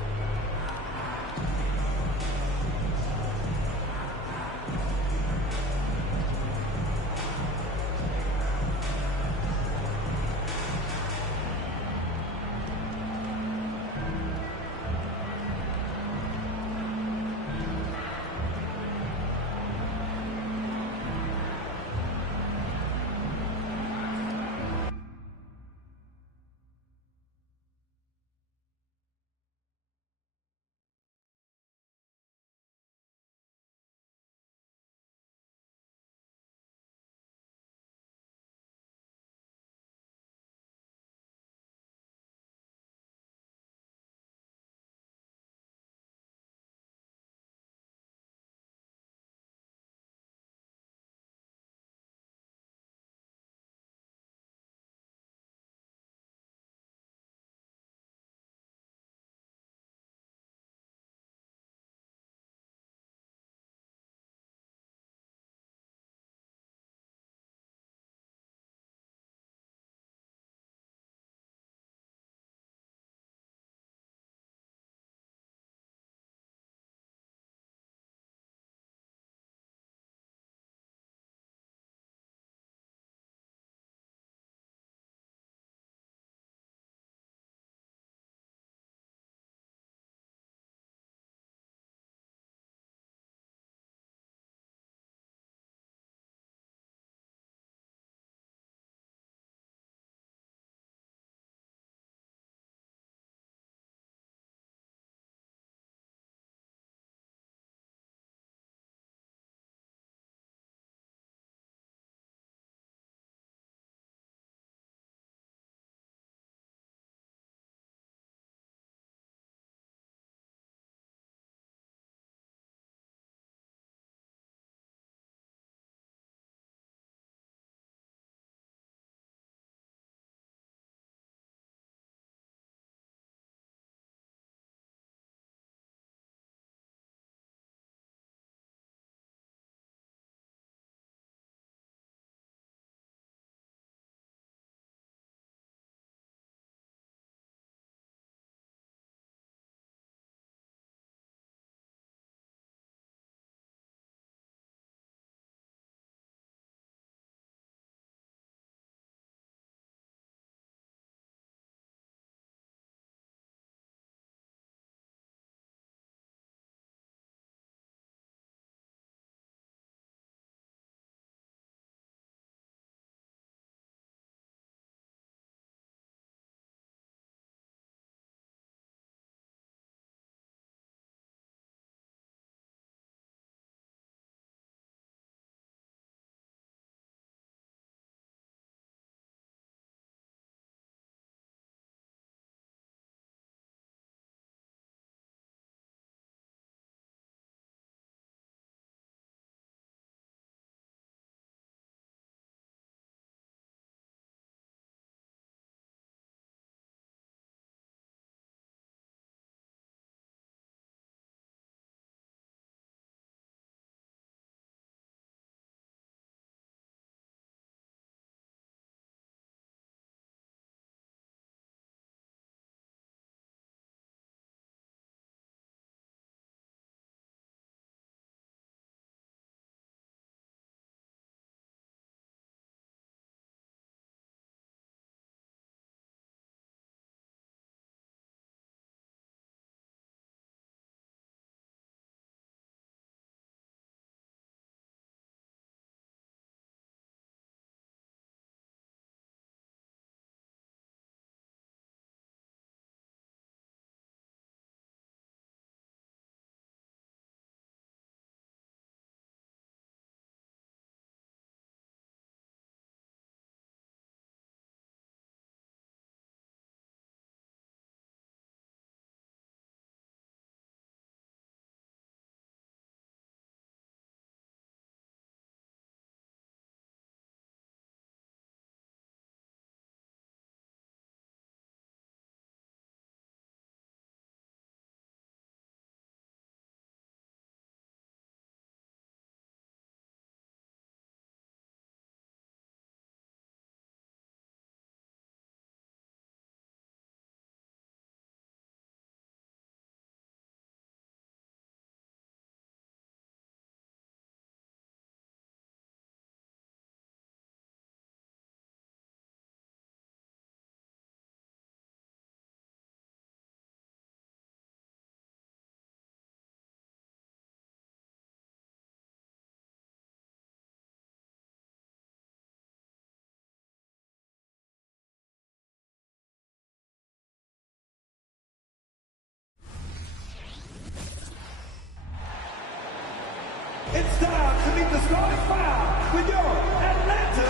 to meet the starting five with your Atlanta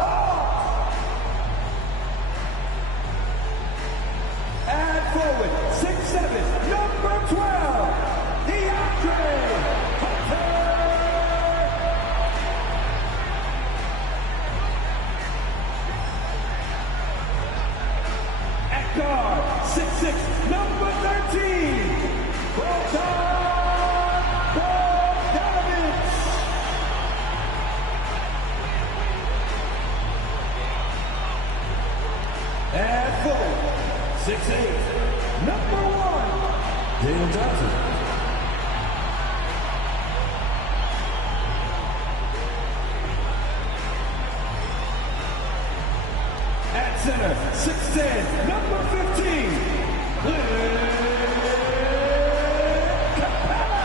Hawks. At forward, 6'7", number 12, DeAndre Hunter. At guard, 6'6", number 13, Bogdanovich. At full, 6'8", number 1, Daniel Johnson. At center, 6'10", number 15, Clint Capella.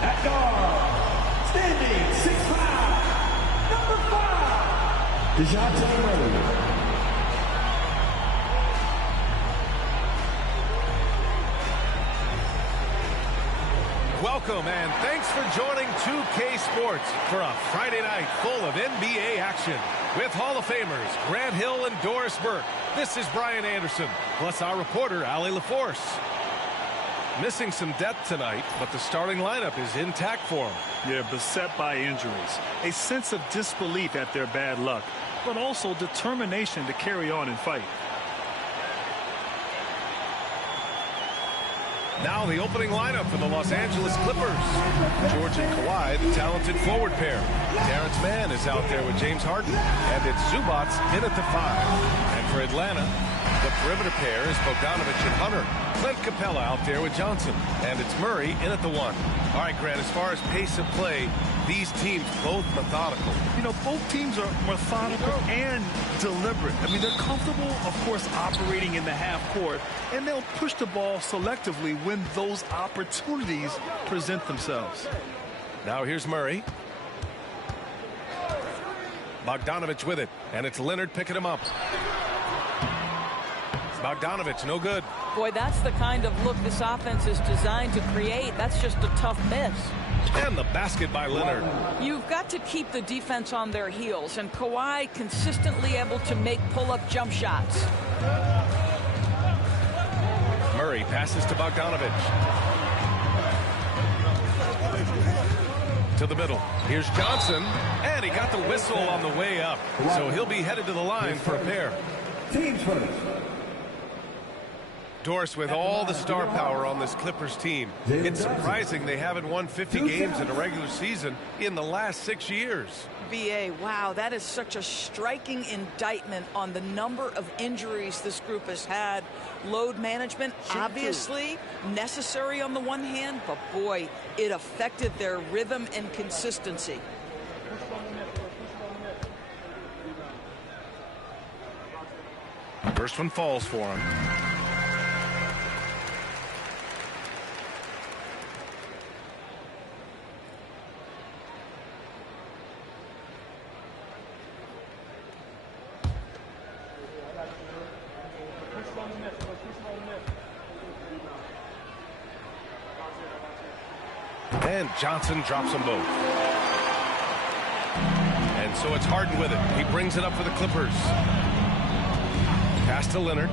At guard, standing 6'5", number 5, DeJounte Murray. Welcome and thanks for joining 2K Sports for a Friday night full of NBA action with Hall of Famers Grant Hill and Doris Burke. This is Brian Anderson, plus our reporter Allie LaForce. Missing some depth tonight, but the starting lineup is intact for them. They're beset by injuries, a sense of disbelief at their bad luck, but also determination to carry on and fight. Now the opening lineup for the Los Angeles Clippers. George and Kawhi, the talented forward pair. Terrence Mann is out there with James Harden. And it's Zubats in at the 5. And for Atlanta, the perimeter pair is Bogdanovich and Hunter. Clint Capella out there with Johnson. And it's Murray in at the 1. All right, Grant, as far as pace of play, these teams both methodical. You know, both teams are methodical and deliberate. I mean, they're comfortable, of course, operating in the half court, and they'll push the ball selectively when those opportunities present themselves. Now here's Murray. Bogdanovich with it, and it's Leonard picking him up. Bogdanovich, no good. Boy, that's the kind of look this offense is designed to create. That's just a tough miss. And the basket by Leonard. You've got to keep the defense on their heels, and Kawhi consistently able to make pull-up jump shots. Murray passes to Bogdanovich. To the middle. Here's Johnson, and he got the whistle on the way up. So he'll be headed to the line for a pair. Teams first. Doris, with all the star power on this Clippers team, it's surprising they haven't won 50 games in a regular season in the last 6 years. BA, wow, that is such a striking indictment on the number of injuries this group has had. Load management, obviously necessary on the one hand, but boy, it affected their rhythm and consistency. First one falls for him. And Johnson drops them both. And so it's Harden with it. He brings it up for the Clippers. Pass to Leonard.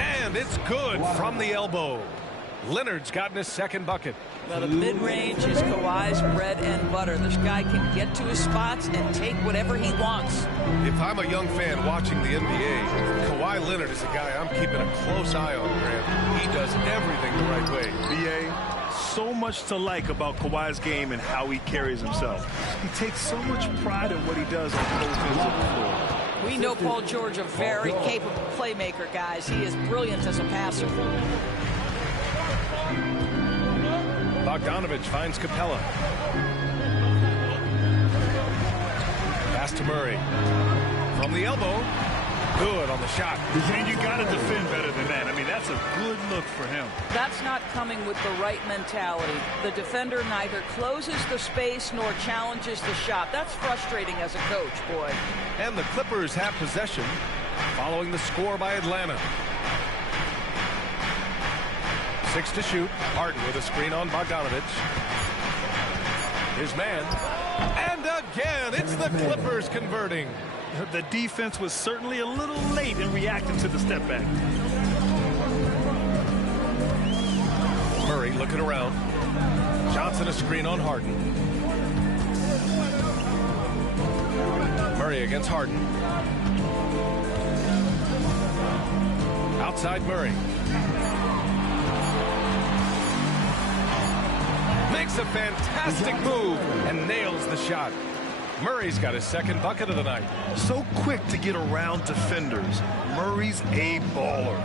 And it's good from the elbow. Leonard's gotten his second bucket. Now the mid-range is Kawhi's bread and butter. This guy can get to his spots and take whatever he wants. If I'm a young fan watching the NBA, Kawhi Leonard is a guy I'm keeping a close eye on, Grant. He does everything the right way. BA, so much to like about Kawhi's game and how he carries himself. He takes so much pride in what he does on both ends of the floor. We know Paul George, a very capable playmaker, guys. He is brilliant as a passer. Bogdanovich finds Capella. Pass to Murray. From the elbow. good on the shot. And you got to defend better than that. I mean, that's a good look for him. That's not coming with the right mentality. The defender neither closes the space nor challenges the shot. That's frustrating as a coach, boy. And the Clippers have possession following the score by Atlanta. 6 to shoot. Harden with a screen on Bogdanovic. His man. And again, it's the Clippers converting. The defense was certainly a little late in reacting to the step back. Murray looking around. Johnson a screen on Harden. Murray against Harden. Outside Murray. Makes a fantastic move and nails the shot. Murray's got his second bucket of the night. So quick to get around defenders. Murray's a baller.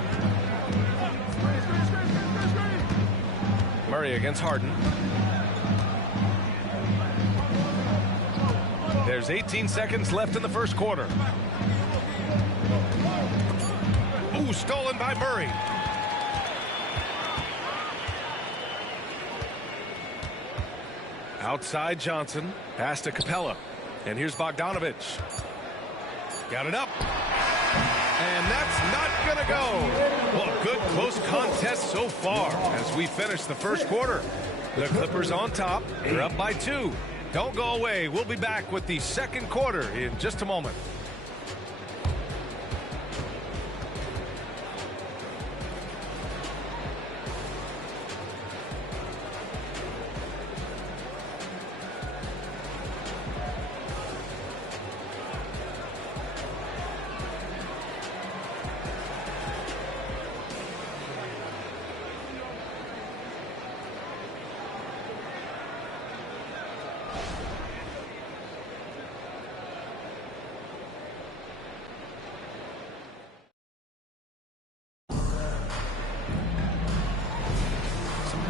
Murray against Harden. There's 18 seconds left in the first quarter. Ooh, stolen by Murray. Outside Johnson. Pass to Capella. And here's Bogdanovic. Got it up. And that's not going to go. Well, good close contest so far as we finish the first quarter. The Clippers on top. They're up by 2. Don't go away. We'll be back with the second quarter in just a moment.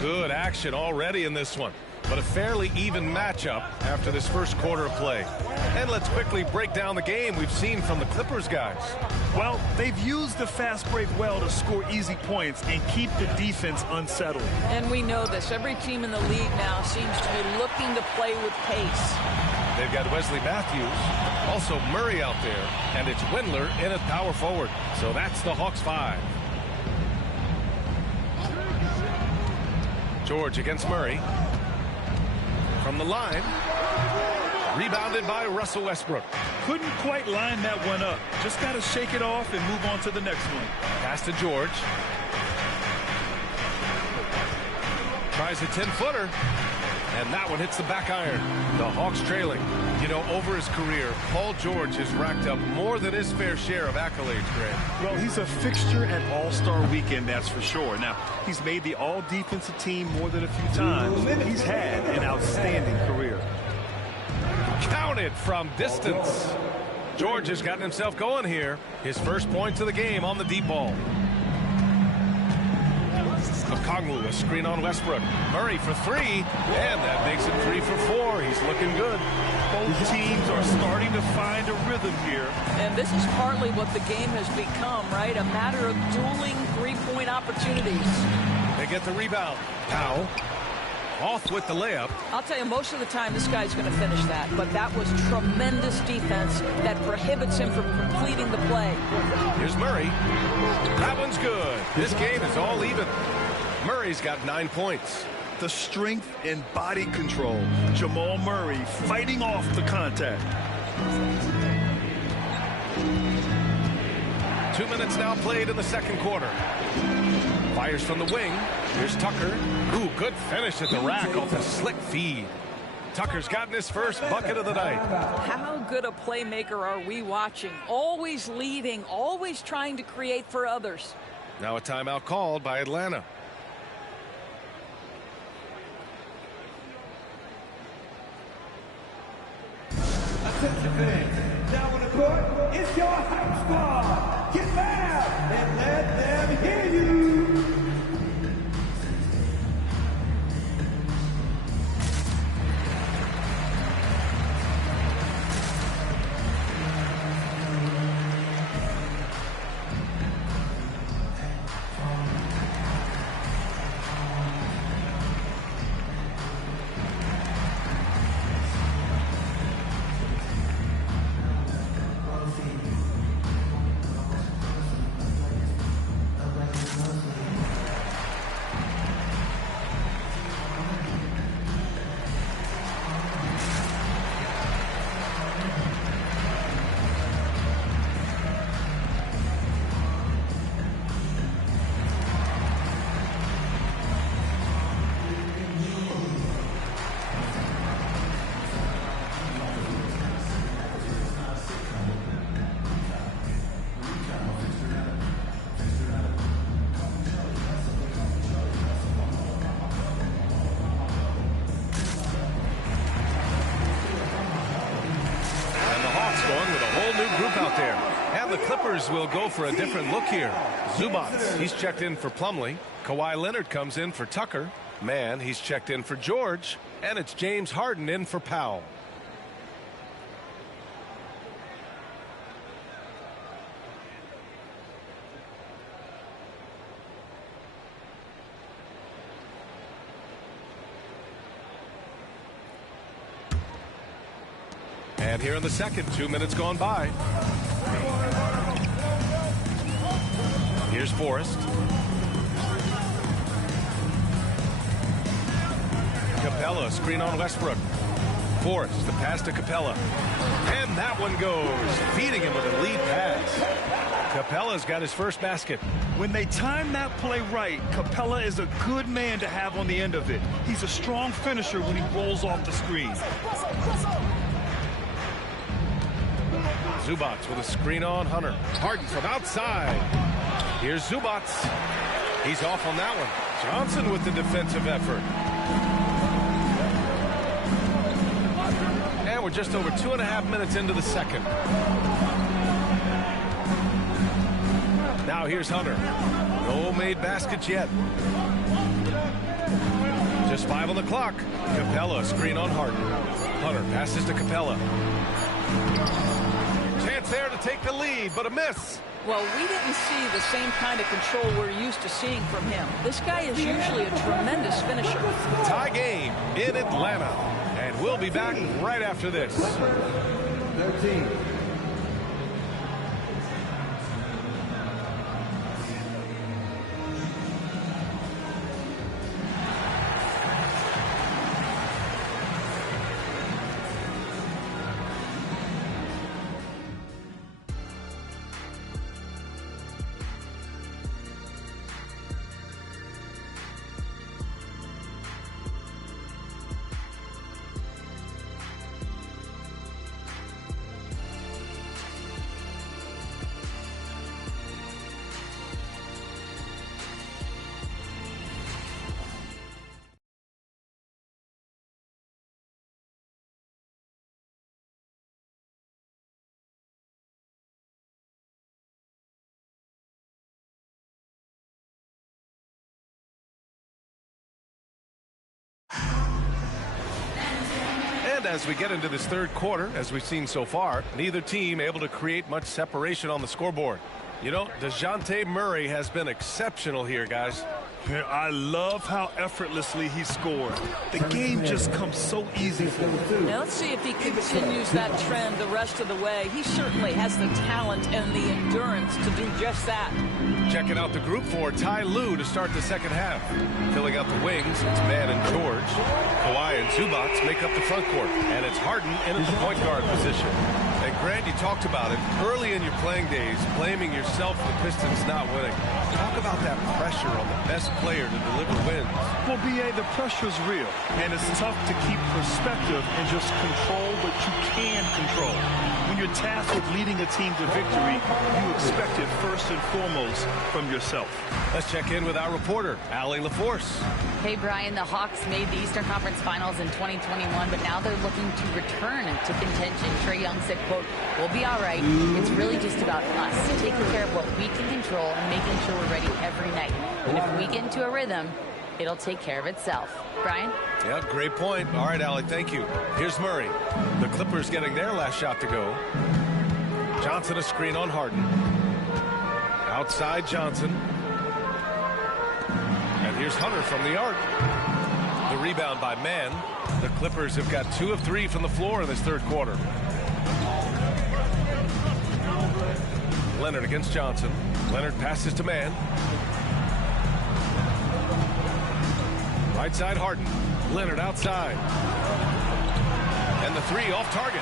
Good action already in this one, but a fairly even matchup after this first quarter of play. And let's quickly break down the game we've seen from the Clippers guys. Well, they've used the fast break well to score easy points and keep the defense unsettled. And we know this. Every team in the league now seems to be looking to play with pace. They've got Wesley Matthews, also Murray out there, and it's Windler in at power forward. So that's the Hawks 5. George against Murray. From the line. Rebounded by Russell Westbrook. Couldn't quite line that one up. Just got to shake it off and move on to the next one. Pass to George. Tries a 10-footer. And that one hits the back iron. The Hawks trailing. You know, over his career, Paul George has racked up more than his fair share of accolades, Grant. Well, he's a fixture at All-Star Weekend, that's for sure. Now, he's made the All-Defensive team more than a few times. He's had an outstanding career. Counted from distance. George has gotten himself going here. His first points of the game on the deep ball. Okongwu, a screen on Westbrook. Murray for 3, and that makes it 3 for 4. He's looking good. Both teams are starting to find a rhythm here. And this is partly what the game has become, right? A matter of dueling three-point opportunities. They get the rebound. Powell off with the layup. I'll tell you, most of the time this guy's going to finish that, but that was tremendous defense that prohibits him from completing the play. Here's Murray. That one's good. This game is all even. Murray's got 9 points. The strength and body control. Jamal Murray fighting off the contact. 2 minutes now played in the second quarter. Fires from the wing. Here's Tucker. Ooh, good finish at the rack off a slick feed. Tucker's gotten his first bucket of the night. How good a playmaker are we watching? Always leading, always trying to create for others. Now a timeout called by Atlanta. Attention fans, now on the court, it's your hype squad. Get loud and let them hear you. group out there. And the Clippers will go for a different look here. Zubac, he's checked in for Plumlee. Kawhi Leonard comes in for Tucker. Mann, he's checked in for George. And it's James Harden in for Powell. And here in the second, 2 minutes gone by. Here's Forrest. Capella, screen on Westbrook. Forrest, the pass to Capella. And that one goes, feeding him with a lead pass. Capella's got his first basket. When they time that play right, Capella is a good man to have on the end of it. He's a strong finisher when he rolls off the screen. Zubac with a screen on Hunter. Harden from outside. Here's Zubac. He's off on that one. Johnson with the defensive effort. And we're just over 2.5 minutes into the second. Now here's Hunter. No made baskets yet. Just 5 on the clock. Capella, screen on Harden. Hunter passes to Capella. Chance there to take the lead, but a miss. Well, we didn't see the same kind of control we're used to seeing from him. This guy is usually a tremendous finisher. Tie game in Atlanta. And we'll be back right after this. 13. And as we get into this third quarter, as we've seen so far, neither team able to create much separation on the scoreboard. You know, DeJounte Murray has been exceptional here, guys. I love how effortlessly he scored. The game just comes so easy for him. Now let's see if he continues that trend the rest of the way. He certainly has the talent and the endurance to do just that. Checking out the group for Ty Lue to start the second half. Filling out the wings, it's Mann and George. Kawhi and Zubac make up the front court. And it's Harden in at the point guard position. And Grant, you talked about it early in your playing days, blaming yourself for the Pistons not winning. Talk about that pressure on the best player to deliver wins. Well, B.A., the pressure's real, and it's tough to keep perspective and just control what you can control. When you're tasked with leading a team to victory, you expect it first and foremost from yourself. Let's check in with our reporter, Allie LaForce. Hey, Brian, the Hawks made the Eastern Conference Finals in 2021, but now they're looking to return to contention. Trae Young said, quote, "We'll be all right. It's really just about us, taking care of what we can control and making sure we're ready every night. And if we get into a rhythm, it'll take care of itself." Brian? Yeah, great point. All right, Allie, thank you. Here's Murray. The Clippers getting their last shot to go. Johnson a screen on Harden. Outside Johnson. And here's Hunter from the arc. The rebound by Mann. The Clippers have got 2 of 3 from the floor in this third quarter. Leonard against Johnson. Leonard passes to Mann. Right side Harden. Leonard outside. And the 3 off target.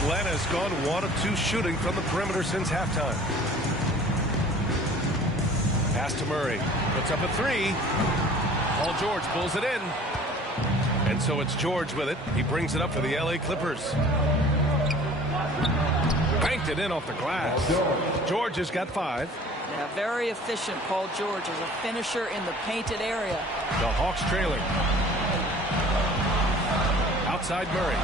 Atlanta has gone 1 of 2 shooting from the perimeter since halftime. Pass to Murray. Puts up a 3. Paul George pulls it in. And so it's George with it. He brings it up for the LA Clippers. Banked it in off the glass. George has got 5. Yeah, very efficient. Paul George is a finisher in the painted area. The Hawks trailing. Outside Murray.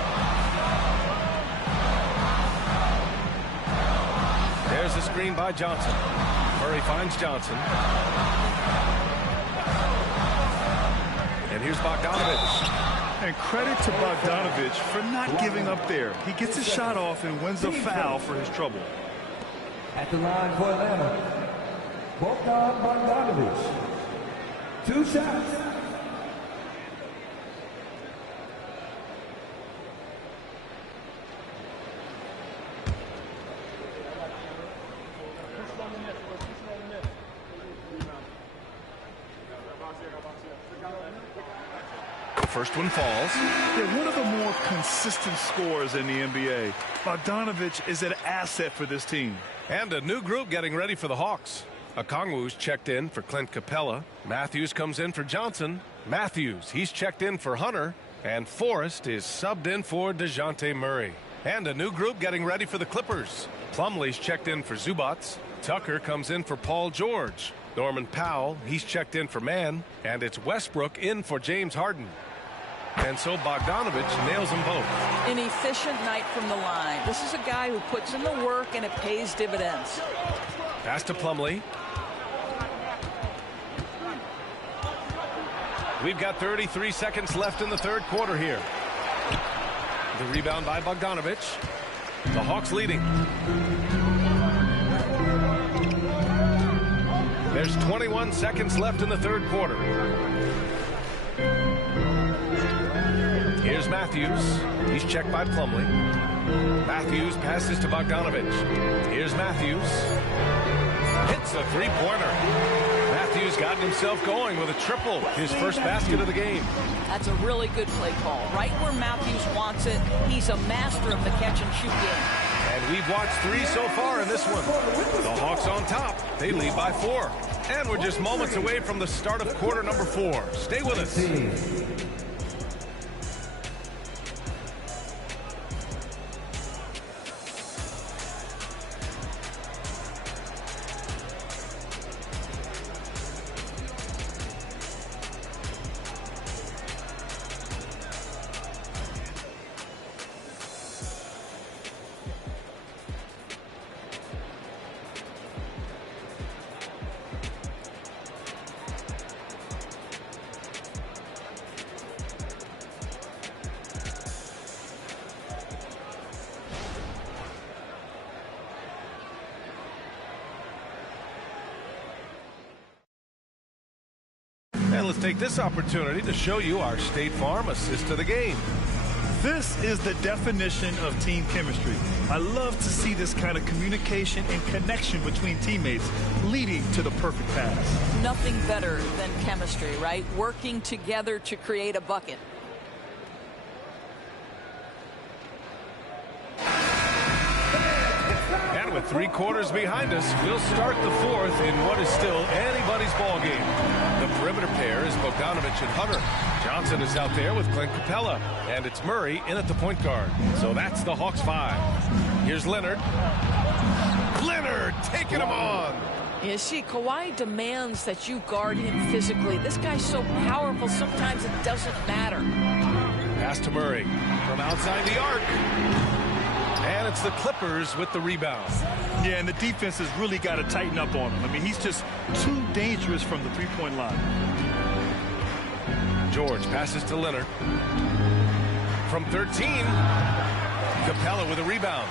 There's a screen by Johnson. Murray finds Johnson. And here's Bogdanovich. And credit to Bogdanovich for not giving up there. He gets his shot off and wins a foul for his trouble. At the line for Atlanta, Bogdan Bogdanovich. 2 shots. First one falls. Yeah, one of the more consistent scorers in the NBA. Bogdanovich is an asset for this team. And a new group getting ready for the Hawks. Okongwu's checked in for Clint Capella. Matthews comes in for Johnson. Matthews, he's checked in for Hunter. And Forrest is subbed in for DeJounte Murray. And a new group getting ready for the Clippers. Plumlee's checked in for Zubats. Tucker comes in for Paul George. Norman Powell, he's checked in for Mann. And it's Westbrook in for James Harden. And so Bogdanovich nails them both. An efficient night from the line. This is a guy who puts in the work and it pays dividends. Pass to Plumlee. We've got 33 seconds left in the third quarter here. The rebound by Bogdanovich. The Hawks leading. There's 21 seconds left in the third quarter. Here's Matthews. He's checked by Plumlee. Matthews passes to Bogdanovich. Here's Matthews. Hits a three-pointer. Matthews gotten himself going with a triple. His first basket of the game. That's a really good play call. Right where Matthews wants it. He's a master of the catch-and-shoot game. And we've watched 3 so far in this one. The Hawks on top. They lead by 4. And we're just moments away from the start of quarter number 4. Stay with us. And let's take this opportunity to show you our State Farm assist to the game. This is the definition of team chemistry. I love to see this kind of communication and connection between teammates leading to the perfect pass. Nothing better than chemistry, right? Working together to create a bucket. And with 3 quarters behind us, we'll start the 4th in what is still anybody's ball game. The perimeter pair is Bogdanovich and Hunter. Johnson is out there with Clint Capella. And it's Murray in at the point guard. So that's the Hawks 5. Here's Leonard. Leonard taking him on. You see, Kawhi demands that you guard him physically. This guy's so powerful, sometimes it doesn't matter. Pass to Murray from outside the arc. And it's the Clippers with the rebound. Yeah, and the defense has really got to tighten up on him. I mean, he's just too dangerous from the three-point line. George passes to Leonard. From 13, Capella with a rebound.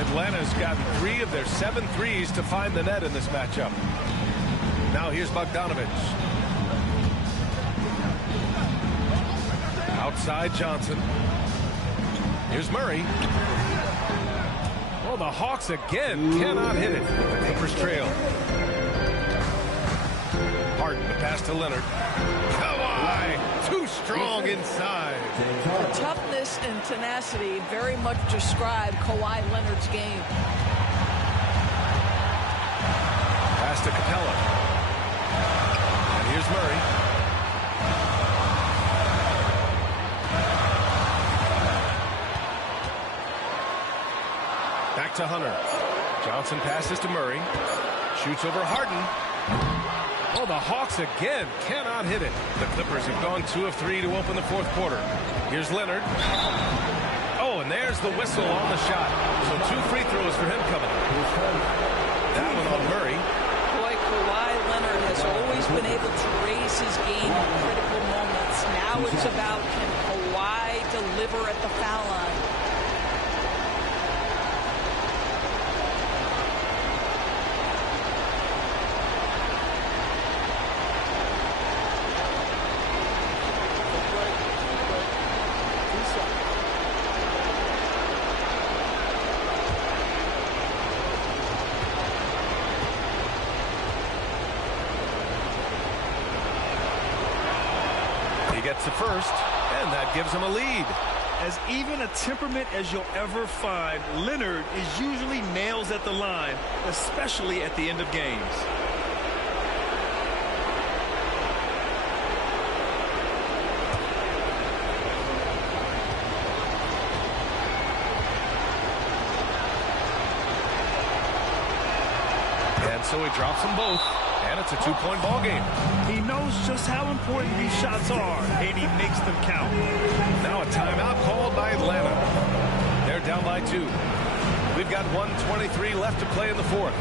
Atlanta's gotten 3 of their 7 threes to find the net in this matchup. Now here's Bogdanovich. Outside Johnson. Here's Murray. Well, the Hawks again cannot hit it. The Clippers trail. Harden, the pass to Leonard. Kawhi, too strong inside. The toughness and tenacity very much describe Kawhi Leonard's game. Pass to Capella. And here's Murray. Back to Hunter. Johnson passes to Murray. Shoots over Harden. Oh, the Hawks again cannot hit it. The Clippers have gone 2 of 3 to open the 4th quarter. Here's Leonard. Oh, and there's the whistle on the shot. So 2 free throws for him coming. gets the first, and that gives him a lead. As even a temperament as you'll ever find, Leonard is usually nails at the line, especially at the end of games. And so he drops them both, and it's a two-point ball game. He knows just how important these shots are, and he makes them count. Now a timeout called by Atlanta. They're down by 2. We've got 1:23 left to play in the fourth.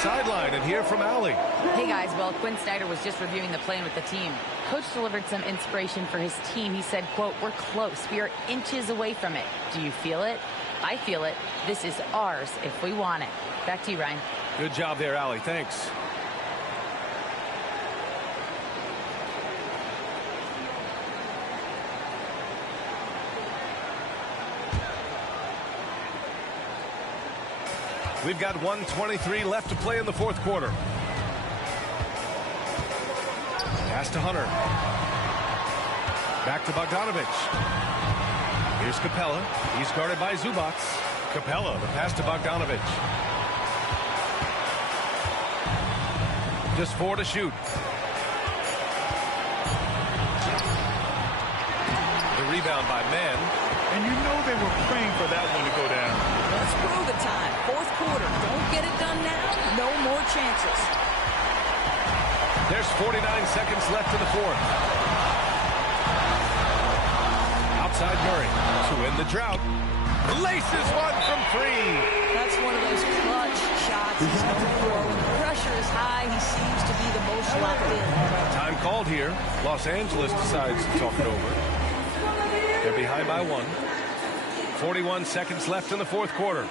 Sideline and hear from Allie. Hey guys, well, Quinn Snyder was just reviewing the plan with the team. Coach delivered some inspiration for his team. He said, quote, "We're close. We are inches away from it. Do you feel it? I feel it. This is ours if we want it." Back to you, Ryan. Good job there, Allie. Thanks. We've got 1:23 left to play in the fourth quarter. Pass to Hunter. Back to Bogdanovich. Here's Capella. He's guarded by Zubac. Capella, the pass to Bogdanovich. Just 4 to shoot. The rebound by Mann. And you know they were praying for that one to go down. Let's grow the time. Fourth quarter. Don't get it done now. No more chances. There's 49 seconds left in the fourth. Outside Murray to win the drought. Laces one from 3. That's one of those clutch shots he's known for. When the pressure is high, he seems to be the most locked in. Time called here. Los Angeles decides to talk it over. They're behind by 1. 41 seconds left in the fourth quarter.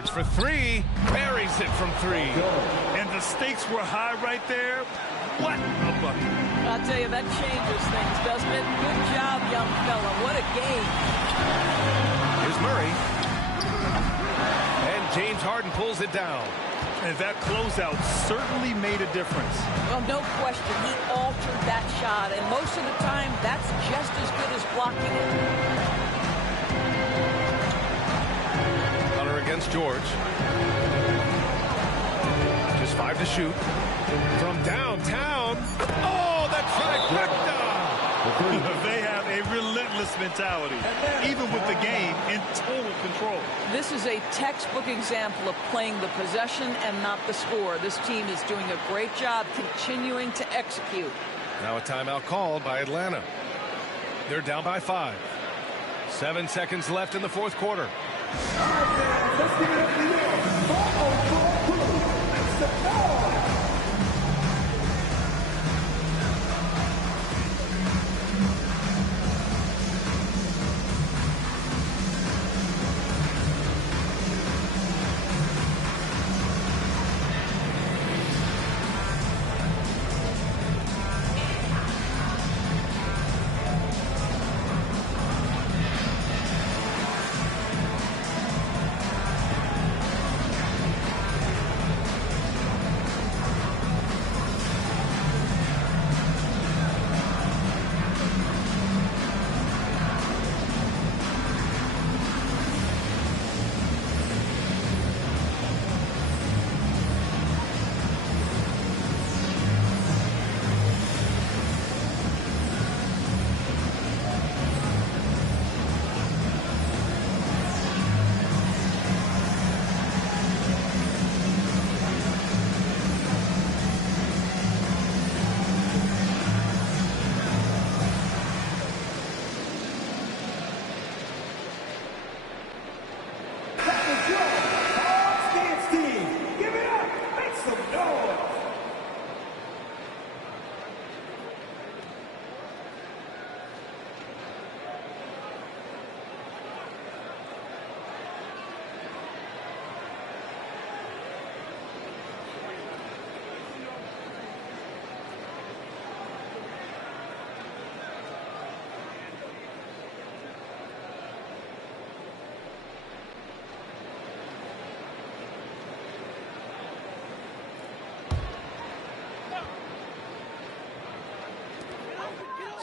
George for three. Buries it from three. And the stakes were high right there. What a bucket. I'll tell you, that changes things, doesn't it? Good job, young fella. What a game. Here's Murray. And James Harden pulls it down. And that closeout certainly made a difference. Well, no question. He altered that shot, and most of the time, that's just as good as blocking it. Hunter against George. Just 5 to shoot. From downtown. Oh, that trifecta! They have a relentless mentality, even with the game in total control. This is a textbook example of playing the possession and not the score. This team is doing a great job continuing to execute. Now a timeout called by Atlanta. They're down by 5. 7 seconds left in the fourth quarter. All right, man, let's give it up to you. 404 crew. Make some noise.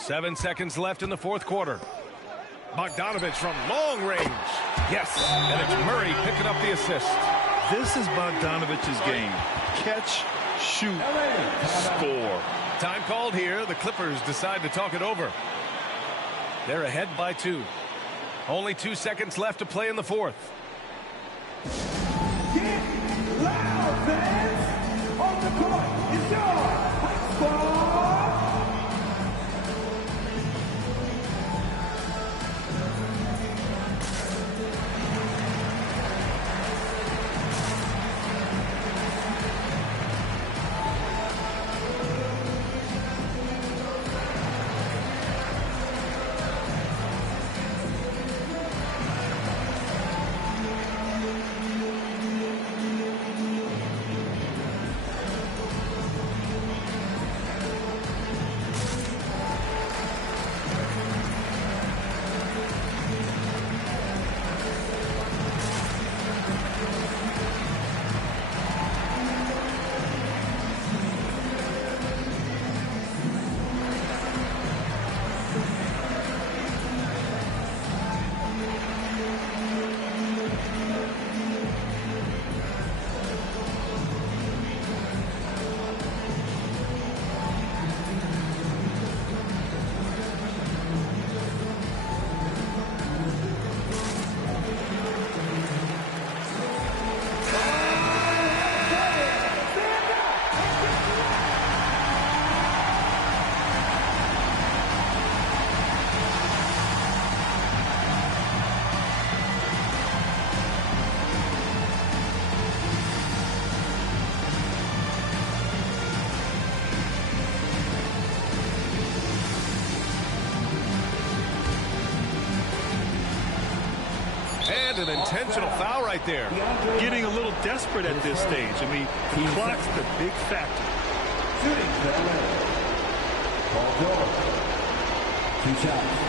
Seven seconds left in the fourth quarter. Bogdanovich from long range. Yes, and it's Murray picking up the assist. This is Bogdanovich's game. Catch, shoot, score. Time called here. The Clippers decide to talk it over. They're ahead by 2. Only 2 seconds left to play in the fourth. Get loud, fans! On the court is your Hype Squad! intentional foul right there. Getting a little desperate at this stage. I mean, the clock's the big factor. Shooting foul. Paul George. 2 shots.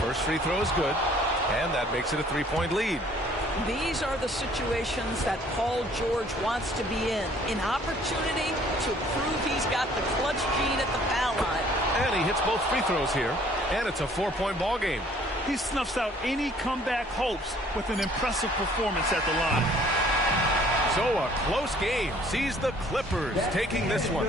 First free throw is good, and that makes it a 3-point lead. These are the situations that Paul George wants to be in. An opportunity to prove he's got the clutch gene at the foul line. And he hits both free throws here, and it's a 4-point ball game. He snuffs out any comeback hopes with an impressive performance at the line. So a close game sees the Clippers taking this one.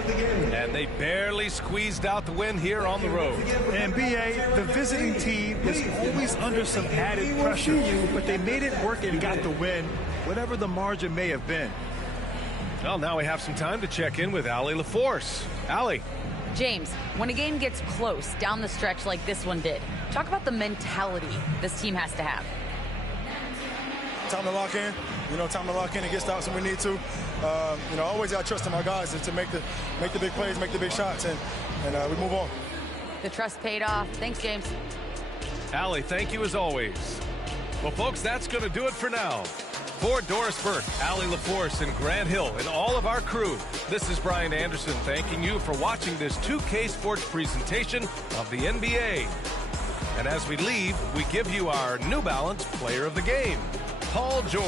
And they barely squeezed out the win here on the road. And B.A., the visiting team is always under some added pressure, but they made it work and got the win, whatever the margin may have been. Well, now we have some time to check in with Allie LaForce. Allie. James, when a game gets close down the stretch like this one did, talk about the mentality this team has to have. Time to lock in. Time to lock in and get stops when we need to. Always got trust in my guys to make the big plays, make the big shots, and we move on. The trust paid off. Thanks, James. Allie, thank you as always. Well, folks, that's going to do it for now. For Doris Burke, Allie LaForce, and Grant Hill, and all of our crew, this is Brian Anderson thanking you for watching this 2K Sports presentation of the NBA. And as we leave, we give you our New Balance Player of the Game, Paul George.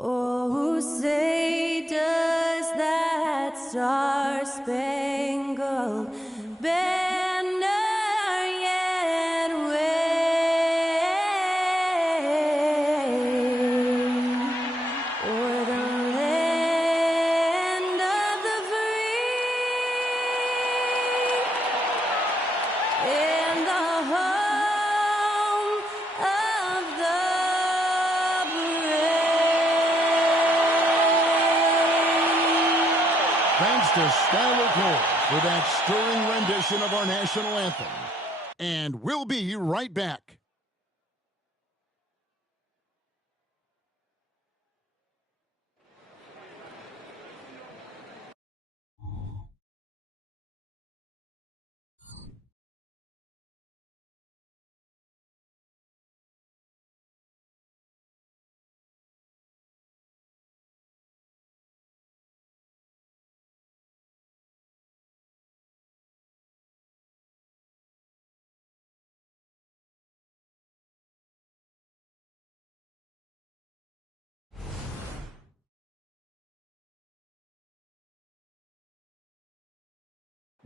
Oh, say does that star-spangled banner yet wave o'er the land of the free and the home of the Thanks to Skylar Cole for that stirring rendition of our national anthem. And we'll be right back.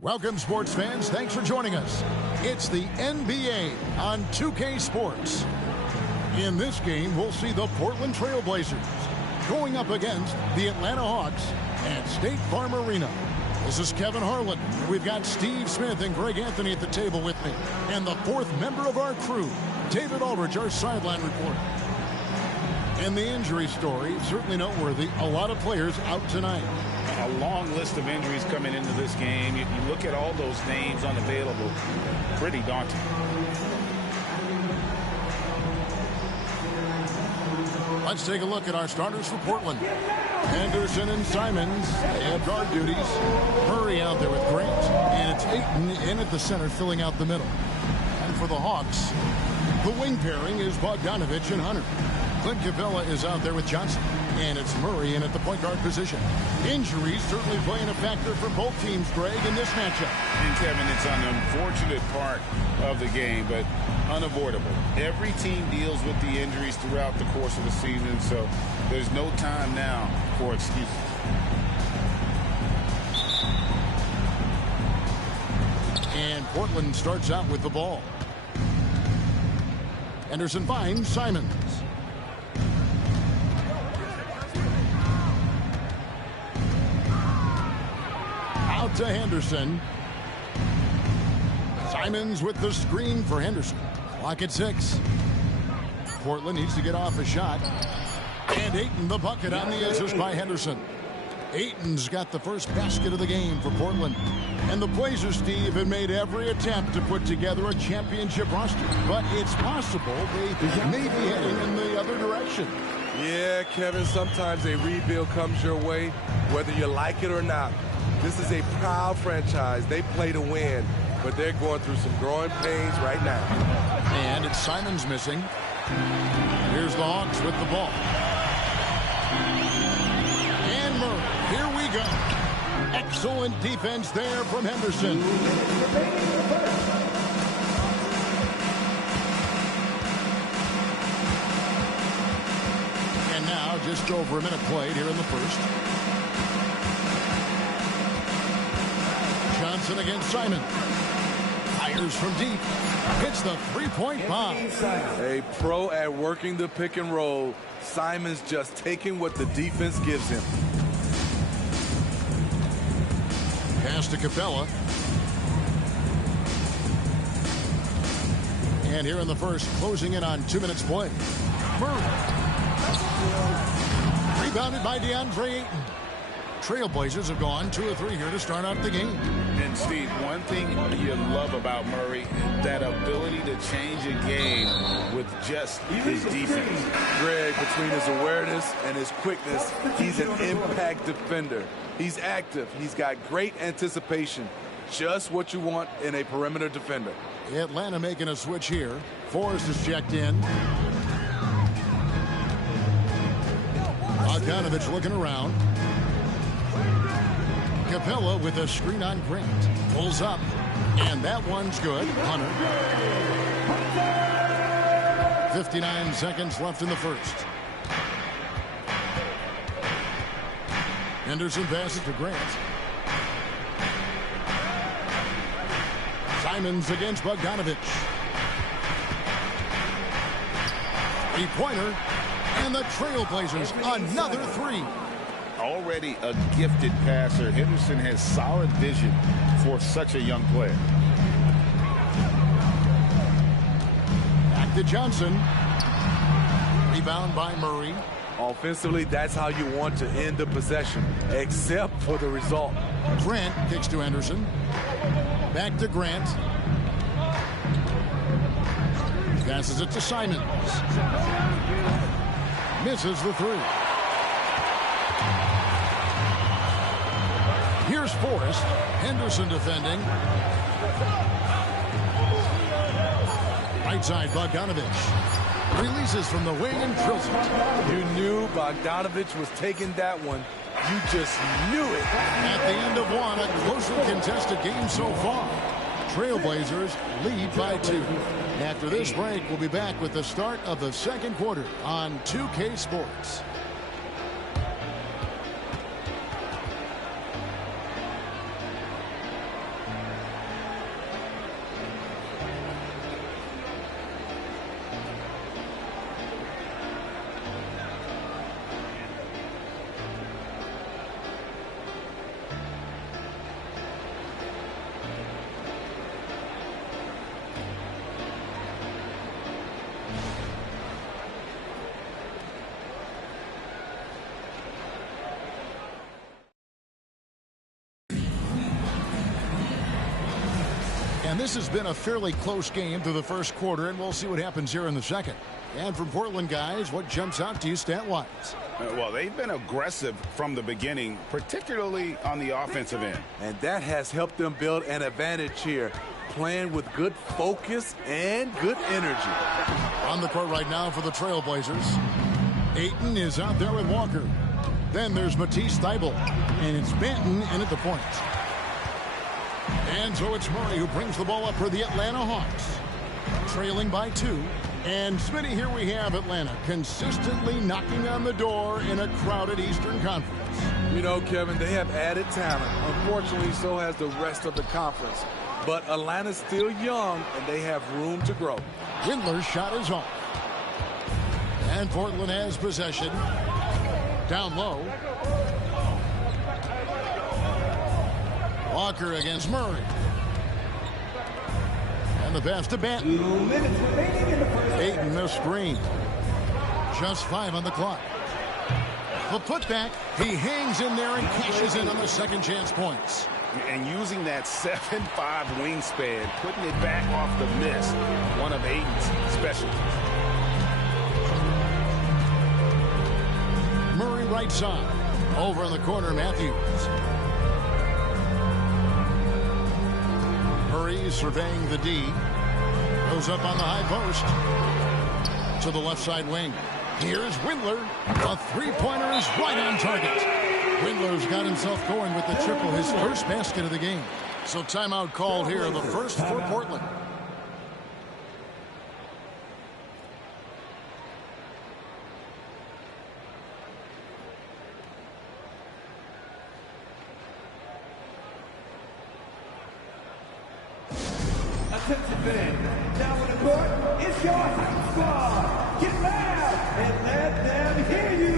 Welcome, sports fans. Thanks for joining us. It's the NBA on 2K Sports. In this game, we'll see the Portland Trail Blazers going up against the Atlanta Hawks at State Farm Arena. This is Kevin Harlan. We've got Steve Smith and Greg Anthony at the table with me. And the fourth member of our crew, David Aldridge, our sideline reporter. And the injury story, certainly noteworthy. A lot of players out tonight. A long list of injuries coming into this game. You look at all those names unavailable. Pretty daunting. Let's take a look at our starters for Portland. Henderson and Simons, they have guard duties. Murray out there with Grant. And it's Ayton in at the center, filling out the middle. And for the Hawks, the wing pairing is Bogdanovich and Hunter. Clint Capella is out there with Johnson. And it's Murray in at the point guard position. Injuries certainly playing a factor for both teams, Greg, in this matchup. And Kevin, it's an unfortunate part of the game, but unavoidable. Every team deals with the injuries throughout the course of the season, so there's no time now for excuses. And Portland starts out with the ball. Henderson finds Simons. Out to Henderson. Simons with the screen for Henderson. Clock at 6. Portland needs to get off a shot. And Ayton the bucket on the assist by Henderson. Ayton's got the first basket of the game for Portland. And the Blazers, Steve, have made every attempt to put together a championship roster. But it's possible they may be heading in the other direction. Yeah, Kevin, sometimes a rebuild comes your way, whether you like it or not. This is a proud franchise. They play to win, but they're going through some growing pains right now. And it's Simons missing. Here's the Hawks with the ball. And Murray, here we go. Excellent defense there from Henderson. And now just over a minute played here in the first. Johnson against Simon. Fires from deep. Hits the three-point bomb. A pro at working the pick and roll. Simon's just taking what the defense gives him. Pass to Capella. And here in the first, closing in on 2 minutes play. Murray. Rebounded by DeAndre Ayton. Trailblazers have gone 2 of 3 here to start out the game. And Steve, one thing you love about Murray, that ability to change a game with just his defense. Greg, between his awareness and his quickness, he's an impact defender. He's active. He's got great anticipation. Just what you want in a perimeter defender. Atlanta making a switch here. Forrest is checked in. Bogdanovich looking around. Capella with a screen on Grant. Pulls up. And that one's good. Hunter. 59 seconds left in the first. Henderson passes to Grant. Simons against Bogdanovich. Three-pointer, and the Trailblazers another three. Already a gifted passer, Henderson has solid vision for such a young player. Back to Johnson. Rebound by Murray. Offensively, that's how you want to end the possession, except for the result. Grant kicks to Henderson. Back to Grant. Passes it to Simons. Misses the three. Here's Forrest. Henderson defending. Right side, Bogdanovich. Releases from the wing and drills it. You knew Bogdanovich was taking that one. You just knew it. At the end of one, a closely contested game so far. Trailblazers lead by 2. After this break, we'll be back with the start of the second quarter on 2K Sports. And this has been a fairly close game through the first quarter, and we'll see what happens here in the second. And from Portland, guys, what jumps out to you stat-wise? Well, they've been aggressive from the beginning, particularly on the offensive end. And that has helped them build an advantage here, playing with good focus and good energy. On the court right now for the Trailblazers. Ayton is out there with Walker. Then there's Matisse Thybulle, and it's Banton in at the point. And so it's Murray who brings the ball up for the Atlanta Hawks. Trailing by 2. And Smitty, here we have Atlanta consistently knocking on the door in a crowded Eastern Conference. You know, Kevin, they have added talent. Unfortunately, so has the rest of the conference. But Atlanta's still young, and they have room to grow. Windler's shot is off. And Portland has possession. Down low. Walker against Murray. And the pass to Banton. 2 minutes remaining in the first. Ayton the screen. Just 5 on the clock. The putback. He hangs in there and cashes in on the second chance points. And using that 7'5" wingspan, putting it back off the miss, one of Ayton's specialties. Murray right side. Over in the corner, Matthews. Murray surveying the D. Goes up on the high post. To the left side wing. Here's Windler. A three-pointer is right on target. Windler's got himself going with the triple, his first basket of the game. So timeout called here, the first for Portland. Attention fans, down on the court, it's your hype squad. Get loud and let them hear you.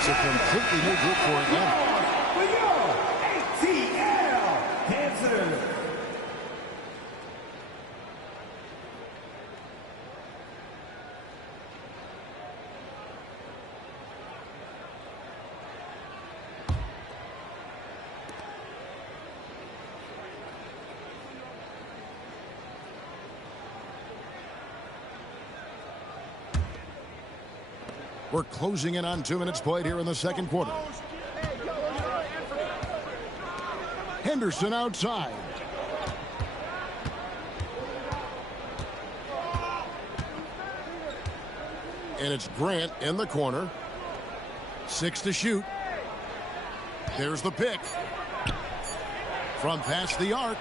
It's a completely new group for Atlanta. ATL Kansas. We're closing in on 2 minutes played here in the second quarter. Henderson outside. And it's Grant in the corner. 6 to shoot. There's the pick. From past the arc.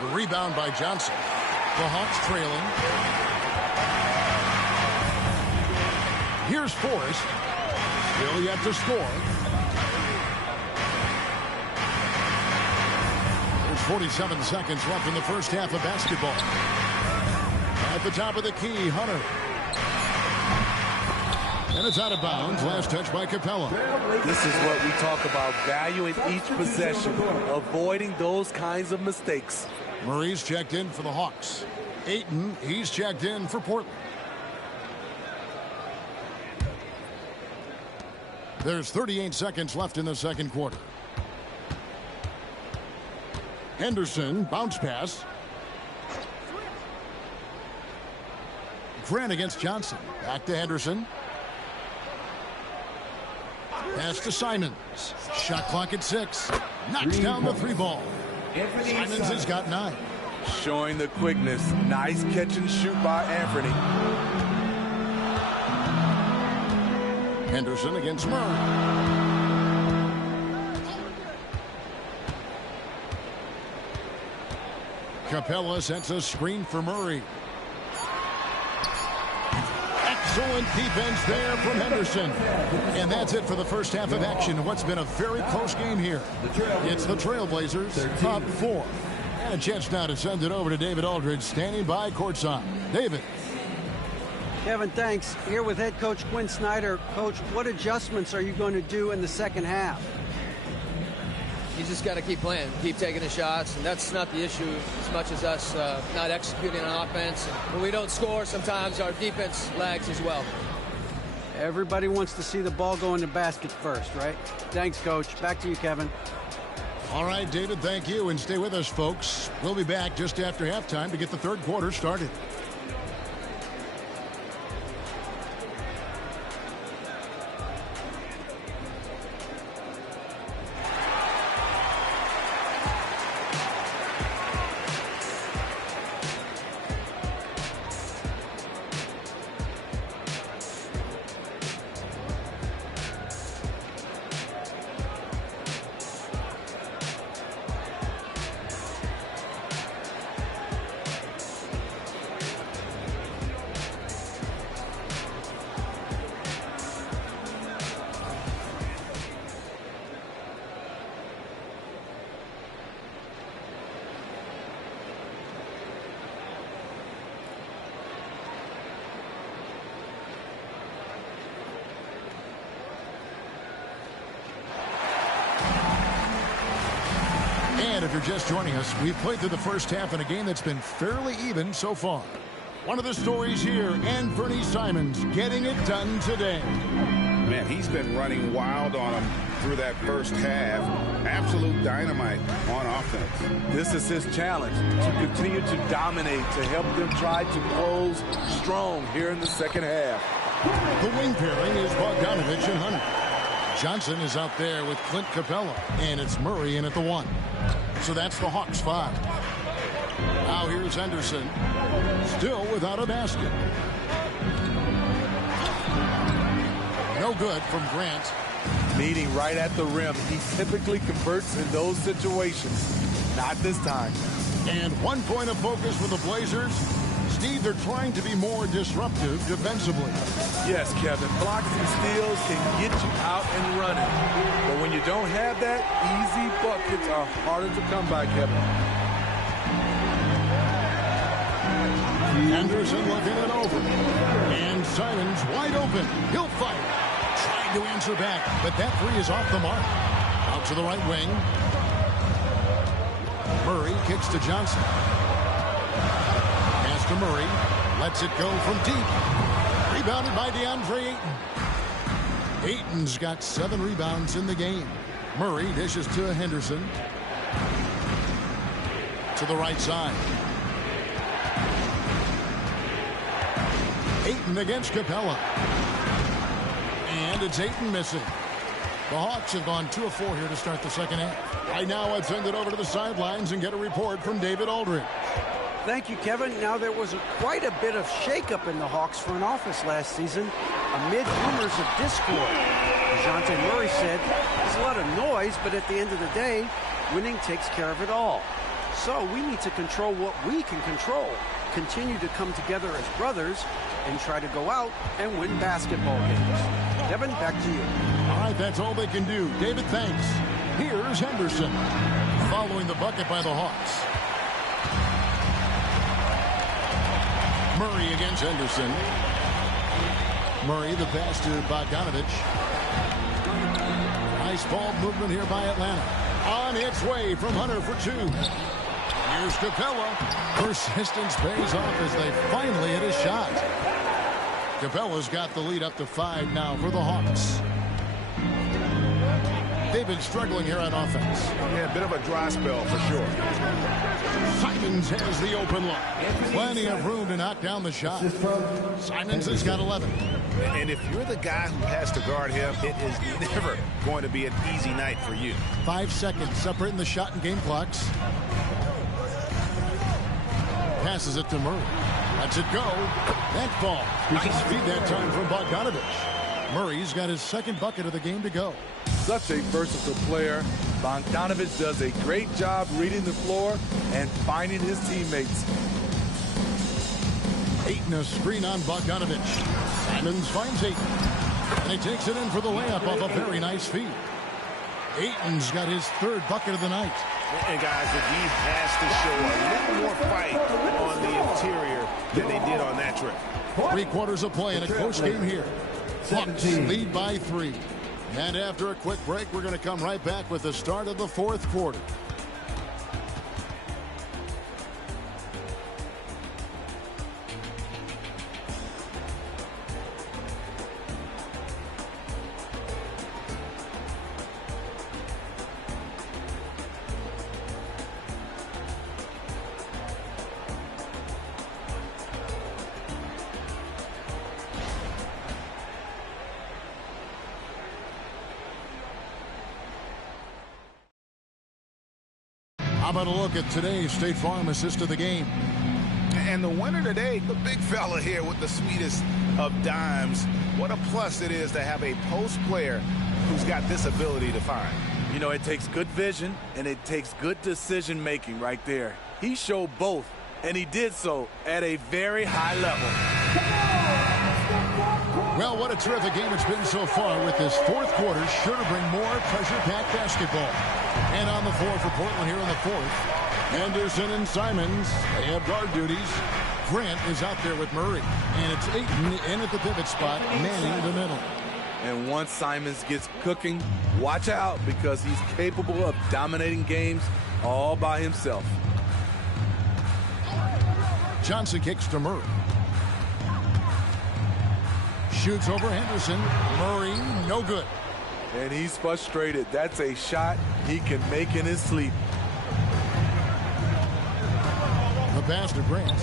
The rebound by Johnson. The Hawks trailing. Here's Forrest. Still yet to score. There's 47 seconds left in the first half of basketball. At the top of the key, Hunter. And it's out of bounds. Last touch by Capella. This is what we talk about, valuing each possession, avoiding those kinds of mistakes. Murray's checked in for the Hawks. Ayton, he's checked in for Portland. There's 38 seconds left in the second quarter. Henderson, bounce pass. Grant against Johnson. Back to Henderson. Pass to Simons. Shot clock at 6. Knocks down the 3 ball. Simons has got 9. Showing the quickness. Nice catch and shoot by Anthony. Henderson against Murray. Capella sets a screen for Murray. Excellent defense there from Henderson. And that's it for the first half of action. What's been a very close game here. It's the Trailblazers up 4. And a chance now to send it over to David Aldridge, standing by courtside. David. Kevin, thanks. Here with head coach Quinn Snyder. Coach, what adjustments are you going to do in the second half? You just got to keep playing, keep taking the shots, and that's not the issue as much as us not executing on offense. When we don't score, sometimes our defense lags as well. Everybody wants to see the ball go in the basket first, right? Thanks, Coach. Back to you, Kevin. All right, David, thank you, and stay with us, folks. We'll be back just after halftime to get the third quarter started. And if you're just joining us, we've played through the first half in a game that's been fairly even so far. One of the stories here, Anthony Simons getting it done today. Man, he's been running wild on him through that first half. Absolute dynamite on offense. This is his challenge, to continue to dominate, to help them try to close strong here in the second half. The wing pairing is Bogdanovich and Hunter. Johnson is out there with Clint Capella, and it's Murray in at the 1. So that's the Hawks 5. Now here's Henderson, still without a basket. No good from Grant. Meeting right at the rim. He typically converts in those situations. Not this time. And 1 point of focus for the Blazers. Steve, they're trying to be more disruptive defensively. Yes, Kevin. Blocks and steals can get you out and running. But when you don't have that, easy buckets are harder to come by, Kevin. Anderson looking it over. And Simons wide open. He'll fire. Trying Trying to answer back, but that three is off the mark. Out to the right wing. Murray kicks to Johnson. Pass to Murray. Lets it go from deep. Rebounded by DeAndre Ayton. Ayton's got 7 rebounds in the game. Murray dishes to Henderson. To the right side. Ayton against Capella. And it's Ayton missing. The Hawks have gone 2 of 4 here to start the second half. Right now, I'd send it over to the sidelines and get a report from David Aldridge. Thank you, Kevin. Now, there was quite a bit of shakeup in the Hawks front office last season amid rumors of discord. DeJounte Murray said, there's a lot of noise, but at the end of the day, winning takes care of it all. So we need to control what we can control, continue to come together as brothers, and try to go out and win basketball games. Kevin, back to you. All right, that's all they can do. David, thanks. Here's Henderson following the bucket by the Hawks. Murray against Henderson. Murray, the pass to Bogdanovich. Nice ball movement here by Atlanta. On its way from Hunter for 2. Here's Capella. Persistence pays off as they finally hit a shot. Capella's got the lead up to 5 now for the Hawks. They've been struggling here on offense. Yeah, a bit of a dry spell for sure. Simons has the open look. Plenty of room to knock down the shot. Simons has got 11. And if you're the guy who has to guard him, it is never going to be an easy night for you. 5 seconds separating the shot and game clocks. Passes it to Murray. Lets it go. That ball. Nice feed that time from Bogdanovich. Murray's got his second bucket of the game to go. Such a versatile player. Bogdanovich does a great job reading the floor and finding his teammates. Ayton a screen on Bogdanovich. Simons finds Ayton. And he takes it in for the layup off a very nice feed. Ayton's got his 3rd bucket of the night. And guys, the D has to show a little more fight on the interior than they did on that trip. 3 quarters of play in a close game here. Hawks lead by 3. And after a quick break, we're going to come right back with the start of the 4th quarter. How about a look at today's State Farm assist of the game? And the winner today, the big fella here with the sweetest of dimes. What a plus it is to have a post player who's got this ability to find. You know, it takes good vision and it takes good decision making right there. He showed both, and he did so at a very high level. Well, what a terrific game it's been so far, with this 4th quarter sure to bring more pressure-packed basketball. And on the floor for Portland here in the 4th, Henderson and Simons, they have guard duties. Grant is out there with Murray. And it's Ayton in at the pivot spot, manning the middle. And once Simons gets cooking, watch out, because he's capable of dominating games all by himself. Johnson kicks to Murray. Shoots over Henderson. Murray, no good. And he's frustrated. That's a shot he can make in his sleep. The pass to Grant.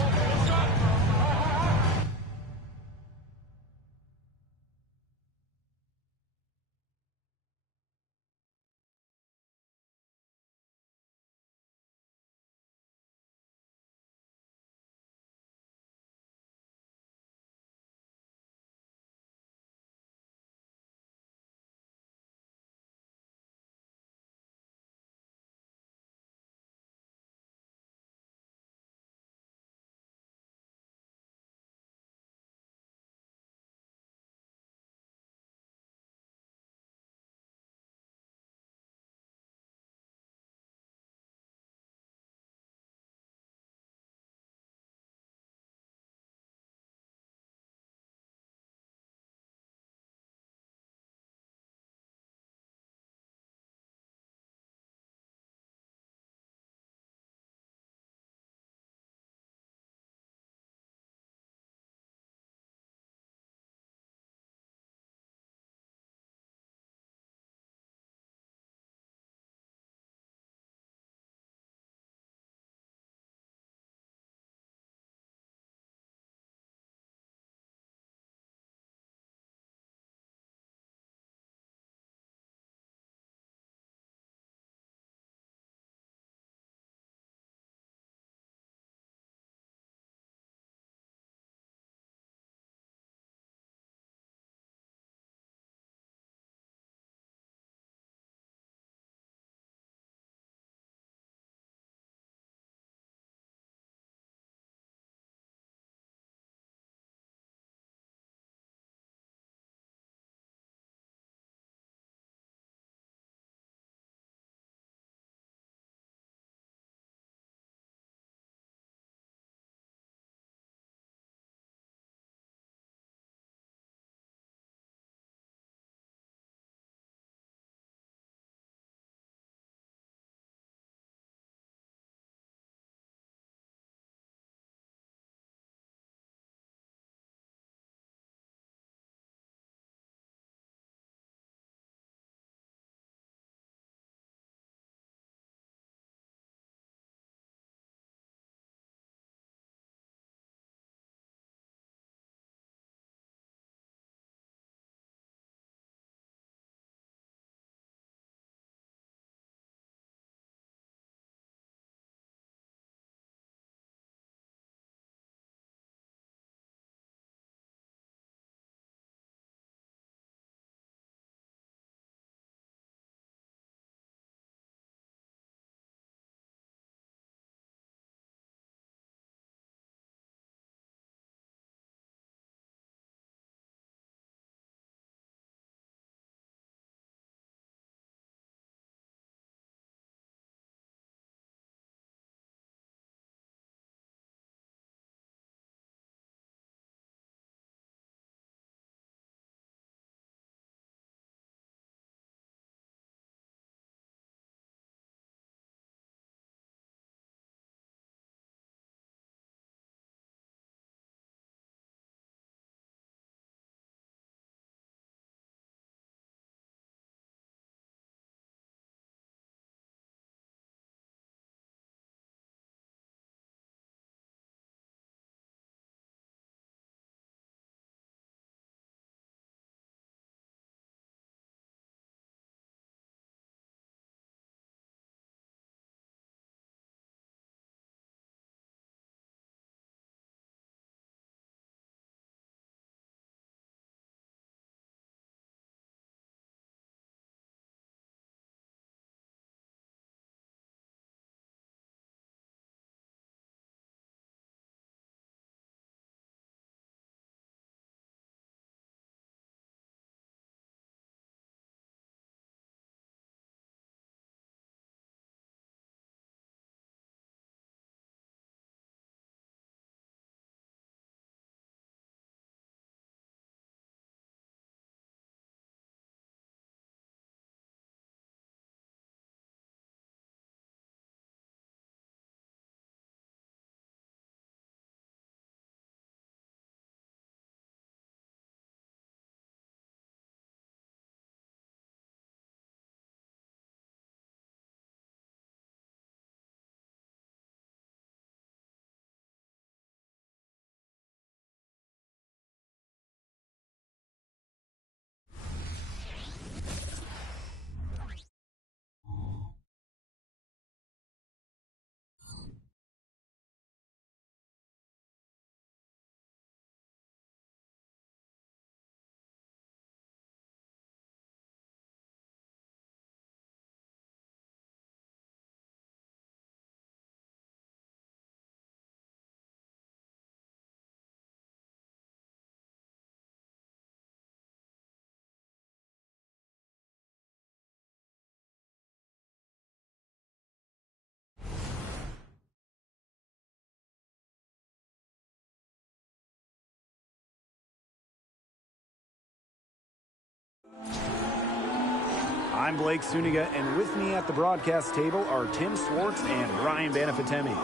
I'm Blake Suniga, and with me at the broadcast table are Tim Swartz and Ryan Banafitemi.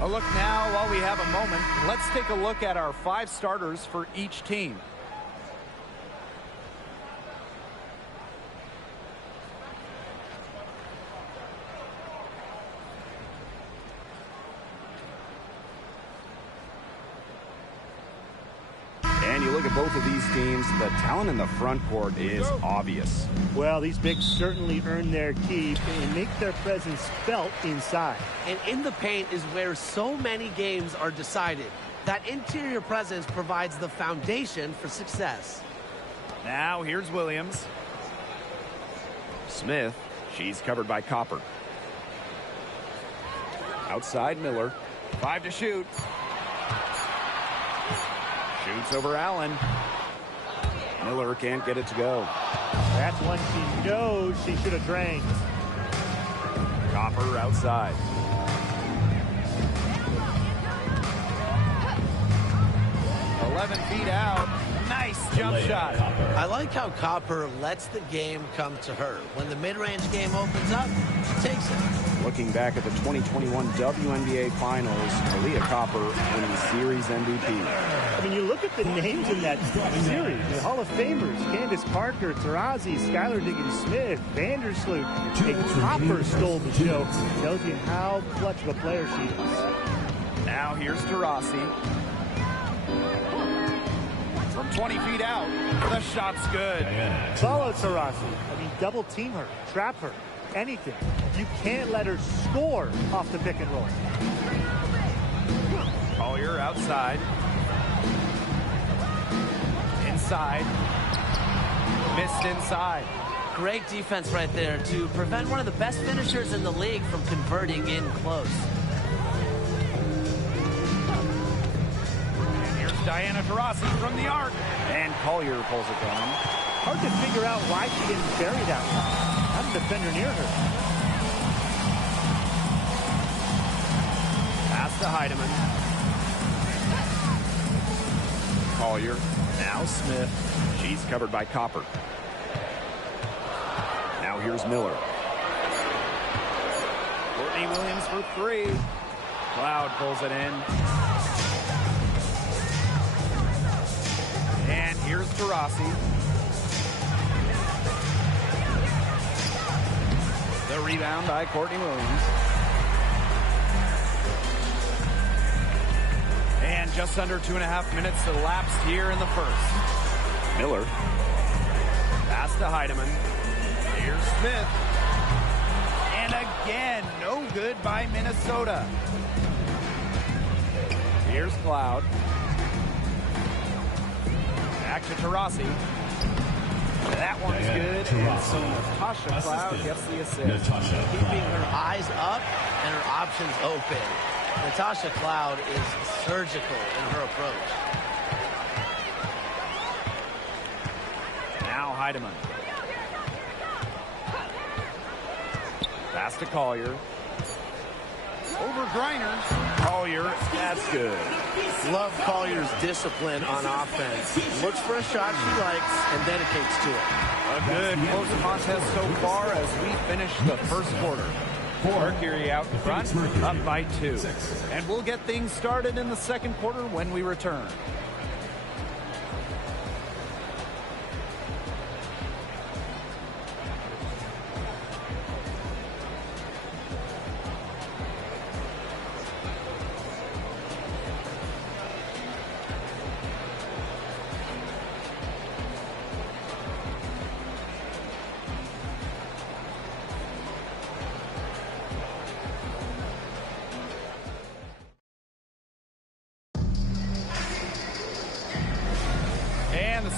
A look now, while we have a moment, let's take a look at our 5 starters for each team. And you look at both of these teams, the talent in the front court is obvious. Well, these bigs certainly earn their keep and make their presence felt inside. And in the paint is where so many games are decided. That interior presence provides the foundation for success. Now here's Williams. Smith, she's covered by Copper. Outside Miller. 5 to shoot. Shoots over Allen. Miller can't get it to go. That's one she knows she should have drained. Copper outside. Feet out. Nice jump shot. I like how Copper lets the game come to her. When the mid-range game opens up, she takes it. Looking back at the 2021 WNBA Finals, Aaliyah Copper winning Series MVP. I mean, you look at the names in that series. The Hall of Famers, Candace Parker, Taurasi, Skylar Diggins-Smith, Vandersloot. And Copper stole the show. Tells you how clutch of a player she is. Now here's Taurasi. From 20 feet out, the shot's good. Follow Taurasi. I mean, double team her, trap her, anything. You can't let her score off the pick and roll. Collier outside. Inside. Missed inside. Great defense right there to prevent one of the best finishers in the league from converting in close. Diana Taurasi from the arc. And Collier pulls it down. Hard to figure out why she didn't bury that one. Not a defender near her. Pass to Heidemann. Collier. Now Smith. She's covered by Copper. Now here's Miller. Courtney Williams for 3. Cloud pulls it in. And here's Taurasi. The rebound by Courtney Williams. And just under 2.5 minutes elapsed here in the first. Miller. Pass to Heidemann. Here's Smith. And again, no good by Minnesota. Here's Cloud. Back to Taurasi. That one's good. And so Natasha Cloud gets the assist. Keeping her eyes up and her options open. Natasha Cloud is surgical in her approach. Now Heidemann. Pass to Collier. Over Griner. Collier, that's good. Love Collier's discipline on offense. Looks for a shot she likes and dedicates to it. A good close contest so far as we finish the first quarter. Mercury out front, up by 2. And we'll get things started in the second quarter when we return.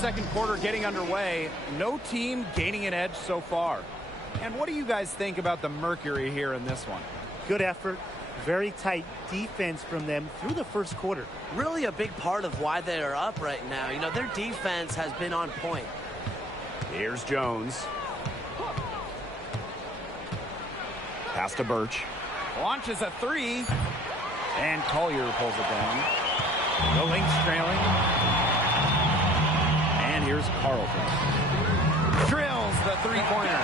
Second quarter getting underway. No team gaining an edge so far. And what do you guys think about the Mercury here in this one? Good effort. Very tight defense from them through the first quarter. Really a big part of why they are up right now. You know, their defense has been on point. Here's Jones. Pass to Birch. Launches a 3. And Collier pulls it down. The Lynx trailing. And here's Carlton. the three-pointer.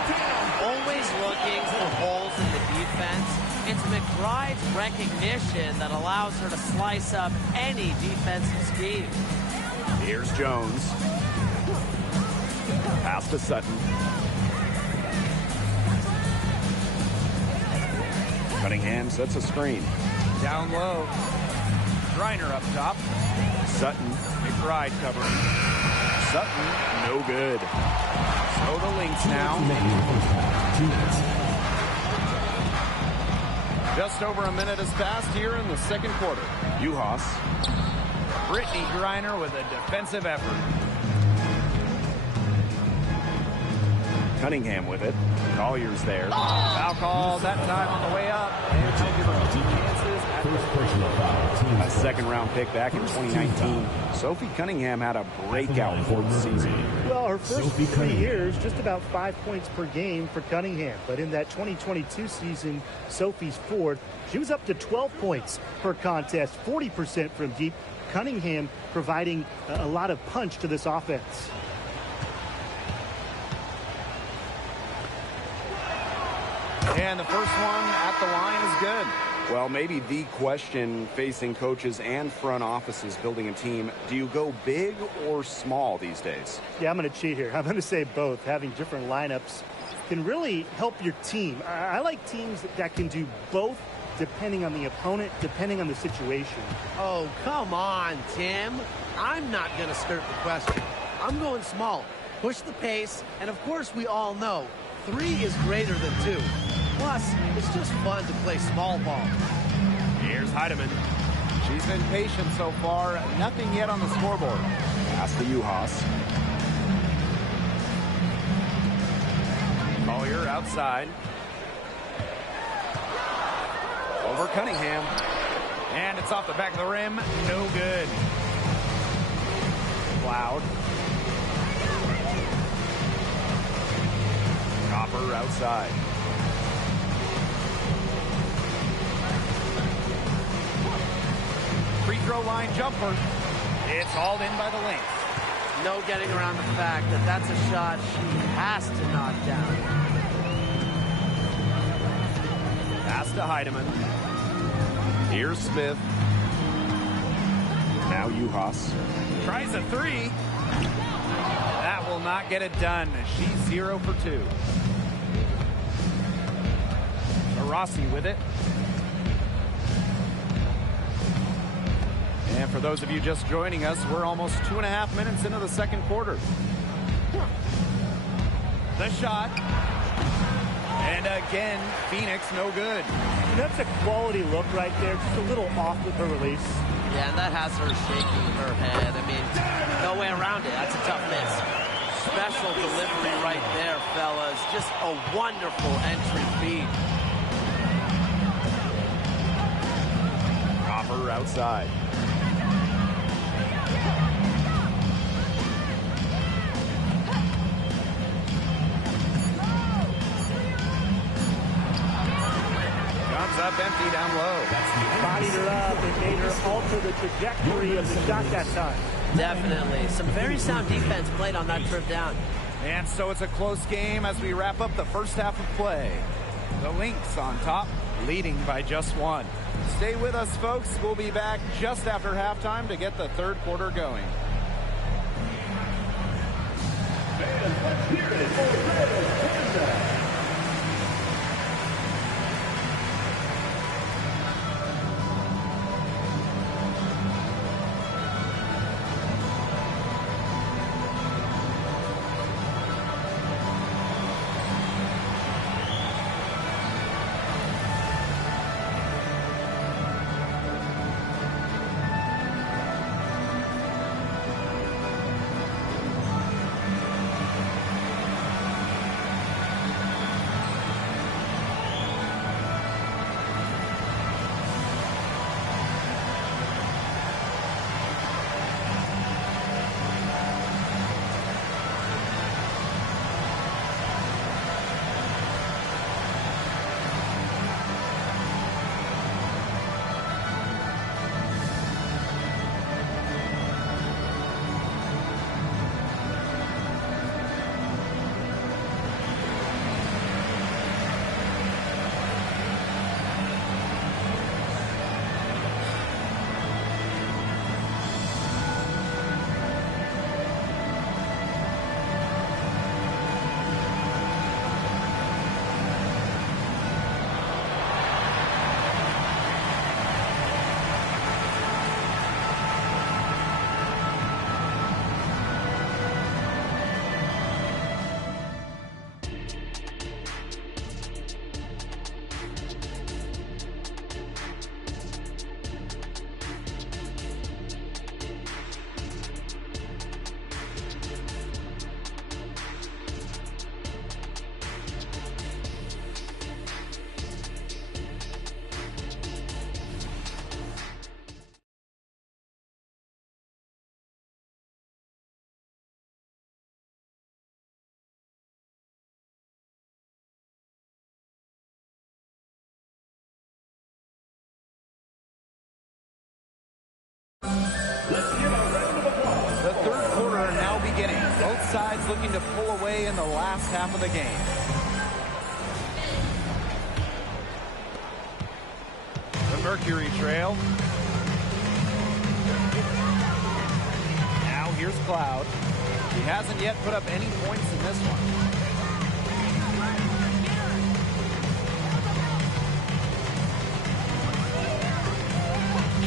Always looking for holes in the defense. It's McBride's recognition that allows her to slice up any defensive scheme. Here's Jones. Pass to Sutton. Cunningham sets a screen. Down low. Griner up top. Sutton. McBride covering. Sutton, no good. So the Lynx now. Just over a minute has passed here in the second quarter. Juhas. Brittany Griner with a defensive effort. Cunningham with it. Collier's there. Foul call that time on the way up. And he'll give her 2 chances at a second-round pick back in 2019. Sophie Cunningham had a breakout for the season. Well, her first 3 years, just about 5 points per game for Cunningham. But in that 2022 season, Sophie's fourth, she was up to 12 points per contest, 40% from deep. Cunningham providing a lot of punch to this offense. And the first one at the line is good. Well, maybe the question facing coaches and front offices building a team, do you go big or small these days? Yeah, I'm going to cheat here. I'm going to say both. Having different lineups can really help your team. I like teams that can do both depending on the opponent, depending on the situation. Oh, come on, Tim. I'm not going to skirt the question. I'm going small. Push the pace, and of course we all know 3 is greater than 2. Plus, it's just fun to play small ball. Here's Heidemann. She's been patient so far. Nothing yet on the scoreboard. Pass to Juhas. Collier outside. Over Cunningham. And it's off the back of the rim. No good. Cloud. Copper outside. Free throw line jumper. It's hauled in by the Lynx. No getting around the fact that that's a shot she has to knock down. Pass to Heidemann. Here's Smith. Now Juhas. Tries a 3. That will not get it done. She's 0 for 2. Rossi with it. And for those of you just joining us, we're almost 2.5 minutes into the second quarter. The shot. And again, Phoenix no good. That's a quality look right there. Just a little off with her release. Yeah, and that has her shaking her head. I mean, no way around it. That's a tough miss. Special delivery right there, fellas. Just a wonderful entry feed. Copper outside. Comes up empty down low. Bodied her up and made her alter the trajectory of the shot that time. Definitely. Some very sound defense played on that trip down. And so it's a close game as we wrap up the first half of play. The Lynx on top, leading by just 1. Stay with us, folks. We'll be back just after halftime to get the third quarter going. Let's hear it for Canada. The third quarter now beginning. Both sides looking to pull away in the last half of the game. The Mercury trail. Now here's Cloud. He hasn't yet put up any points in this one.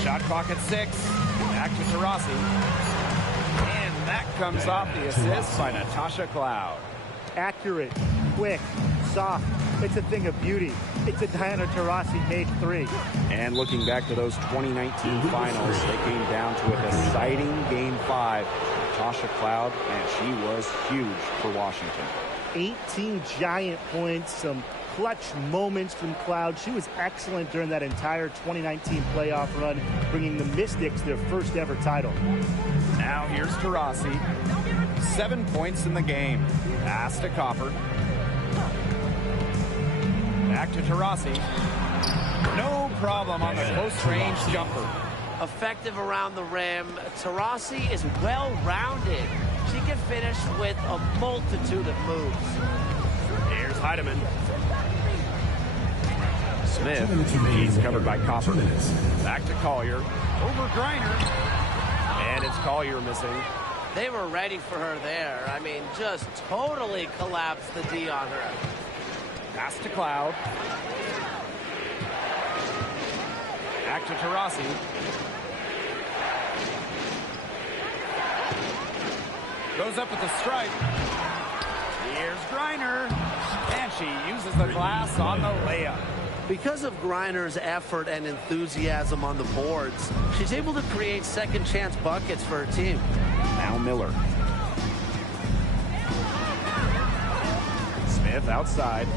Shot clock at 6. Back to Taurasi. And that comes off the assist by Natasha Cloud. Accurate, quick, soft. It's a thing of beauty. It's a Diana Taurasi made 3. And looking back to those 2019 finals, they came down to a deciding Game 5. Natasha Cloud, and she was huge for Washington. 18 giant points, some clutch moments from Cloud. She was excellent during that entire 2019 playoff run, bringing the Mystics their first ever title. Now here's Taurasi. 7 points in the game. Pass to Copper. Back to Taurasi. No problem on the close-range jumper. Effective around the rim. Taurasi is well-rounded. She can finish with a multitude of moves. Here's Heidemann. Smith. He's covered by Copper. Back to Collier. Over Griner. And it's Collier missing. They were ready for her there. I mean, just totally collapsed the D on her. Pass to Cloud. Back to Taurasi. Goes up with the strike. Here's Griner. And she uses the glass on the layup. Because of Griner's effort and enthusiasm on the boards, she's able to create second chance buckets for her team. Now Miller. Smith outside.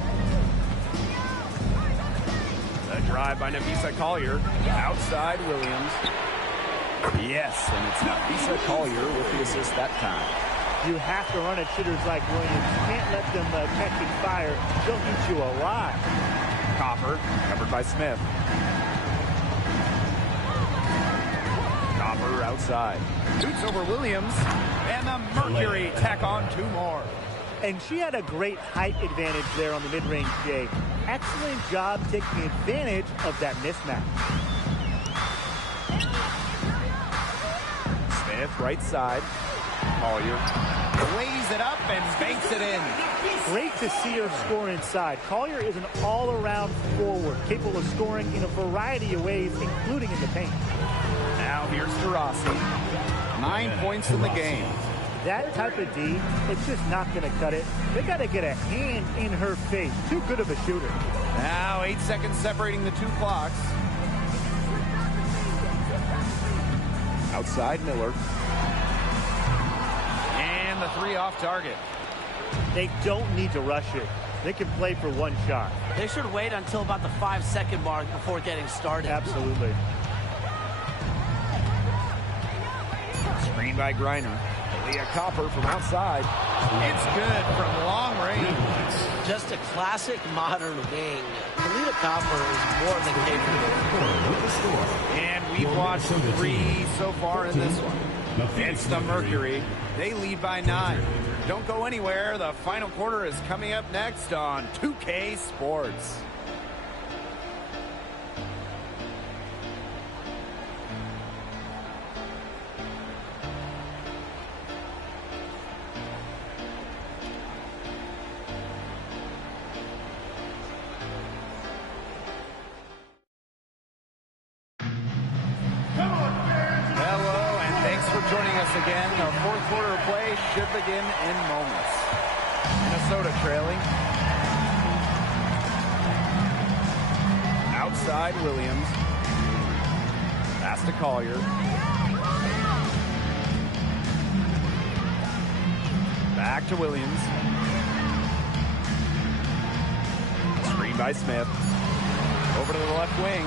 The drive by Napheesa Collier. Outside Williams. Yes, and it's Napheesa Collier with the assist that time. You have to run at shooters like Williams. You can't let them catch fire. They'll eat you alive. Copper, covered by Smith. Copper outside. Shoots over Williams. And the Mercury tack on 2 more. And she had a great height advantage there on the mid-range J. Excellent job taking advantage of that mismatch. Smith, right side. Collier lays it up and banks it in. Great to see her score inside. Collier is an all-around forward, capable of scoring in a variety of ways, including in the paint. Now here's Taurasi. 9 points in the game. That type of D, it's just not going to cut it. They got to get a hand in her face. Too good of a shooter. Now 8 seconds separating the 2 clocks. Outside Miller. And the 3 off target. They don't need to rush it. They can play for 1 shot. They should wait until about the 5-second mark before getting started. Absolutely. Screen by Griner. Leah Copper from outside. It's good from long range. Just a classic modern wing. Kalita Copper is more than capable. And we've watched 3 so far in this one. It's the Mercury. They lead by 9. Don't go anywhere. The final quarter is coming up next on 2K Sports. Again, the 4th quarter of play should begin in moments. Minnesota trailing. Outside Williams. Pass to Collier. Back to Williams. Screen by Smith. Over to the left wing.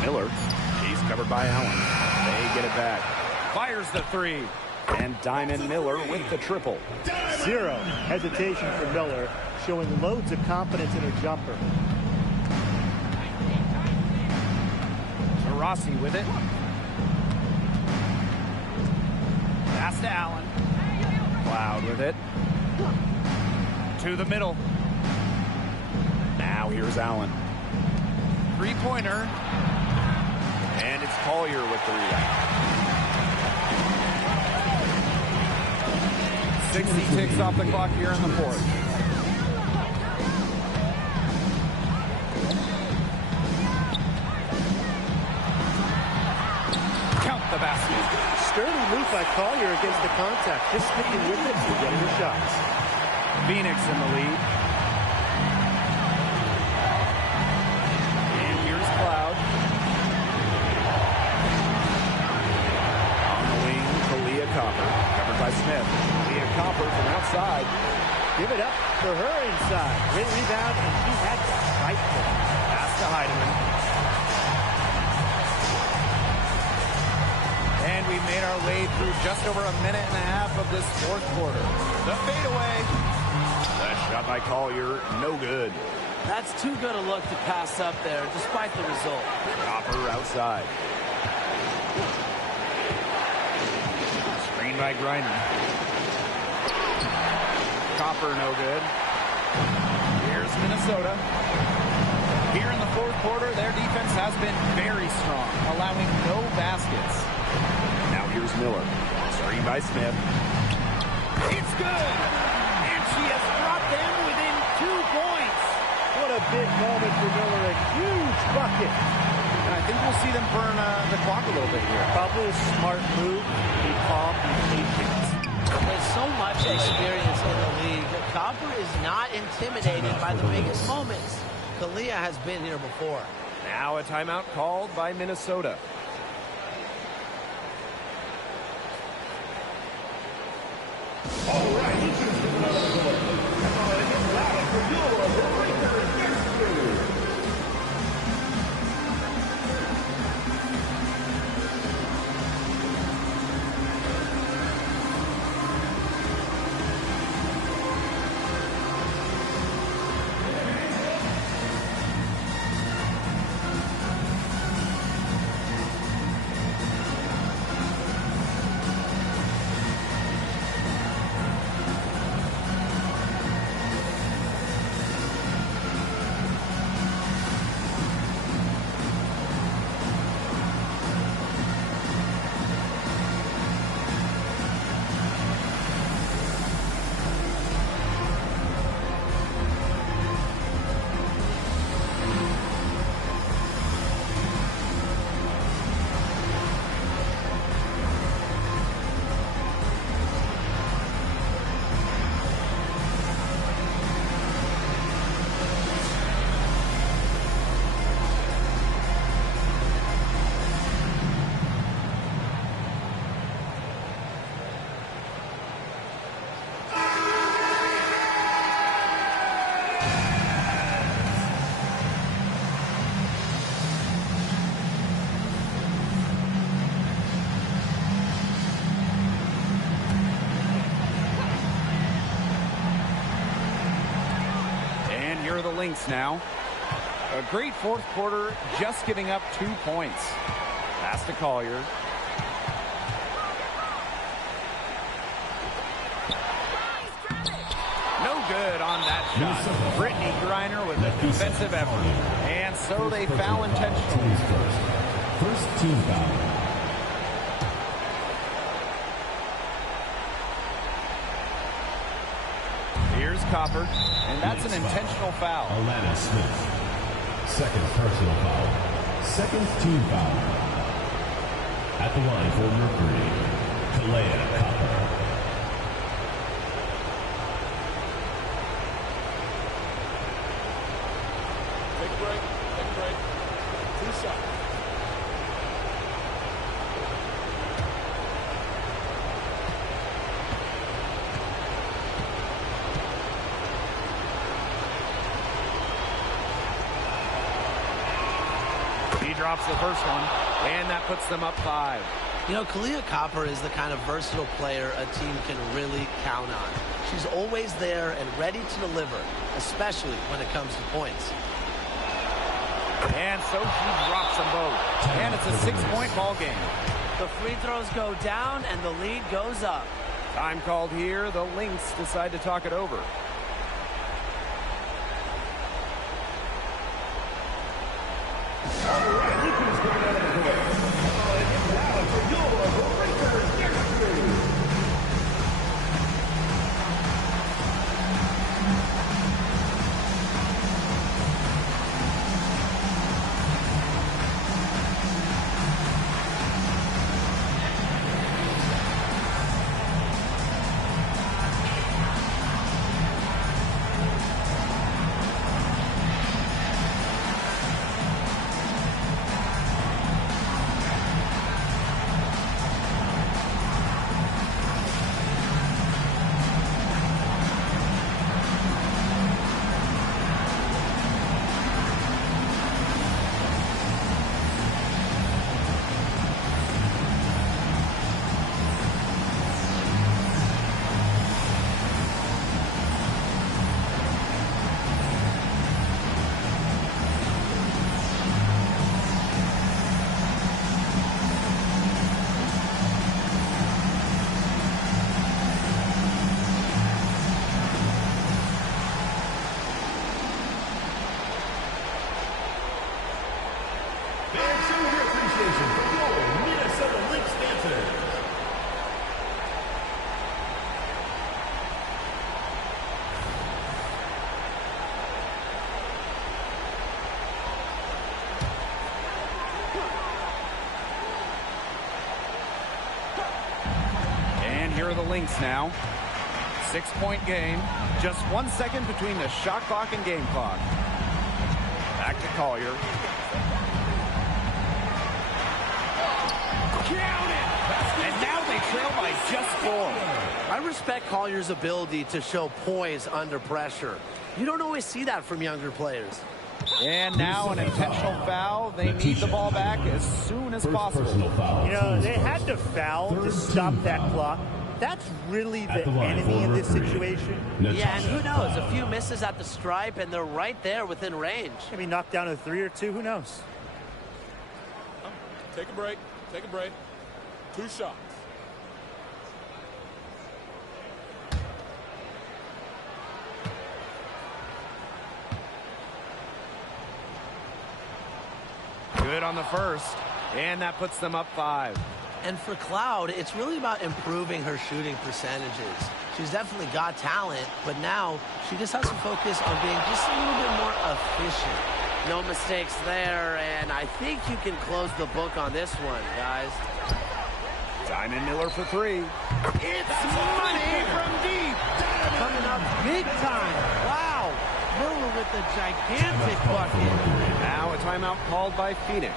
Miller. She's covered by Allen. They get it back. Fires the 3. And Diamond Miller with the triple. 0 hesitation for Miller, showing loads of confidence in her jumper. Taurasi with it. Pass Pass to Allen. Cloud with it. To the middle. Now here's Allen. Three-pointer. And it's Collier with the rebound. 60 ticks off the clock here in the fourth. Count the basket. Sturdy move by Collier against the contact. Just sticking with it and getting the shots. Phoenix in the lead. And here's Cloud. On the wing, Kalia Copper. Covered by Smith. Kalia Copper from outside. Give it up for her inside. Great rebound, and she had that right there. Pass to Heidemann. And we made our way through just over a minute and a half of this fourth quarter. The fadeaway. That shot by Collier, no good. That's too good a look to pass up there, despite the result. Copper outside. Screen by Griner. Copper no good. Here's Minnesota. Here in the fourth quarter, their defense has been very strong, allowing no baskets. Now here's Miller. Screen by Smith. It's good! And she has brought them within 2 points. What a big moment for Miller. A huge bucket. And I think we'll see them burn the clock a little bit here. Probably a smart move. Be calm, be patient. There's so much experience in the league. Copper is not intimidated by the biggest moments. Kalia has been here before. Now a timeout called by Minnesota. All right. Here are the Lynx now. A great fourth quarter, just giving up 2 points. Pass to Collier. No good on that shot. Brittany Griner with a defensive effort. And so they foul intentionally. First team foul. Here's Copper, and that's an intentional foul. Alana Smith. Second personal foul. Second team foul. At the line for Mercury, Kalea Copper. Take a break. Take a break. 2 shots. Drops the first one, and that puts them up 5. You know, Kalia Copper is the kind of versatile player a team can really count on. She's always there and ready to deliver, especially when it comes to points. And so she drops them both. And it's a 6-point ball game. The free throws go down, and the lead goes up. Time called here. The Lynx decide to talk it over. Here are the Lynx now. 6-point game. Just 1 second between the shot clock and game clock. Back to Collier. Count it! And now they trail by just 4. I respect Collier's ability to show poise under pressure. You don't always see that from younger players. And now an intentional foul. They need the ball back as soon as possible. You know, they had to foul to stop that clock. That's really the enemy in this situation. Yeah, and who knows? A few misses at the stripe, and they're right there within range. Maybe knock down a 3 or 2. Who knows? Take a break. Take a break. 2 shots. Good on the first, and that puts them up 5. And for Cloud, it's really about improving her shooting percentages. She's definitely got talent, but now she just has to focus on being just a little bit more efficient. No mistakes there, and I think you can close the book on this one, guys. Diamond Miller for 3. It's money from deep. Coming up big time. Wow. Miller with a gigantic bucket. Now a timeout called by Phoenix.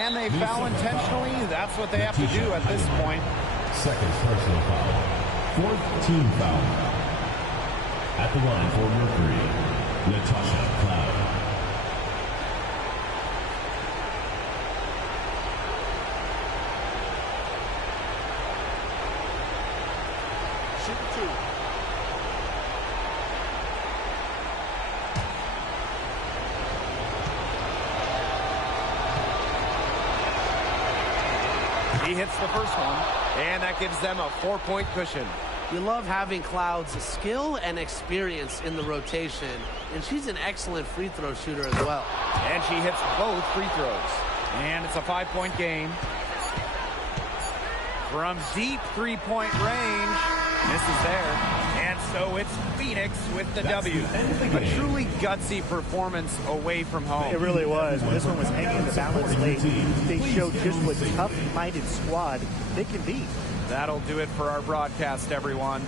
And they foul intentionally. That's what they have to do at this point. Second personal foul. 4th team foul. At the line for Mercury, Natasha Cloud. Shoot 2. He hits the first one, and that gives them a 4-point cushion. You love having Cloud's skill and experience in the rotation, and she's an excellent free throw shooter as well. And she hits both free throws. And it's a 5-point game. From deep three-point range, misses there. And so it's Phoenix with the W. A truly gutsy performance away from home. It really was. This one was hanging in the balance late. They showed just what tough-minded squad they can be. That'll do it for our broadcast, everyone.